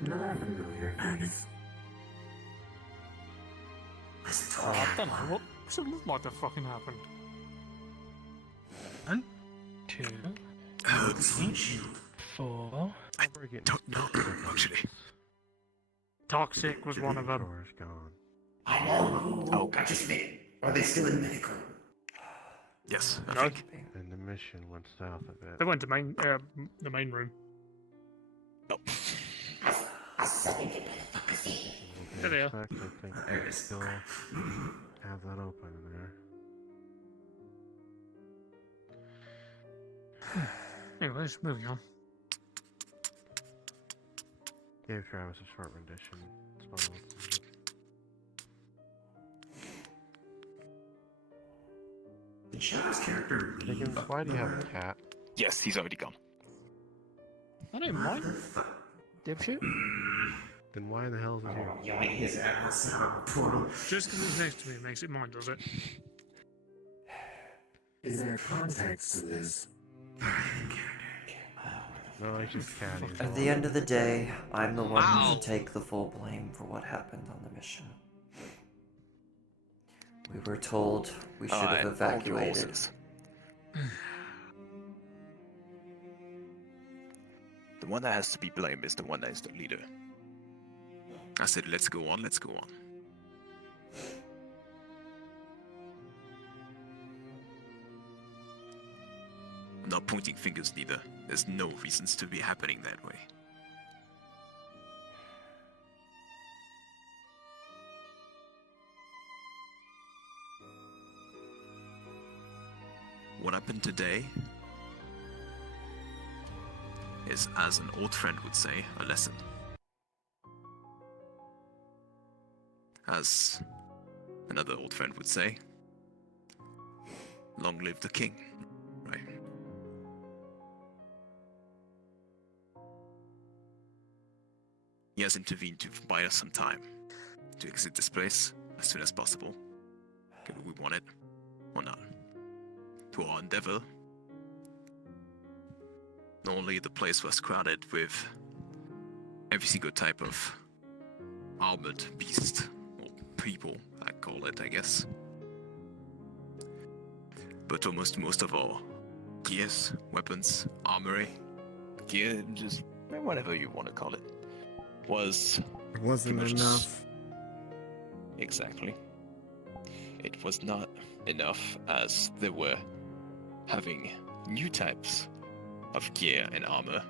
Another familiar face. I don't know. What does it look like that fucking happened? 1, 2, 3, 4. I don't know, actually. Toxic was one of them. I know. Okay. I just mean, are they still in medical? Yes, I No. think. And the mission went south a bit. They went to the main room. There they are. I think they still have that open in there. Anyways, moving on. Gave Travis a short rendition. The Shadow's character. Why do you have a cat? Yes, he's already gone. I don't mind. Dipshit. Then why the hell is it here? Yeah, his ass out of a portal. Just because it's next to me makes it mine, does it? Is there context to this? No, it's just catty. At the end of the day, I'm the one who should take the full blame for what happened on the mission. We were told we should have evacuated. The one that has to be blamed is the one that is the leader. I said, let's go on, let's go on. I'm not pointing fingers neither. There's no reasons to be happening that way. What happened today is, as an old friend would say, a lesson. As another old friend would say, long live the king, right? He has intervened to buy us some time to exit this place as soon as possible, whether we want it or not. To our endeavor, normally the place was crowded with every single type of armored beast, or people, I call it, I guess. But almost most of our gears, weapons, armory, gear, just whatever you want to call it, was... It wasn't enough. Exactly. It was not enough, as there were having new types of gear and armor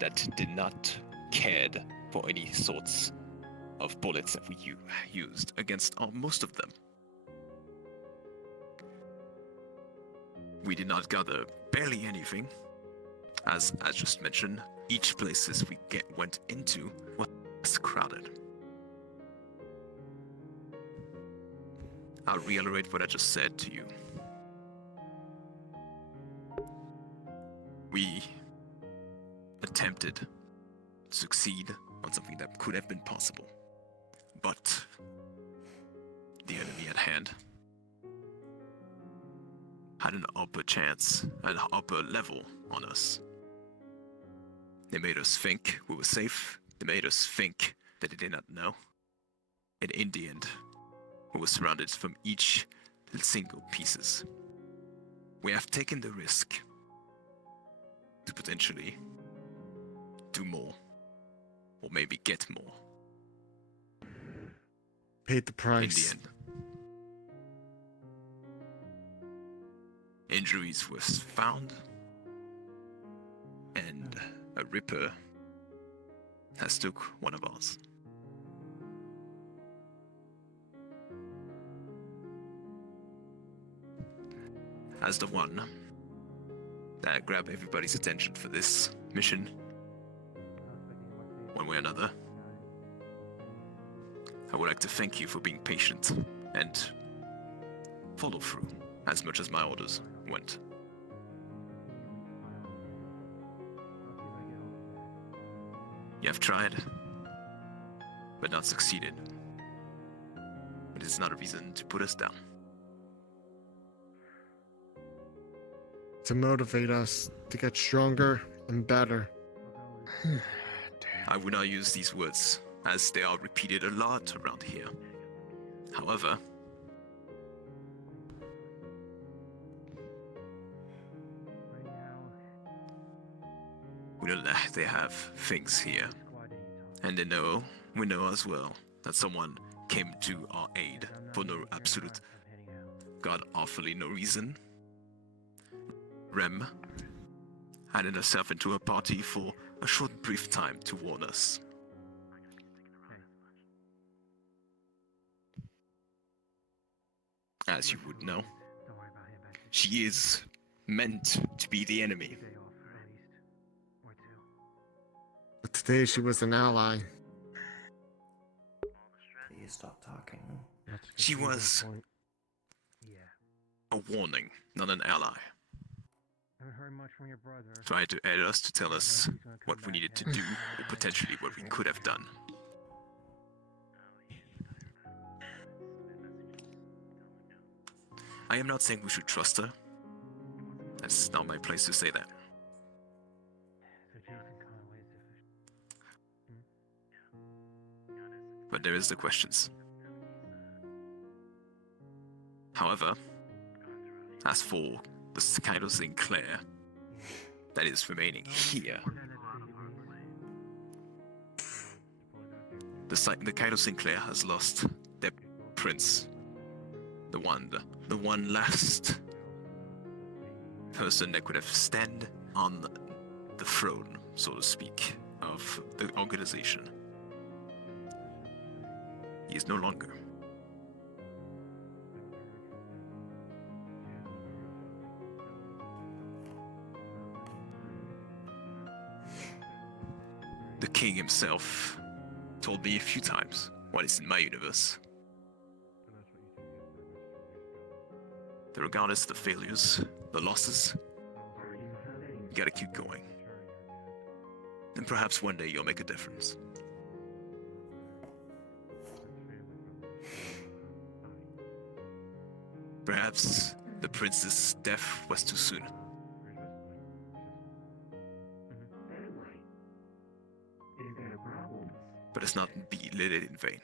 that did not cared for any sorts of bullets that we used against most of them. We did not gather barely anything. As I just mentioned, each places we went into was crowded. I'll reiterate what I just said to you. We attempted to succeed on something that could have been possible, but the enemy at hand had an upper chance, an upper level on us. They made us think we were safe. They made us think that they did not know. And in the end, we were surrounded from each single pieces. We have taken the risk to potentially do more, or maybe get more. Paid the price. In the end, injuries were found, and a Ripper has took one of ours. As the one that grabbed everybody's attention for this mission, one way or another, I would like to thank you for being patient and follow through as much as my orders went. You have tried, but not succeeded. It is not a reason to put us down. To motivate us to get stronger and better. I will not use these words, as they are repeated a lot around here. However, we know that they have things here, and we know as well that someone came to our aid for no absolute, god-awfully no reason. Rem added herself into a party for a short brief time to warn us. As you would know, she is meant to be the enemy. But today she was an ally. Please stop talking. She was a warning, not an ally. Haven't heard much from your brother. Tried to aid us to tell us what we needed to do, or potentially what we could have done. I am not saying we should trust her. That's not my place to say that. But there is the questions. However, as for the Kaido Sinclair that is remaining here, the Kaido Sinclair has lost their prince. The one last person that could have stand on the throne, so to speak, of the organization. He is no longer. The king himself told me a few times what is in my universe. That regardless of the failures, the losses, you gotta keep going. And perhaps one day you'll make a difference. Perhaps the prince's death was too soon. But it's not be lit in vain.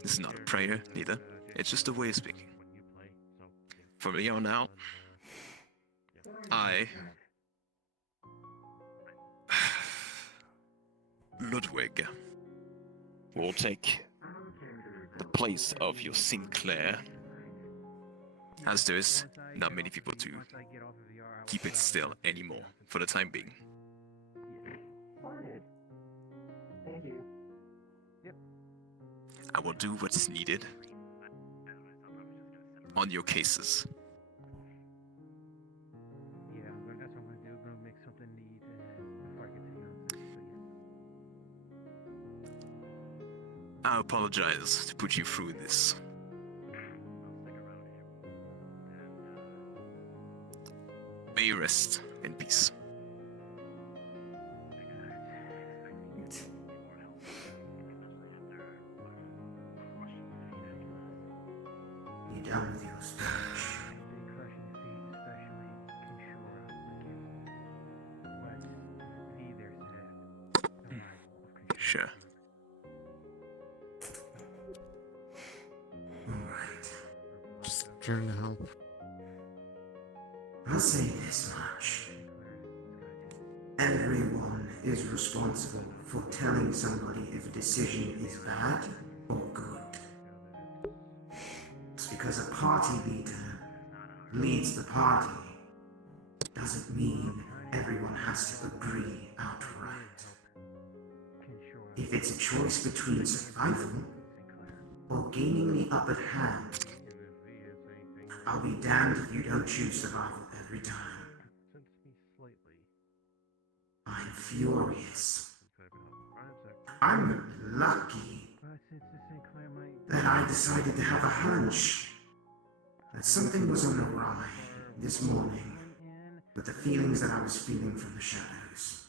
This is not a prayer, neither. It's just a way of speaking. From here on out, I, Ludwig, will take the place of your Sinclair, as there is not many people to keep it still anymore for the time being. I will do what's needed on your cases. Yeah, that's what I'm gonna do. I'm gonna make something neat before I continue on. I apologize to put you through this. May you rest in peace. You done with your speech? Sure. Alright. Just trying to help. I'll say this much. Everyone is responsible for telling somebody if a decision is bad or good. Just because a party leader leads the party doesn't mean everyone has to agree outright. If it's a choice between survival or gaining the upper hand, I'll be damned if you don't choose survival every time. I'm furious. I'm lucky that I decided to have a hunch that something was on the rise this morning with the feelings that I was feeling from the shadows.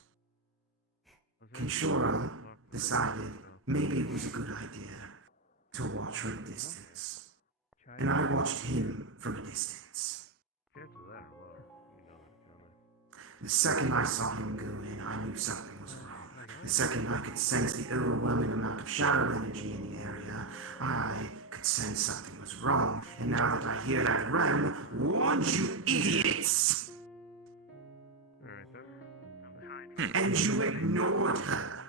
Kinshoro decided maybe it was a good idea to watch from a distance. And I watched him from a distance. The second I saw him go in, I knew something was wrong. The second I could sense the overwhelming amount of shadow energy in the area, I could sense something was wrong. And now that I hear that Rem warned you idiots! And you ignored her.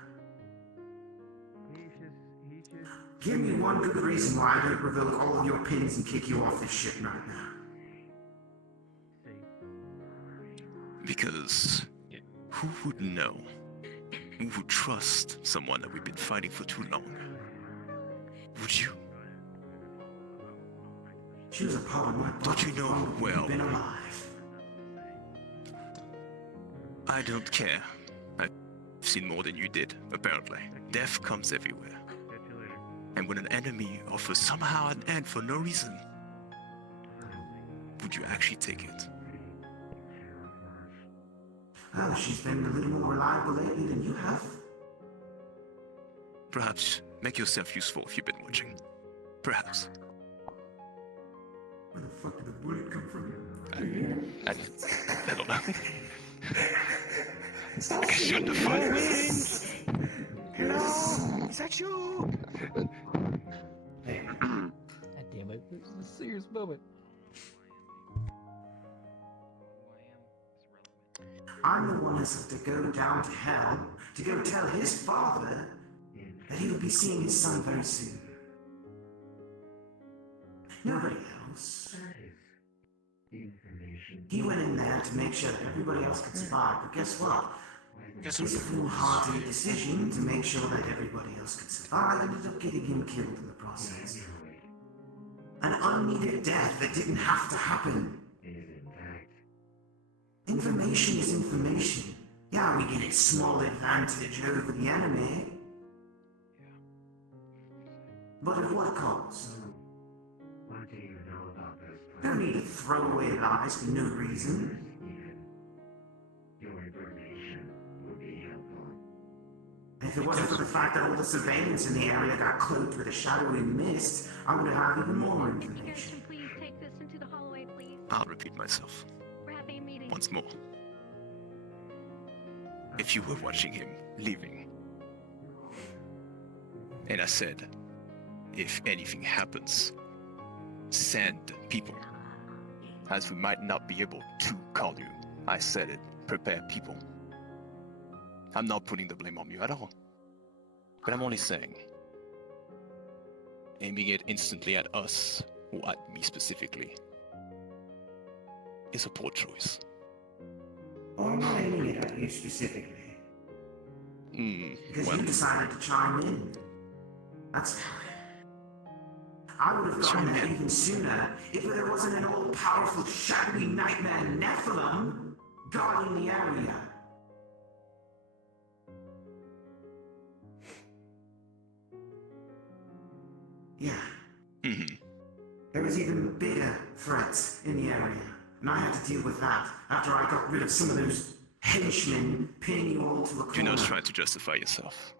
Give me one good reason why I don't revoke all of your pins and kick you off this ship right now. Because who would know? Who would trust someone that we've been fighting for too long? Would you? She was a part of my body. Don't you know her well? Been alive. I don't care. I've seen more than you did, apparently. Death comes everywhere. And when an enemy offers somehow an end for no reason, would you actually take it? Well, she's been a little more reliable lately than you have. Perhaps make yourself useful if you've been watching. Perhaps. Where the fuck did the bullet come from? I don't know. I shut the fuck. Hello? Is that you? God damn it, this is a serious moment. I'm the one that's had to go down to hell to go tell his father that he would be seeing his son very soon. Nobody else. He went in there to make sure that everybody else could survive, but guess what? His foolhardy decision to make sure that everybody else could survive ended up getting him killed in the process. An unneeded death that didn't have to happen. Information is information. Yeah, we get a small advantage over the enemy. But at what cost? What do you know about this place? No need to throw away lies for no reason. Your information would be helpful. If it wasn't for the fact that all the surveillance in the area got cloaked with a shadowy mist, I would have had even more information. Please take this into the hallway, please. I'll repeat myself. We're having a meeting. Once more. If you were watching him leaving, and I said, if anything happens, send people, as we might not be able to call you. I said it, prepare people. I'm not putting the blame on you at all, but I'm only saying, aiming it instantly at us, or at me specifically, is a poor choice. Oh, I'm not aiming it at you specifically. Because Well, you decided to chime in. That's fine. I would have gotten there even sooner if there wasn't an all-powerful, shadowy nightmare Nephilim guarding the area. Yeah. There was even bigger threats in the area, and I had to deal with that after I got rid of some of those henchmen pinning you all to a corner. do not try to justify yourself.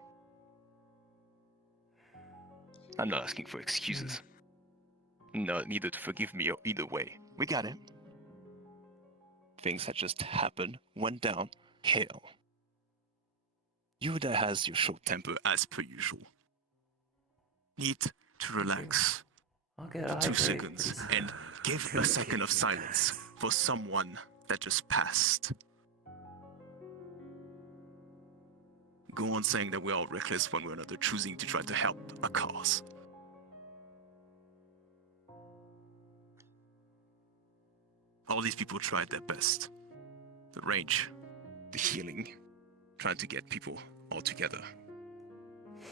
I'm not asking for excuses. No, neither to forgive me or either way. We got it. Things that just happened, went down, hell. You that has your short temper as per usual. Need to relax. Okay, 2 seconds and give a second of silence for someone that just passed. Go on saying that we're all reckless when we're another choosing to try to help a cause. All these people tried their best. The range, the healing, trying to get people all together.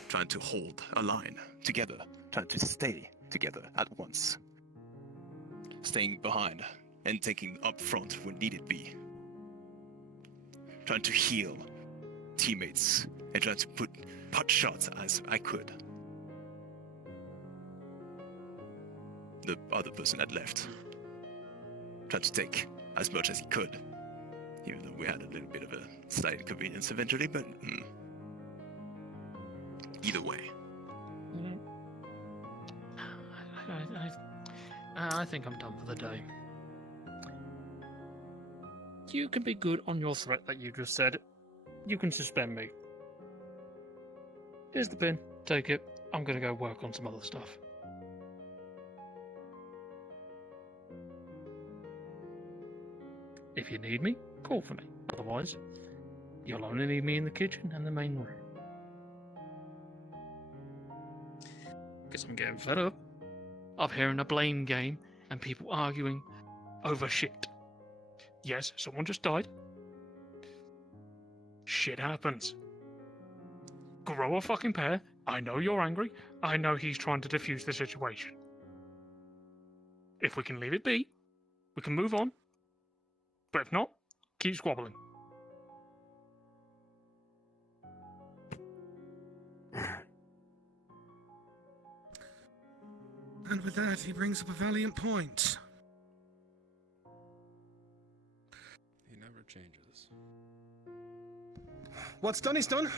Trying to hold a line together, trying to stay together at once. Staying behind and taking up front when needed be. Trying to heal teammates and tried to put pot shots as I could. The other person had left. Tried to take as much as he could, even though we had a little bit of a slight inconvenience eventually, but either way. I think I'm done for the day. You can be good on your threat that you just said. You can suspend me. Here's the pin. Take it. I'm gonna go work on some other stuff. If you need me, call for me. Otherwise, you'll only need me in the kitchen and the main room. Because I'm getting fed up of hearing a blame game and people arguing over shit. Yes, someone just died. Shit happens. Grow a fucking pair. I know you're angry. I know he's trying to defuse the situation. If we can leave it be, we can move on. But if not, keep squabbling. And with that, he brings up a valiant point. He never changes. What's done is done,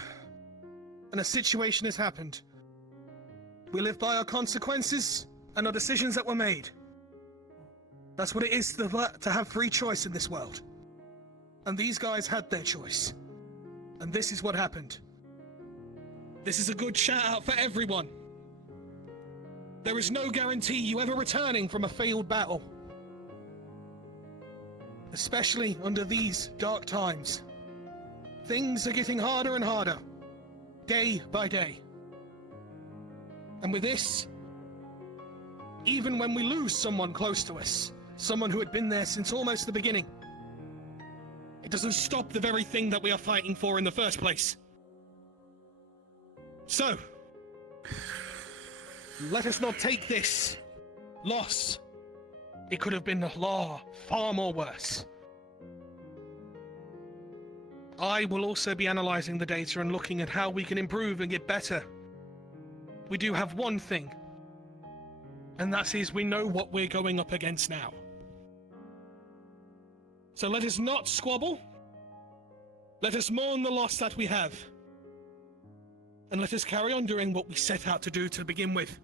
and a situation has happened. We live by our consequences and our decisions that were made. That's what it is to have free choice in this world. And these guys had their choice. And this is what happened. This is a good shout out for everyone. There is no guarantee you ever returning from a failed battle. Especially under these dark times. Things are getting harder and harder, day by day. And with this, even when we lose someone close to us, someone who had been there since almost the beginning, it doesn't stop the very thing that we are fighting for in the first place. So, let us not take this loss. It could have been a law far more worse. I will also be analysing the data and looking at how we can improve and get better. We do have one thing, and that is we know what we're going up against now. So let us not squabble. Let us mourn the loss that we have. And let us carry on doing what we set out to do to begin with.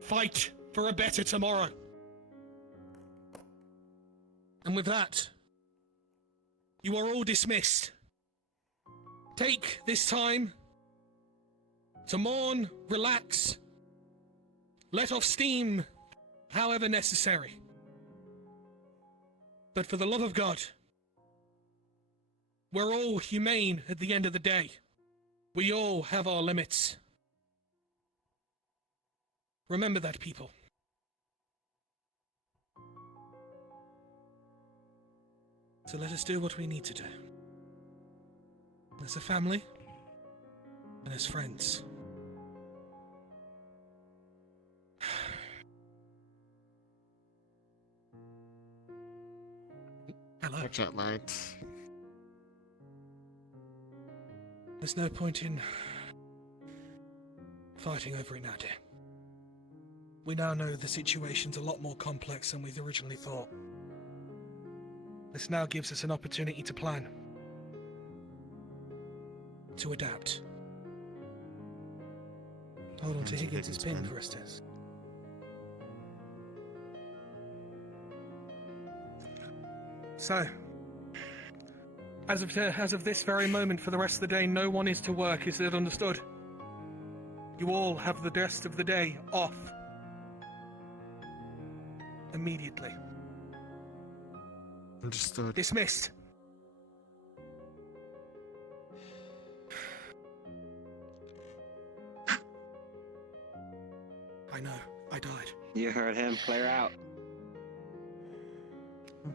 Fight for a better tomorrow. And with that, you are all dismissed. Take this time to mourn, relax, let off steam however necessary. But for the love of God, we're all humane at the end of the day. We all have our limits. Remember that, people. So let us do what we need to do. As a family, and as friends. Hello. Watch out, light. There's no point in fighting over it now, dear. We now know the situation's a lot more complex than we'd originally thought. This now gives us an opportunity to plan. To adapt. Hold on to Higgins' pin for us, Tess. So, as of this very moment for the rest of the day, no one is to work, is that understood? You all have the rest of the day off. Immediately. Understood. Dismissed. I know, I died. You heard him. Clear out.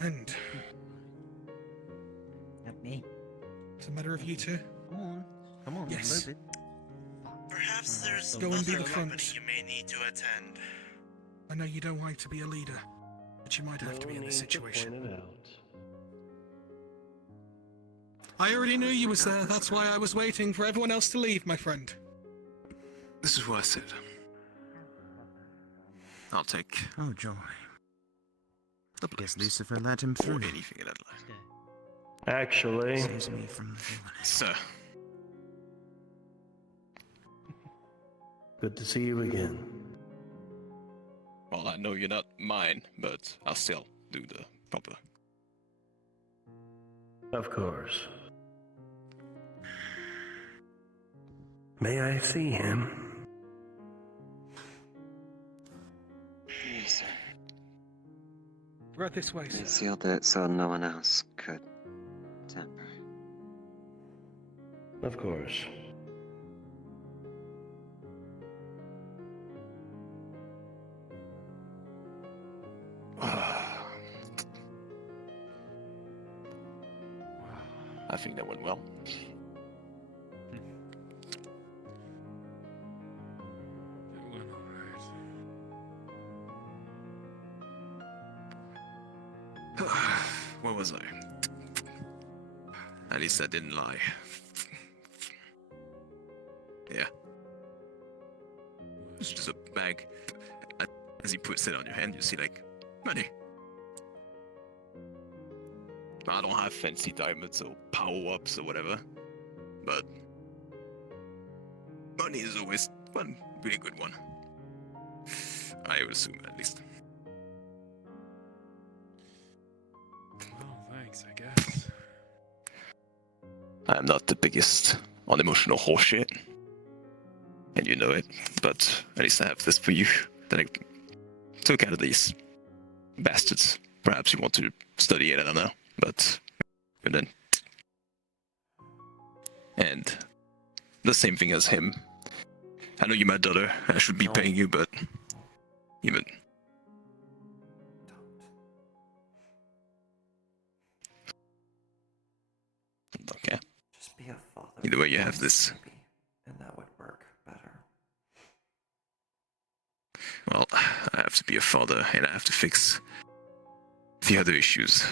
And Not me. it's a matter of you two. Come on, Yes. move it. Perhaps there's Go and be the another front. company you may need to attend. I know you don't like to be a leader, but you might have to be in this situation. I already knew you was there. That's why I was waiting for everyone else to leave, my friend. This is what I said. I'll take Oh, joy. the Guess Lucifer let him through. or anything in that line. Actually, Saves me from doing it. Sir, good to see you again. well, I know you're not mine, but I'll still do the proper. Of course. May I see him? Yes, Right this way, they sir. sealed it so no one else could tamper. Of course. I think that went well. It went alright. Where was I? At least I didn't lie. Yeah. It's just a bag. As he puts it on your hand, you see, like, money. I don't have fancy diamonds or power-ups or whatever, but money is always one really good one. I would assume, at least. Well, thanks, I guess. I am not the biggest on emotional horseshit, and you know it, but at least I have this for you that I took out of these bastards. Perhaps you want to study it, I don't know, but then. And the same thing as him. I know you're my daughter, I should be paying you, but even. Okay. Just be a father. Either way, you for have this. Snoopy, and that would work better. Well, I have to be a father, and I have to fix the other issues.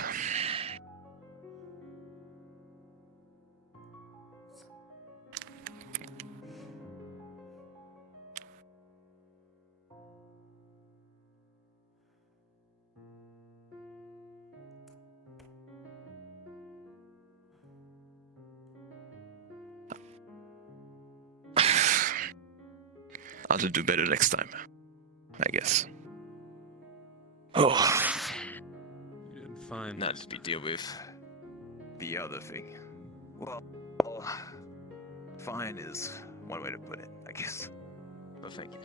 I'll just do better next time, I guess. Oh. You didn't find Not to be deal with the other thing. Well, fine is one way to put it, I guess. But thank you.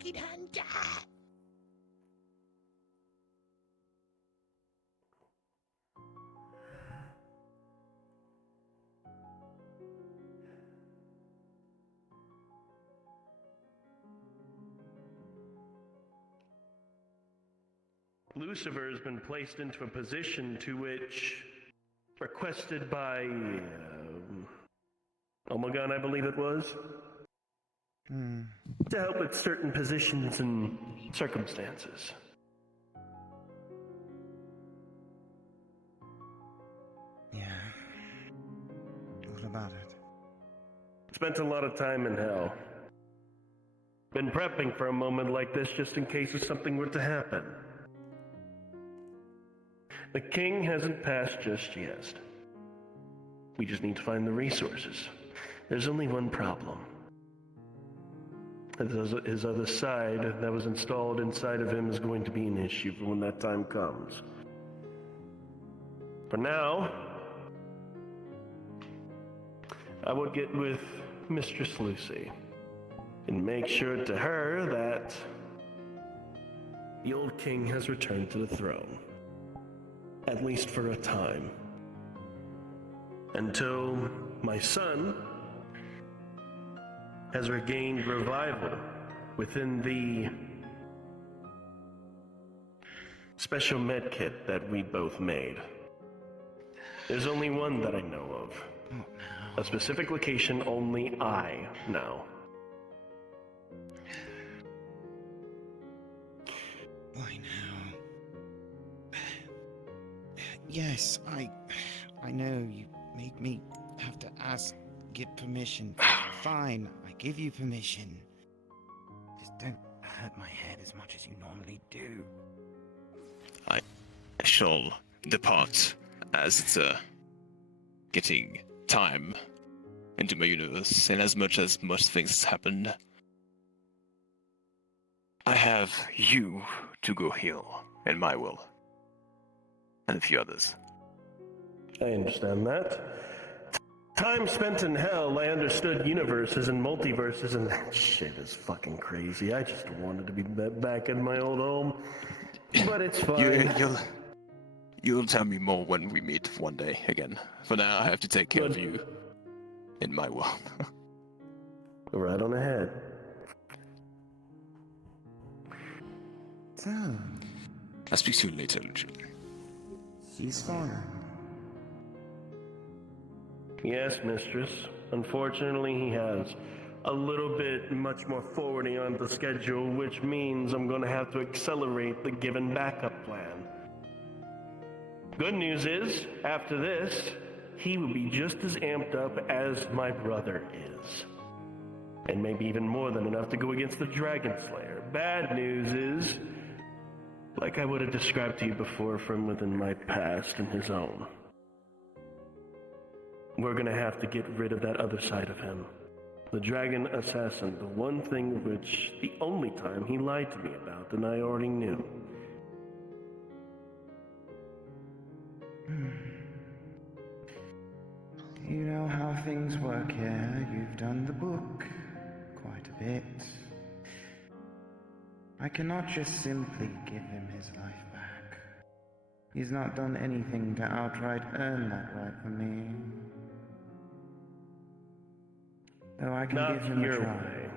fucking hunter. Lucifer has been placed into a position to which, requested by Omegon, I believe it was, to help with certain positions and circumstances. Yeah. What about it? Spent a lot of time in hell. Been prepping for a moment like this just in case if something were to happen. The king hasn't passed just yet. We just need to find the resources. There's only one problem. His other side that was installed inside of him is going to be an issue for when that time comes. For now, I would get with Mistress Lucy and make sure to her that the old king has returned to the throne. At least for a time. Until my son has regained revival within the special med kit that we both made. There's only one that I know of. A specific location only I know. Why now? Yes, I know you made me have to get permission. Fine, I give you permission. Just don't hurt my head as much as you normally do. I shall depart as it's getting time into my universe, and as much as most things happened, I have you to go heal in my will. And a few others. I understand that. Time spent in hell, I understood universes and multiverses, and that shit is fucking crazy. I just wanted to be back in my old home. But it's fine. You'll tell me more when we meet one day again. For now, I have to take care of you in my world. Right on ahead. So, I'll speak to you later, Lucian. she's gone. Yes, mistress. Unfortunately, he has a little bit much more forwarding on the schedule, which means I'm going to have to accelerate the given backup plan. Good news is, after this, he will be just as amped up as my brother is. And maybe even more than enough to go against the Dragon Slayer. Bad news is, like I would have described to you before from within my past and his own, we're gonna have to get rid of that other side of him. The Dragon Assassin, the one thing which, the only time he lied to me about, and I already knew. You know how things work here. You've done the book quite a bit. I cannot just simply give him his life back. He's not done anything to outright earn that right from me. Though I can give him a try.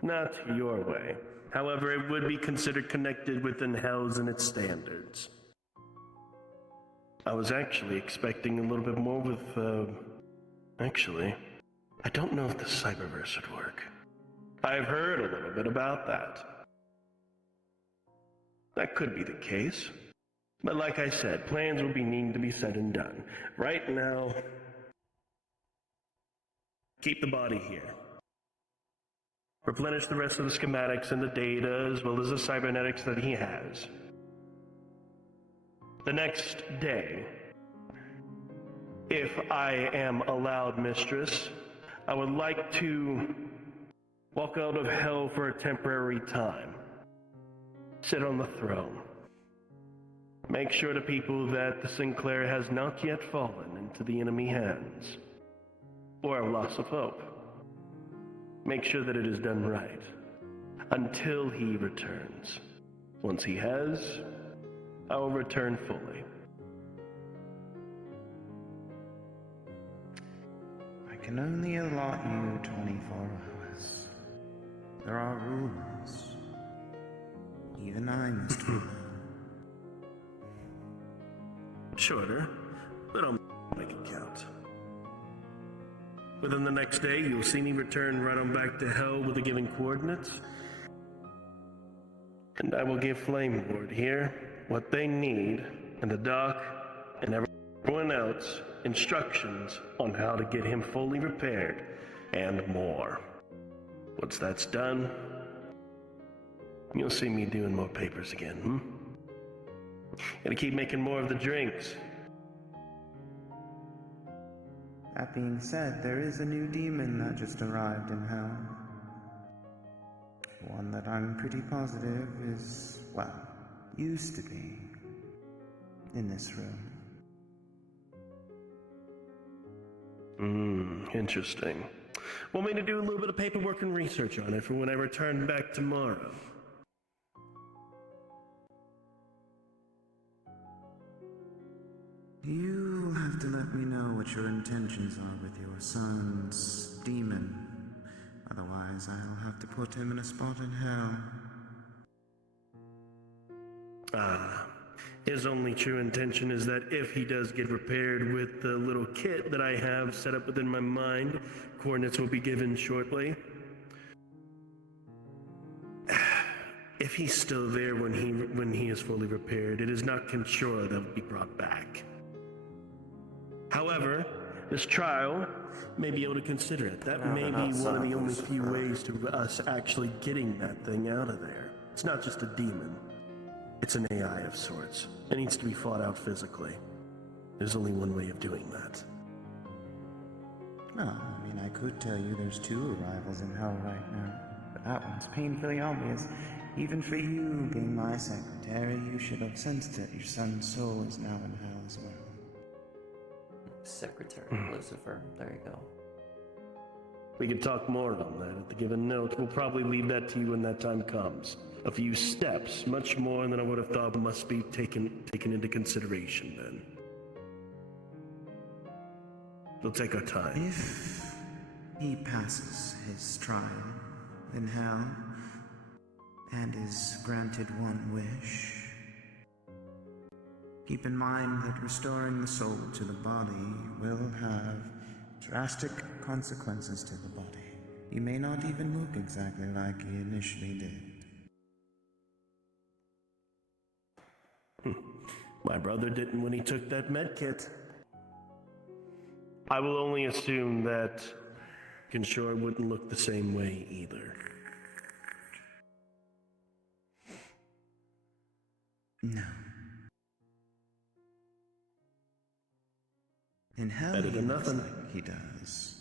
Not your way. However, it would be considered connected within Hell's and its standards. I was actually expecting a little bit more with, actually, I don't know if the Cyberverse would work. I've heard a little bit about that. That could be the case. But like I said, plans will be needing to be said and done. Right now, keep the body here. Replenish the rest of the schematics and the data, as well as the cybernetics that he has. The next day, if I am allowed, mistress, I would like to walk out of Hell for a temporary time. Sit on the throne. Make sure to people that the Sinclair has not yet fallen into the enemy hands, or a loss of hope. Make sure that it is done right. until he returns. Once he has, I will return fully. I can only allot you 24 hours. There are rules. Even I must follow. Shorter, but I'll make it count. Within the next day, you'll see me return right on back to hell with the given coordinates. And I will give Flame Lord here what they need, and the doc and everyone else instructions on how to get him fully repaired and more. Once that's done, you'll see me doing more papers again, Gonna keep making more of the drinks. That being said, there is a new demon that just arrived in hell. One that I'm pretty positive is, well, used to be in this room. Interesting. Want me to do a little bit of paperwork and research on it for when I return back tomorrow? You'll have to let me know what your intentions are with your son's demon. Otherwise, I'll have to put him in a spot in hell. His only true intention is that if he does get repaired with the little kit that I have set up within my mind, coordinates will be given shortly. If he's still there when he is fully repaired, it is not sure that will be brought back. However, this trial may be able to consider it. That may be one of the only few ways to us actually getting that thing out of there. It's not just a demon. It's an AI of sorts. It needs to be fought out physically. There's only one way of doing that. Well, I mean, I could tell you there's 2 arrivals in hell right now, but that one's painfully obvious. Even for you, being my secretary, you should have sensed it. Your son's soul is now in hell as well. Secretary Lucifer. There you go. We can talk more on that at the given note. We'll probably leave that to you when that time comes. A few steps, much more than I would have thought must be taken into consideration then. We'll take our time. If he passes his trial in hell and is granted one wish, keep in mind that restoring the soul to the body will have drastic consequences to the body. He may not even look exactly like he initially did. My brother didn't when he took that med kit. I will only assume that Kinshore wouldn't look the same way either. No. In hell, Better he than looks nothing. like he does.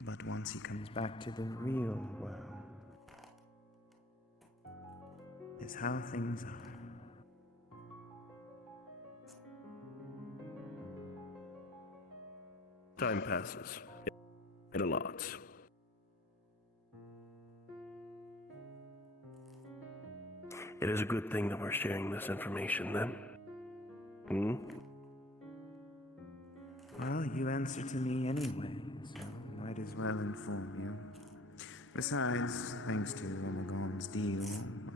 But once he comes back to the real world, is how things are. Time passes. It a lot. It is a good thing that we're sharing this information then. Well, you answer to me anyway, so might as well inform you. Besides, thanks to Omegon's deal,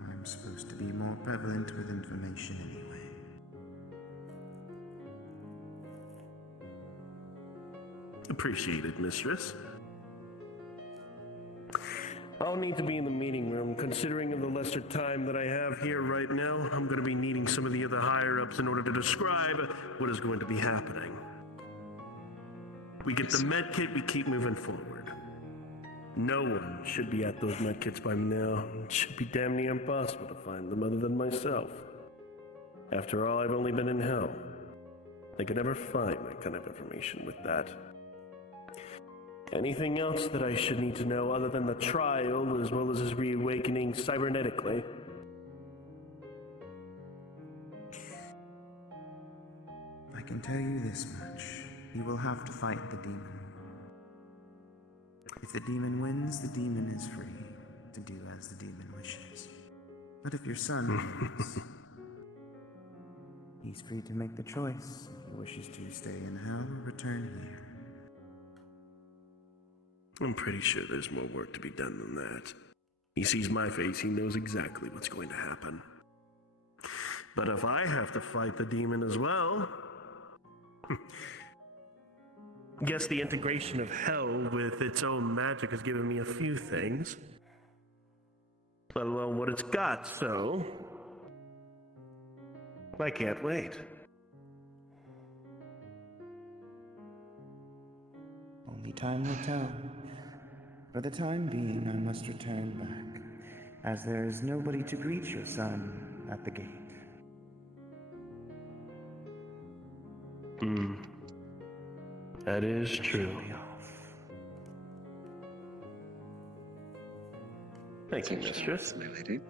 I'm supposed to be more prevalent with information anyway. Appreciated, mistress. I'll need to be in the meeting room. Considering of the lesser time that I have here right now, I'm going to be needing some of the other higher-ups in order to describe what is going to be happening. We get the med kit, we keep moving forward. No one should be at those med kits by now. It should be damn near impossible to find them other than myself. After all, I've only been in hell. They could never find that kind of information with that. Anything else that I should need to know other than the trial as well as his reawakening cybernetically? I can tell you this much. You will have to fight the demon. If the demon wins, the demon is free to do as the demon wishes. But if your son lives, he's free to make the choice if he wishes to stay in hell or return here. I'm pretty sure there's more work to be done than that. He sees my face, he knows exactly what's going to happen. But if I have to fight the demon as well... Guess the integration of hell with its own magic has given me a few things. Let alone what it's got, so... I can't wait. Only time will tell. For the time being, I must return back, as there is nobody to greet your son at the gate. That is true. Thank you, mistress. My lady.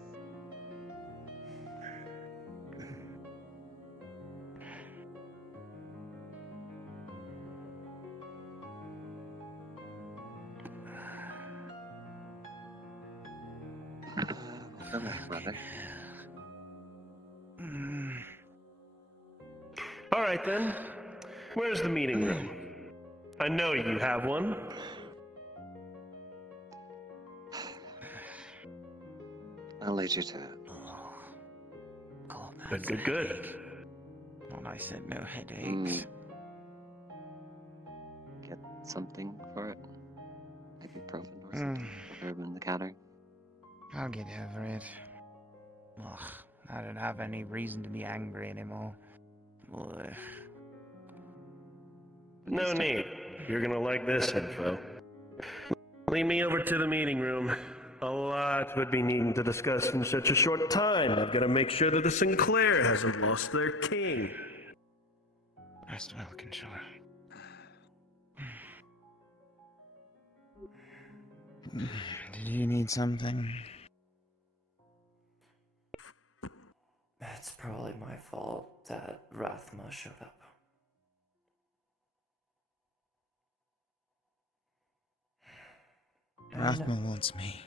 All right then. Where's the meeting room? I know you have one. I'll lead you to it. Good. Well, I said no headaches. Get something for it? Ibuprofen or something? Herb in the counter? I'll get over it. Ugh, I don't have any reason to be angry anymore. Ugh. No need. You're gonna like this info. Lead me over to the meeting room. A lot would be needing to discuss in such a short time. I've got to make sure that the Sinclair hasn't lost their king. Rest well, Control. Did you need something? It's probably my fault that Rathma showed up. Rathma wants me.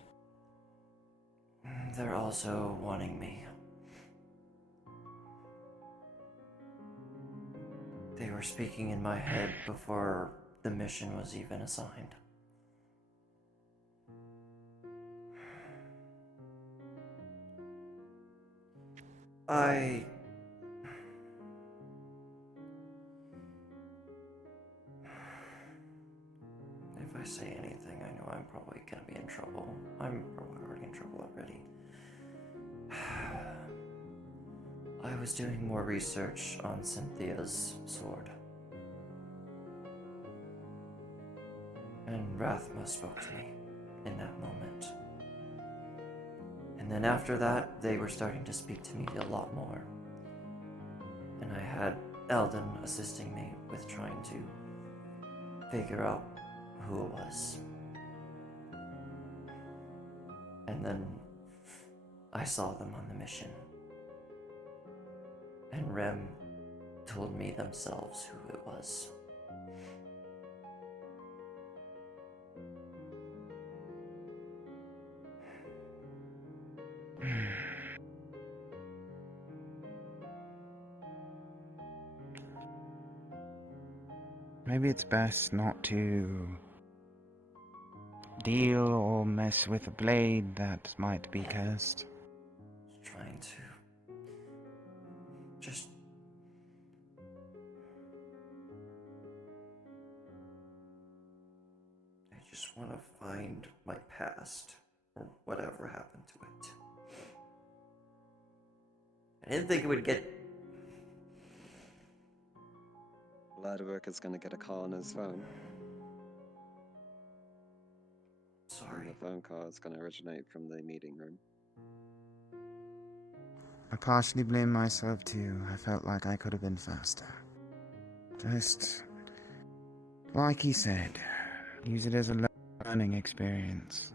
They're also wanting me. They were speaking in my head before the mission was even assigned. If I say anything, I know I'm probably gonna be in trouble. I'm probably already in trouble already. I was doing more research on Cynthia's sword. And Rathma spoke to me in that moment. And then after that, they were starting to speak to me a lot more. And I had Eldon assisting me with trying to figure out who it was. And then I saw them on the mission. And Rem told me themselves who it was. Maybe it's best not to deal or mess with a blade that might be cursed. Trying to just I just want to find my past or whatever happened to it. I didn't think it would get Ladwork is gonna get a call on his phone. Sorry. And the phone call is gonna originate from the meeting room. I partially blame myself too. I felt like I could have been faster. Just like he said, use it as a learning experience.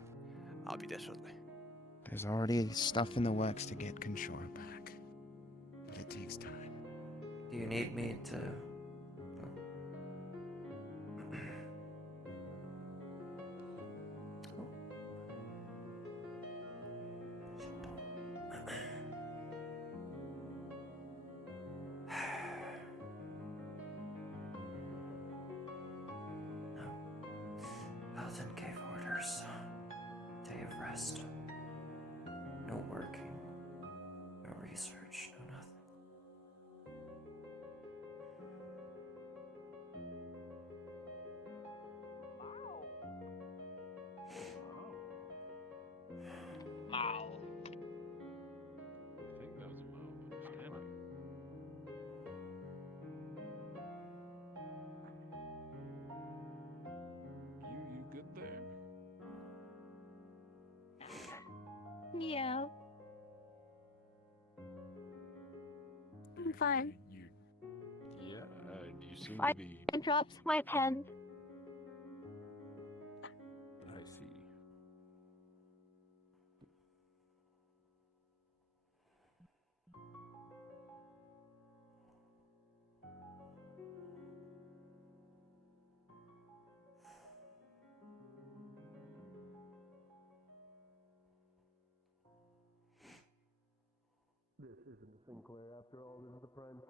I'll be there shortly. There's already stuff in the works to get Control back. But it takes time. Do you need me to rest. No working. No research. No nothing. Wow. I think that was a mow. You good there? Yeah. I'm fine. Yeah, you seem I to be. dropped my pen. I see. This isn't a Sinclair after all. This is the prime.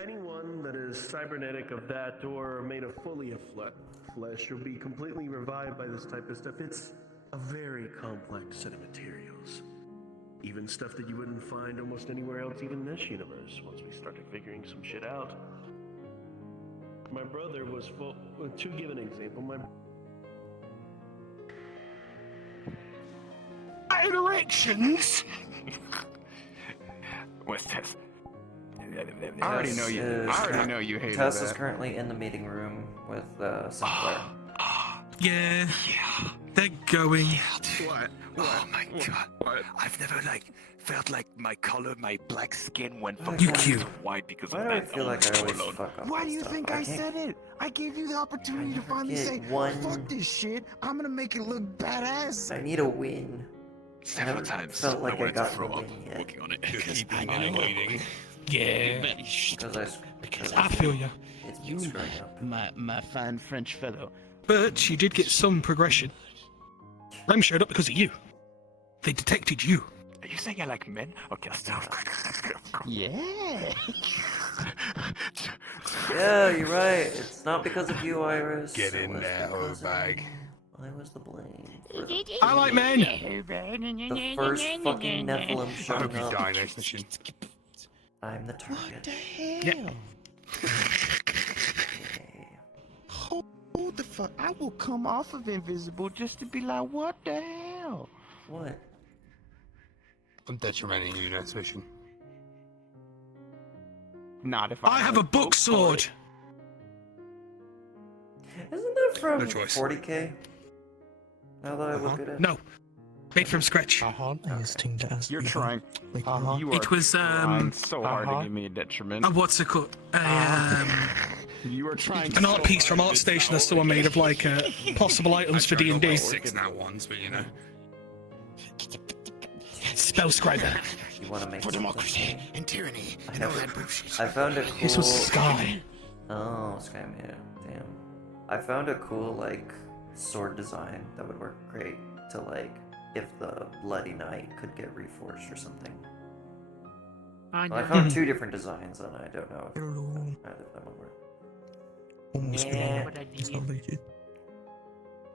Anyone that is cybernetic of that or made of fully of flesh will be completely revived by this type of stuff. It's a very complex set of materials. Even stuff that you wouldn't find almost anywhere else, even in this universe, once we started figuring some shit out. My brother was full. To give an example, my Erections? What's Tess? I already know you. I already know you hated Tess that. is currently in the meeting room with Sinclair. Yeah. They're going. What? Oh my god. What? I've never felt like my color, my black skin went from black to white because Why of do I that feel like I always alone. fuck up? Why do you stuff? think I said it? I gave you the opportunity to finally get say, one- fuck this shit. I'm gonna make it look badass. I need a win. Several times felt like I wanted to got throw the up win yet. working on it. Yeah. Because I feel you. It's been screwing up. My fine French fellow. But you did get some progression. Rem showed up because of you. They detected you. Are you saying I like men? Okay, stop. Yeah. Yeah, you're right. It's not because of you, Iris. Get It in was there, because of bag. me. I was the blame. For the I like men. The first fucking Nephilim I showing hope you up. die next mission. I'm the target. What the hell? Hold the fuck. I will come off of invisible just to be like, what the hell? What? I'm detrimenting you next mission. Not if I have a book sword. Isn't that from No choice. 40K? Now that I look at it. No. Made from scratch. You're trying. You are It was trying so hard to give me a detriment. what's it called? You are trying. An art piece from ArtStation that someone made of possible items for D&D. 6 now ones, but you know. Spellscriber. You want to make For something? democracy and tyranny and all that bullshit. I found a cool... This was Sky. Oh, Sky made it. Damn. I found a cool, sword design that would work great to, if the Bloody Knight could get reforged or something. I Well, I know. found two different designs, and I don't know if either of them will work. Yeah. What I did.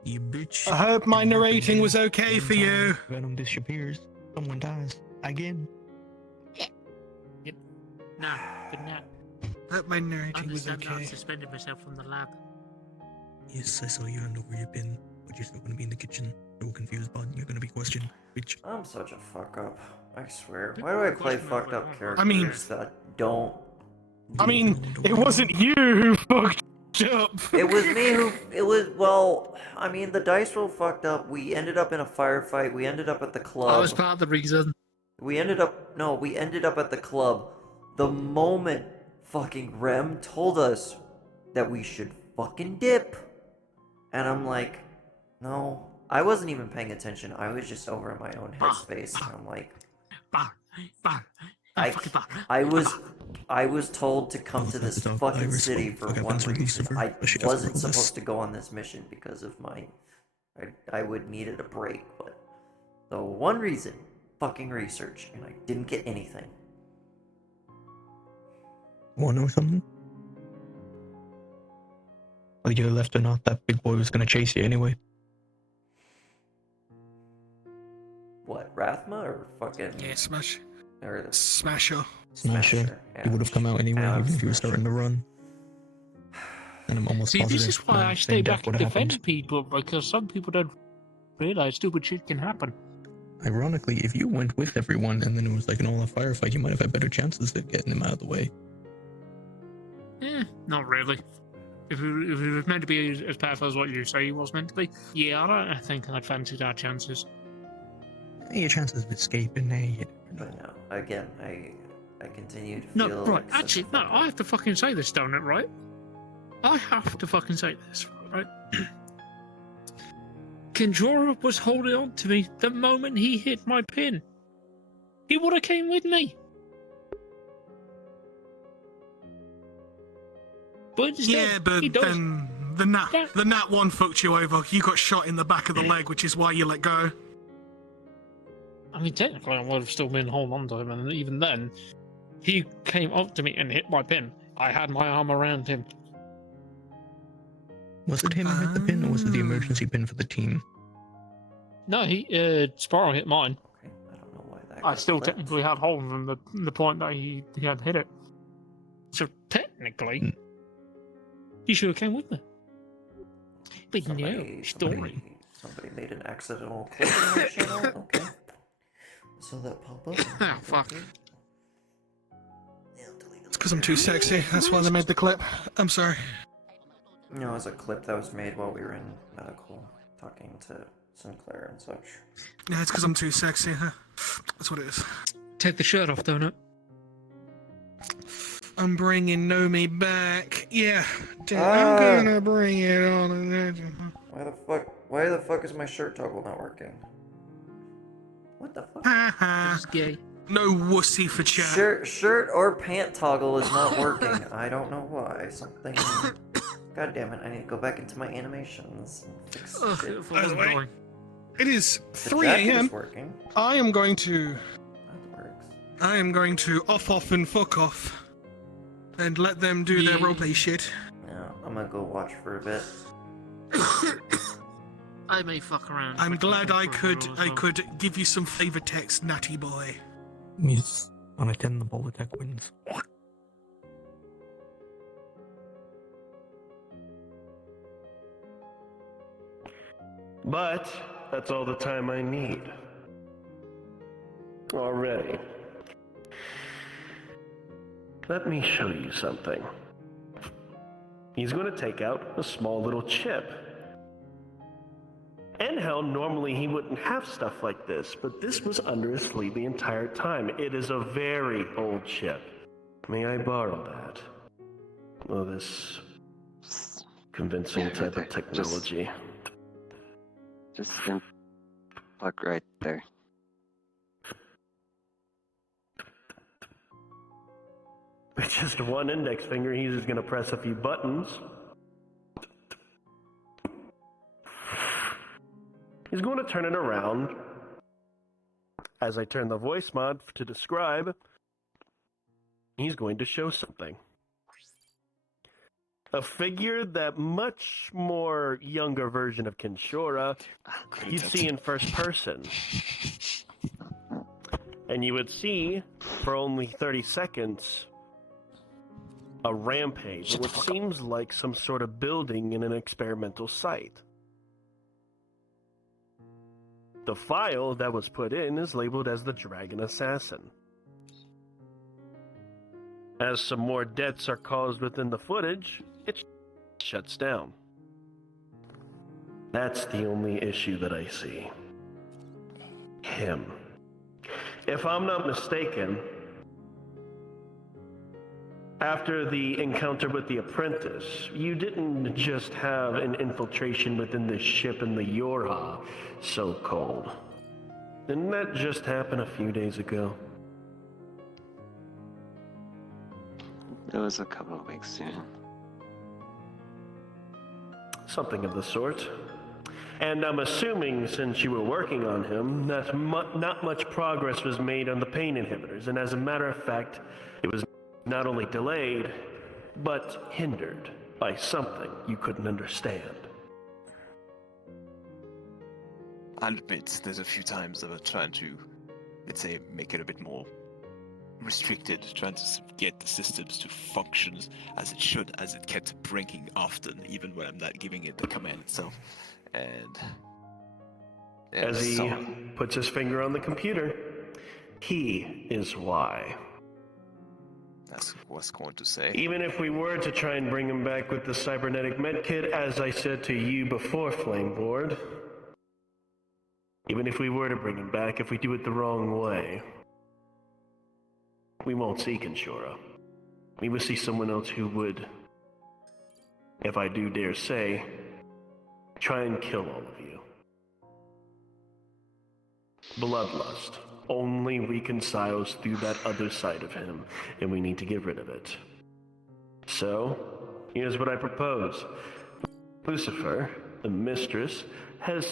You bitch. I hope my narrating was okay for you. Venom disappears. Someone dies. Again. Nah, good night. Hope my narrating was Understand that I okay. suspended myself from the lab. Yes, I saw you. I know where you've been, but you're still going to be in the kitchen. You're confused, bud. You're going to be questioned, bitch. I'm such a fuck up. I swear. Why do I play fucked up characters I mean- that don't... I mean, it wasn't you who fucked up. It was me who... It was... Well, I mean, the dice roll fucked up. We ended up in a firefight. We ended up at the club. I was part of the reason. We ended up... No, we ended up at the club. The moment fucking Rem told us that we should fucking dip. And I'm like, no, I wasn't even paying attention. I was just over in my own headspace, and I'm like, I was told to come to this fucking city for one reason. I wasn't supposed to go on this mission because of my. I would needed a break, but the one reason, fucking research, and I didn't get anything. Wanna know something? Whether you left or not, that big boy was gonna chase you anyway. What, Rathma or fucking? Yeah, Smash. Or the Smasher. Smasher. He would have come out anyway, even if he was starting to run. And I'm almost See, positive. this is why I stay same back death and would have defend happened. people, because some people don't realize stupid shit can happen. Ironically, if you went with everyone and then it was like an all-out firefight, you might have had better chances of getting him out of the way. Not really. If it was meant to be as powerful as what you say he was meant to be, yeah, I think I'd fancied our chances. Your chances of escaping, But no, again, I continue to No, feel right, like actually, no, I have to fucking say this, don't it, right? I have to fucking say this, right? Kinjora was holding on to me the moment he hit my pin. He would have came with me. But instead, Yeah, but he does. then the nat one fucked you over. You got shot in the back of the leg, which is why you let go. I mean, technically, I would have still been holding on to him, and even then, he came up to me and hit my pin. I had my arm around him. Was it him who hit the pin, or was it the emergency pin for the team? No, Sparrow hit mine. Okay, I don't know why that. I still technically had hold of him the point that he had hit it. So technically, he should have came with me. But no, story. Somebody made an accidental clip in my channel. Okay. So that pop up. Ah, fuck. It's because I'm too sexy. That's why they made the clip. I'm sorry. No, it was a clip that was made while we were in medical, talking to Sinclair and such. Yeah, it's because I'm too sexy, huh? That's what it is. Take the shirt off, don't it? I'm bringing Nomi back. Yeah, I'm gonna bring it on. Why the fuck is my shirt toggle not working? What the fuck? Haha. Gay. No wussy for chat. Shirt or pant toggle is not working. I don't know why. Something. God damn it! I need to go back into my animations and fix it. By the way, it is The 3 jacket is a.m. working. I am going to. That works. I am going to off and fuck off, and let them do their roleplay shit. Yeah, I'm gonna go watch for a bit. I may fuck around. I'm glad I could give you some flavor text, natty boy. He's on a 10, the ball attack wins. But that's all the time I need. Already. Let me show you something. He's going to take out a small little chip. And hell, normally he wouldn't have stuff like this, but this was under his sleeve the entire time. It is a very old chip. May I borrow that? Oh, this convincing type of technology. Just plug right there. With just one index finger, he's just going to press a few buttons. He's going to turn it around. As I turn the voice mod to describe, he's going to show something. A figure that much more younger version of Kinshora you'd see in first person. And you would see, for only 30 seconds, a rampage in what seems like some sort of building in an experimental site. The file that was put in is labeled as the Dragon Assassin. As some more deaths are caused within the footage, it shuts down. That's the only issue that I see. Him. If I'm not mistaken, After the encounter with the apprentice, you didn't just have an infiltration within the ship in the Yorha, so-called. Didn't that just happen a few days ago? It was a couple of weeks soon. Something of the sort. And I'm assuming, since you were working on him, that not much progress was made on the pain inhibitors, and as a matter of fact, it was not only delayed, but hindered by something you couldn't understand. I'll admit, there's a few times that I've tried to, let's say, make it a bit more restricted, trying to get the systems to function as it should, as it kept breaking often, even when I'm not giving it the command itself. And as he puts his finger on the computer, he is why. That's what I was going to say. Even if we were to try and bring him back with the cybernetic medkit, as I said to you before, Flameboard, even if we were to bring him back, if we do it the wrong way, we won't see Kinshura. We will see someone else who would, if I do dare say, try and kill all of you. Bloodlust only reconciles through that other side of him, and we need to get rid of it. So, here's what I propose. Lucifer, the mistress, has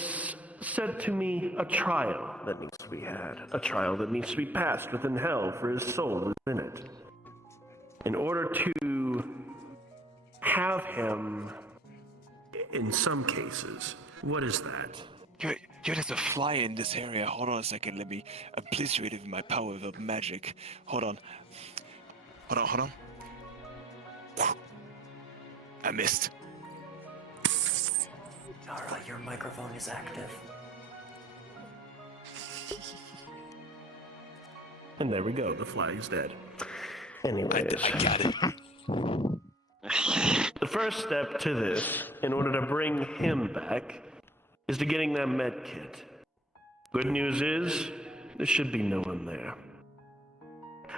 said to me a trial that needs to be had, a trial that needs to be passed within hell for his soul within it. In order to have him, in some cases, what is that? There's a fly in this area. Hold on a second. Let me obliterate it with my power of magic. Hold on. I missed. Alright, your microphone is active. And there we go, the fly is dead. Anyways. I got it. The first step to this, in order to bring him back, is to getting that med kit. Good news is, there should be no one there.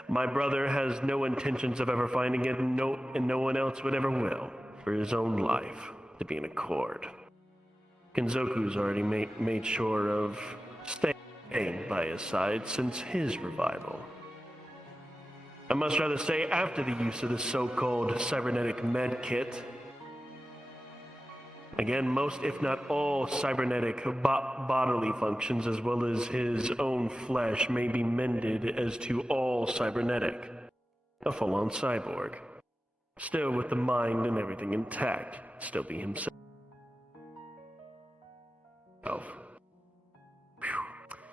My brother has no intentions of ever finding it, and no one else would ever will, for his own life, to be in accord. Kenzoku's already made sure of staying by his side since his revival. I must rather say, after the use of the so-called cybernetic med kit, again, most if not all cybernetic bodily functions as well as his own flesh may be mended as to all cybernetic. A full-on cyborg. Still with the mind and everything intact, still be himself.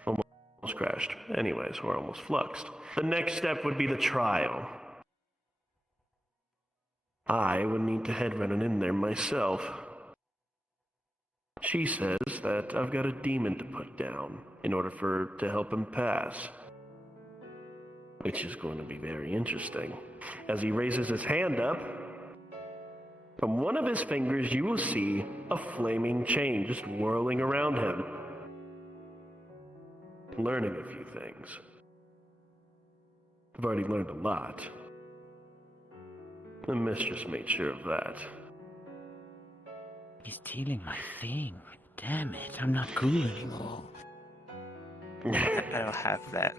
Almost crashed. Anyways, we're almost fluxed. The next step would be the trial. I would need to head running in there myself. She says that I've got a demon to put down in order to help him pass. Which is going to be very interesting. As he raises his hand up, from one of his fingers you will see a flaming chain just whirling around him. Learning a few things. I've already learned a lot. The mistress made sure of that. He's stealing my thing. Damn it, I'm not cool anymore. I don't have that.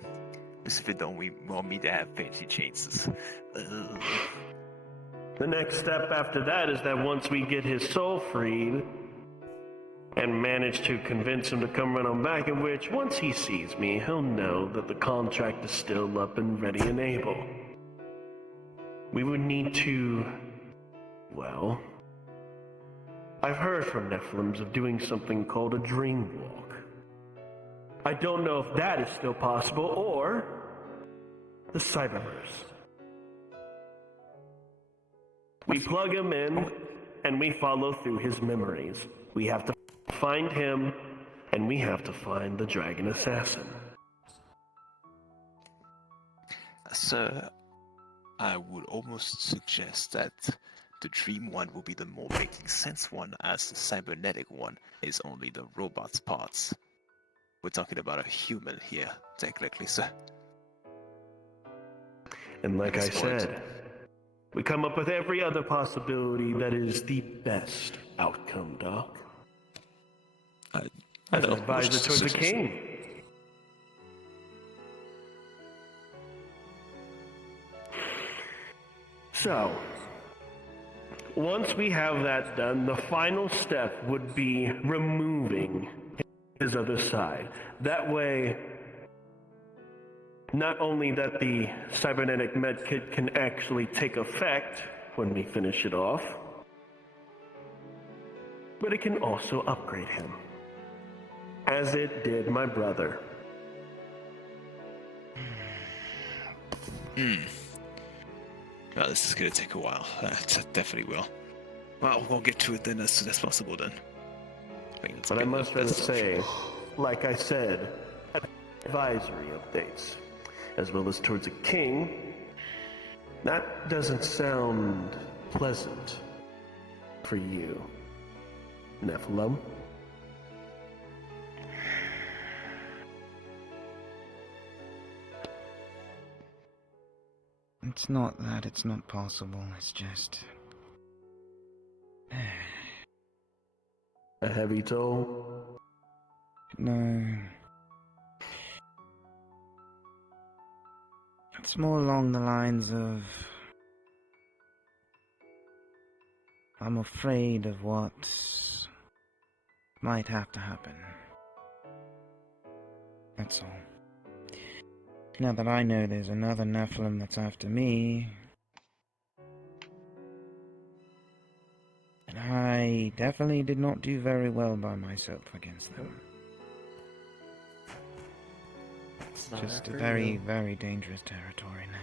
Lucifer don't want me to have fancy chains. The next step after that is that once we get his soul freed and manage to convince him to come run on back, in which once he sees me, he'll know that the contract is still up and ready and able. We would need to, well, I've heard from Nephilims of doing something called a dream walk. I don't know if that is still possible, or the Cyberverse. We plug him in, and we follow through his memories. We have to find him, and we have to find the Dragon Assassin. Sir, I would almost suggest that the dream one will be the more making sense one, as the cybernetic one is only the robot's parts. We're talking about a human here, technically, sir. And like I said, We come up with every other possibility that is the best outcome, Doc. As an advisor towards the king. So, once we have that done, the final step would be removing his other side. That way, not only that the cybernetic medkit can actually take effect when we finish it off, but it can also upgrade him, as it did my brother. Well, this is gonna take a while. That definitely will. Well, we'll get to it then as soon as possible then. But I must say, like I said, advisory updates, as well as towards a king, that doesn't sound pleasant for you, Nephilim. It's not that it's not possible, it's just... A heavy toll? No. It's more along the lines of... I'm afraid of what might have to happen. That's all. Now that I know there's another Nephilim that's after me, and I definitely did not do very well by myself against them. It's just a very, very dangerous territory now.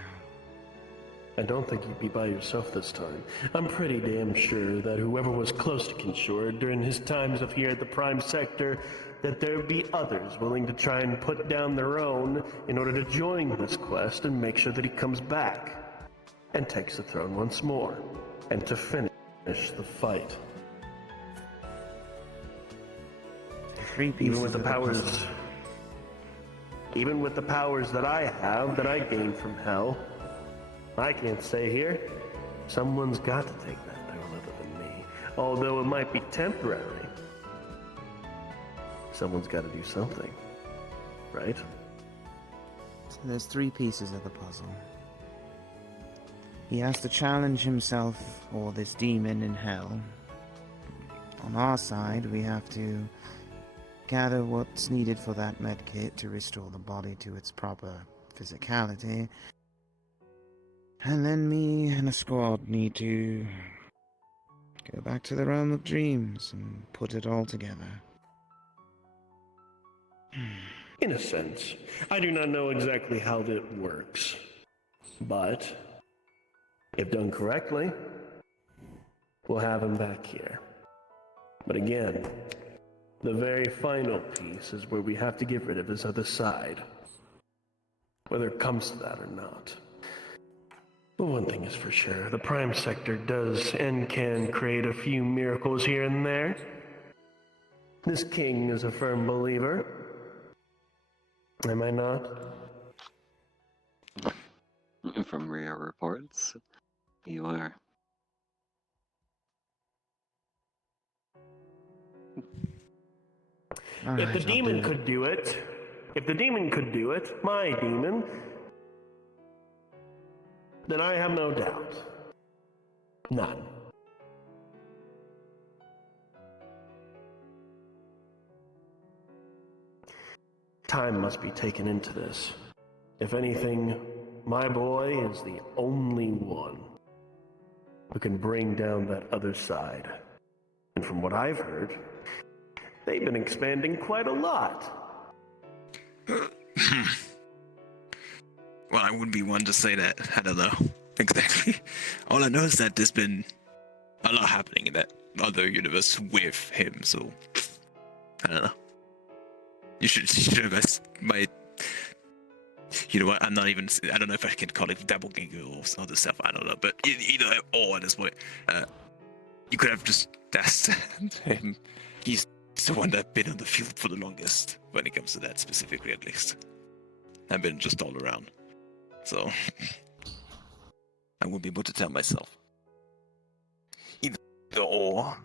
I don't think you'd be by yourself this time. I'm pretty damn sure that whoever was close to Kinshore during his times of here at the Prime Sector, that there'd be others willing to try and put down their own in order to join this quest and make sure that he comes back and takes the throne once more, and to finish the fight. Even with the powers that I have, that I gained from hell, I can't stay here. Someone's got to take that throne other than me. Although it might be temporary. Someone's got to do something. Right? So there's 3 pieces of the puzzle. He has to challenge himself or this demon in hell. On our side, we have to gather what's needed for that medkit to restore the body to its proper physicality. And then me and a squad need to go back to the realm of dreams and put it all together. In a sense. I do not know exactly how that works. But, if done correctly, we'll have him back here. But again, the very final piece is where we have to get rid of his other side. Whether it comes to that or not. But one thing is for sure, the Prime Sector does and can create a few miracles here and there. This king is a firm believer. Am I not? From real reports, you are. If the demon could do it, my demon, then I have no doubt. None. Time must be taken into this. If anything, my boy is the only one who can bring down that other side. And from what I've heard, they've been expanding quite a lot. Well, I wouldn't be one to say that. I don't know exactly. All I know is that there's been a lot happening in that other universe with him, so I don't know. You should have asked my... You know what, I don't know if I can call it doppelganger or other stuff, I don't know, but either or at this point, you could have just asked him. He's the one that's been on the field for the longest, when it comes to that specifically at least. I've been just all around. So, I won't be able to tell myself. Either or,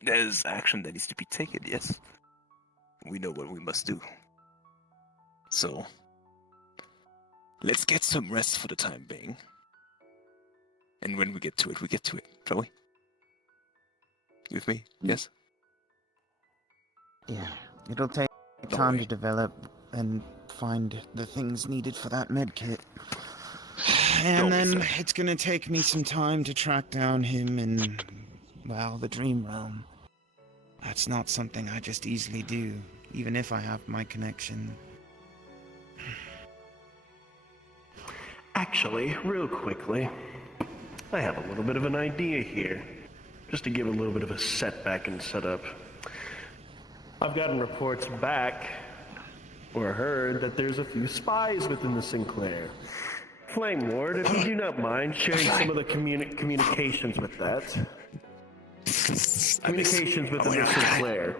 there's action that needs to be taken, yes. We know what we must do. So, let's get some rest for the time being. And when we get to it, shall we? You with me? Yes? Yeah, it'll take time to develop and find the things needed for that med kit. And then it's gonna take me some time to track down him in, well, the Dream Realm. That's not something I just easily do, even if I have my connection. Actually, real quickly, I have a little bit of an idea here, just to give a little bit of a setback and setup. I've gotten reports back, or heard, that there's a few spies within the Sinclair. Flame Ward, if you do not mind sharing some of the communications with that. Communications within the Sinclair.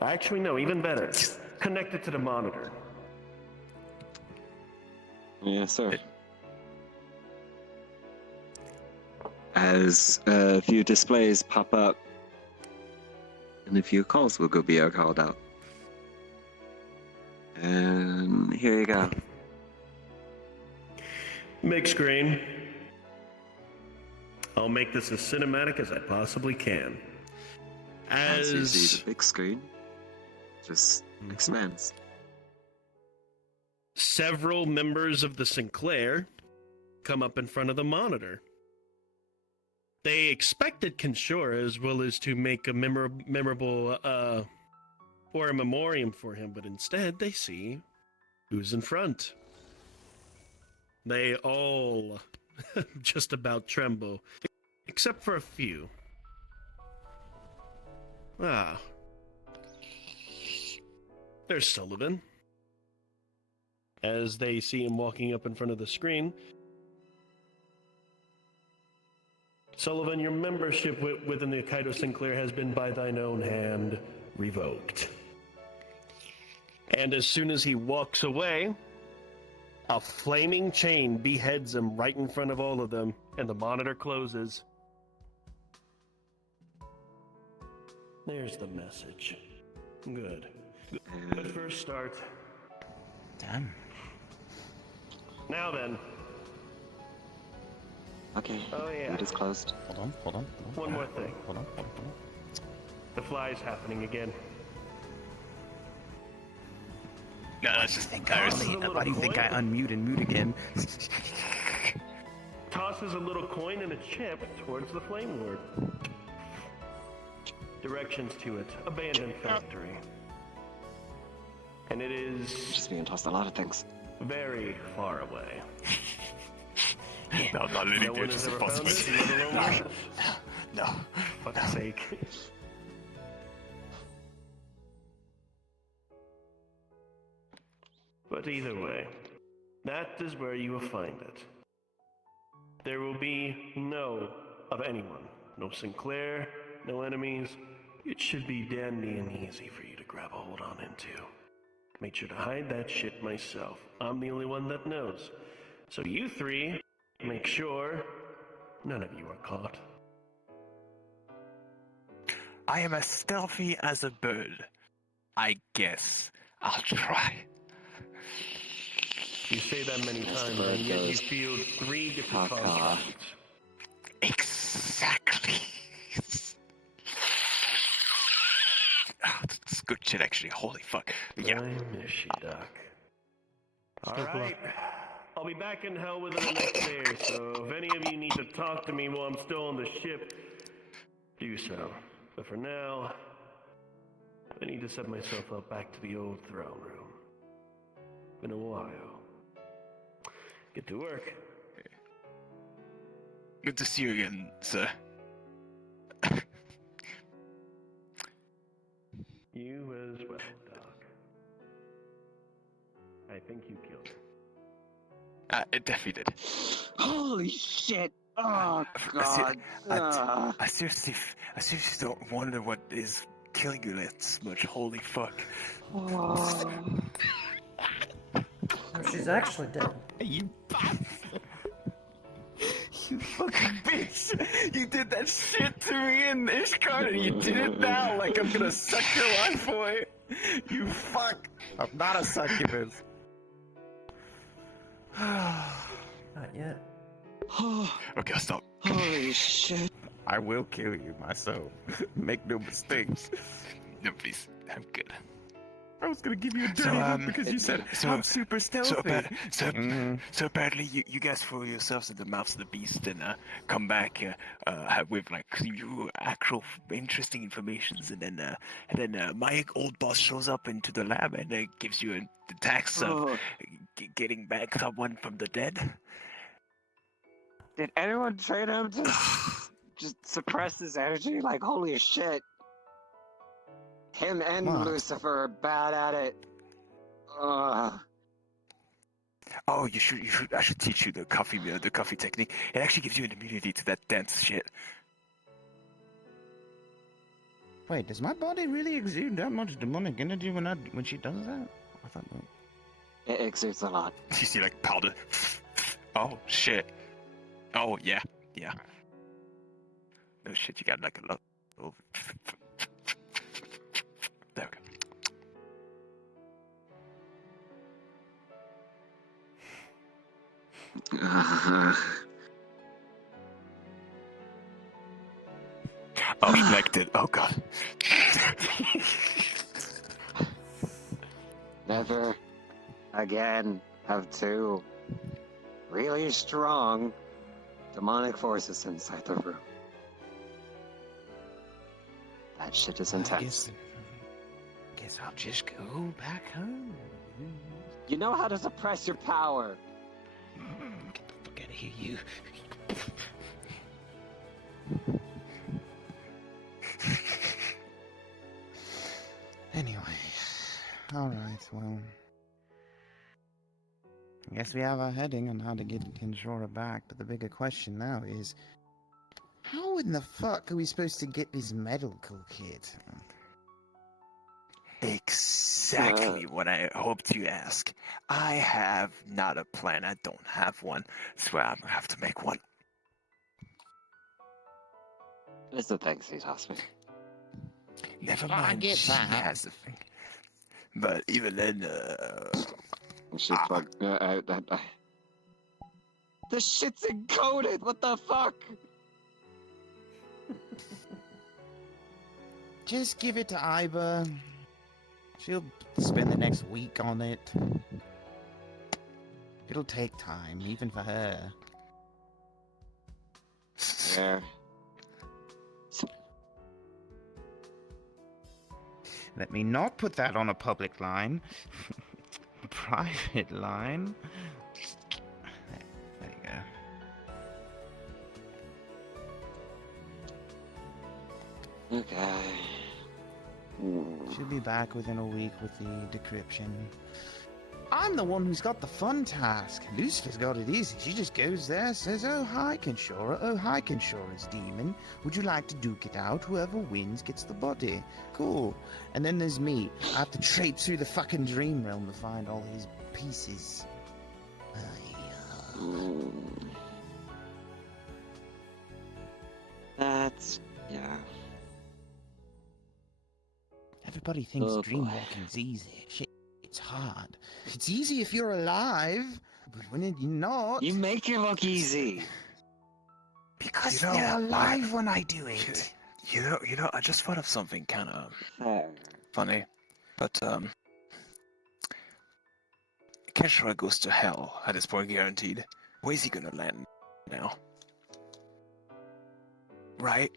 Actually, no, even better. Connect it to the monitor. Yes, sir. As a few displays pop up, and a few calls will be called out. And here you go. Big screen. I'll make this as cinematic as I possibly can. As you see the big screen, just expands. Several members of the Sinclair come up in front of the monitor. They expected Kinshora as well as to make a memorable or a memoriam for him, but instead they see who's in front. They all just about tremble, except for a few. There's Sullivan. As they see him walking up in front of the screen. Sullivan, your membership within the Kaido Sinclair has been by thine own hand revoked. And as soon as he walks away, a flaming chain beheads him right in front of all of them, and the monitor closes. There's the message. Good. Good first start. Damn. Now then. Okay. Oh yeah. It is closed. Hold on. One more thing. Hold on. The fly's happening again. No, that's just Why do you think I unmute and mute again? Tosses a little coin and a chip towards the Flame Lord. Directions to it. Abandoned factory. And it is... Just being tossed a lot of things. Very far away. No, I'm not letting one has ever found it, let alone us. No. For fuck's sake. But either way, that is where you will find it. There will be no of anyone. No Sinclair, no enemies. It should be dandy and easy for you to grab a hold on into. Made sure to hide that shit myself. I'm the only one that knows. So you three, make sure none of you are caught. I am as stealthy as a bird. I guess I'll try. You say that many times, and yet you feel 3 different constructs. Exactly. That's good shit, actually. Holy fuck. Yeah. I miss you, Doc. Alright. I'll be back in hell within the next day or so. If any of you need to talk to me while I'm still on the ship, do so. But for now, I need to set myself up back to the old throne room. Been a while. Get to work. Good to see you again, sir. You as well, Doc. I think you killed him. It definitely did. Holy shit! Oh god! I seriously don't wonder what is killing you that much. Holy fuck! She's actually dead. You bastard! You fucking bitch! You did that shit to me in Ishkard, and you did it now like I'm gonna suck your life away! You fuck! I'm not a succubus. Not yet. Okay, I'll stop. Holy shit. I will kill you myself. Make no mistakes. No, please. I'm good. I was gonna give you a dirty look because you said I'm super stealthy. So apparently you guys throw yourselves in the mouths of the beast and come back with like you actual interesting informations, and then my old boss shows up into the lab and gives you the tax of getting back someone from the dead. Did anyone train him to just suppress his energy? Like, holy shit. Him and What? Lucifer are bad at it. Ugh. Oh, you should. I should teach you the coffee technique. It actually gives you an immunity to that dense shit. Wait, does my body really exude that much demonic energy when she does that? I thought that. It exudes a lot. You see, like powder. Oh shit. Oh yeah. No shit. You got like a little. There we go. Oh, elected. Oh god. Never again have two really strong demonic forces inside the room. That shit is intense. Guess I'll just go back home. You know how to suppress your power. Get the fuck out of here, you. Anyway, alright, well. I guess we have our heading on how to get Kinshora back, but the bigger question now is, how in the fuck are we supposed to get this medical kit? Exactly what I hoped you'd ask. I have not a plan. I don't have one. So I'm gonna have to make one. It's the things he tossed me. Never I mind. get She that. has the thing. But even then, She's fucked. This shit's encoded. What the fuck? Just give it to Iba. She'll spend the next week on it. It'll take time, even for her. Yeah. Let me not put that on a public line. Private line. There you go. Okay. She'll be back within a week with the decryption. I'm the one who's got the fun task. Lucifer's got it easy. She just goes there, says, "Oh, hi, Kinshora. Oh, hi, Kinshora's demon. Would you like to duke it out? Whoever wins gets the body." Cool. And then there's me. I have to traipse through the fucking dream realm to find all his pieces. That's... yeah. Everybody thinks Oh, dream boy. walking's easy. Shit, it's hard. It's easy if you're alive, but when you're not... You make it look easy. Because You know, they're alive when I do it. you know, I just thought of something kind of funny, but Kinshora goes to hell at this point, guaranteed. Where's he gonna land now? Right?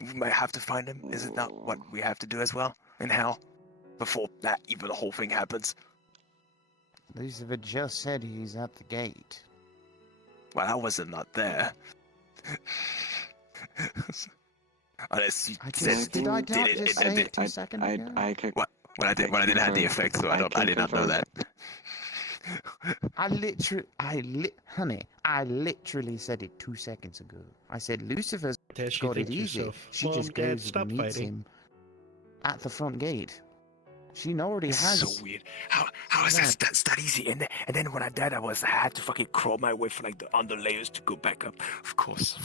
We might have to find him. Is it not what we have to do as well in hell before that even the whole thing happens? Lucifer just said he's at the gate. Well, I wasn't not there. Unless you said Did I not did it, just say it 2 seconds ago? I could... What? When I didn't have the effect, so I did not know that. I literally said it 2 seconds ago. I said Lucifer's Tess, got you it think to easy. yourself, She "Mom, just Dad, goes stop and meets fighting." him at the front gate. She already It's has. so weird. How is that that's that easy? And then when I died, I had to fucking crawl my way for like the under layers to go back up. Of course,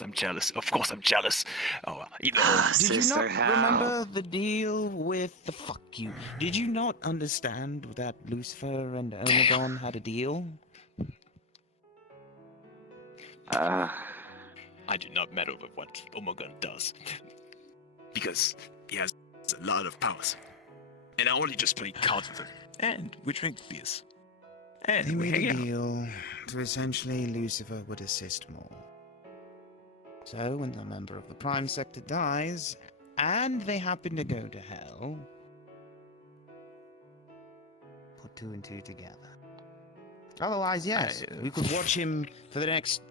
I'm jealous. Of course, I'm jealous. Oh, Did you not remember the deal with the fuck you? Did you not understand that Lucifer and Omegon had a deal? I do not meddle with what Omegon does because he has a lot of powers, and I only just play cards with him, and we drink beers, and They we made hang a out. deal to essentially Lucifer would assist more. So when the member of the Prime Sector dies, and they happen to go to hell, put 2 and 2 together. Otherwise, yes, we could watch him for the next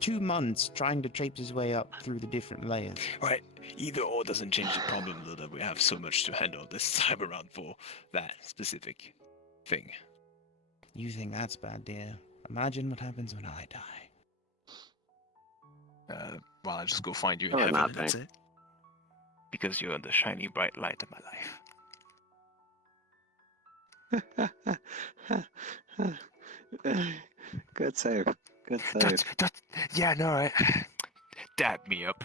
2 months trying to traipse his way up through the different layers. Right, either or doesn't change the problem though that we have so much to handle this time around for that specific thing. You think that's bad, dear? Imagine what happens when I die. Well, I'll just go find you in Oh, heaven, not and that's me. it. Because you're the shiny bright light of my life. Good save. Good save. Yeah, no, right. Dab me up,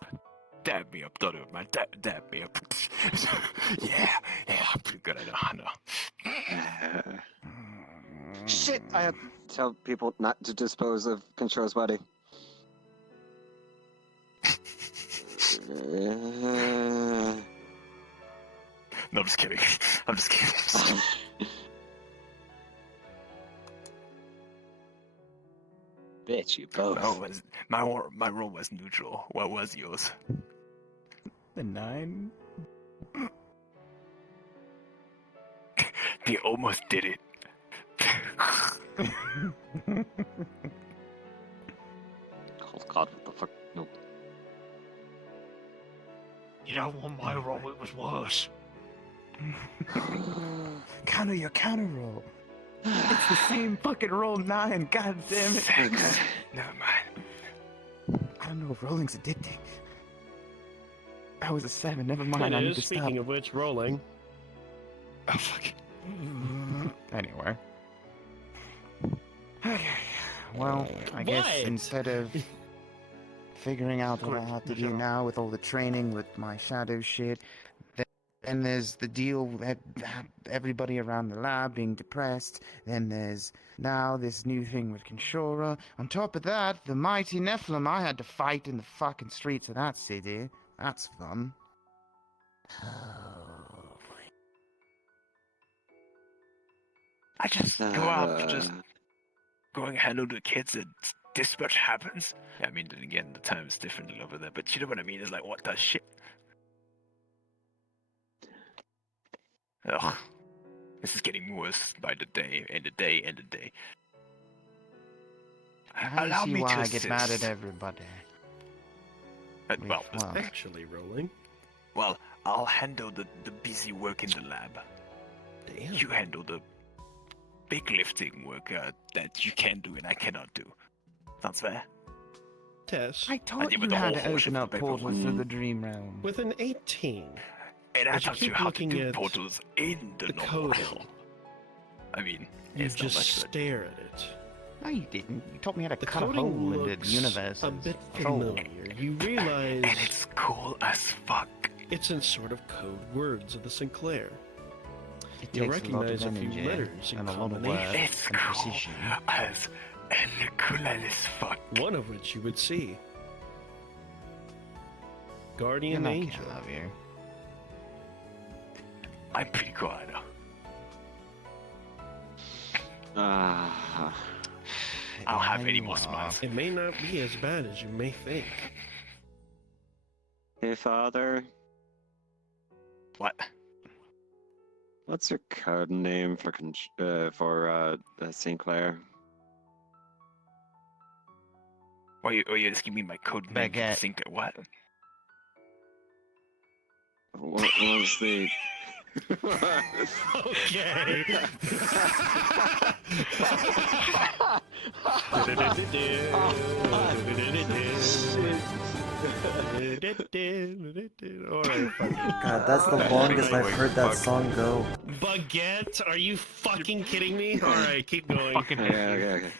don't it, man? Dab me up. yeah, I'm pretty good at it, I know. Shit! I have to tell people not to dispose of Contro's body. No, I'm just kidding. I'm just kidding. Bitch, you both. No, my role was neutral. What was yours? The 9. They almost did it. Oh God, what the fuck? No. You don't want my roll, it was worse. Counter your counter roll. It's the same fucking roll 9, god damn it. Never mind. I don't know if rolling's addicting. That was a 7, never mind, I need to stop. Speaking of which, rolling. Oh, fuck. Anyway. Okay. Well, I guess What? instead of figuring out what I have to do now with all the training with my shadow shit, then there's the deal with everybody around the lab being depressed. Then there's now this new thing with Kinshora. On top of that, the mighty Nephilim I had to fight in the fucking streets of that city. That's fun. I just go out, just going to handle the kids, and this much happens. Yeah, I mean, then again, the time is different over there, but you know what I mean? It's like, what the shit? Ugh. This is getting worse by the day, and the day, and the day. I see why I get mad at everybody. Well, Actually rolling. well, I'll handle the busy work in the lab. Damn. You handle the big lifting work that you can do and I cannot do. Sounds fair? Tess. I taught you how to open up portals to the dream realm. With an 18. And I As you taught you keep how to looking do at portals in the normal coding, realm. I mean, You it's not just much that- stare at it. No, you didn't. You taught me how to The cut a coding hole into the looks universe. a bit Troll. familiar. You realize And it's cool as fuck. it's in sort of code words of the Sinclair. It You'll takes a lot of recognize a few energy letters in and a lot of combination. work It's and cool precision. as and cool as fuck. One of which you would see. You're Guardian not Angel. gonna love you. I'm pretty cool, I know. I don't have any more smiles. It may not be as bad as you may think. Hey, Father. What? What's your code name for Sinclair? Are you asking me my code name? Baguette. Think that what? What was the? Okay. right, dude. All right, fucking. God, that's the longest I've heard that song go. Baguette? Are you fucking kidding me? All right, keep going. Okay.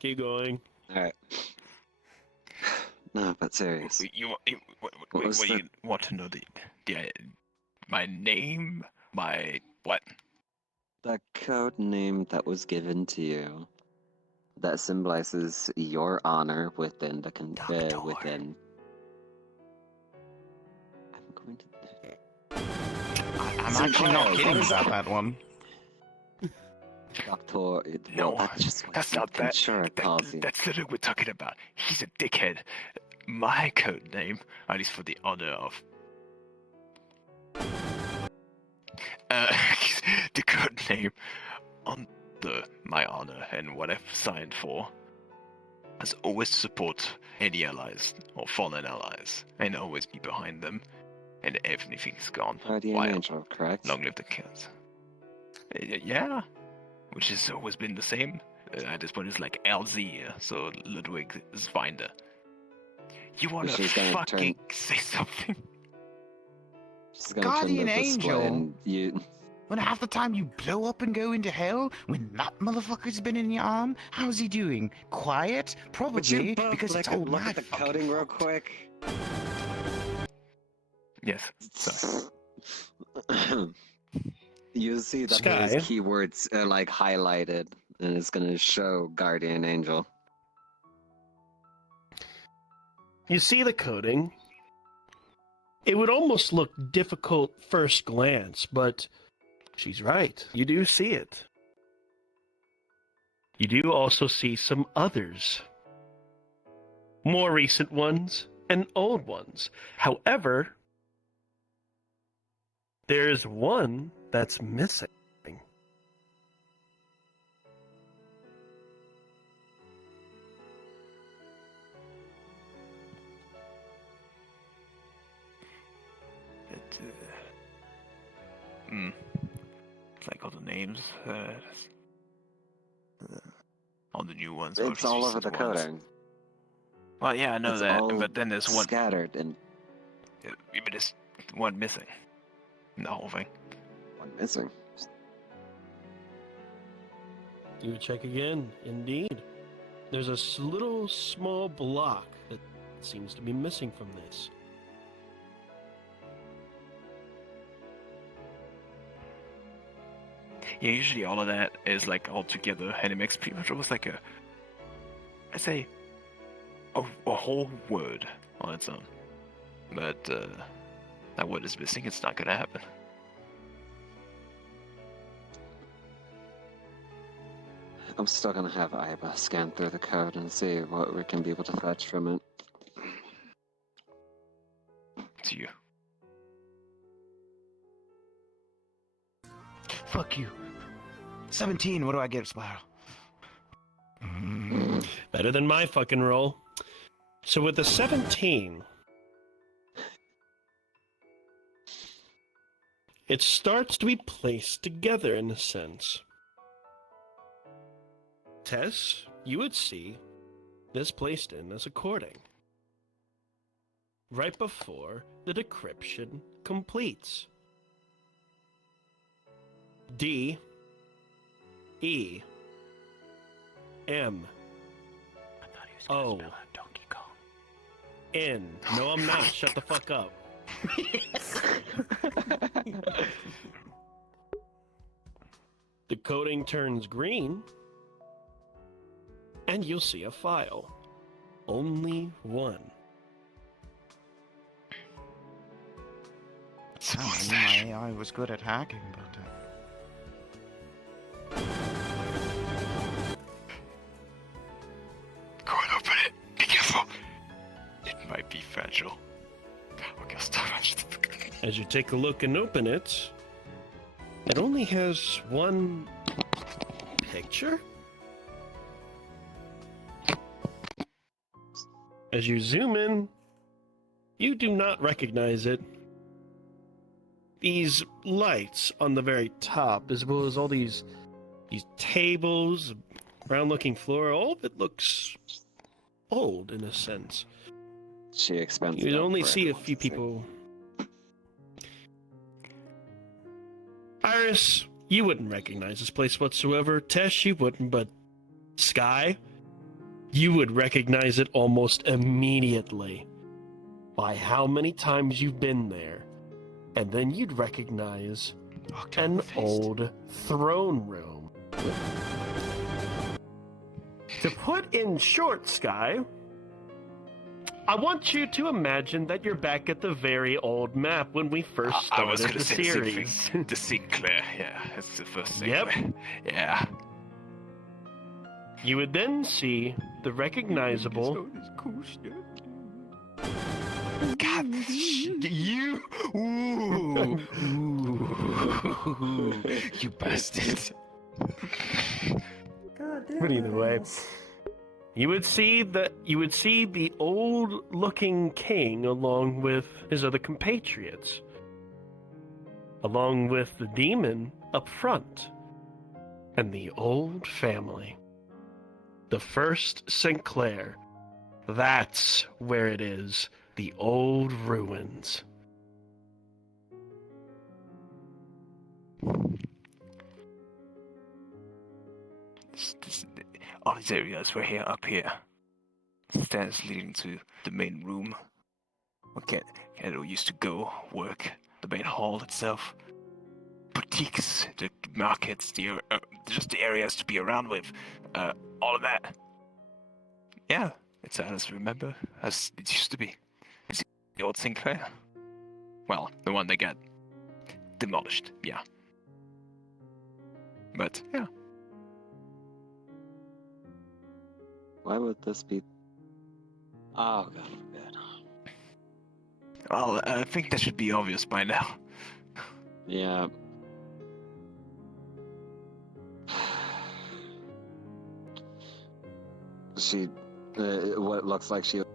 Keep going. All right. No, but serious. You What was the- you want to know my name? My what? The code name that was given to you that symbolizes your honor within the within. I'm going to. I'm actually not kidding about that one. Doctor. No, that's not that. Sure, it calls you. That's literally what we're talking about. He's a dickhead. My code name, at least for the honor of. The code name on my honor and what I've signed for has always support any allies or fallen allies and always be behind them and everything's gone. Guardian Angel, correct? Long live the cat. Yeah, which has always been the same. At this point, it's like LZ, so Ludwig Zwinder. You wanna She's gonna fucking say something? She's gonna Guardian turn the display Angel? and you. When half the time you blow up and go into hell, when that motherfucker's been in your arm, how's he doing? Quiet? Would you Probably, both because it's all look my at the fucking coding real fault. quick? Yes. Sorry. You'll see that Sky. those keywords are like highlighted, and it's gonna show Guardian Angel. You see the coding. It would almost look difficult first glance, but she's right. You do see it. You do also see some others. More recent ones and old ones. However, there's one that's missing. It's like all the names. All the new ones. It's all over the coding. Well, yeah, I know It's that, all but then there's one. scattered and Yeah, but there's one missing. In the whole thing. one missing. You check again. Indeed. There's a little small block that seems to be missing from this. Yeah, usually all of that is like all together, and it makes pretty much almost like I'd say, a whole word on its own. But that word is missing. It's not gonna happen. I'm still gonna have Iba scan through the code and see what we can be able to fetch from it. It's you. Fuck you. 17, what do I get, Spiral? Better than my fucking roll. So with the 17, it starts to be placed together in a sense. Tess, you would see this placed in as according. Right before the decryption completes. D E M O N. No, I'm not. Shut the fuck up. The coding turns green, and you'll see a file. Only one. I knew my AI was good at hacking, but... Go and open it. Be careful. It might be fragile. Okay, stop. As you take a look and open it, it only has one picture. As you zoom in, you do not recognize it. These lights on the very top, as well as all these tables, brown-looking floor, all of it looks old in a sense. she expends. You'd them only for see a everyone few to see. people. Iris, you wouldn't recognize this place whatsoever. Tesh, you wouldn't, but Sky, you would recognize it almost immediately by how many times you've been there. And then you'd recognize an old throne room. To put in short, Sky, I want you to imagine that you're back at the very old map when we first I was started gonna the say the same series. thing. The Sinclair, yeah, that's the first thing. Yep. Yeah. You would then see the recognizable. God, you, ooh, ooh, you bastard. But either way, you would see the old-looking king along with his other compatriots, along with the demon up front, and the old family. The first Sinclair. That's where it is. The old ruins. All these areas were here, up here. Stairs leading to the main room. Okay, Kendo used to go work. The main hall itself. Boutiques, the markets, just the areas to be around with. All of that. Yeah, it's as remember as it used to be. It's the old Sinclair. Well, the one that got demolished, yeah. But, yeah. Why would this be? Oh, God forbid. Well, I think that should be obvious by now. Yeah. She, what looks like she'll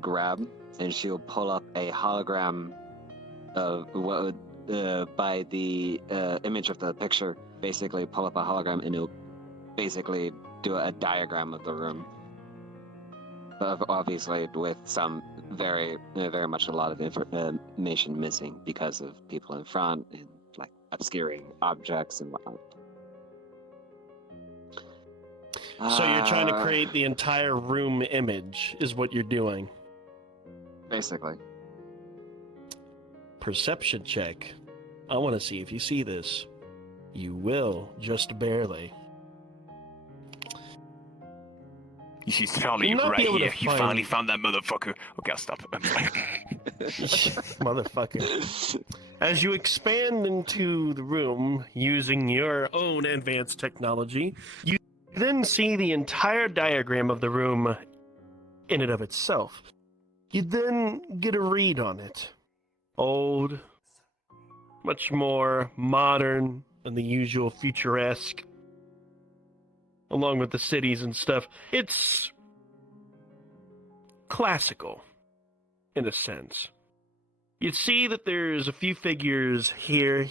grab, and she'll pull up a hologram of what would, by the image of the picture, basically pull up a hologram, and it'll basically do a diagram of the room. Obviously, with some very much a lot of information missing because of people in front and like obscuring objects and whatnot. So you're trying to create the entire room image, is what you're doing. Basically. Perception check. I want to see if you see this. You will, just barely. She's finally You'll not right be able to here. You find- finally found that motherfucker. Okay, I'll stop. Motherfucker. As you expand into the room using your own advanced technology, you then see the entire diagram of the room in and of itself. You then get a read on it. Old, much more modern than the usual futuresque, along with the cities and stuff. It's classical, in a sense. You'd see that there's a few figures here,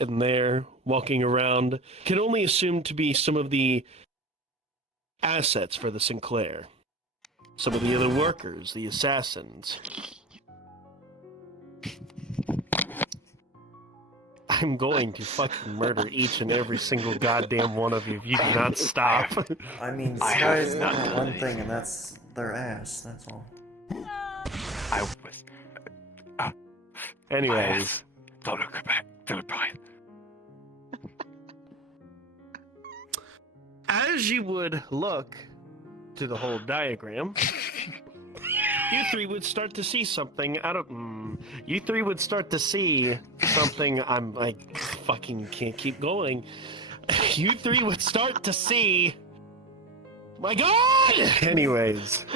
and there, walking around. Can only assume to be some of the assets for the Sinclair. Some of the other workers, the assassins. I'm going to fucking murder each and every single goddamn one of you if you do not stop. I mean, I Sky's have not looking at done one anything. thing, and that's their ass. That's all. I was. Anyways. Don't look back. Don't look behind. As you would look to the whole diagram, you three would start to see something out of... you three would start to see something... I'm like, fucking can't keep going. You three would start to see... My God! Anyways.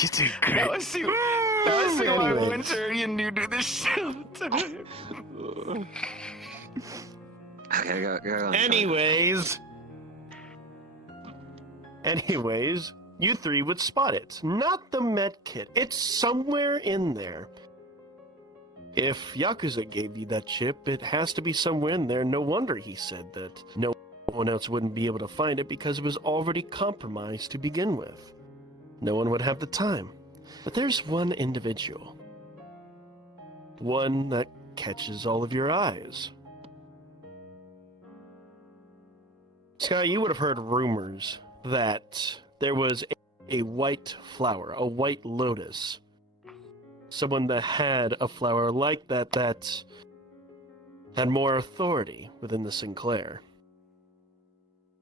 You did great. Now I see why Anyways. Winter and you do this shit. Okay, go on. Anyways, you three would spot it. Not the med kit. It's somewhere in there. If Yakuza gave you that chip, it has to be somewhere in there. No wonder he said that no one else wouldn't be able to find it because it was already compromised to begin with. no one would have the time. But there's one individual. One that catches all of your eyes. Sky, you would have heard rumors that there was a white flower, a white lotus. Someone that had a flower like that had more authority within the Sinclair.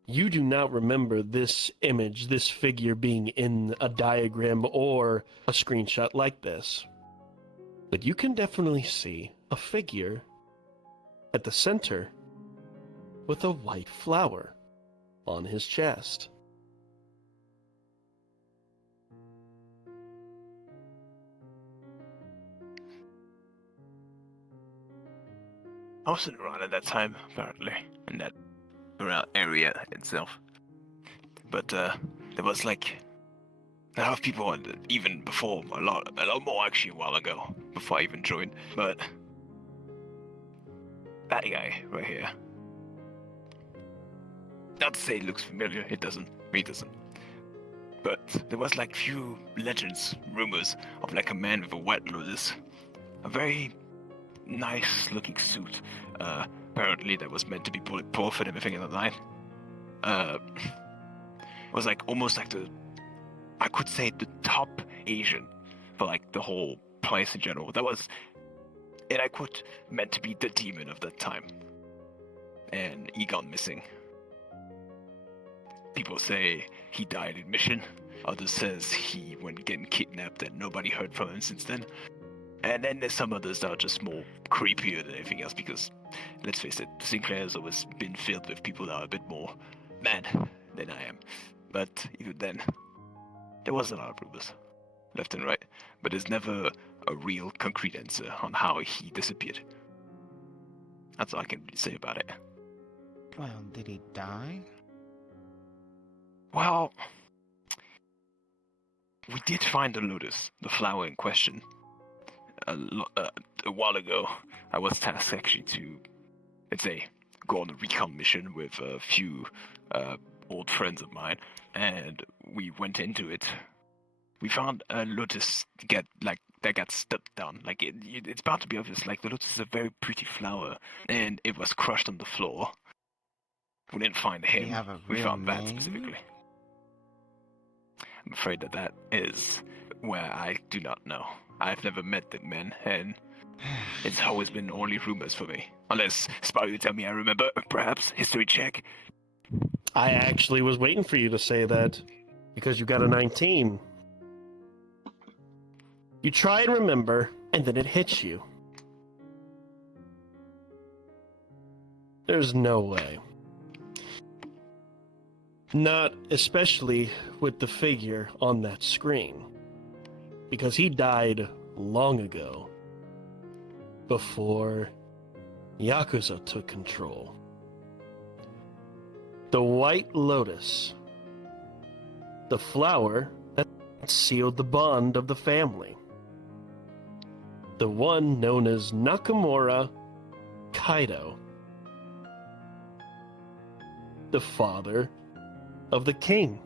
You do not remember this image, this figure being in a diagram or a screenshot like this. But you can definitely see a figure at the center with a white flower on his chest. I wasn't around at that time, apparently, in that around area itself. But there was like a lot of people, even before, a lot more actually a while ago, before I even joined. But that guy right here, not to say it looks familiar, it doesn't. But there was like few legends, rumors of like a man with a white lotus, a very nice looking suit. Apparently that was meant to be bulletproof and everything in the line. It was like almost like I could say the top Asian for like the whole place in general. That was, and I quote, meant to be the demon of that time. And he gone missing. People say he died in mission. Others says he went getting kidnapped and nobody heard from him since then. And then there's some others that are just more creepier than anything else because, let's face it, Sinclair has always been filled with people that are a bit more mad than I am. But even then, there was a lot of rumors, left and right. But there's never a real concrete answer on how he disappeared. That's all I can really say about it. Well, did he die? Well, we did find the lotus, the flower in question. A while ago, I was tasked actually to, let's say, go on a recon mission with a few old friends of mine, and we went into it. We found a lotus that got stepped down. Like it's bound to be obvious. Like the lotus is a very pretty flower, and it was crushed on the floor. We didn't find him. We found that specifically. I'm afraid that is where I do not know. I've never met the man, and it's always been only rumors for me. Unless Spy, you tell me I remember, perhaps history check. I actually was waiting for you to say that because you got a 19. You try and remember, and then it hits you. There's no way. Not especially with the figure on that screen. Because he died long ago. Before Yakuza took control. The White Lotus. The flower that sealed the bond of the family. The one known as Nakamura Kaido. The father of the king.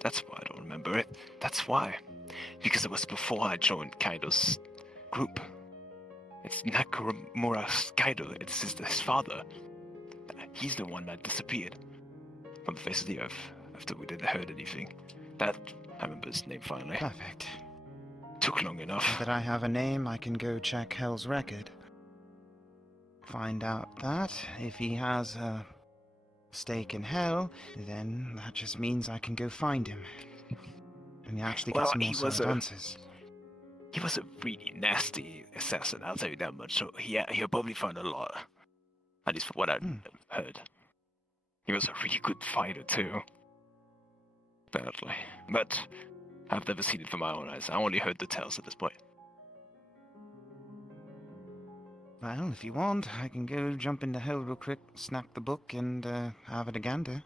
That's why I don't remember it. That's why. Because it was before I joined Kaido's group. It's Nakamura Kaido. It's his father. He's the one that disappeared from the face of the earth after we didn't heard anything. That, I remember his name finally. Perfect. Took long enough. Now that I have a name, I can go check Hell's record. Find out that if he has a stake in Hell, then that just means I can go find him. And he actually gets some more solid answers. He was a really nasty assassin, I'll tell you that much. So he'll probably find a lot. At least for what I heard. He was a really good fighter too. Apparently. But I've never seen it from my own eyes. I only heard the tales at this point. Well, if you want, I can go jump into Hell real quick, snap the book, and have it a gander.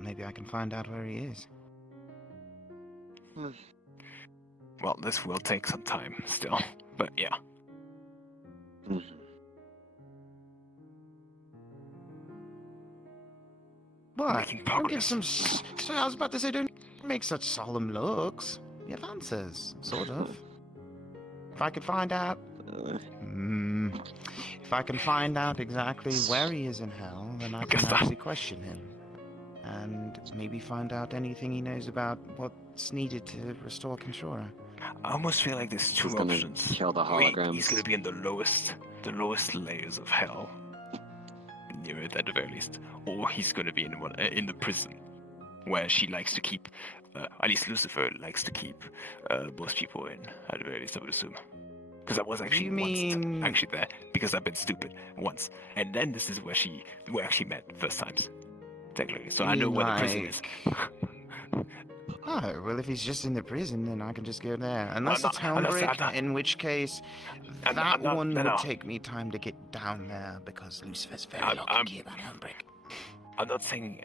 Maybe I can find out where he is. Well, this will take some time still, but yeah. What? making Don't give progress. some. I was about to say, don't make such solemn looks. You have answers, sort of. If I could find out. If I can find out exactly where he is in hell, then I can actually question him. And maybe find out anything he knows about what's needed to restore Controra. I almost feel like there's two He's gonna options. kill the He's holograms. gonna be in the lowest layers of hell, near it at the very least, or he's gonna be in the prison, where she likes to keep, at least Lucifer likes to keep most people in, at the very least, I would assume. Because I was actually once actually there, because I've been stupid once, and then this is where we actually met first times, technically. So I know where the prison is. Oh, well, if he's just in the prison, then I can just go there. Unless I'm it's not- I'm not- I'm Helmbreak, not- in which case, I'm that not- one no, would no. take me time to get down there, because Lucifer's very lucky about Helmbreak. I'm not saying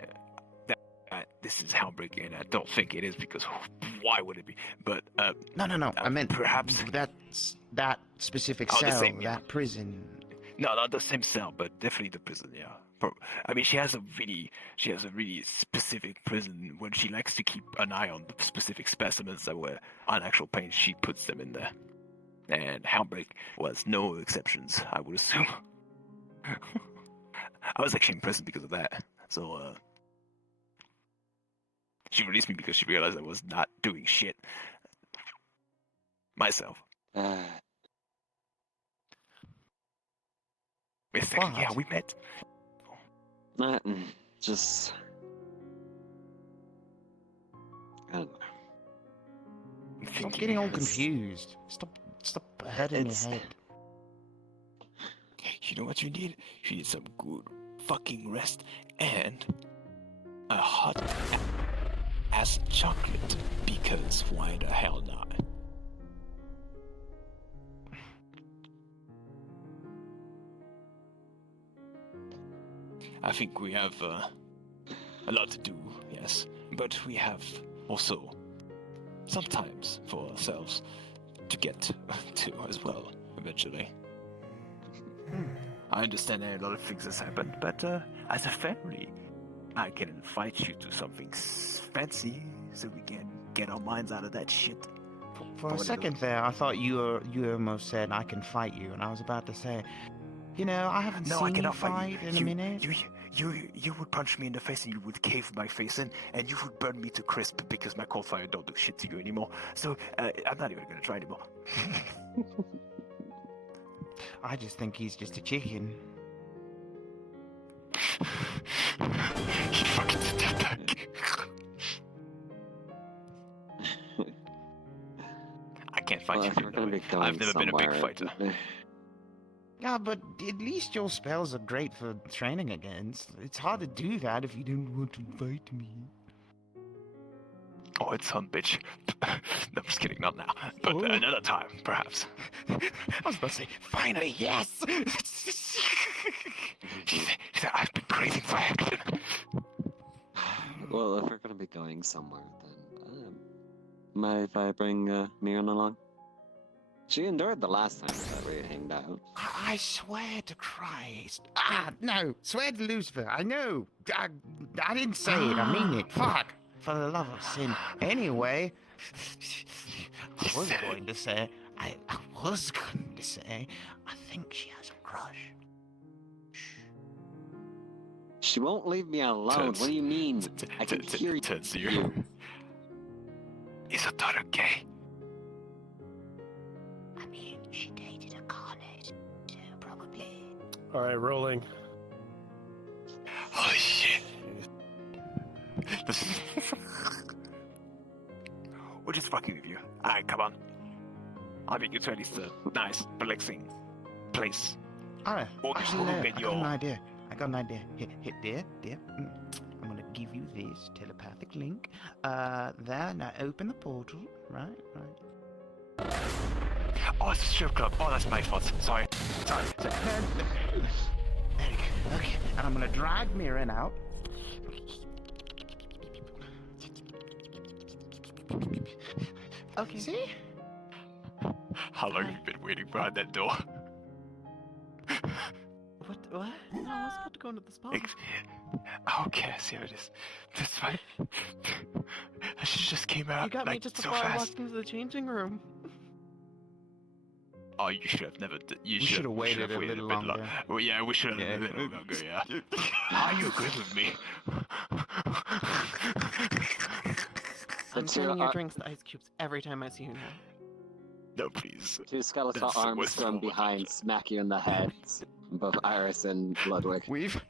that this is Helmbreak, and I don't think it is, because why would it be? But No. I meant perhaps that specific Oh, the cell, same, yeah. that prison. No, not the same cell, but definitely the prison. Yeah. I mean, she has a really specific prison where she likes to keep an eye on the specific specimens that were on actual pain. She puts them in there, and Helmbreak was no exceptions, I would assume. I was actually in prison because of that. So she released me because she realized I was not doing shit myself. Yeah, we met. Just. I don't know. Stop getting all confused. Stop hurting your head. You know what you need? You need some good fucking rest and a hot ass chocolate, because why the hell not? I think we have a lot to do, yes, but we have also some times for ourselves to get to as well, eventually. I understand there are a lot of things that's happened, but as a family, I can invite you to something fancy so we can get our minds out of that shit. For a second there, I thought you almost said I can fight you, and I was about to say, you know, I haven't No, seen I you cannot fight in a minute. You would punch me in the face and you would cave my face in, and you would burn me to crisp because my cold fire don't do shit to you anymore. So I'm not even gonna try anymore. I just think he's just a chicken. He fucking did that back. I can't fight you. I've never been a big fighter. Yeah, but at least your spells are great for training against. It's hard to do that if you don't want to fight me. Oh, it's son, bitch. No, I'm just kidding, not now. But another time, perhaps. I was about to say, finally, yes! She said, I've been craving for action. Well, if we're gonna be going somewhere, then mind if I bring Mirren along? She endured the last time that we hanged out. I swear to Christ. No, swear to Lucifer. I know. I didn't say it. I mean it. Fuck. For the love of sin. Anyway, I was going to say, I think she has a crush. She won't leave me alone. What do you mean? I can hear you. Is her daughter gay? I mean, she dated a carnage, so probably. Alright, rolling. Holy shit. We're just fucking with you. Alright, come on. I'll make you to at least a nice, relaxing place. Alright, We'll actually, no, get I your... got an idea. Hit there. I'm gonna give you this telepathic link. There, now open the portal. Right. Oh, it's a strip club. Oh, that's my fault. Sorry. There we go. Okay, and I'm gonna drag Mirren out. Okay. See? How long have you been waiting behind that door? What? What? No, I was about to go into the spa. Okay, I see how it is. That's fine. I just came out You got me like just so before I fast. walked into the changing room. Oh, you should have never. You We should have waited a bit little lo- longer. Well, yeah, we should have a little longer. Yeah. Are you good with me? I'm turning your drinks to ice cubes every time I see you now. No, please. Two skeletal That's the arms worst from form. behind smack you in the head. Both Iris and Ludwig. We've.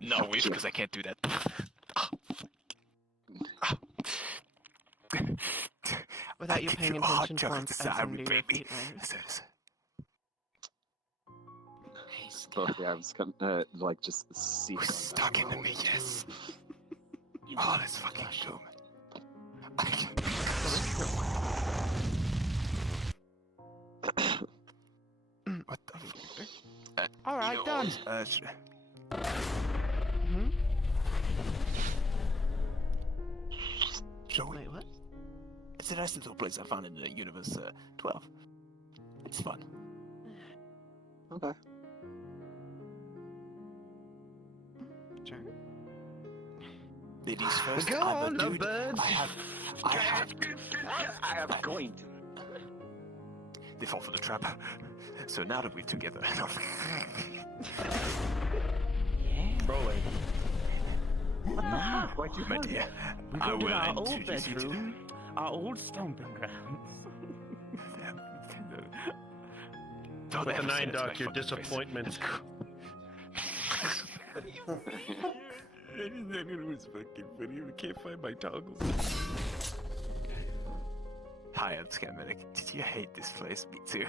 No, weave because I can't do that. Without you paying attention to him, side under with your baby. feet, right? Both the arms come, like just see. Who's talking to me? Yes. Oh, let's fucking do What the fuck? All right, you know, done. Hmm? Joey. Wait, what? It's a nice little place I found in the Universe 12. It's fun. Okay. Sure. Ladies first. Go I'm a on, dude. lovebirds. I am going to. They fall for the trap. So now that we're together. Rolling. Now, my dear, We I go to will our old introduce you to bedroom, our old stomping grounds. Don't With the ever say nine that to my doc, your fucking face. disappointment. It was fucking funny. We can't find my toggles. Hi, I'm Scam Medic. Did you hate this place? Me too.